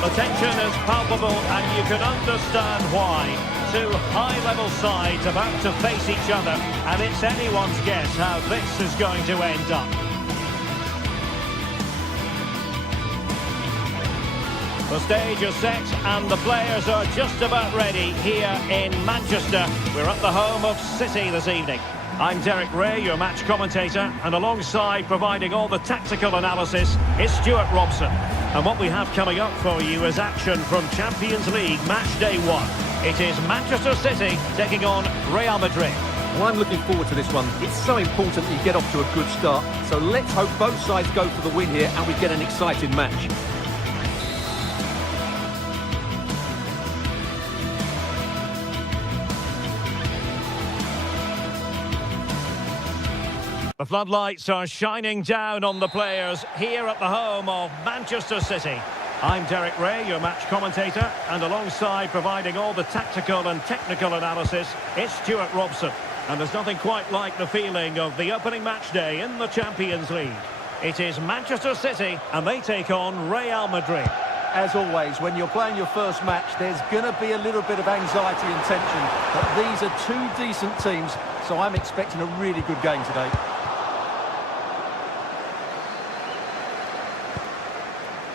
The tension is palpable, and you can understand why. Two high-level sides about to face each other, and it's anyone's guess how this is going to end up. The stage is set, and the players are just about ready here in Manchester. We're at the home of City this evening. I'm Derek Ray, your match commentator, and alongside providing all the tactical analysis is Stuart Robson. And what we have coming up for you is action from Champions League match day 1. It is Manchester City taking on Real Madrid. Well, I'm looking forward to this one. It's so important that you get off to a good start. So let's hope both sides go for the win here and we get an exciting match. The floodlights are shining down on the players here at the home of Manchester City. I'm Derek Ray, your match commentator, and alongside providing all the tactical and technical analysis, it's Stuart Robson. And there's nothing quite like the feeling of the opening match day in the Champions League. It is Manchester City, and they take on Real Madrid. As always, when you're playing your first match, there's going to be a little bit of anxiety and tension. But these are two decent teams, so I'm expecting a really good game today.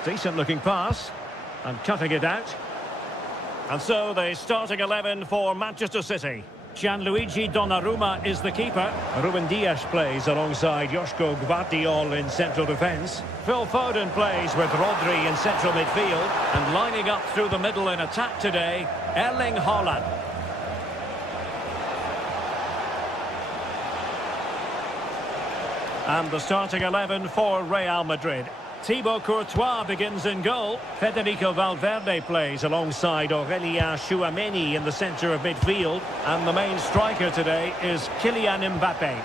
Decent looking pass, and cutting it out. And so the starting 11 for Manchester City. Gianluigi Donnarumma is the keeper. Ruben Dias plays alongside Joško Gvardiol in central defence. Phil Foden plays with Rodri in central midfield. And lining up through the middle in attack today, Erling Haaland. And the starting 11 for Real Madrid. Thibaut Courtois begins in goal. Federico Valverde plays alongside Aurélien Tchouaméni in the centre of midfield. And the main striker today is Kylian Mbappé.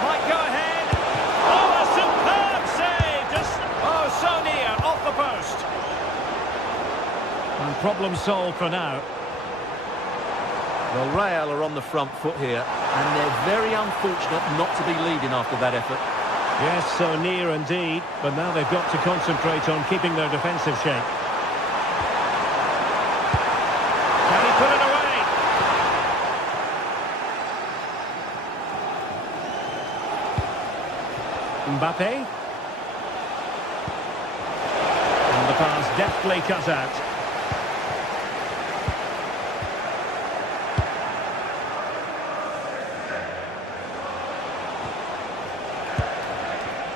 Might go ahead. Oh, a superb save! Just, oh, so near, off the post. And problem solved for now. Well, Real are on the front foot here, and they're very unfortunate not to be leading after that effort. Yes, so near indeed, but now they've got to concentrate on keeping their defensive shape. Can he put it away? Mbappé. And the pass deftly cut out.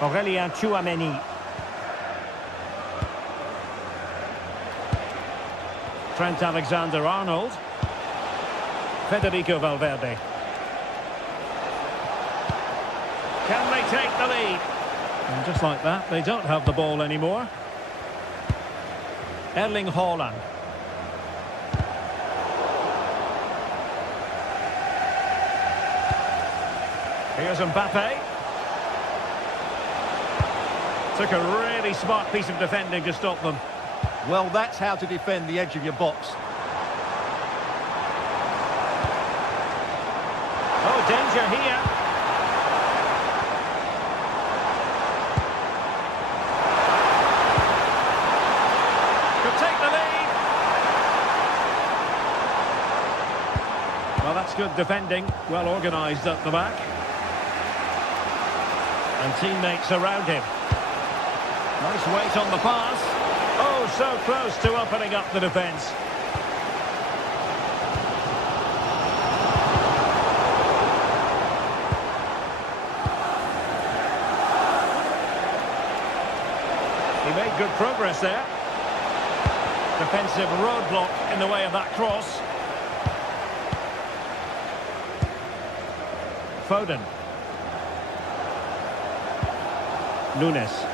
Aurélien Tchouaméni. Trent Alexander-Arnold. Federico Valverde. Can they take the lead? And just like that, they don't have the ball anymore. Erling Haaland. Here's Mbappé. Took a really smart piece of defending to stop them. Well, that's how to defend the edge of your box. Oh, danger here. Could take the lead. Well, that's good defending. Well organised at the back. And teammates around him. Nice weight on the pass. Oh, so close to opening up the defence. He made good progress there. Defensive roadblock in the way of that cross. Foden. Nunes.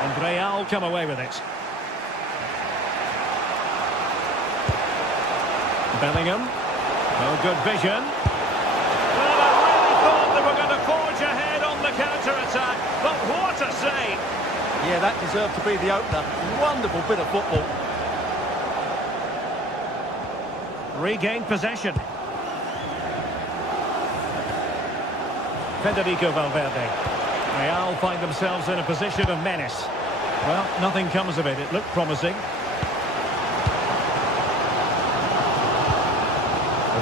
And Real come away with it. Bellingham. Oh, good vision. Well, I really thought they were going to forge ahead on the counter-attack, but what a save! Yeah, that deserved to be the opener. Wonderful bit of football. Regained possession. Federico Valverde. Real find themselves in a position of menace. Well, nothing comes of it. It looked promising.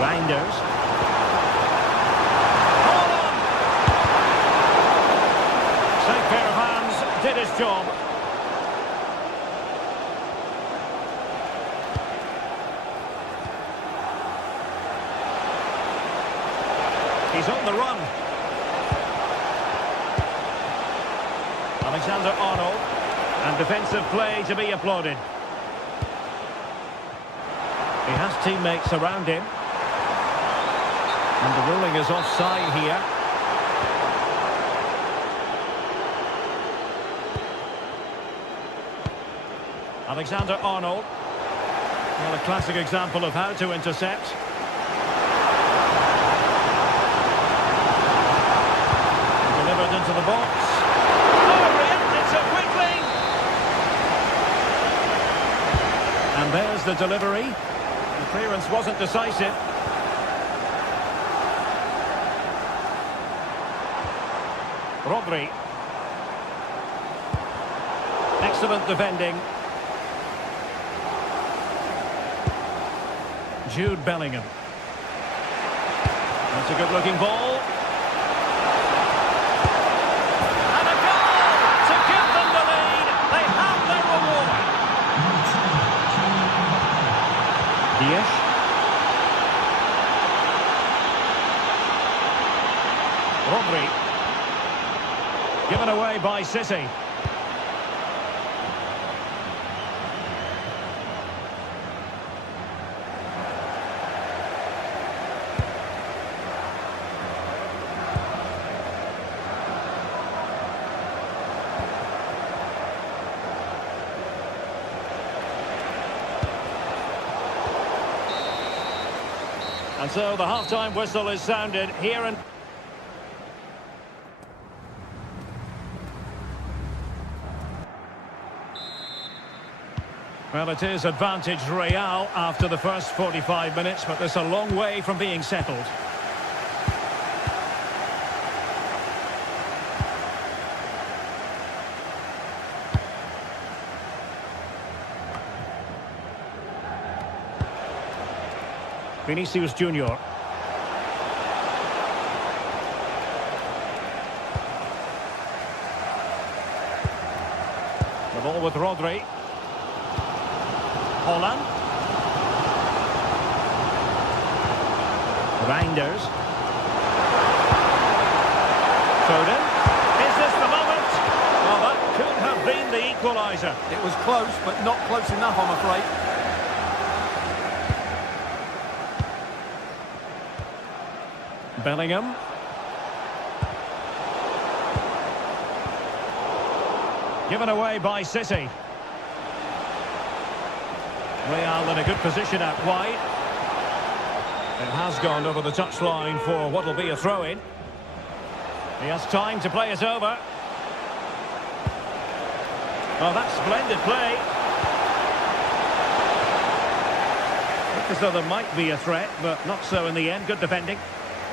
Reinders. Hold on! Safe pair of hands, did his job. He's on the run. Alexander-Arnold. And defensive play to be applauded. He has teammates around him. And the ruling is offside here. Alexander-Arnold. Well, a classic example of how to intercept. Delivered into the box. Oh, reacted so quickly! And there's the delivery. The clearance wasn't decisive. Rodri. Excellent defending. Jude Bellingham. That's a good-looking ball. And a goal to give them the lead. They have their reward. Dias. Rodri. Given away by City. And so the half-time whistle is sounded here and... Well, it is advantage Real after the first 45 minutes, but there's a long way from being settled. Vinicius Junior. The ball with Rodri. Holland. Reinders. Foden. Is this the moment? Well, that could have been the equaliser. It was close, but not close enough, I'm afraid. Bellingham. Given away by City. Real in a good position out wide. It has gone over the touchline for what will be a throw-in. He has time to play it over. Oh, that's splendid play. Looked as though there might be a threat, but not so in the end. Good defending.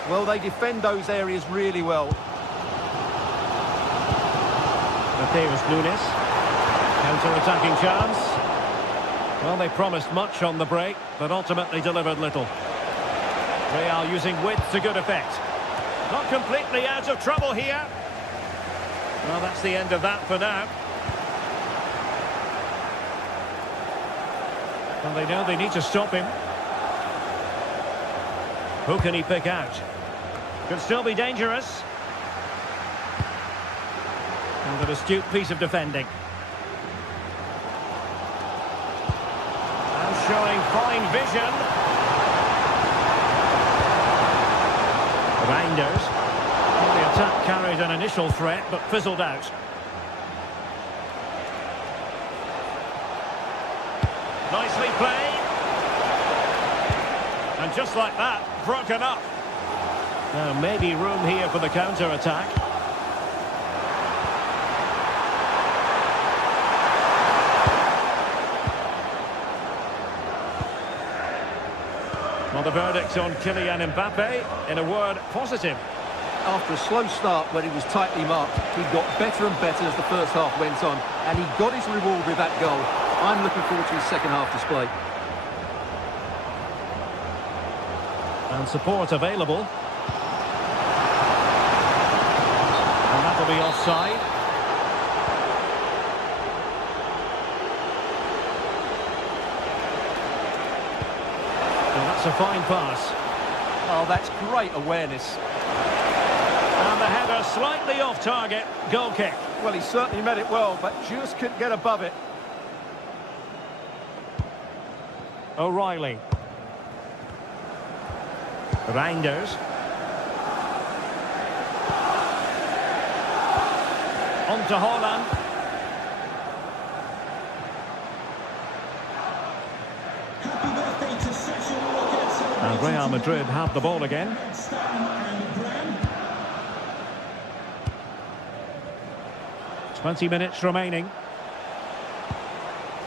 Well, they defend those areas really well. Mateus Nunes. Counter-attacking chance. Well, they promised much on the break, but ultimately delivered little. Real using width to good effect. Not completely out of trouble here. Well, that's the end of that for now. Well, they know they need to stop him. Who can he pick out? Could still be dangerous. And an astute piece of defending. And showing fine vision. Reinders. Well, the attack carried an initial threat, but fizzled out. Nicely played. And just like that, broken up. Now maybe room here for the counter-attack. Well, the verdict on Kylian Mbappe, in a word, positive. After a slow start where he was tightly marked, he got better and better as the first half went on, and he got his reward with that goal. I'm looking forward to his second half display. And support available. And that'll be offside. And that's a fine pass. Oh, that's great awareness. And the header slightly off target. Goal kick. Well, he certainly met it well, but just couldn't get above it. O'Reilly. Reinders. On to Holland. Real Madrid have the ball again. And Graham. 20 minutes remaining.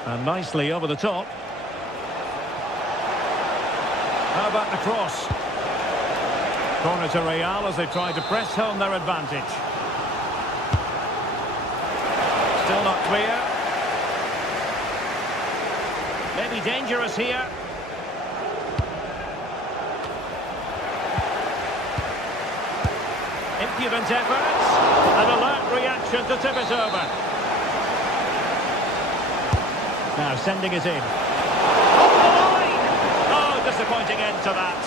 And nicely over the top. How about the cross? Corner to Real as they try to press home their advantage. Still not clear. Maybe dangerous here. Impudent efforts. An alert reaction to tip it over. Now sending it in. Off the line! Oh, disappointing end to that.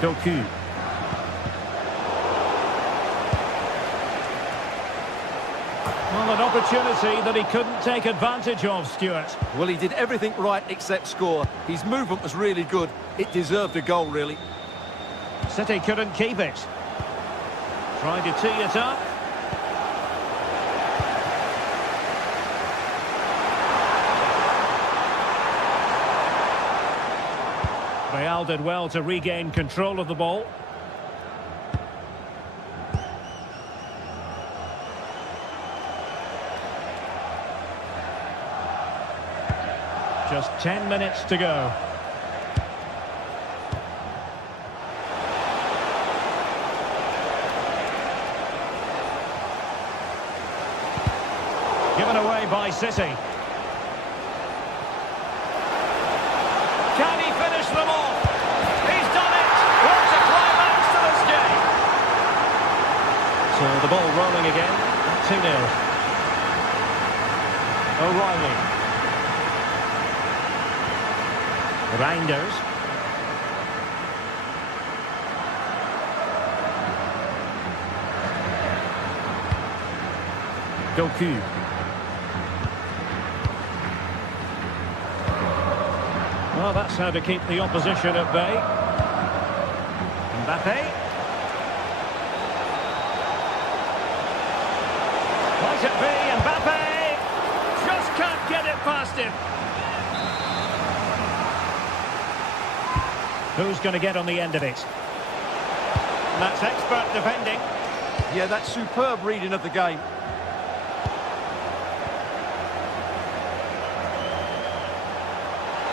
Doku. Well, an opportunity that he couldn't take advantage of, Stuart. Well, he did everything right except score. His movement was really good. It deserved a goal, really. City couldn't keep it. Trying to tee it up. Real did well to regain control of the ball. Just 10 minutes to go. Given away by City. Can he finish them off? He's done it! What a climax to this game! So the ball rolling again. 2-0. O'Reilly. Reinders. Doku. Well, that's how to keep the opposition at bay. Mbappe. Might it be Mbappe? Just can't get it past him. Who's going to get on the end of it? And that's expert defending. Yeah, that's superb reading of the game.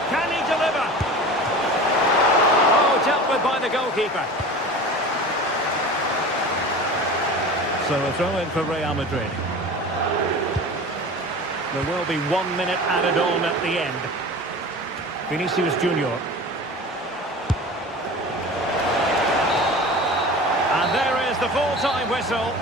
Can he deliver? Oh, dealt with by the goalkeeper. So a throw in for Real Madrid. There will be 1 minute added on at the end. Vinicius Junior. And there is the full-time whistle.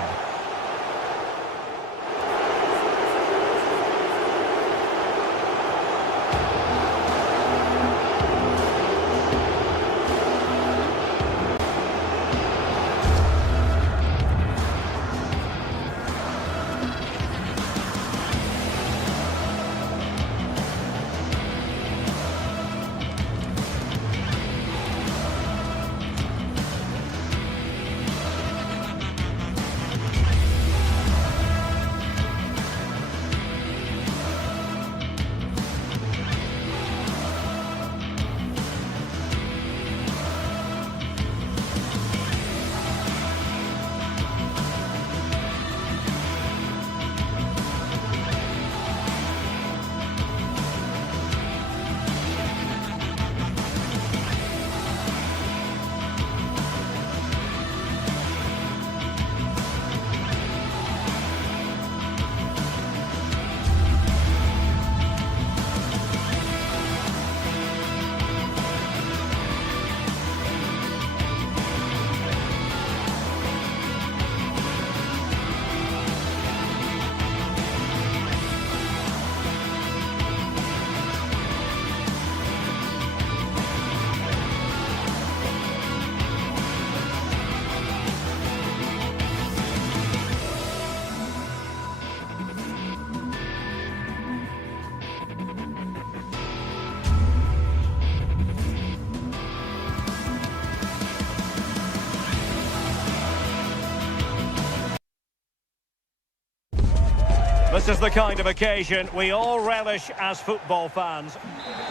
This is the kind of occasion we all relish as football fans.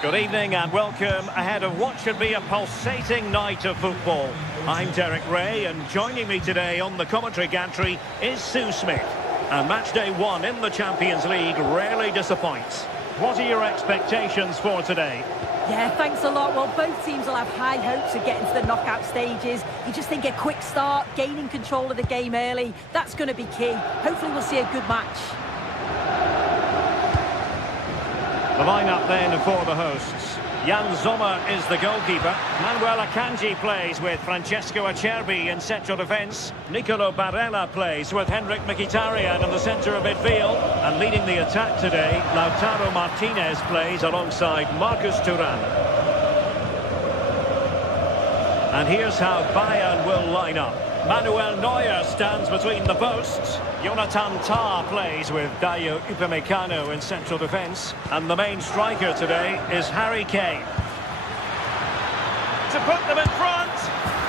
Good evening and welcome ahead of what should be a pulsating night of football. I'm Derek Ray, and joining me today on the commentary gantry is Sue Smith. And match day 1 in the Champions League rarely disappoints. What are your expectations for today? Yeah, thanks a lot. Well, both teams will have high hopes of getting to the knockout stages. You just think a quick start, gaining control of the game early, that's going to be key. Hopefully we'll see a good match. The lineup then for the hosts. Jan Sommer is the goalkeeper. Manuel Akanji plays with Francesco Acerbi in central defence. Nicolo Barella plays with Henrik Mkhitaryan in the centre of midfield. And leading the attack today, Lautaro Martinez plays alongside Marcus Thuram. And here's how Bayern will line up. Manuel Neuer stands between the posts. Jonathan Tah plays with Dayo Upamecano in central defence. And the main striker today is Harry Kane. To put them in front,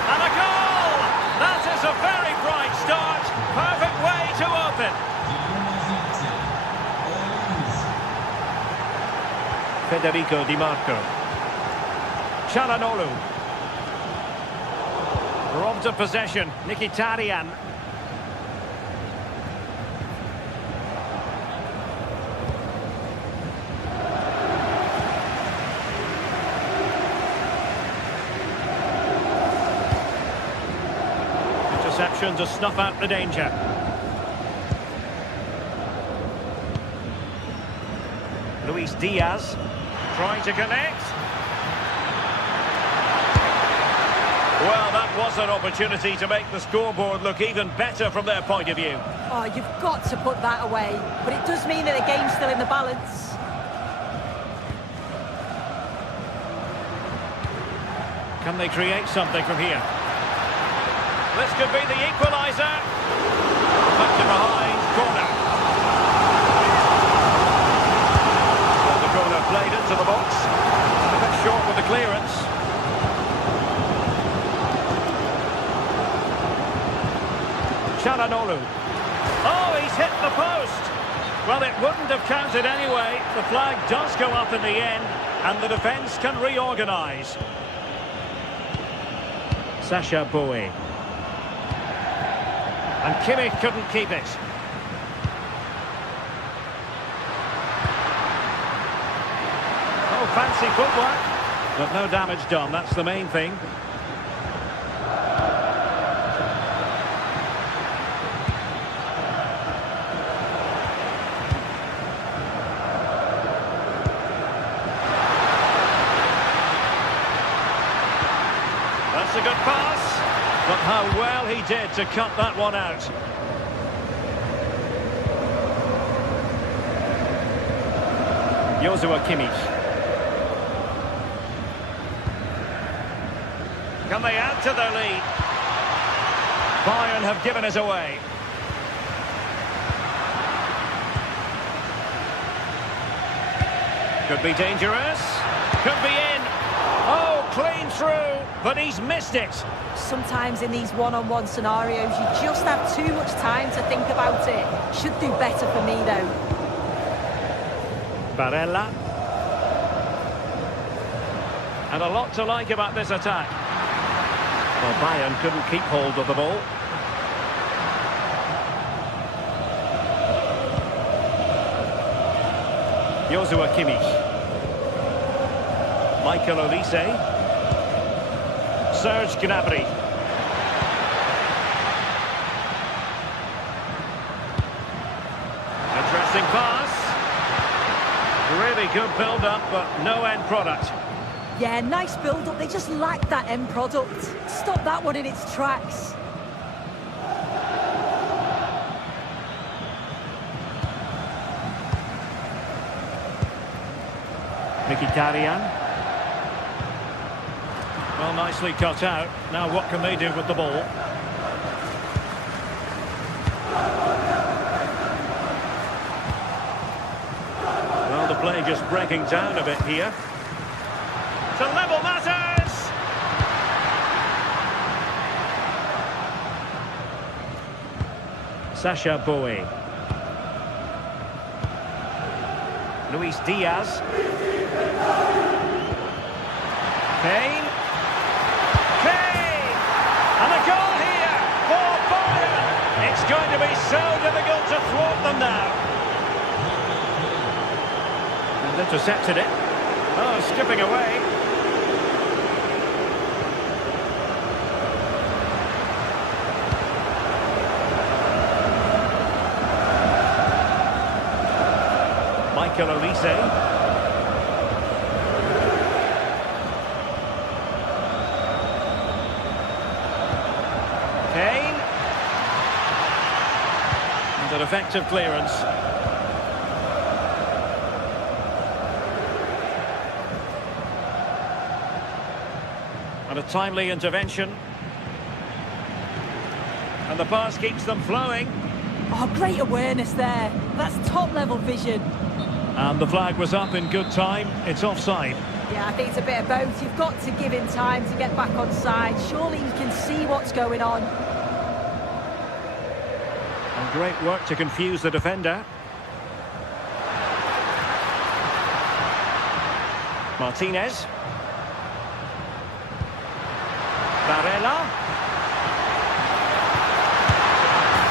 and a goal! That is a very bright start. Perfect way to open. Federico Di Marco. Çalhanoğlu. Robbed of possession, Mkhitaryan. Interception to snuff out the danger. Luis Diaz trying to connect. Well, that was an opportunity to make the scoreboard look even better from their point of view. Oh, you've got to put that away. But it does mean that the game's still in the balance. Can they create something from here? This could be the equaliser. Back to behind, corner. Well, the corner played into the box. A bit short with the clearance. Çalhanoğlu. Oh, he's hit the post. Well, it wouldn't have counted anyway. The flag does go up in the end, and the defence can reorganise. Sacha Boey. And Kimmich couldn't keep it. Oh, fancy footwork. But no damage done, that's the main thing. A good pass, but how well he did to cut that one out. Joshua Kimmich. Can they add to their lead? Bayern have given it away. Could be dangerous. Could be in. Oh, clean through, but he's missed it. Sometimes in these one-on-one scenarios, you just have too much time to think about it. Should do better for me, though. Barella. And a lot to like about this attack. Well, Bayern couldn't keep hold of the ball. Joshua Kimmich. Michael Olise. Serge Gnabry. Interesting pass. Really good build-up, but no end product. Yeah, nice build-up. They just lack that end product. Stop that one in its tracks. Mkhitaryan. Well, nicely cut out. Now what can they do with the ball? Well, the play just breaking down a bit here. To level matters! Sacha Boey. Luis Diaz. Kane. And a goal here for Bayern. It's going to be so difficult to thwart them now. And intercepted it. Oh, skipping away. Michael Olise. Kane. And an effective clearance. And a timely intervention. And the pass keeps them flowing. Oh, great awareness there. That's top-level vision. And the flag was up in good time. It's offside. Yeah, I think it's a bit of both. You've got to give him time to get back on side. Surely he can see what's going on. And great work to confuse the defender. Martinez. Barella.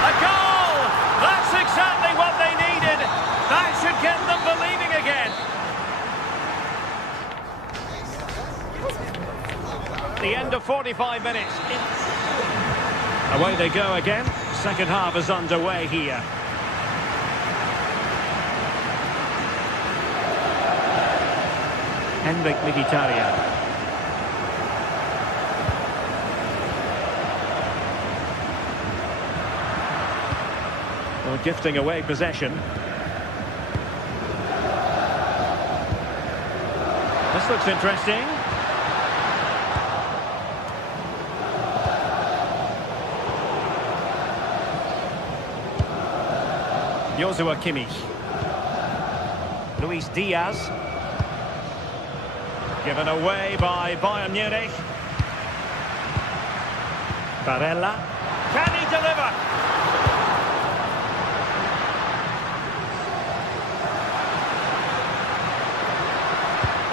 A goal! That's exactly what they needed. That should get them believing again. The end of 45 minutes. Away they go again. Second half is underway here. Henrik Mkhitaryan. Well, gifting away possession. This looks interesting. Joshua Kimmich. Luis Diaz. Given away by Bayern Munich. Barella. Can he deliver?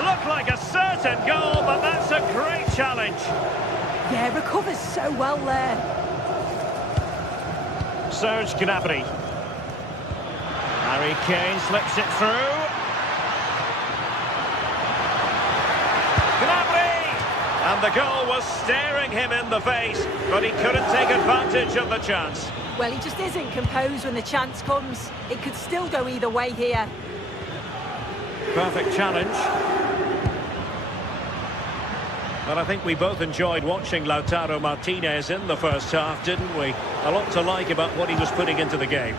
Looked like a certain goal, but that's a great challenge. Yeah, recovers so well there. Serge Gnabry. Harry Kane slips it through. Gnabry! And the goal was staring him in the face, but he couldn't take advantage of the chance. Well, he just isn't composed when the chance comes. It could still go either way here. Perfect challenge. Well, I think we both enjoyed watching Lautaro Martinez in the first half, didn't we? A lot to like about what he was putting into the game.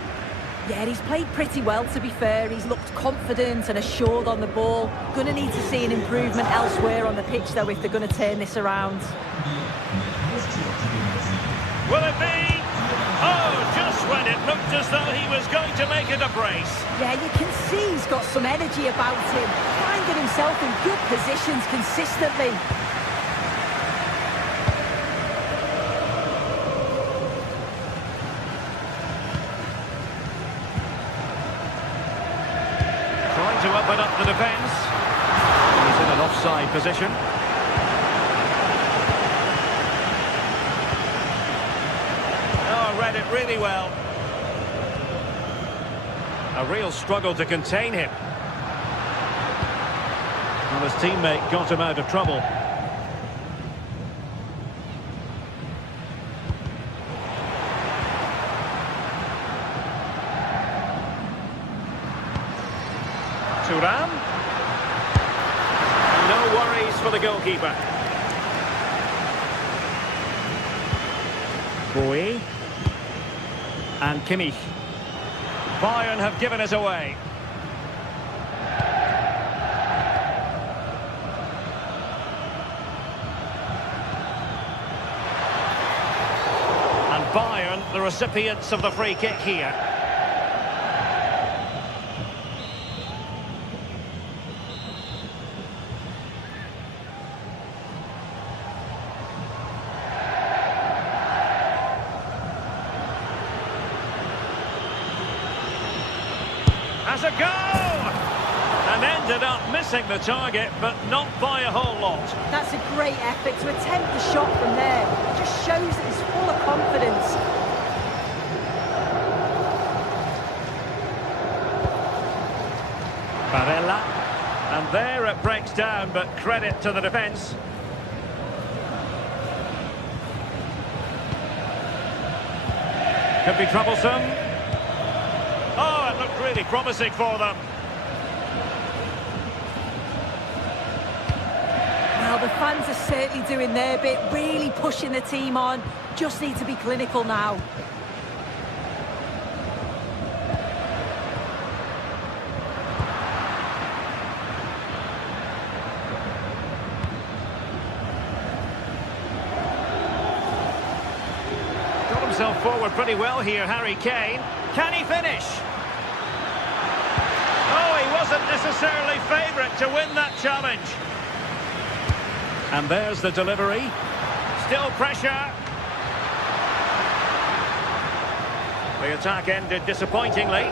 Yeah, he's played pretty well, to be fair. He's looked confident and assured on the ball. Going to need to see an improvement elsewhere on the pitch, though, if they're going to turn this around. Will it be? Oh, just when it looked as though he was going to make it a brace. Yeah, you can see he's got some energy about him, finding himself in good positions consistently. To open up the defence. He's in an offside position. Oh, read it really well. A real struggle to contain him. Well, his teammate got him out of trouble. Thuram. No worries for the goalkeeper. Bowie. And Kimmich. Bayern have given us away. And Bayern, the recipients of the free kick here. Has a go! ended up missing the target, but not by a whole lot. That's a great effort to attempt the shot from there. It just shows that he's full of confidence. Barella. And there it breaks down, but credit to the defence. Could be troublesome. Oh, it looked really promising for them. Well, the fans are certainly doing their bit, really pushing the team on. Just need to be clinical now. Himself forward pretty well here, Harry Kane. Can he finish? Oh, he wasn't necessarily favourite to win that challenge. And there's the delivery. Still pressure. The attack ended disappointingly.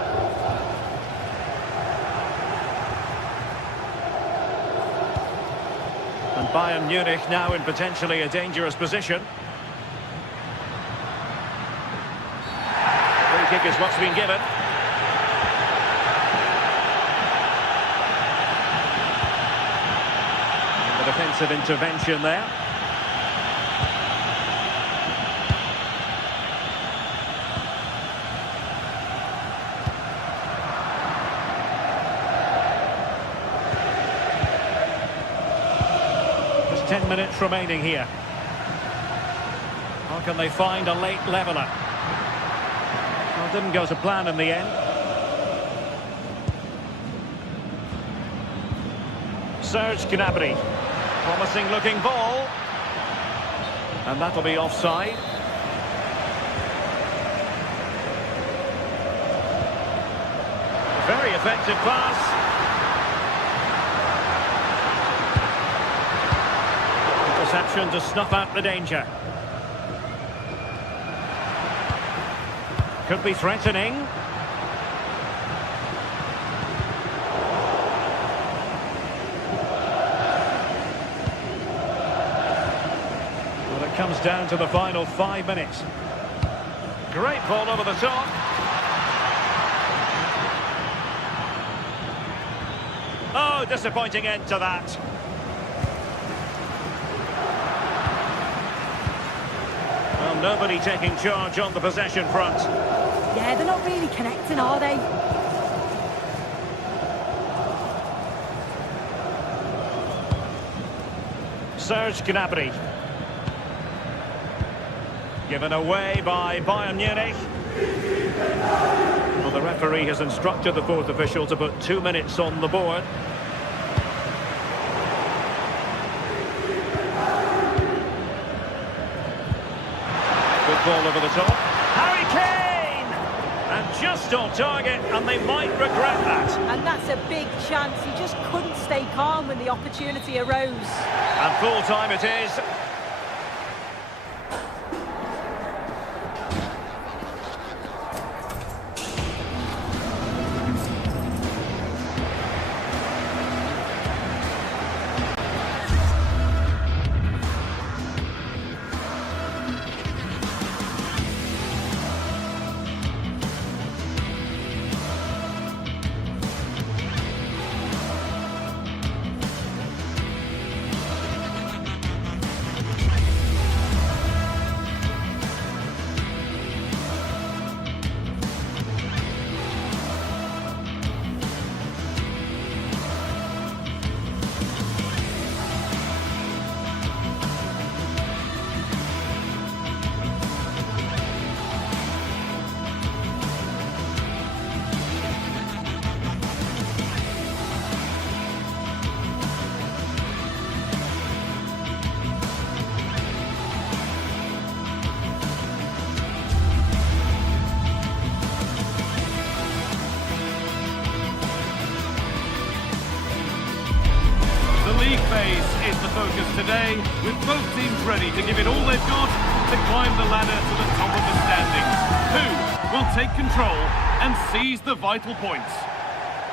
And Bayern Munich now in potentially a dangerous position. Kick is what's been given. The defensive intervention there. Just 10 minutes remaining here. How can they find a late leveller? Didn't go to plan in the end. Serge Gnabry. Promising looking ball. And that'll be offside. Very effective pass. Interception to snuff out the danger. Could be threatening. Well, it comes down to the final 5 minutes. Great ball over the top. Oh, disappointing end to that. Well, nobody taking charge on the possession front. Yeah, they're not really connecting, are they? Serge Gnabry. Given away by Bayern Munich. Well, the referee has instructed the fourth official to put 2 minutes on the board. Good ball over the top. Harry Kane! And just on target, and they might regret that. And that's a big chance. He just couldn't stay calm when the opportunity arose. And full time it is. Is the focus today, with both teams ready to give it all they've got to climb the ladder to the top of the standings. Who will take control and seize the vital points?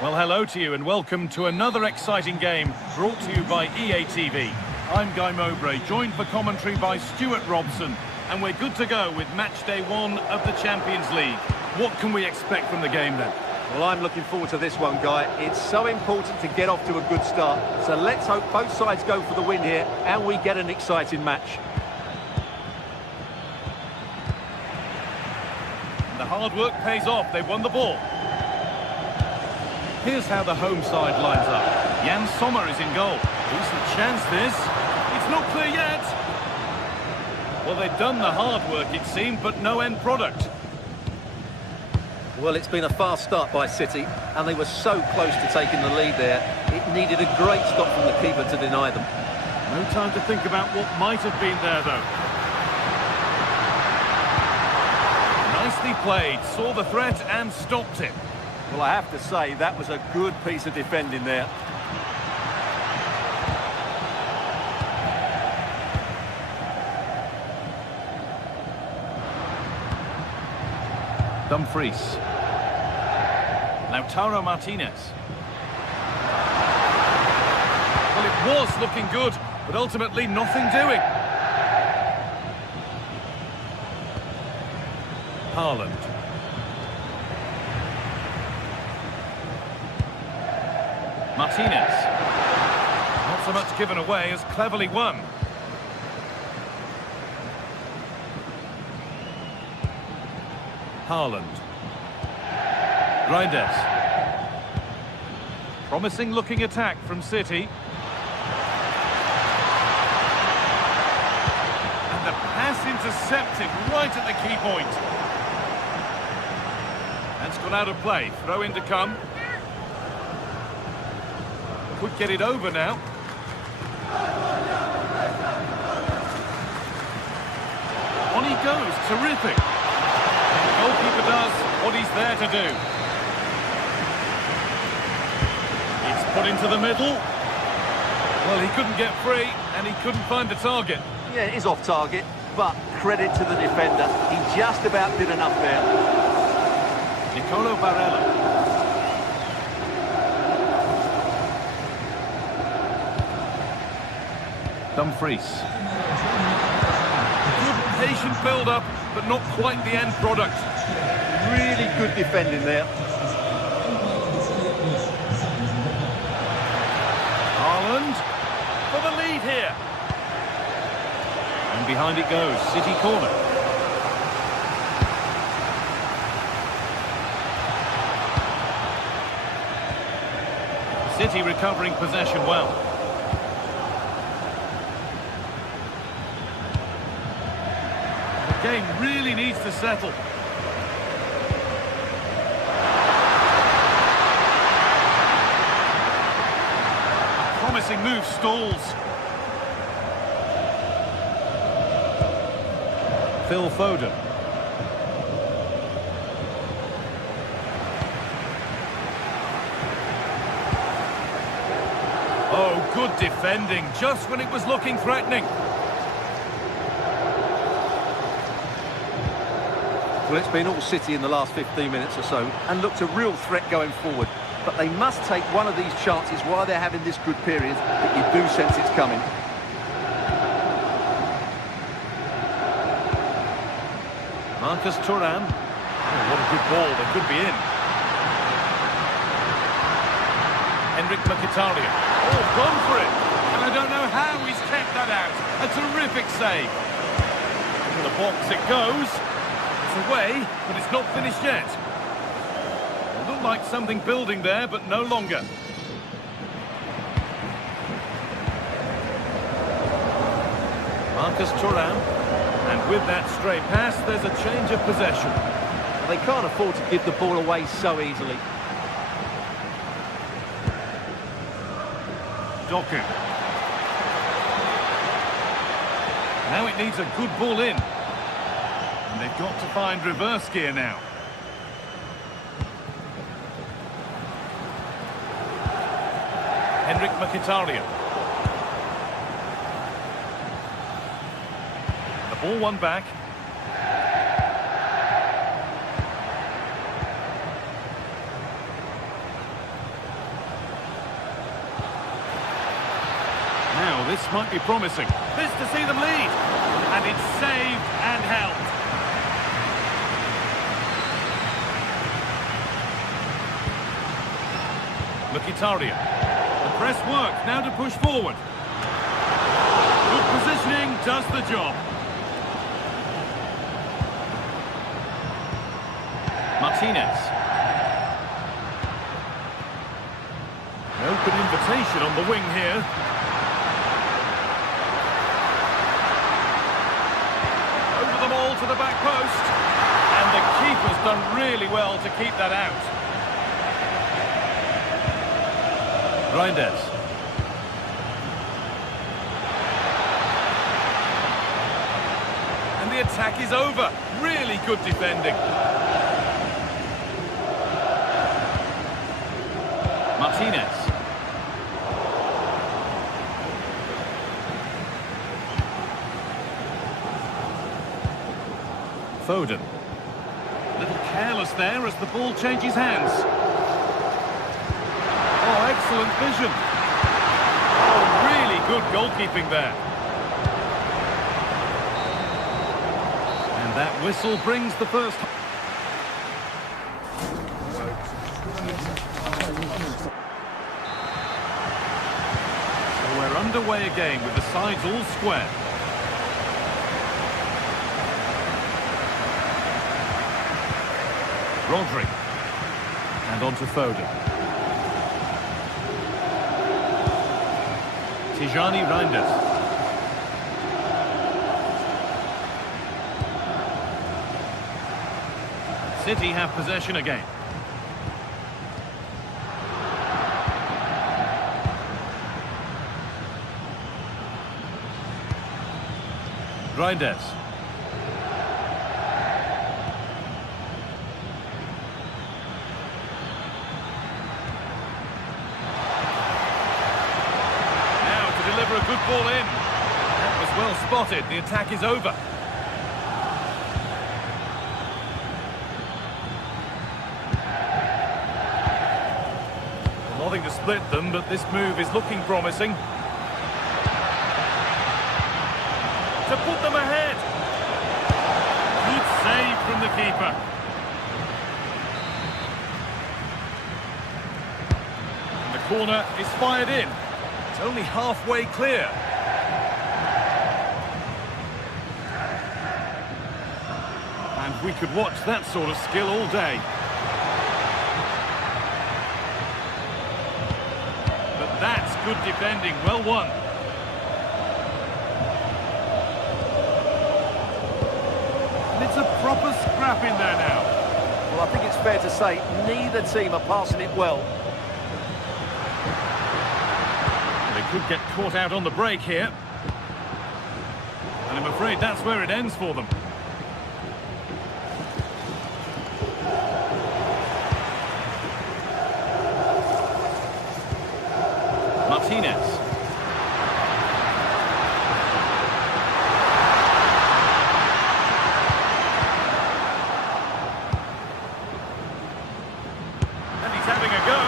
Well, hello to you and welcome to another exciting game brought to you by EA TV. I'm Guy Mowbray, joined for commentary by Stuart Robson, and we're good to go with match day 1 of the Champions League. What can we expect from the game then? Well, I'm looking forward to this one, Guy. It's so important to get off to a good start. So let's hope both sides go for the win here and we get an exciting match. The hard work pays off. They've won the ball. Here's how the home side lines up. Jan Sommer is in goal. Decent chance this. It's not clear yet. Well, they've done the hard work, it seemed, but no end product. Well, it's been a fast start by City, and they were so close to taking the lead there. It needed a great stop from the keeper to deny them. No time to think about what might have been there, though. Nicely played, saw the threat and stopped it. Well, I have to say, that was a good piece of defending there. Dumfries. Lautaro Martinez. Well, it was looking good, but ultimately nothing doing. Haaland. Martinez. Not so much given away as cleverly won. Haaland. Reinders. Promising looking attack from City. And the pass intercepted right at the key point. That's gone out of play. Throw in to come. Could get it over now. On he goes. Terrific. The goalkeeper does what he's there to do. It's put into the middle. Well, he couldn't get free, and he couldn't find the target. Yeah, it is off target, but credit to the defender. He just about did enough there. Nicolo Barella. Dumfries. Good patient build-up, but not quite the end product. Really good defending there. Haaland for the lead here. And behind it goes, City corner. City recovering possession well. The game really needs to settle. A promising move stalls. Phil Foden. Oh, good defending, just when it was looking threatening. Well, it's been all City in the last 15 minutes or so and looked a real threat going forward. But they must take one of these chances while they're having this good period that you do sense it's coming. Marcus Thuram. Oh, what a good ball, they could be in. Henrik Mkhitaryan. Oh, gone for it. And I don't know how he's kept that out. A terrific save. Into the box it goes. It's away, but it's not finished yet. It looked like something building there, but no longer. Marcus Thuram. And with that stray pass, there's a change of possession. They can't afford to give the ball away so easily. Doku. Now it needs a good ball in. And they've got to find reverse gear now. Henrik Mkhitaryan. The ball won back. this might be promising. This to see them lead. And it's saved and held. Mkhitaryan. The press work, now to push forward. Good positioning, does the job. Martinez. An open invitation on the wing here. Over the ball to the back post. And the keeper's done really well to keep that out. Reinders. And the attack is over. Really good defending. Martinez. Foden. A little careless there as the ball changes hands. Oh, excellent vision. Oh, really good goalkeeping there. And that whistle brings the first... So we're underway again with the sides all square. Rodri. And on to Foden. Tijani Reinders. City have possession again. Reinders. A good ball in. That was well spotted. The attack is over. Nothing to split them, but this move is looking promising. To put them ahead. Good save from the keeper. And the corner is fired in. Only halfway clear. And we could watch that sort of skill all day. But that's good defending, well won. And it's a proper scrap in there now. Well, I think it's fair to say neither team are passing it well. Could get caught out on the break here. And I'm afraid that's where it ends for them. Martinez. And he's having a go.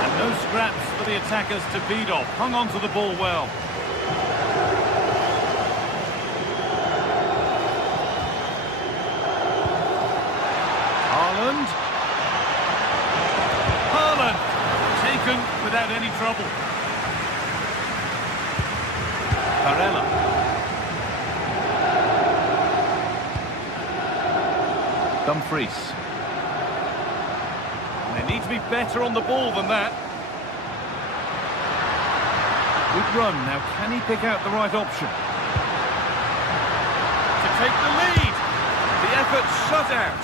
And no scraps for the attackers to feed off. Hung on to the ball well. Haaland taken without any trouble. Barella. Dumfries. They need to be better on the ball than that. Good run. Now, can he pick out the right option? To take the lead. The effort shut out.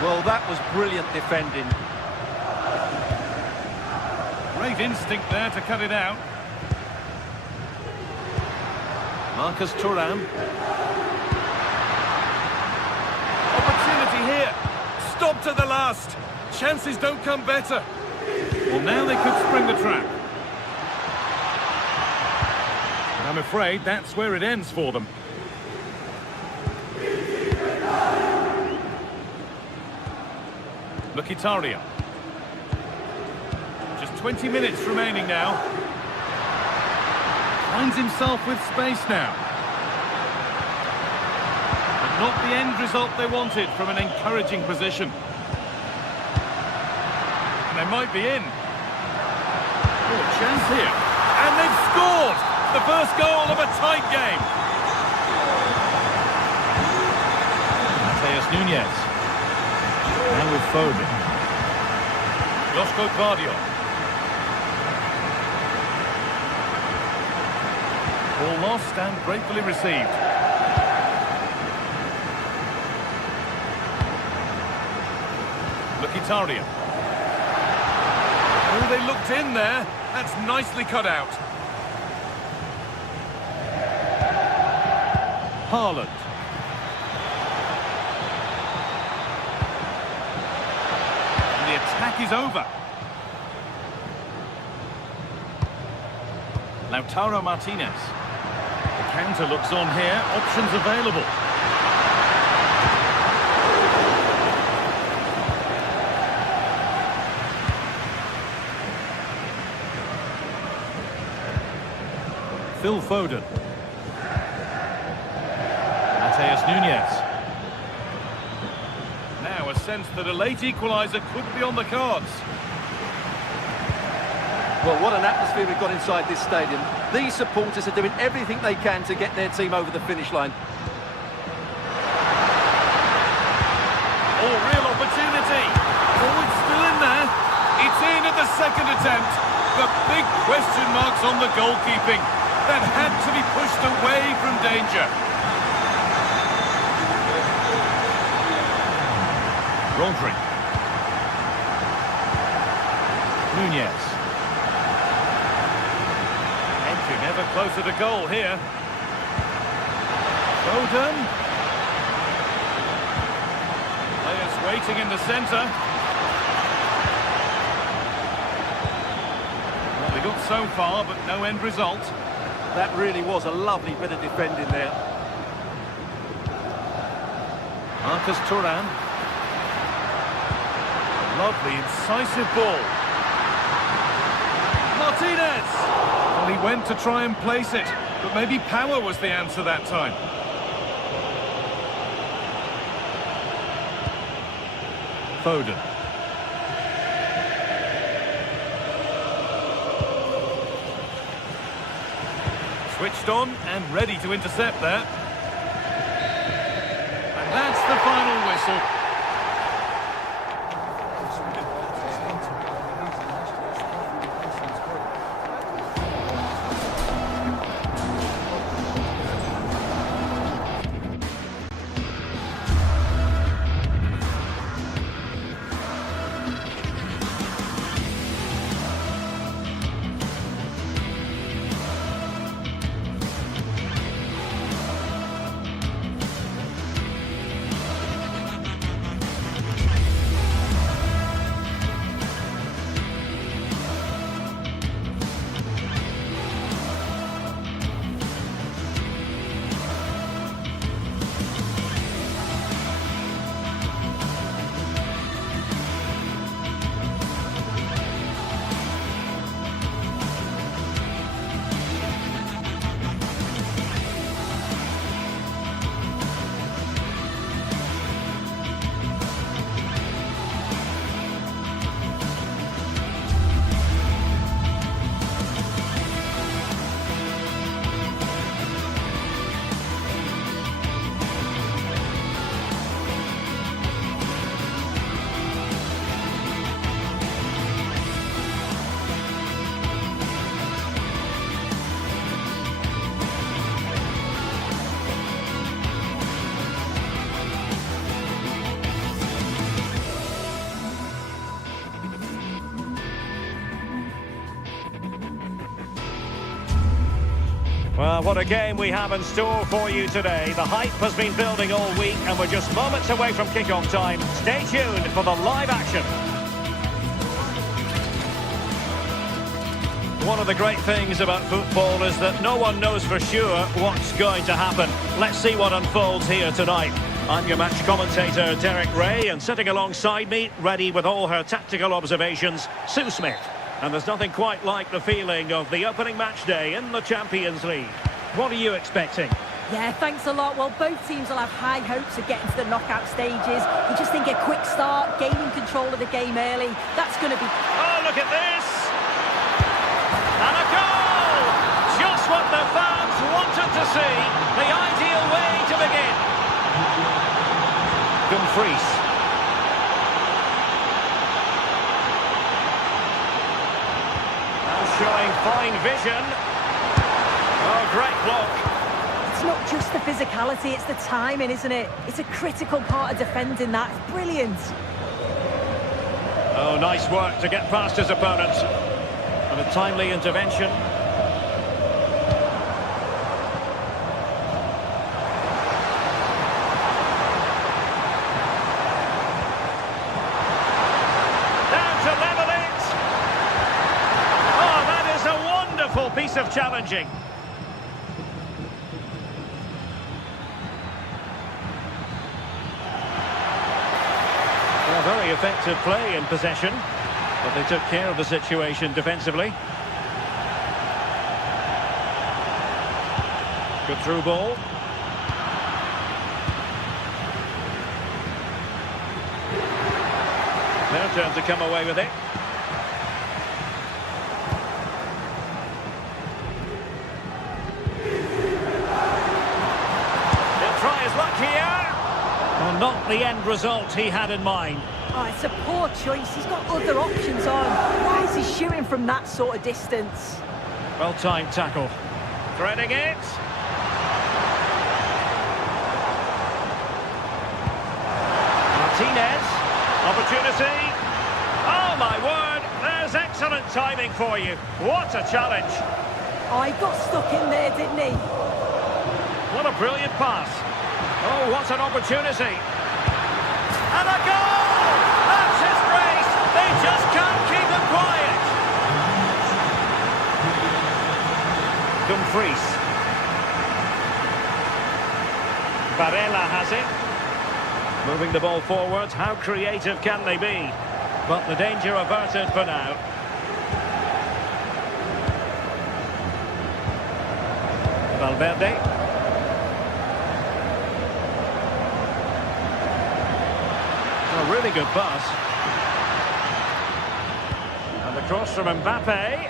Well, that was brilliant defending. Great instinct there to cut it out. Marcus Thuram. Opportunity here. Stop to the last. Chances don't come better. Well, now they could spring the trap. I'm afraid that's where it ends for them. Mkhitaryan. Just 20 minutes remaining now. Finds himself with space now. But not the end result they wanted from an encouraging position. And they might be in. Oh, chance here. And they've scored! The first goal of a tight game. Nunez. And with Foden. Josko Gvardiol. Ball lost and gratefully received. Mkhitaryan. Oh, they looked in there. That's nicely cut out. Haaland. Attack is over. Lautaro Martinez. The counter looks on here. Options available. Phil Foden. Nunez. Now a sense that a late equaliser could be on the cards. Well, what an atmosphere we've got inside this stadium. These supporters are doing everything they can to get their team over the finish line. Oh, real opportunity. Oh, it's still in there. It's in at the second attempt. The big question marks on the goalkeeping. That had to be pushed away from danger. Rodri. Nunez. Entering ever closer to goal here. Foden. Players waiting in the centre. Well, they got so far, but no end result. That really was a lovely bit of defending there. Marcus Thuram. Lovely, incisive ball. Martinez! Well, he went to try and place it, but maybe power was the answer that time. Foden. Switched on and ready to intercept there. And that's the final whistle. Well, what a game we have in store for you today. The hype has been building all week and we're just moments away from kick-off time. Stay tuned for the live action. One of the great things about football is that no one knows for sure what's going to happen. Let's see what unfolds here tonight. I'm your match commentator, Derek Ray, and sitting alongside me, ready with all her tactical observations, Sue Smith. And there's nothing quite like the feeling of the opening match day in the Champions League. What are you expecting? Yeah, thanks a lot. Well, both teams will have high hopes of getting to the knockout stages. You just think a quick start, gaining control of the game early, that's going to be... Oh, look at this! And a goal! Just what the fans wanted to see. The ideal way to begin. Dumfries. Now showing fine vision. Oh, great block. It's not just the physicality, it's the timing, isn't it? It's a critical part of defending that. It's brilliant. Oh, nice work to get past his opponent. And a timely intervention. Down to level it. Oh, that is a wonderful piece of challenging. Very effective play in possession, but they took care of the situation defensively. Good through ball. Their turn to come away with it. He'll try his luck here. Well, not the end result he had in mind. Oh, it's a poor choice. He's got other options on. Why is he shooting from that sort of distance? Well-timed tackle. Threading it. Martinez. Opportunity. Oh, my word. There's excellent timing for you. What a challenge. Oh, he got stuck in there, didn't he? What a brilliant pass. Oh, what an opportunity. And a goal! That's his brace. They just can't keep him quiet. Dumfries. Varela has it. Moving the ball forward. How creative can they be? But the danger averted for now. Valverde. A really good pass. And the cross from Mbappe.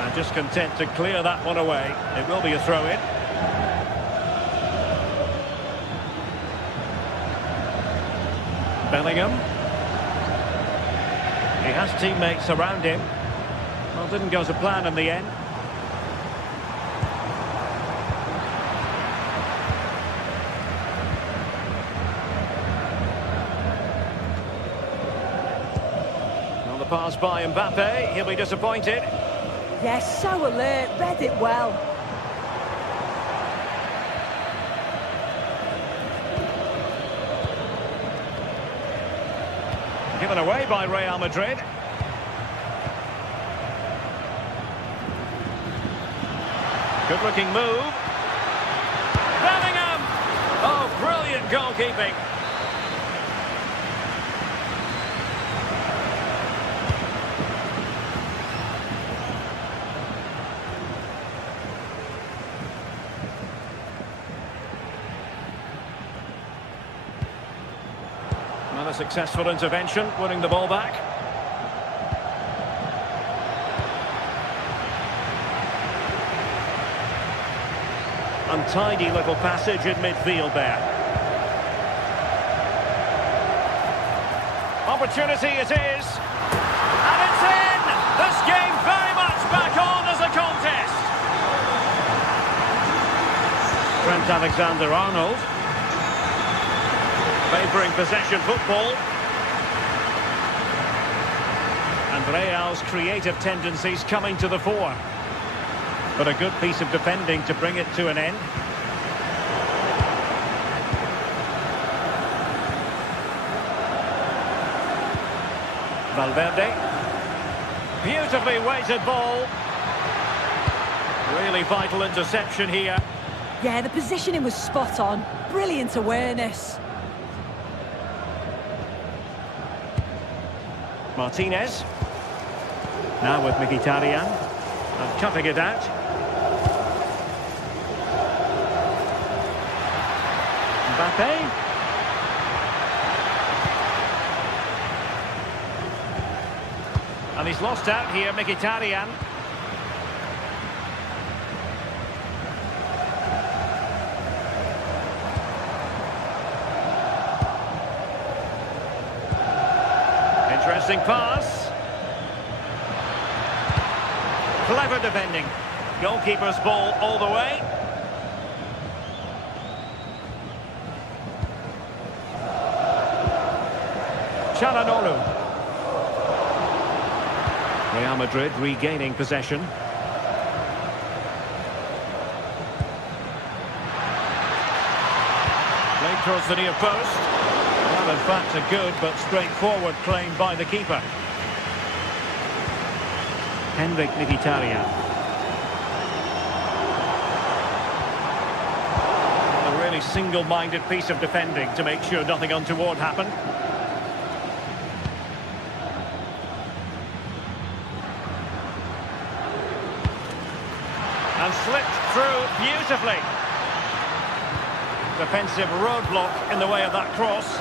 And just content to clear that one away. It will be a throw-in. Bellingham. He has teammates around him. Well, didn't go to plan in the end. Pass by Mbappe, he'll be disappointed. Yes, so alert, read it well. Given away by Real Madrid. Good looking move. Bellingham! Oh, brilliant goalkeeping. Another successful intervention, winning the ball back. Untidy little passage in midfield there. Opportunity it is. And it's in! This game very much back on as a contest. Trent Alexander-Arnold. Favouring possession football. And Real's creative tendencies coming to the fore. But a good piece of defending to bring it to an end. Valverde. Beautifully weighted ball. Really vital interception here. Yeah, the positioning was spot on. Brilliant awareness. Martinez. Now with Mkhitaryan. And cutting it out. Mbappe. And he's lost out here, Mkhitaryan. Interesting pass. Clever defending. Goalkeeper's ball all the way. Çalhanoğlu. Real Madrid regaining possession. Played towards the near post. Well, in fact, a good but straightforward claim by the keeper. Henrik Mkhitaryan. A really single-minded piece of defending to make sure nothing untoward happened. And slipped through beautifully. Defensive roadblock in the way of that cross.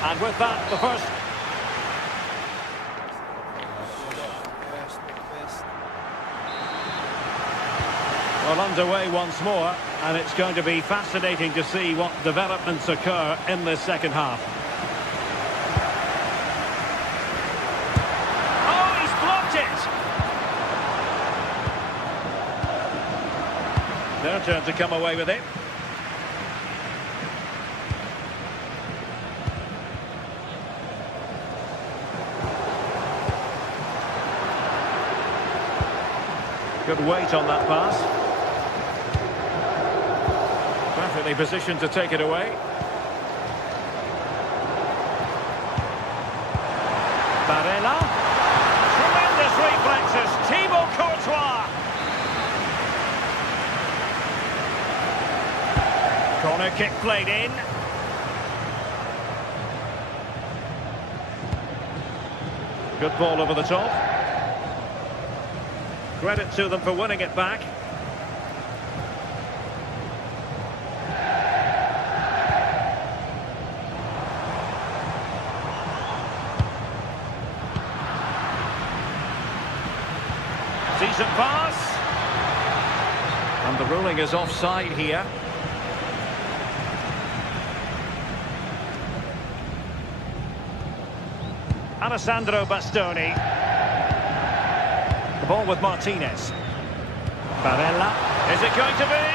And with that, the first. Well, underway once more, and it's going to be fascinating to see what developments occur in this second half. Oh, he's blocked it! Their turn to come away with it. Good weight on that pass. Perfectly positioned to take it away. Barella. Tremendous reflexes. Thibaut Courtois. Corner kick played in. Good ball over the top. Credit to them for winning it back. Decent pass. And the ruling is offside here. Alessandro Bastoni. The ball with Martinez. Barella. Is it going to be?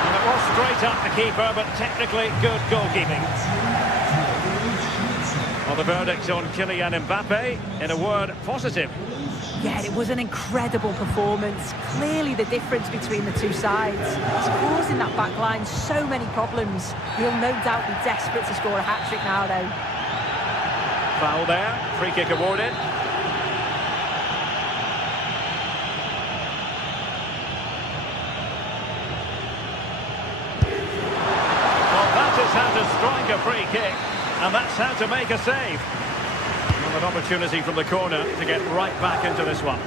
And it was straight at the keeper, but technically good goalkeeping. Well, the verdict on Kylian Mbappe, in a word, positive. Yeah, it was an incredible performance. Clearly the difference between the two sides. It's causing that back line so many problems. He'll no doubt be desperate to score a hat-trick now, though. Foul there. Free kick awarded. Well, that is how to strike a free kick. And that's how to make a save. Well, an opportunity from the corner to get right back into this one.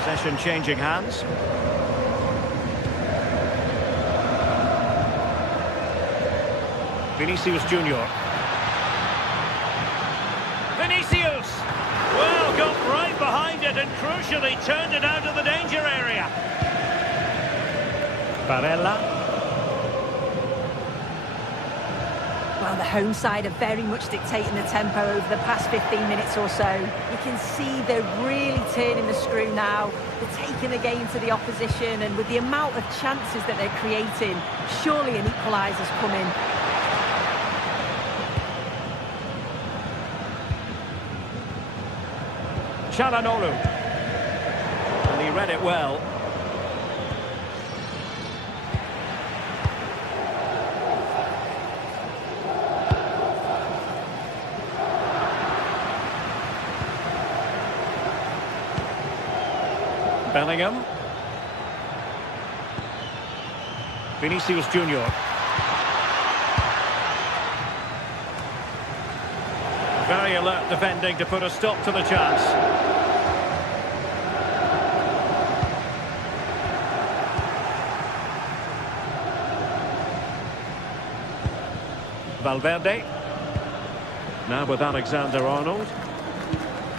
Possession changing hands. Vinicius Junior. Vinicius! Well, got right behind it and crucially turned it out of the danger area. Barella. Well, the home side are very much dictating the tempo over the past 15 minutes or so. You can see they're really turning the screw now. They're taking the game to the opposition, and with the amount of chances that they're creating, surely an equaliser's coming. Çalhanoğlu. And he read it well. Bellingham. Vinicius Junior. Very alert defending to put a stop to the chance. Valverde. Now with Alexander-Arnold.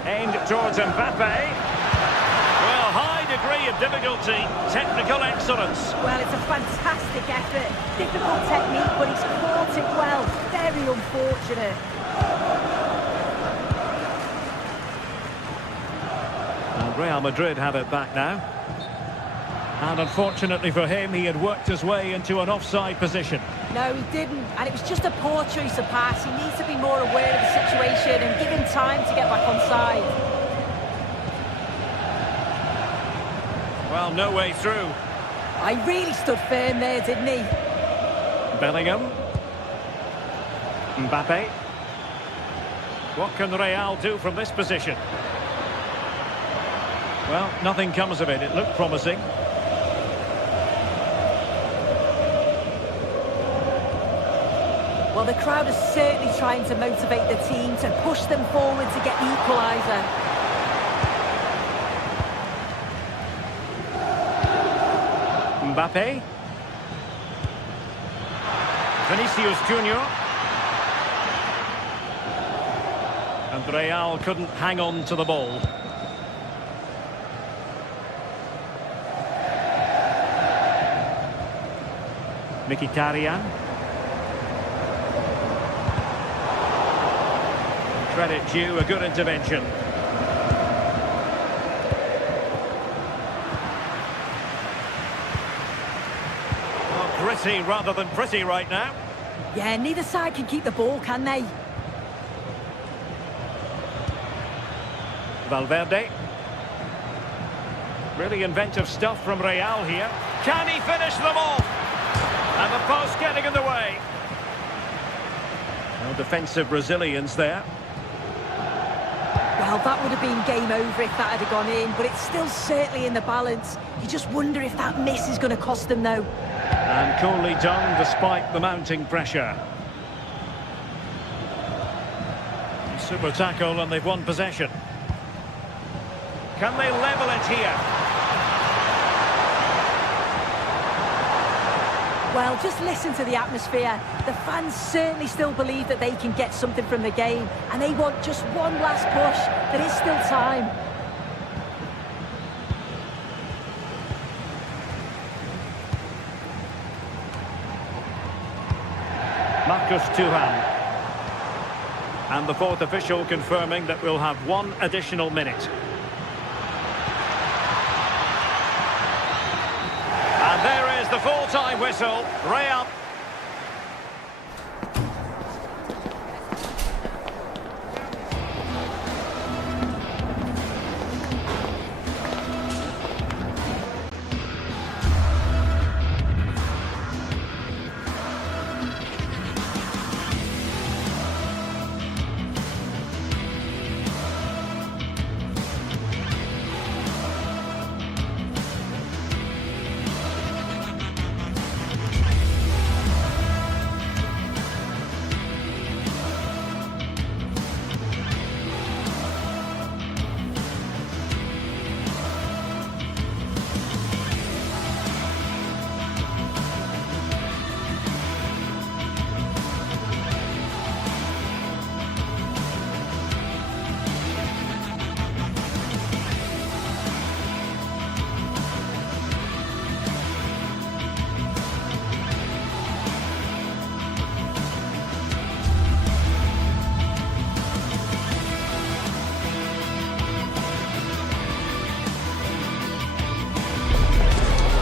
Aimed towards Mbappe. Well, high degree of difficulty. Technical excellence. Well, it's a fantastic effort. Difficult technique, but he's caught it well. Very unfortunate. And Real Madrid have it back now. And unfortunately for him, he had worked his way into an offside position. No, he didn't, and it was just a poor choice of pass. He needs to be more aware of the situation and give him time to get back on side. Well, no way through. I really stood firm there, didn't he? Bellingham. Mbappe. What can Real do from this position? Well, nothing comes of it. It looked promising. Well, the crowd is certainly trying to motivate the team to push them forward to get the equaliser. Mbappe. Vinicius Junior. And Real couldn't hang on to the ball. Mkhitaryan. Credit due, a good intervention. Well, gritty rather than pretty right now. Yeah, neither side can keep the ball, can they? Valverde. Really inventive stuff from Real here. Can he finish them off? And the post getting in the way. Well, defensive resilience there. Well, that would have been game over if that had gone in, but it's still certainly in the balance. You just wonder if that miss is going to cost them, though. And coolly done despite the mounting pressure. Super tackle and they've won possession. Can they level it here? Well, just listen to the atmosphere. The fans certainly still believe that they can get something from the game, and they want just one last push. There is still time. Marcus Thuram. And the fourth official confirming that we'll have one additional minute. And there is the full-time whistle. Real.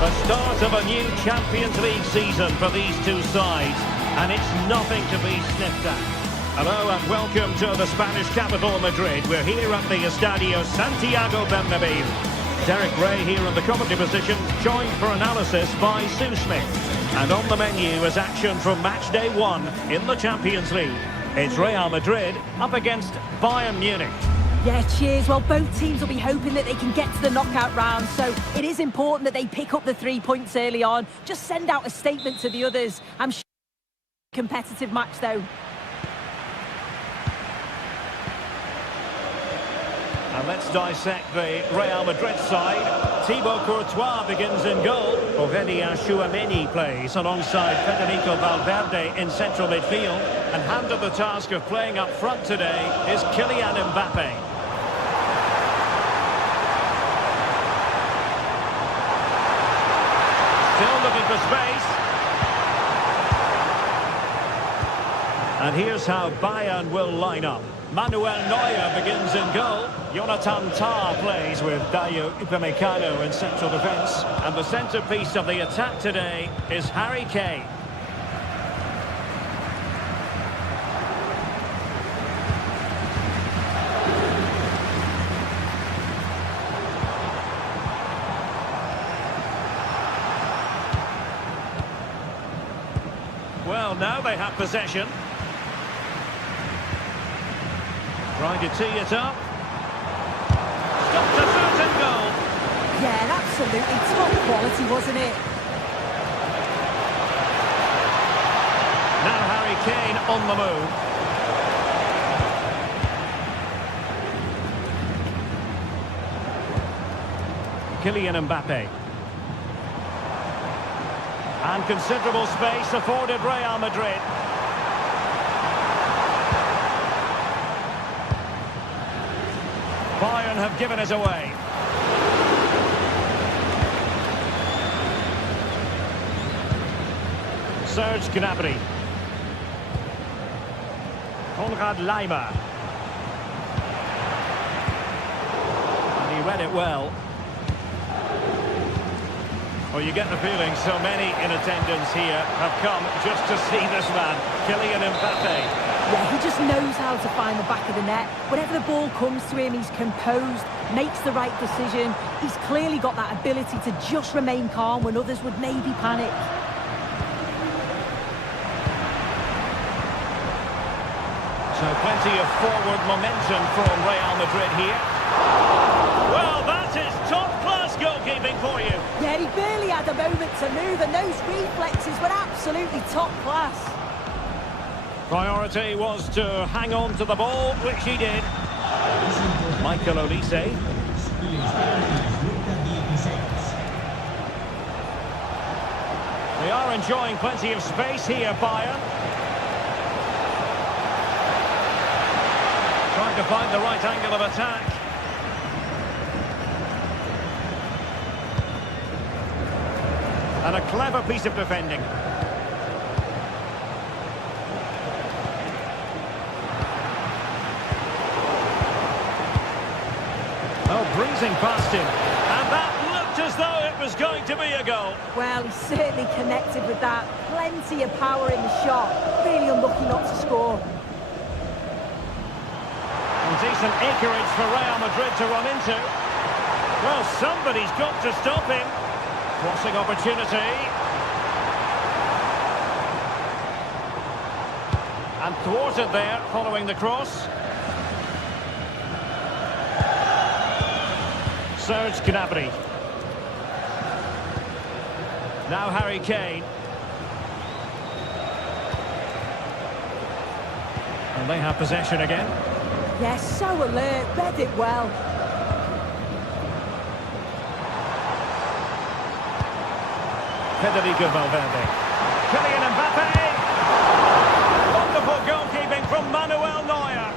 The start of a new Champions League season for these two sides, and it's nothing to be sniffed at. Hello and welcome to the Spanish capital, Madrid. We're here at the Estadio Santiago Bernabeu. Derek Ray here in the commentary position, joined for analysis by Sue Smith. And on the menu is action from match day 1 in the Champions League. It's Real Madrid up against Bayern Munich. Yeah, cheers. Well, both teams will be hoping that they can get to the knockout round, so it is important that they pick up the 3 points early on. Just send out a statement to the others. I'm sure it's a competitive match, though. And let's dissect the Real Madrid side. Thibaut Courtois begins in goal. Aurélien Tchouaméni plays alongside Federico Valverde in central midfield. And handed the task of playing up front today is Kylian Mbappe. Still looking for space. And here's how Bayern will line up. Manuel Neuer begins in goal. Jonathan Tah plays with Dayo Upamecano in central defence. And the centrepiece of the attack today is Harry Kane. Well, now they have possession. Trying to tee it up. Stop the shoot and goal. Yeah, absolutely top quality, wasn't it? Now Harry Kane on the move. Kylian Mbappe. And considerable space afforded Real Madrid. Bayern have given it away. Serge Gnabry. Konrad Laimer. And he read it well. Well, you get the feeling so many in attendance here have come just to see this man, Kylian Mbappe. Yeah, he just knows how to find the back of the net. Whenever the ball comes to him, he's composed, makes the right decision. He's clearly got that ability to just remain calm when others would maybe panic. So plenty of forward momentum from Real Madrid here. Well, that is top-class goalkeeping for you. Yeah, he barely had a moment to move, and those reflexes were absolutely top class. Priority was to hang on to the ball, which he did. Michael Olise. They are enjoying plenty of space here, Bayern. Trying to find the right angle of attack. And a clever piece of defending. Oh, breezing past him. And that looked as though it was going to be a goal. Well, he certainly connected with that. Plenty of power in the shot. Really unlucky not to score. And decent acreage for Real Madrid to run into. Well, somebody's got to stop him. Crossing opportunity. And thwarted there following the cross. Serge Gnabry. Now Harry Kane. And they have possession again. Yes, so alert, read it well. Federico Valverde. Kylian Mbappe. Wonderful goalkeeping from Manuel Neuer.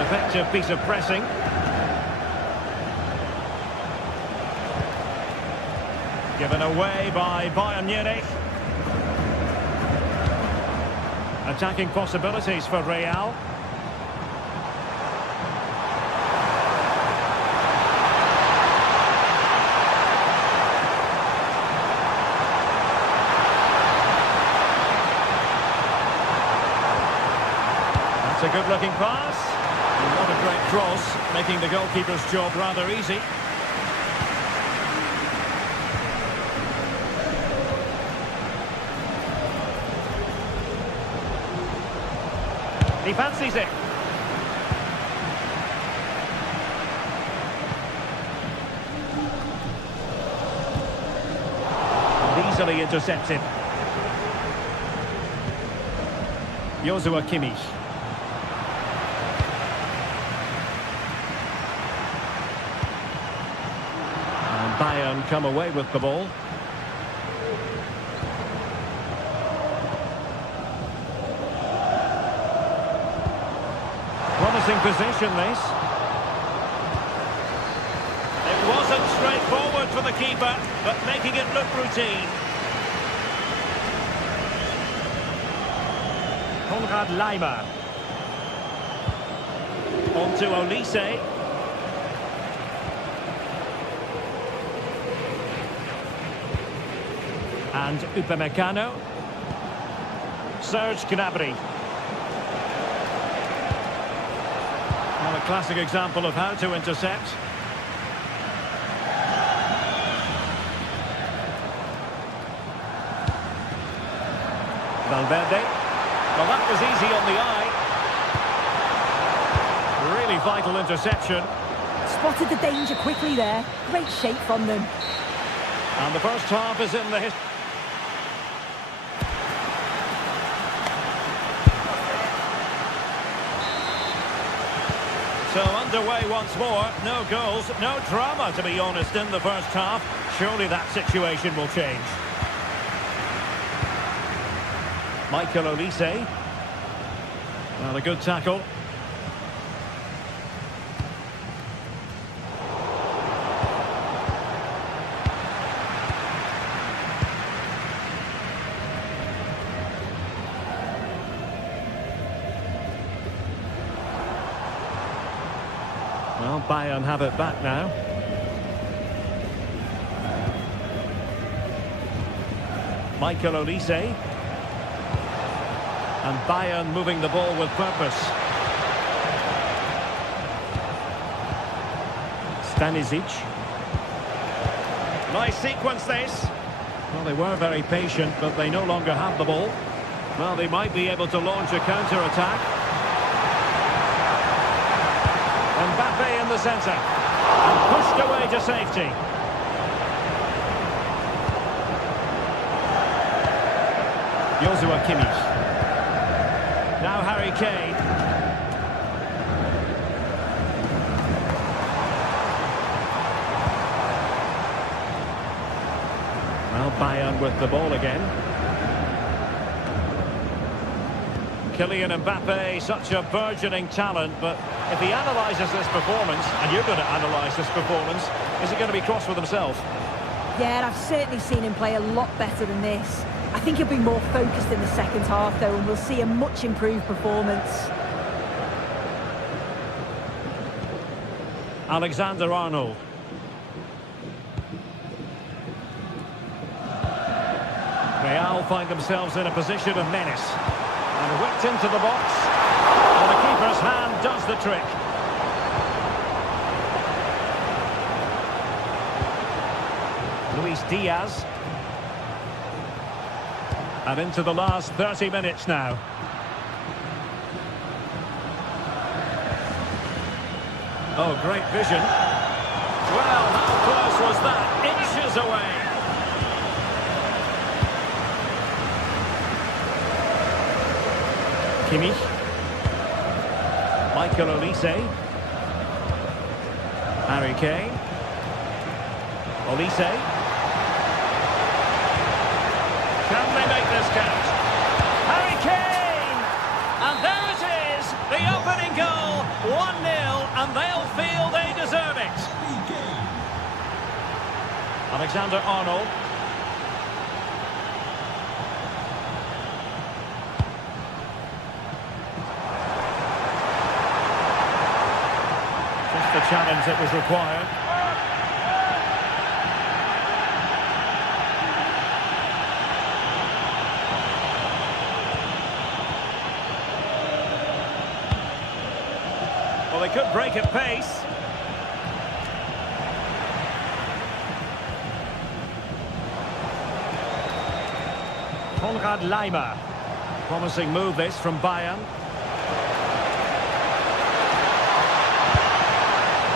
Effective piece of pressing. Given away by Bayern Munich. Attacking possibilities for Real. That's a good-looking pass. What a great cross, making the goalkeeper's job rather easy. He fancies it. And easily intercepted. Joshua Kimmich. Bayern come away with the ball. Promising position, this. It wasn't straightforward for the keeper, but making it look routine. Konrad Laimer. On to Olise. And Upamecano. Serge Gnabry. Well, a classic example of how to intercept. Valverde. Well, that was easy on the eye. Really vital interception. Spotted the danger quickly there. Great shape from them. And the first half is in the history. So underway once more. No goals, no drama, to be honest, in the first half. Surely that situation will change. Michael Olise. Well, a good tackle. Well, Bayern have it back now. Michael Olise. And Bayern moving the ball with purpose. Stanisic. Nice sequence, this. Well, they were very patient, but they no longer have the ball. Well, they might be able to launch a counter-attack. Mbappe in the centre. And pushed away to safety. Joshua Kimmich. Now Harry Kane. Well, Bayern with the ball again. Kylian Mbappe, such a burgeoning talent, but if he analyses this performance, and you're going to analyse this performance, is he going to be cross with himself? Yeah, and I've certainly seen him play a lot better than this. I think he'll be more focused in the second half, though, and we'll see a much improved performance. Alexander-Arnold. Real find themselves in a position of menace. And whipped into the box. And the keeper's hand does the trick. Luis Diaz. And into the last 30 minutes now. Oh, great vision. Well, how close was that? Inches away. Kimmich. Michael Olise. Harry Kane. Olise. Can they make this count? Harry Kane! And there it is, the opening goal, 1-0, and they'll feel they deserve it. Alexander-Arnold. Just the challenge that was required. Well, they could break at pace. Konrad Laimer. Promising move this from Bayern.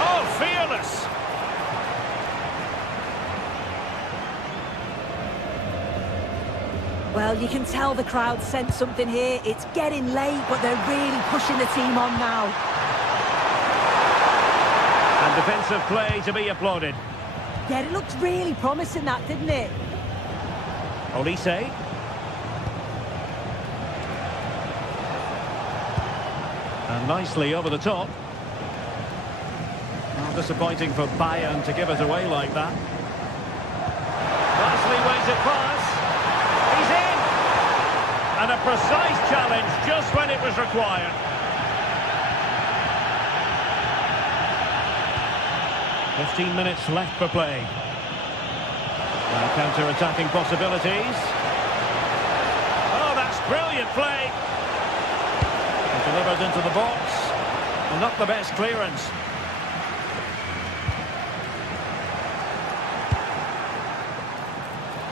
Oh, fearless! Well, you can tell the crowd sense something here. It's getting late, but they're really pushing the team on now. And defensive play to be applauded. Yeah, it looked really promising, that, didn't it? Olise. And nicely over the top. Oh, disappointing for Bayern to give it away like that. Nicely weighted pass. He's in! And a precise challenge just when it was required. 15 minutes left for play. Now counter-attacking possibilities. Oh, that's brilliant play. Delivered into the box. Well, not the best clearance.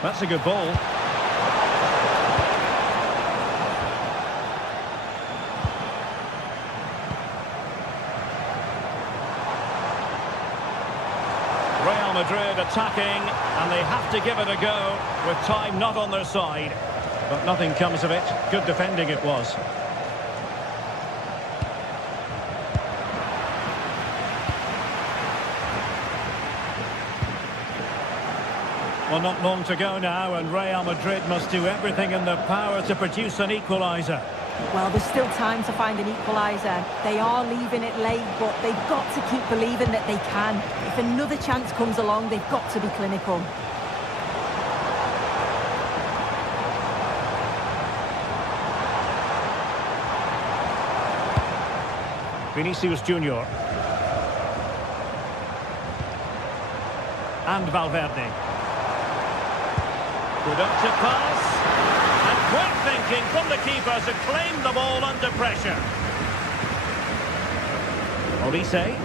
That's a good ball. Real Madrid attacking, and they have to give it a go with time not on their side. But nothing comes of it. Good defending it was. Well, not long to go now, and Real Madrid must do everything in their power to produce an equaliser. Well, there's still time to find an equaliser. They are leaving it late, but they've got to keep believing that they can. If another chance comes along, they've got to be clinical. Vinicius Junior. And Valverde. Productive pass. And quick thinking from the keeper to claim the ball under pressure. Olise.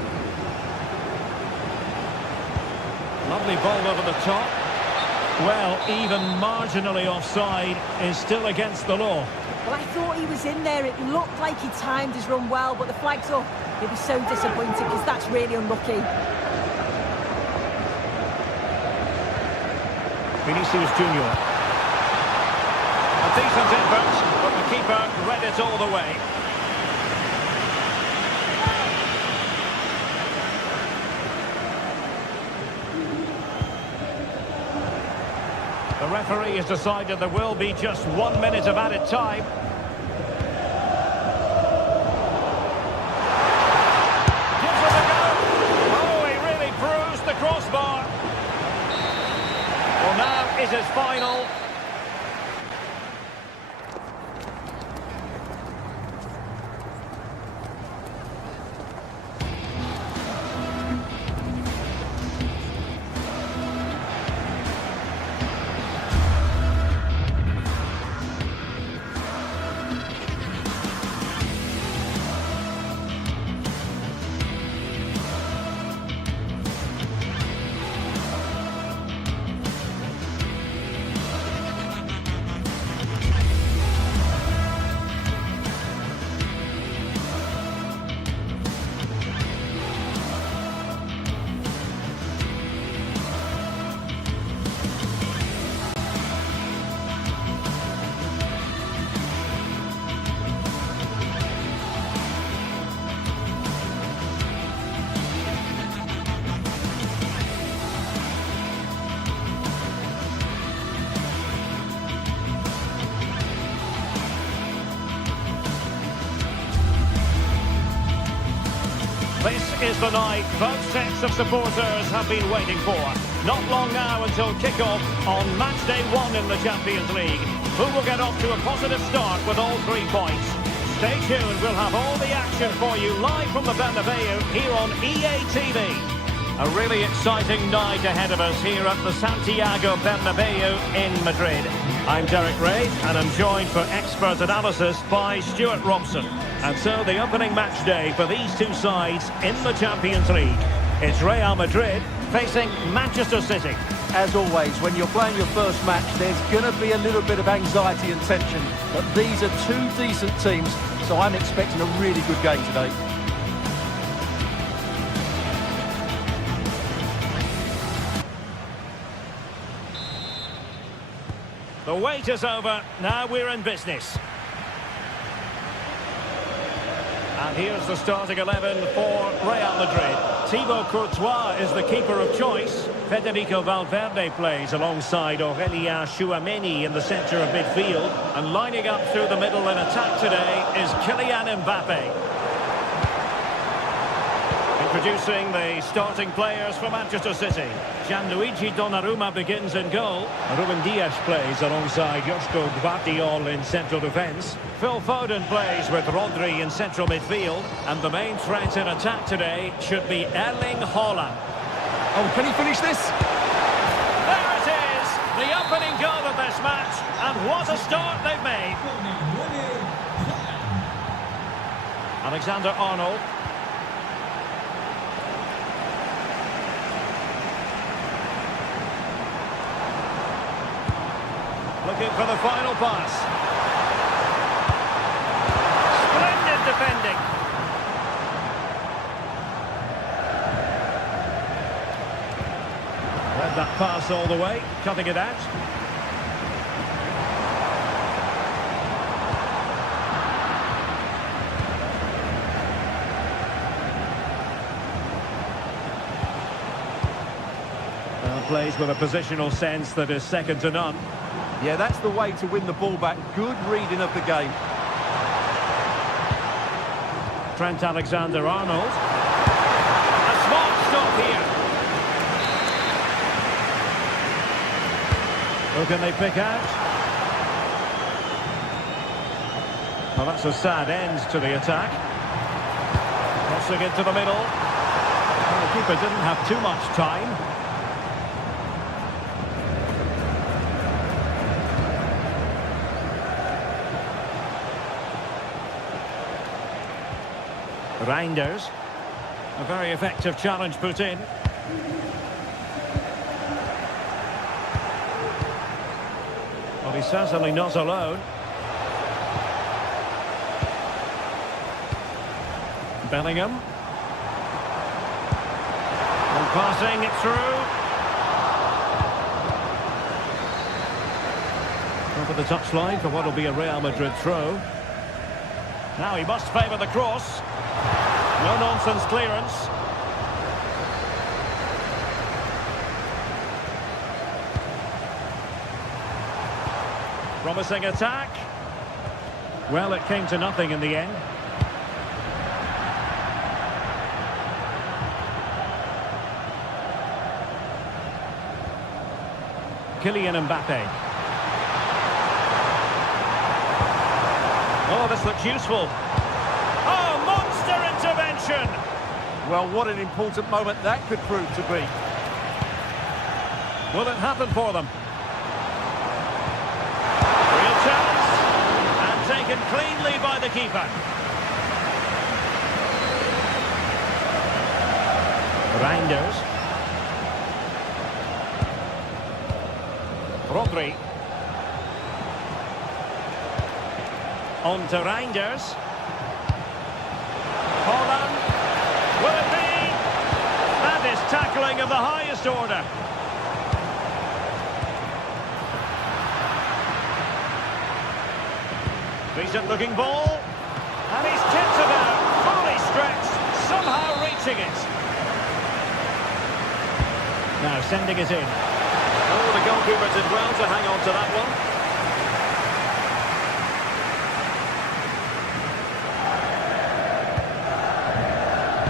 Lovely ball over the top. Well, even marginally offside is still against the law. Well, I thought he was in there. It looked like he timed his run well, but the flag's up. He'll be so disappointed because that's really unlucky. Vinicius Junior. A decent effort, but the keeper read it all the way. The referee has decided there will be just 1 minute of added time. Gives it a go. Oh, he really bruised the crossbar. Well, now is his final. This is the night both sets of supporters have been waiting for. Not long now until kick-off on match day 1 in the Champions League. Who will get off to a positive start with all 3 points? Stay tuned, we'll have all the action for you live from the Bernabeu here on EA TV. A really exciting night ahead of us here at the Santiago Bernabeu in Madrid. I'm Derek Ray, and I'm joined for expert analysis by Stuart Robson. And so the opening match day for these two sides in the Champions League. It's Real Madrid facing Manchester City. As always, when you're playing your first match, there's going to be a little bit of anxiety and tension. But these are two decent teams, so I'm expecting a really good game today. The wait is over, now we're in business. And Here's the starting 11 for Real Madrid. Thibaut Courtois is the keeper of choice. Federico Valverde plays alongside Aurélien Tchouameni in the centre of midfield. And lining up through the middle in attack today is Kylian Mbappe. Introducing the starting players for Manchester City. Gianluigi Donnarumma begins in goal. Ruben Dias plays alongside Josko Gvardiol in central defence. Phil Foden plays with Rodri in central midfield. And the main threat in attack today should be Erling Haaland. Oh, can he finish this? There it is! The opening goal of this match. And what a start they've made. Alexander-Arnold. Looking for the final pass. Splendid defending. Read that pass all the way, cutting it out. Plays with a positional sense that is second to none. Yeah, that's the way to win the ball back. Good reading of the game. Trent Alexander-Arnold. A smart stop here. Who can they pick out? Well, that's a sad end to the attack. Crossing it to the middle. Well, the keeper didn't have too much time. Reinders. A very effective challenge put in. Well, he's certainly not alone. Bellingham. And passing it through. Over the touchline for what will be a Real Madrid throw. Now he must favour the cross. No-nonsense clearance. Promising attack. Well, it came to nothing in the end. Kylian Mbappe. Oh, this looks useful. Oh, monster intervention! Well, what an important moment that could prove to be. Will it happen for them? Real chance. And taken cleanly by the keeper. Reinders. Rodri. On to Reinders. Haaland. Will it be? That is tackling of the highest order. Decent looking ball. And he's tipped about, fully stretched, somehow reaching it. Now sending it in. Oh, the goalkeeper did well to hang on to that one.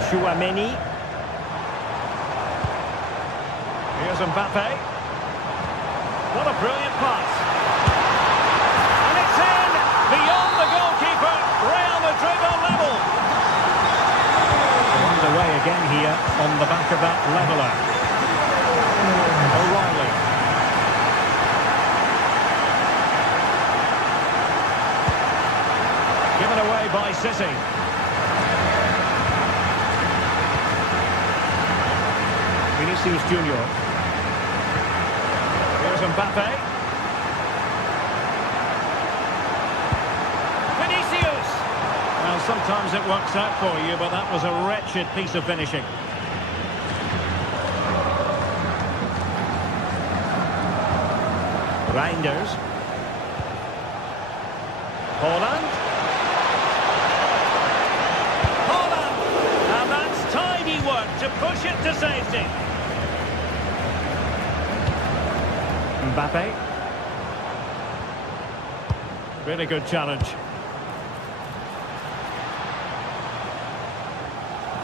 Tchouameni. Here's Mbappe. What a brilliant pass. And it's in! Beyond the goalkeeper, Real Madrid are level. Underway again here on the back of that leveller. O'Reilly. Given away by City. Vinicius Junior. Here's Mbappe. Vinicius! Well, sometimes it works out for you, but that was a wretched piece of finishing. Reinders. Haaland. to push it to safety. Mbappe. Really good challenge.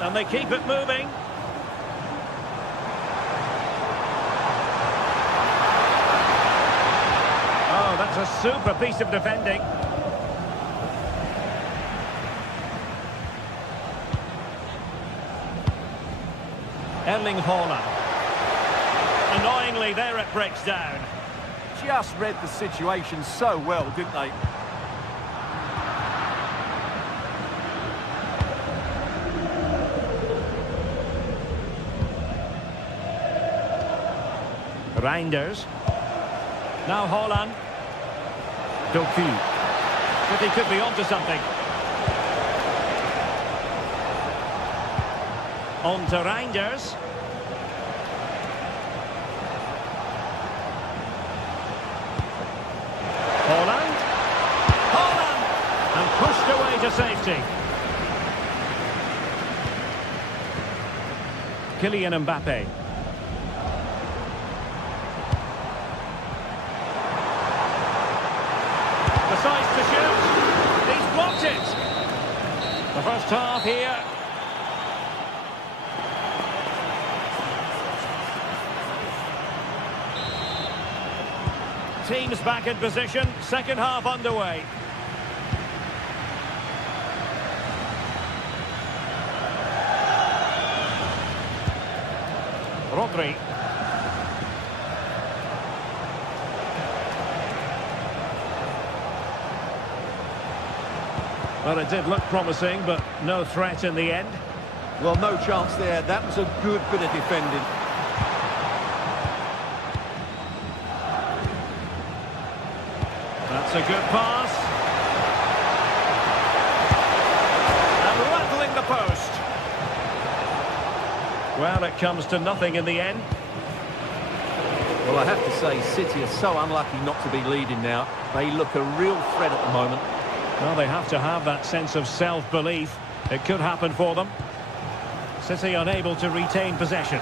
And they keep it moving. Oh, that's a super piece of defending. Erling Haaland. Annoyingly, there it breaks down. Just read the situation so well, didn't they? Reinders. Now Haaland. Doku. City could be onto something. On to Reinders. Haaland. Haaland! And pushed away to safety. Kylian Mbappe. Decides to shoot. He's blocked it. The first half here. Teams back in position. Second half underway. Rodri. Well, it did look promising, but no threat in the end. Well, no chance there. That was a good bit of defending. That's a good pass. And rattling the post. Well, it comes to nothing in the end. Well, I have to say, City are so unlucky not to be leading now. They look a real threat at the moment. Well, they have to have that sense of self-belief. It could happen for them. City unable to retain possession.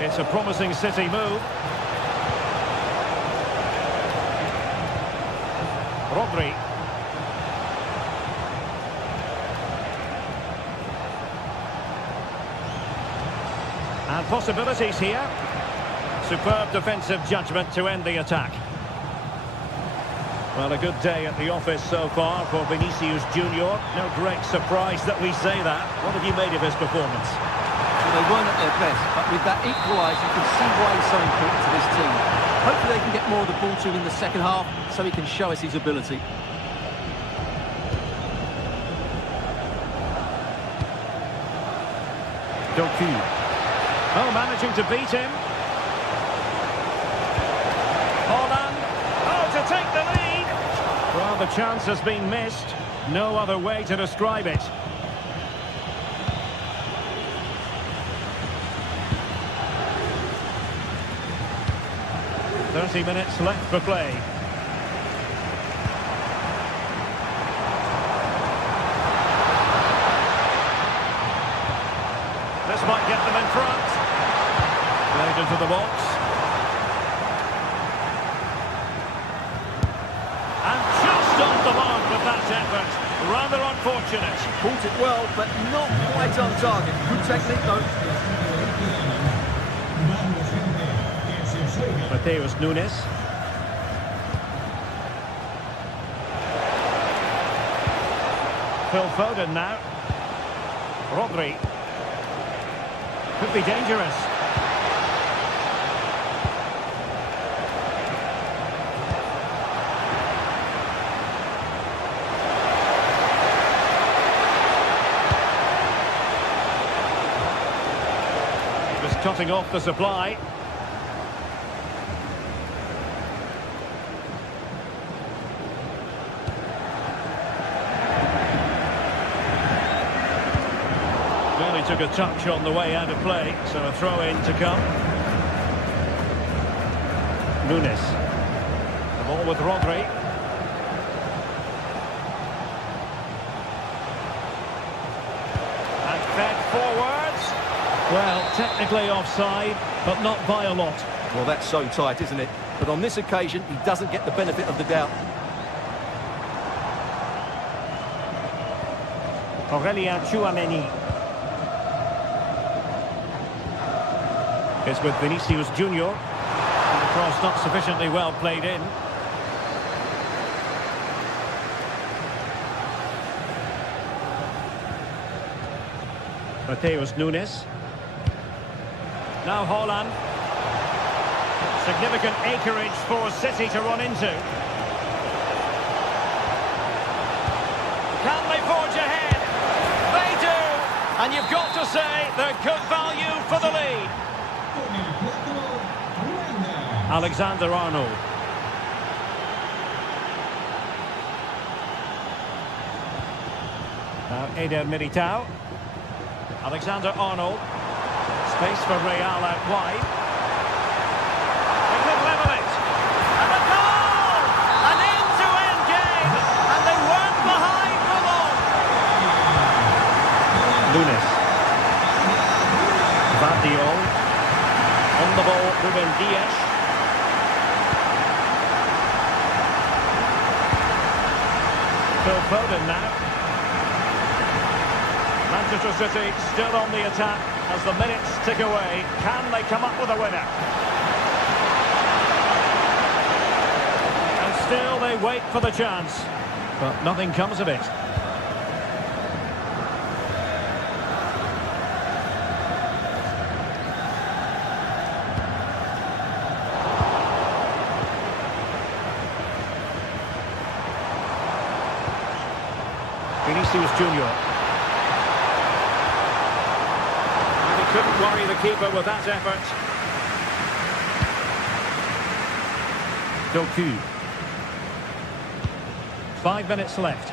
It's a promising City move. Rodri. And possibilities here. Superb defensive judgment to end the attack. Well, a good day at the office so far for Vinicius Junior. No great surprise that we say that. What have you made of his performance? Well, they weren't at their best, but with that equaliser, you can see why he's so important to this team. Hopefully they can get more of the ball to him in the second half so he can show us his ability. Doku. Oh, managing to beat him. Haaland. Oh, to take the lead. Well, the chance has been missed. No other way to describe it. "30 minutes left for play." This might get them in front. Played into the box. And just off the mark with that effort. Rather unfortunate. Caught it well, but not quite on target. Good technique, though. Mateus Nunes. Phil Foden now. Rodri. Could be dangerous. He was cutting off the supply. Took a touch on the way out of play, so a throw-in to come. Nunes. Ball with Rodri. And fed forwards. Well, technically offside, but not by a lot. Well, that's so tight, isn't it? But on this occasion, he doesn't get the benefit of the doubt. Aurélien Tchouaméni. It's with Vinicius Junior. And the cross not sufficiently well played in. Mateus Nunes. Now Haaland. Significant acreage for City to run into. Can they forge ahead? They do! And you've got to say they're good value for the lead. Alexander-Arnold. Now Eder Militao. Alexander-Arnold. Space for Real out wide. They could level it. And a goal! An end-to-end game. And they weren't behind for long. Nunes. Vardiol. On the ball, Ruben Dias. Phil Foden now. Manchester City still on the attack as the minutes tick away. Can they come up with a winner? And still they wait for the chance, but nothing comes of it. Vinicius Junior. Couldn't worry the keeper with that effort. Doku. 5 minutes left.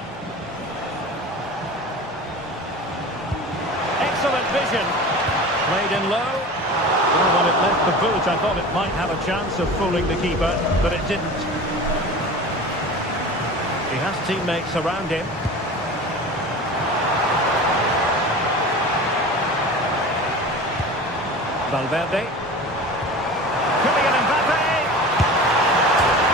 Excellent vision. Played in low. Well, when it left the boot, I thought it might have a chance of fooling the keeper, but it didn't. He has teammates around him. Valverde. Kylian Mbappe.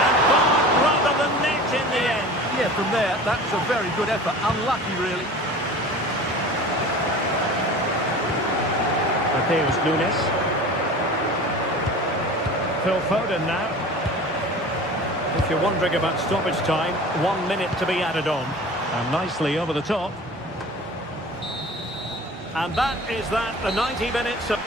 And barred rather than net in the end. Yeah, from there, that was a very good effort. Unlucky, really. Mateus Nunes. Phil Foden now. If you're wondering about stoppage time, 1 minute to be added on. And nicely over the top. And that is that, the 90 minutes of...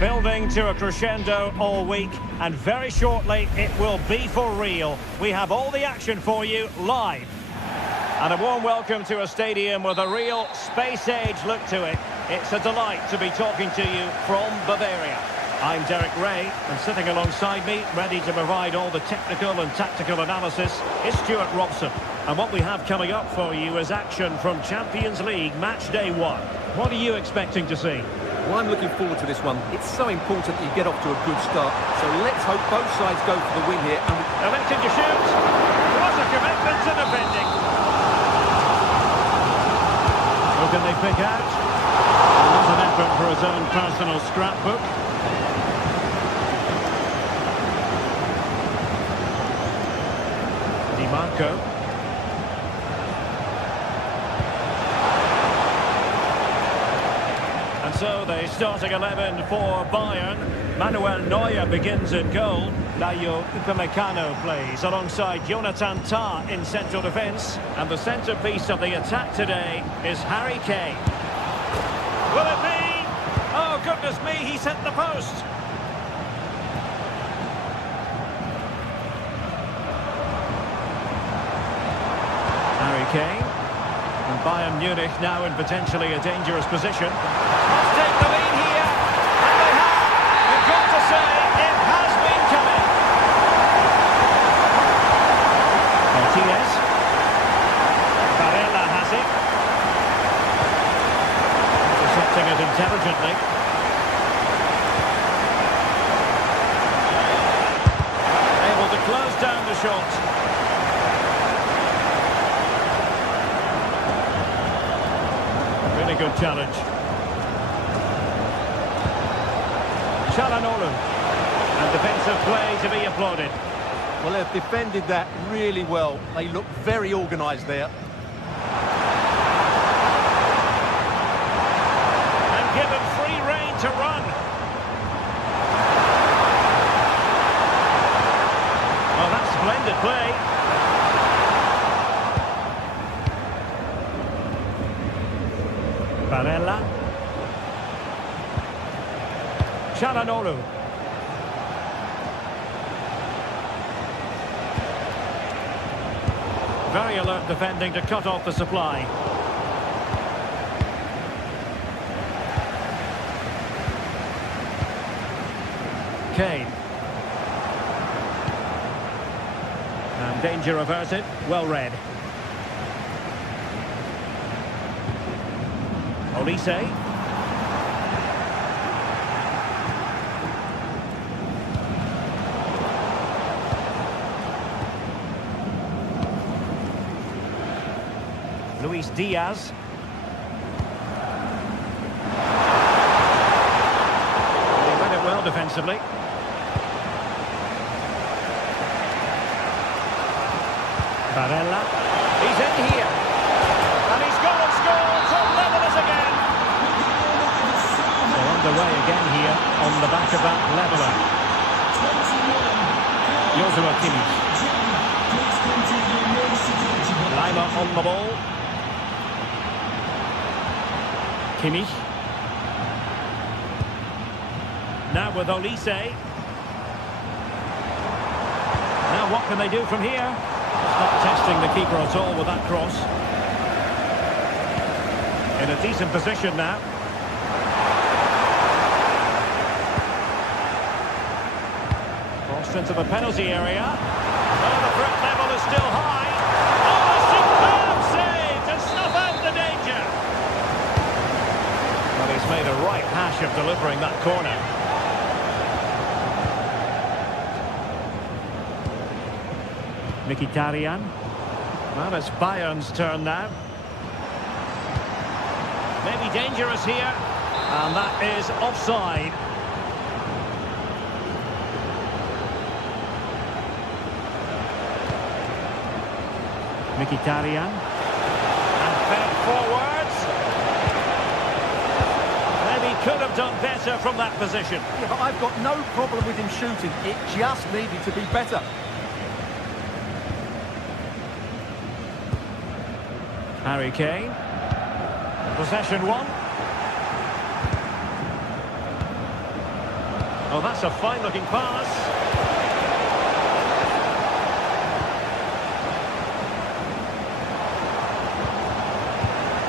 Building to a crescendo all week, and very shortly it will be for real. We have all the action for you live. And a warm welcome to a stadium with a real space-age look to it. It's a delight to be talking to you from Bavaria. I'm Derek Ray, and sitting alongside me, ready to provide all the technical and tactical analysis, is Stuart Robson. And what we have coming up for you is action from Champions League Match Day 1. What are you expecting to see? Well, I'm looking forward to this one. It's so important that you get off to a good start. So let's hope both sides go for the win here. And Elected to shoot. What a commitment to defending. Who can they pick out? It was an effort for his own personal scrapbook. Di Marco. And so the starting 11 for Bayern. Manuel Neuer begins in goal. Dayo Upamecano plays alongside Jonathan Tah in central defence. And the centrepiece of the attack today is Harry Kane. Will it be? Oh, goodness me, he's hit the post. Harry Kane. And Bayern Munich now in potentially a dangerous position. Let's take the lead here. And they have. You've got to say, it has been coming. Martinez. Barella has it. Intercepting it intelligently. Able to close down the shot. Really good challenge. Çalhanoğlu. And defensive play to be applauded. well, they've defended that really well. They look very organised there. And given free rein to run. Well, that's splendid play. Barella. Çalhanoğlu. Very alert defending to cut off the supply. Kane. And danger averted. Well read. Olise. Luis Diaz. He read it well defensively. Barella. He's in here. And he's gone and scored to level us again. They're underway again here on the back of that leveller. Joshua Kimmich. Lima on the ball. Kimmich. Now with Olise. Now what can they do from here? Not testing the keeper at all with that cross. In a decent position now. Crossed into the penalty area. Oh, the threat level is still high. Oh, a superb save to snuff out the danger. Well, he's made a right hash of delivering that corner. Mkhitaryan. Well, it's Bayern's turn now. Maybe dangerous here. And that is offside. Mkhitaryan. And fed forwards. Maybe could have done better from that position. Yeah, but I've got no problem with him shooting. It just needed to be better. Harry Kane. Possession one. Oh, that's a fine-looking pass.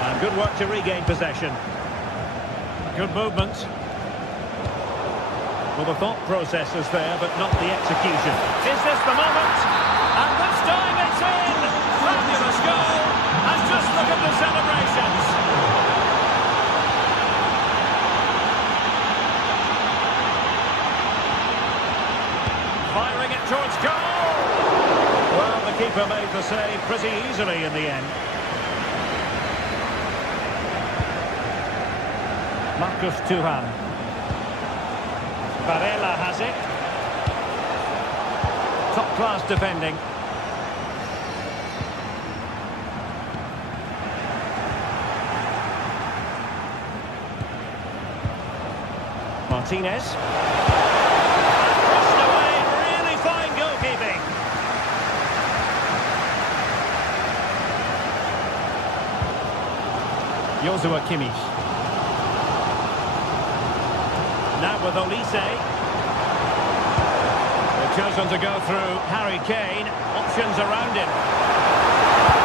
And good work to regain possession. Good movement. Well, the thought process is there, but not the execution. Is this the moment? And this time it's in! Fabulous goal! And just look at the celebrations! Firing it towards goal! Well, the keeper made the save pretty easily in the end. Marcus Thuram. Varela has it. Top-class defending. Martinez. Pushed away, really fine goalkeeping. Joshua Kimmich. Now with Olise. They've chosen to go through Harry Kane. Options around him.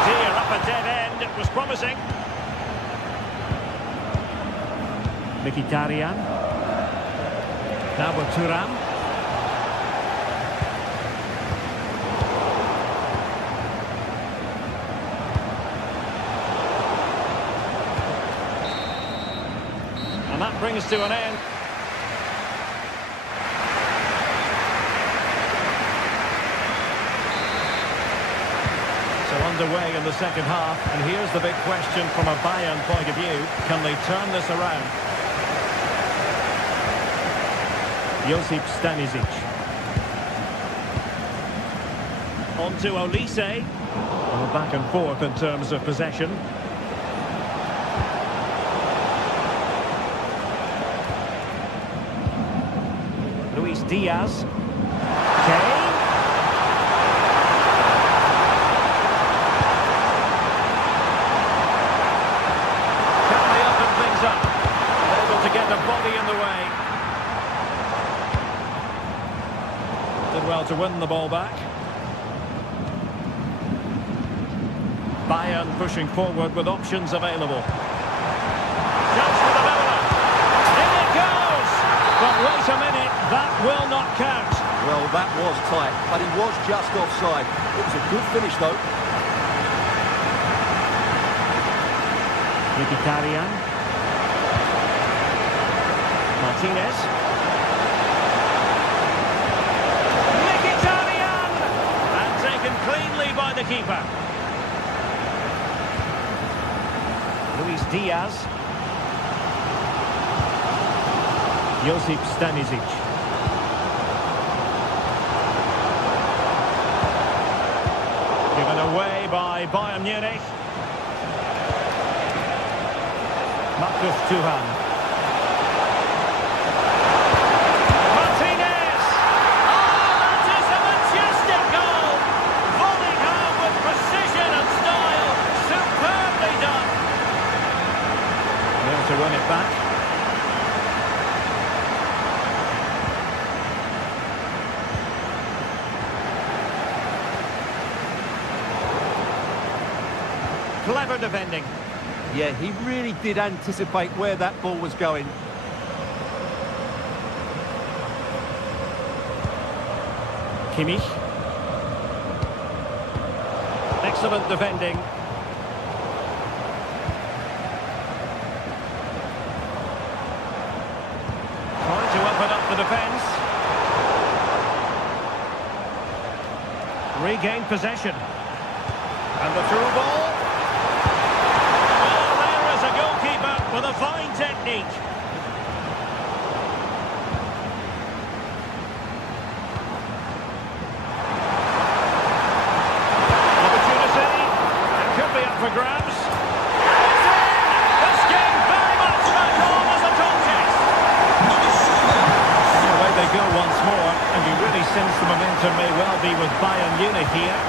Dear, up a dead end. It was promising. Mkhitaryan. Now with Thuram. And that brings to an end. So underway in the second half, and here's the big question from a Bayern point of view. Can they turn this around? Josip Stanisic. On to Olise. Well, back and forth in terms of possession. Luis Diaz. Kane. Can they open things up? Able to get the body in the way. Did well to win the ball back. Bayern pushing forward with options available. Chance for the leveller. In it goes! But wait a minute, that will not count. Well, that was tight, but he was just offside. It was a good finish, though. Mkhitaryan. Martinez. Mkhitaryan! And taken cleanly by the keeper. Luis Diaz. Josip Stanisic. Given away by Bayern Munich. Marcus Thuram. Martinez! Oh, that is a majestic goal! Volleyed home with precision and style. Superbly done. Able to run it back. Clever defending. Yeah, he really did anticipate where that ball was going. Kimmich. Excellent defending. Trying to open up the defence. Regain possession. And the through ball. Well, there is a goalkeeper with a fine technique. Opportunity. It could be up for grabs. It's in! This game very much back on as a contest. And away they go once more, and you really sense the momentum may well be with Bayern Munich here.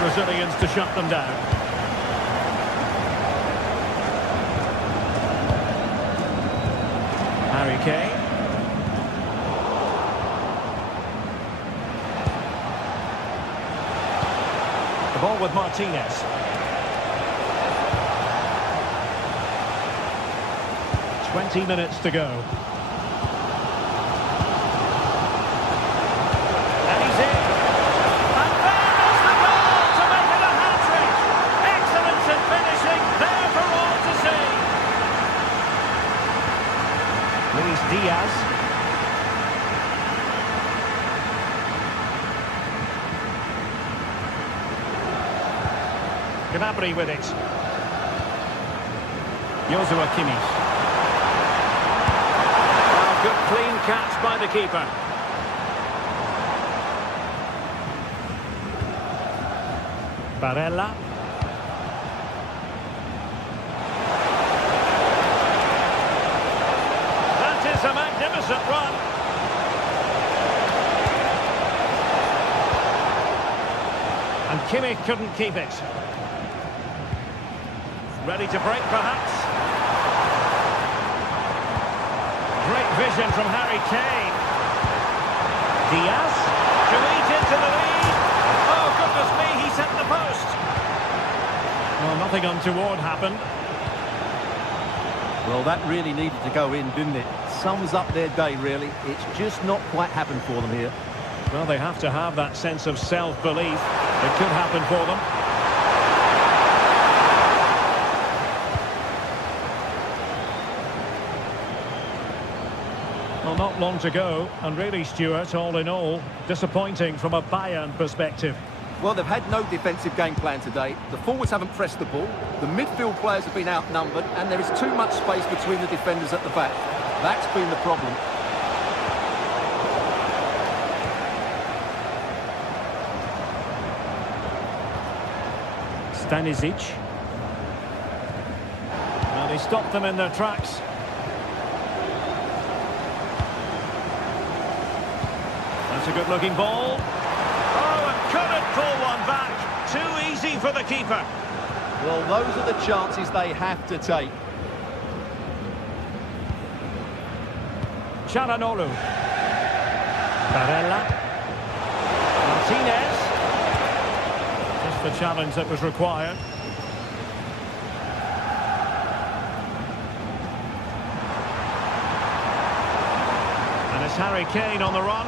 Brazilians to shut them down. Harry Kane. ball with Martinez. "20 minutes to go. And he's in. And there's the goal to make it a hat-trick. Excellence in finishing, there for all to see. Luis Diaz. Gnabry with it. Joshua Kimmich. Good clean catch by the keeper. Barella. That is a magnificent run. And Kimmich couldn't keep it. Ready to break, perhaps. Great vision from Harry Kane. Diaz to eat into the lead. Oh, goodness me, he set the post. Well, nothing untoward happened. Well, that really needed to go in, didn't it? Sums up their day, really. It's just not quite happened for them here. Well, they have to have that sense of self-belief. It could happen for them. Well, not long to go, and really, Stuart, all in all, disappointing from a Bayern perspective. Well, they've had no defensive game plan today. The forwards haven't pressed the ball. The midfield players have been outnumbered, and there is too much space between the defenders at the back. That's been the problem. Stanisic. Well, they stopped them in their tracks. That's a good-looking ball. Oh, and couldn't pull one back. Too easy for the keeper. Well, those are the chances they have to take. Çalhanoğlu. Barella. Martinez. Just the challenge that was required. And it's Harry Kane on the run.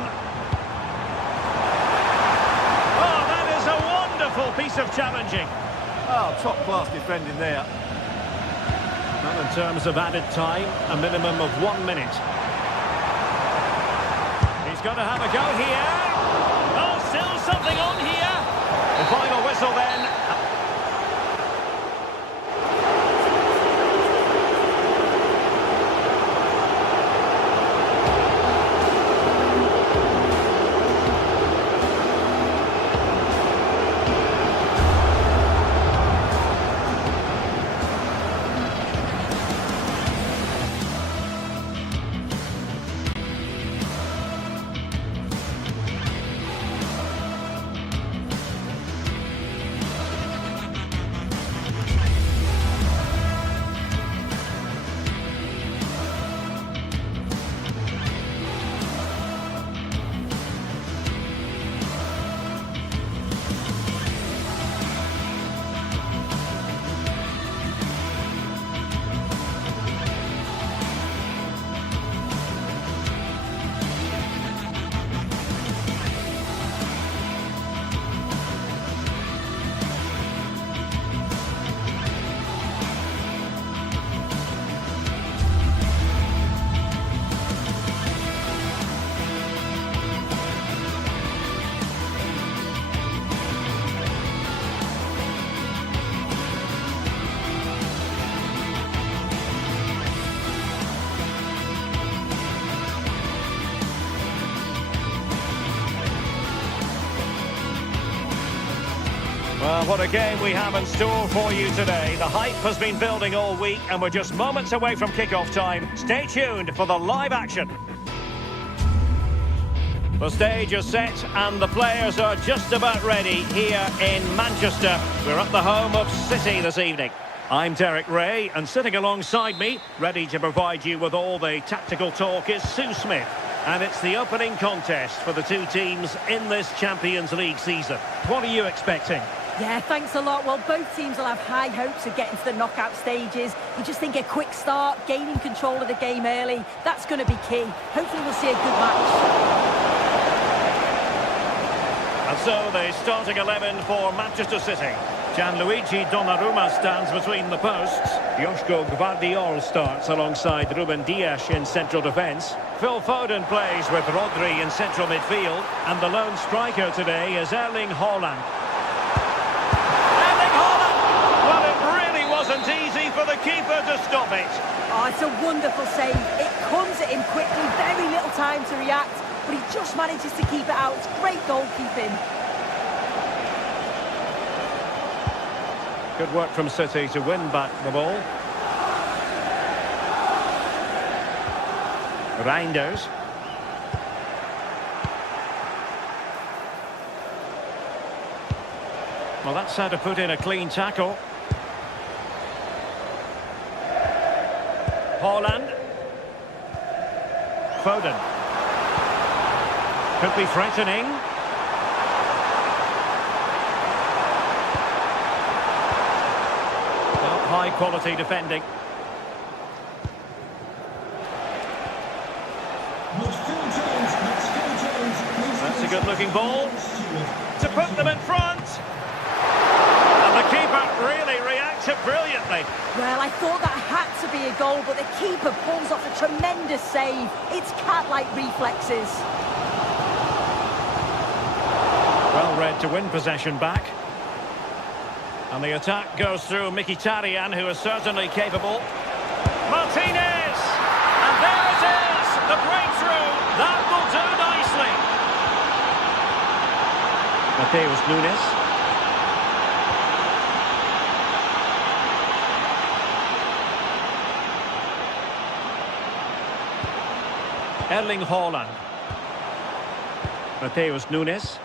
Piece of challenging. Oh, top-class defending there. Well, in terms of added time, a minimum of 1 minute. He's got to have a go here. Oh, still something on here. The final whistle then. Well, what a game we have in store for you today. The hype has been building all week and we're just moments away from kickoff time. Stay tuned for the live action. The stage is set and the players are just about ready here in Manchester. We're at the home of City this evening. I'm Derek Ray, and sitting alongside me, ready to provide you with all the tactical talk, is Sue Smith. And it's the opening contest for the two teams in this Champions League season. What are you expecting? Yeah, thanks a lot. Well, both teams will have high hopes of getting to the knockout stages. You just think a quick start, gaining control of the game early, that's going to be key. Hopefully we'll see a good match. And so the starting 11 for Manchester City. Gianluigi Donnarumma stands between the posts. Joško Gvardiol starts alongside Ruben Dias in central defence. Phil Foden plays with Rodri in central midfield. And the lone striker today is Erling Haaland. Erling Haaland! Well, it really wasn't easy for the keeper to stop it. Oh, it's a wonderful save. It comes at him quickly, very little time to react. But he just manages to keep it out. It's great goalkeeping. Good work from City to win back the ball. Reinders. Well, that's how to put in a clean tackle. Haaland. Foden. Could be threatening. Well, high quality defending. That's a good looking ball. To put them in front. And the keeper really reacted brilliantly. Well, I thought that had to be a goal, but the keeper pulls off a tremendous save. It's cat-like reflexes. Well read to win possession back. And the attack goes through Mkhitaryan, who is certainly capable. Martinez! And there it is! The breakthrough! That will do nicely! Mateus Nunes. Erling Haaland. Mateus Nunes.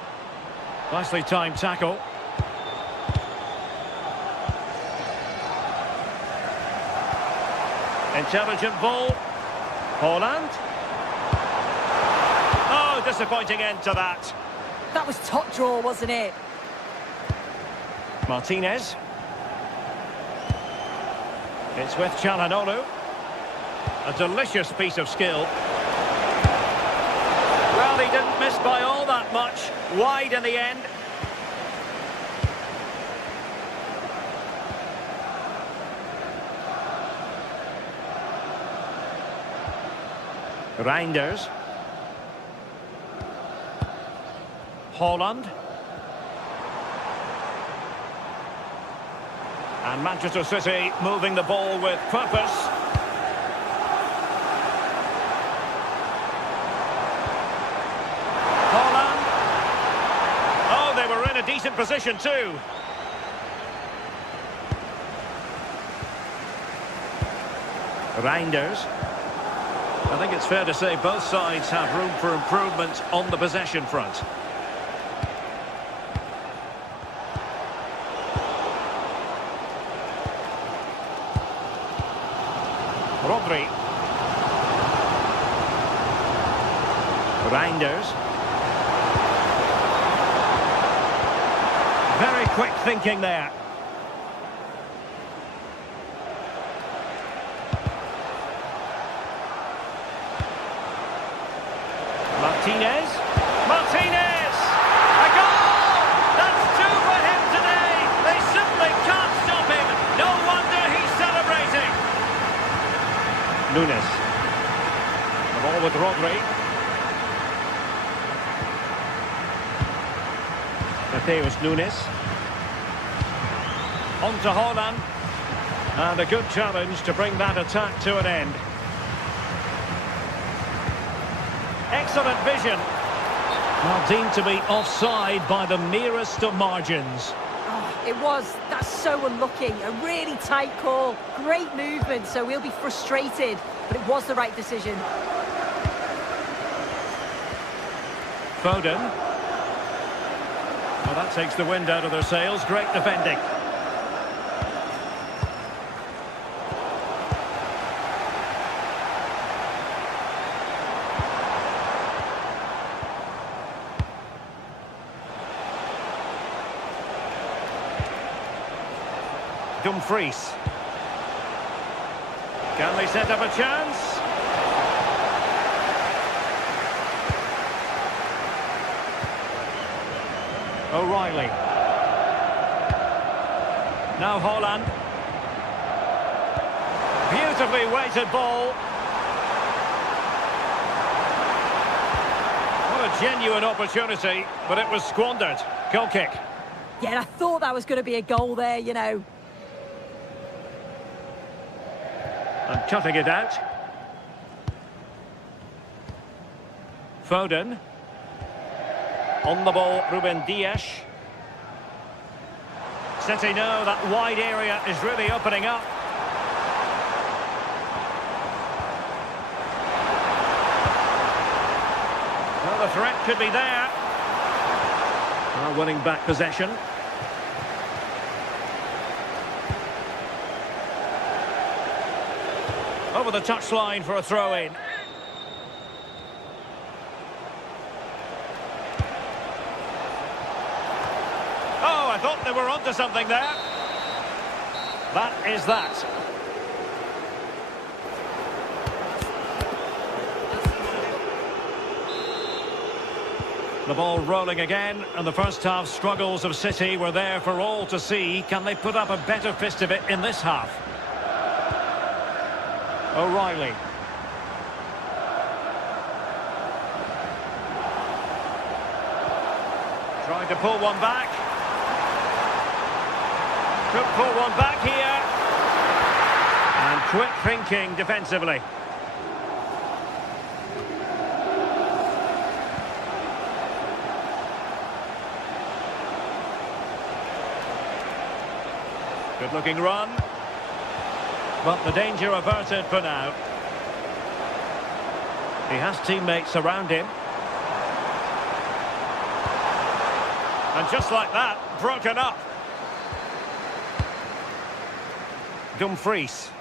Nicely timed tackle. Intelligent ball. Haaland. Oh, disappointing end to that. That was top draw, wasn't it? Martinez. It's with Çalhanoğlu. A delicious piece of skill. Well, he didn't miss by all that much. Wide in the end. Reinders. Haaland. And Manchester City moving the ball with purpose. Haaland. Oh, they were in a decent position too. Reinders. I think it's fair to say both sides have room for improvement on the possession front. Rodri. Reinders. Very quick thinking there. Martinez. Martinez! A goal! That's two for him today. They simply can't stop him. No wonder he's celebrating. Nunes. The ball with Rodri. Mateus Nunes. On to Haaland. And a good challenge to bring that attack to an end. Excellent vision. Well, deemed to be offside by the merest of margins. Oh, it was. That's so unlucky. A really tight call. Great movement, so we'll be frustrated. But it was the right decision. Foden. Well, that takes the wind out of their sails. Great defending. Dumfries. Can they set up a chance? O'Reilly. Now Holland. Beautifully weighted ball. What a genuine opportunity, but it was squandered. Goal kick. Yeah, I thought that was going to be a goal there, you know. And cutting it out. Foden. On the ball, Ruben Dias. City know that wide area is really opening up. Well, the threat could be there. Well, winning back possession. Over the touchline for a throw-in. Oh, I thought they were onto something there. That is that. The ball rolling again, and the first half struggles of City were there for all to see. Can they put up a better fist of it in this half? O'Reilly. Trying to pull one back. Could pull one back here. And quick thinking defensively. Good looking run. But the danger averted for now. He has teammates around him. And just like that, broken up. Dumfries.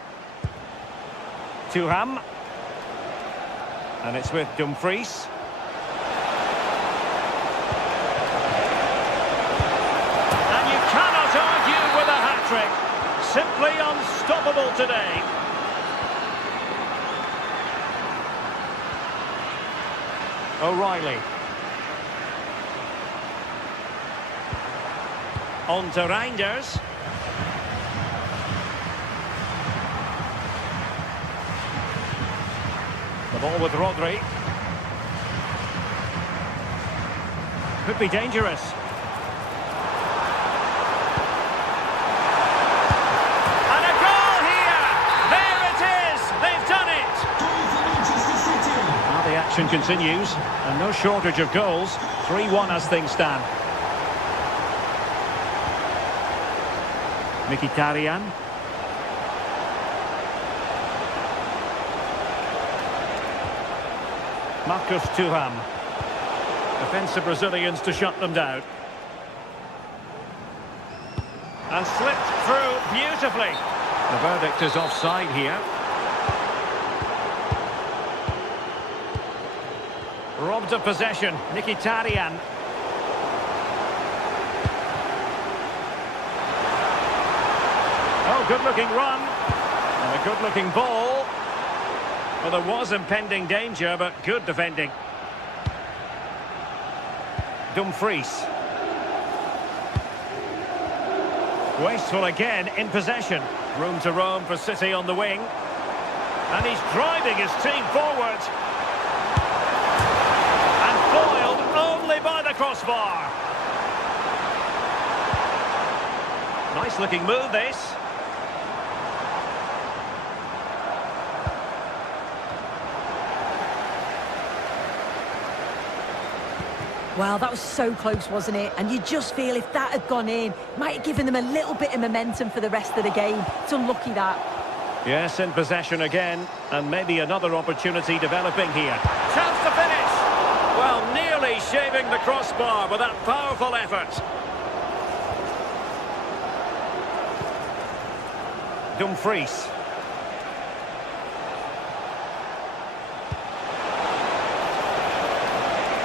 Thuram. And it's with Dumfries. And you cannot argue with a hat-trick. Simply unstoppable today. O'Reilly. On to Reinders. The ball with Rodri. Could be dangerous. And a goal here! There it is! They've done it! Now the action continues, and no shortage of goals. 3-1 as things stand. Mkhitaryan. Marcus Thuram. Defensive Brazilians to shut them down. And slipped through beautifully. The verdict is offside here. Robbed of possession, Mkhitaryan. Oh, good-looking run. And a good-looking ball. Well, there was impending danger, but good defending. Dumfries. Wasteful again in possession. Room to roam for City on the wing. And he's driving his team forward. And foiled only by the crossbar. Nice looking move, this. Well, that was so close, wasn't it? And you just feel if that had gone in, might have given them a little bit of momentum for the rest of the game. It's unlucky that. Yes, in possession again, and maybe another opportunity developing here. Chance to finish! Well, nearly shaving the crossbar with that powerful effort. Dumfries.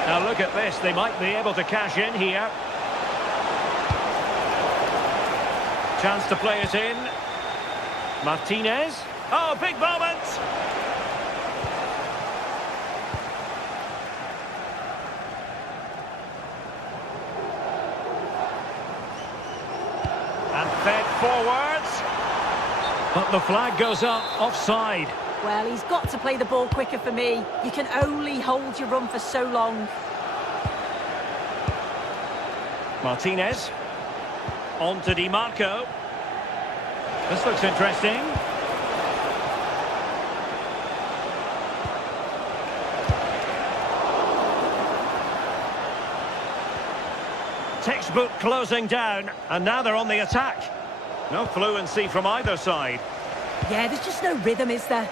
Now look at this, they might be able to cash in here. Chance to play it in. Martinez. Oh, big moment! And fed forwards. But the flag goes up, offside. Well, he's got to play the ball quicker for me. You can only hold your run for so long. Martinez. On to Di Marco. This looks interesting. Textbook closing down, and now they're on the attack. No fluency from either side. Yeah, there's just no rhythm, is there?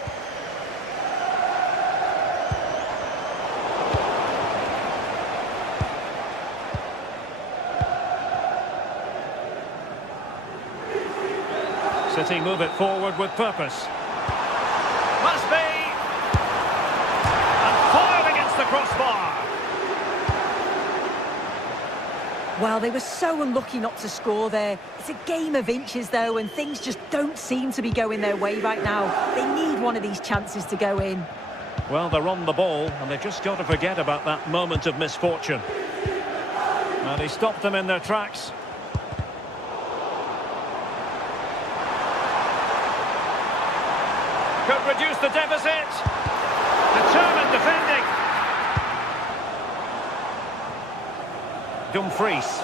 City move it forward with purpose. Must be! And fired against the crossbar. Well, they were so unlucky not to score there. It's a game of inches, though, and things just don't seem to be going their way right now. They need one of these chances to go in. Well, they're on the ball, and they've just got to forget about that moment of misfortune. And he stopped them in their tracks. Could reduce the deficit. Determined defending. Dumfries.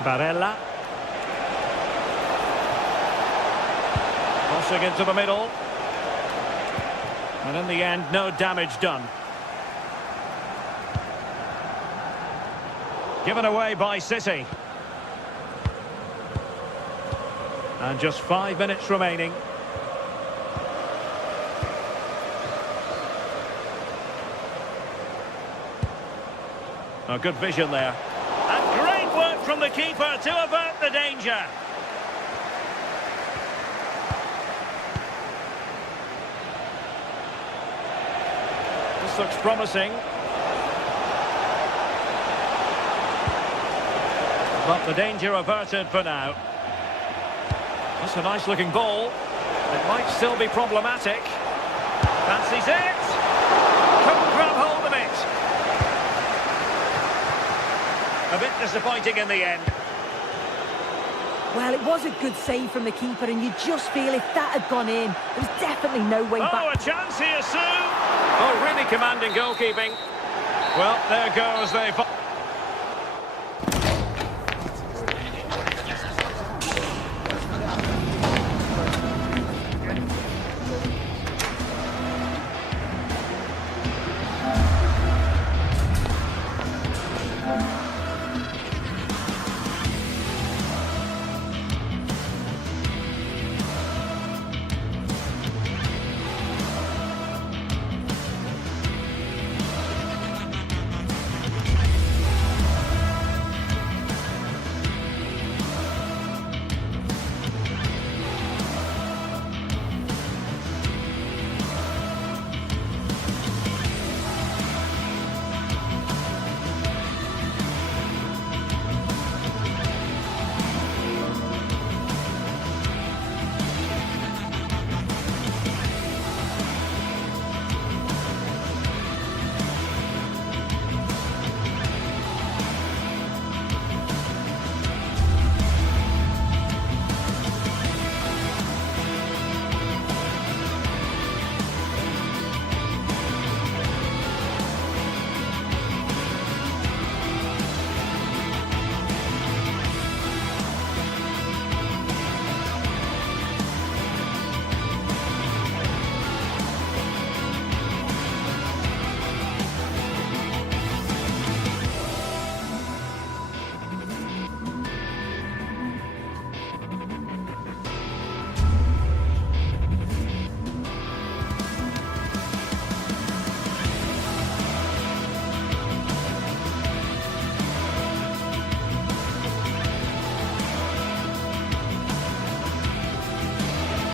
Barella. Crossing into the middle. And in the end, no damage done. Given away by City. And just 5 minutes remaining. Oh, good vision there. And great work from the keeper to avert the danger. This looks promising. But the danger averted for now. That's a nice looking ball. It might still be problematic. Fancies it. Couldn't grab hold of it. A bit disappointing in the end. Well, it was a good save from the keeper, and you just feel if that had gone in, there's definitely no way back. Oh, a chance here soon. Oh, really commanding goalkeeping. Well, there goes. They've...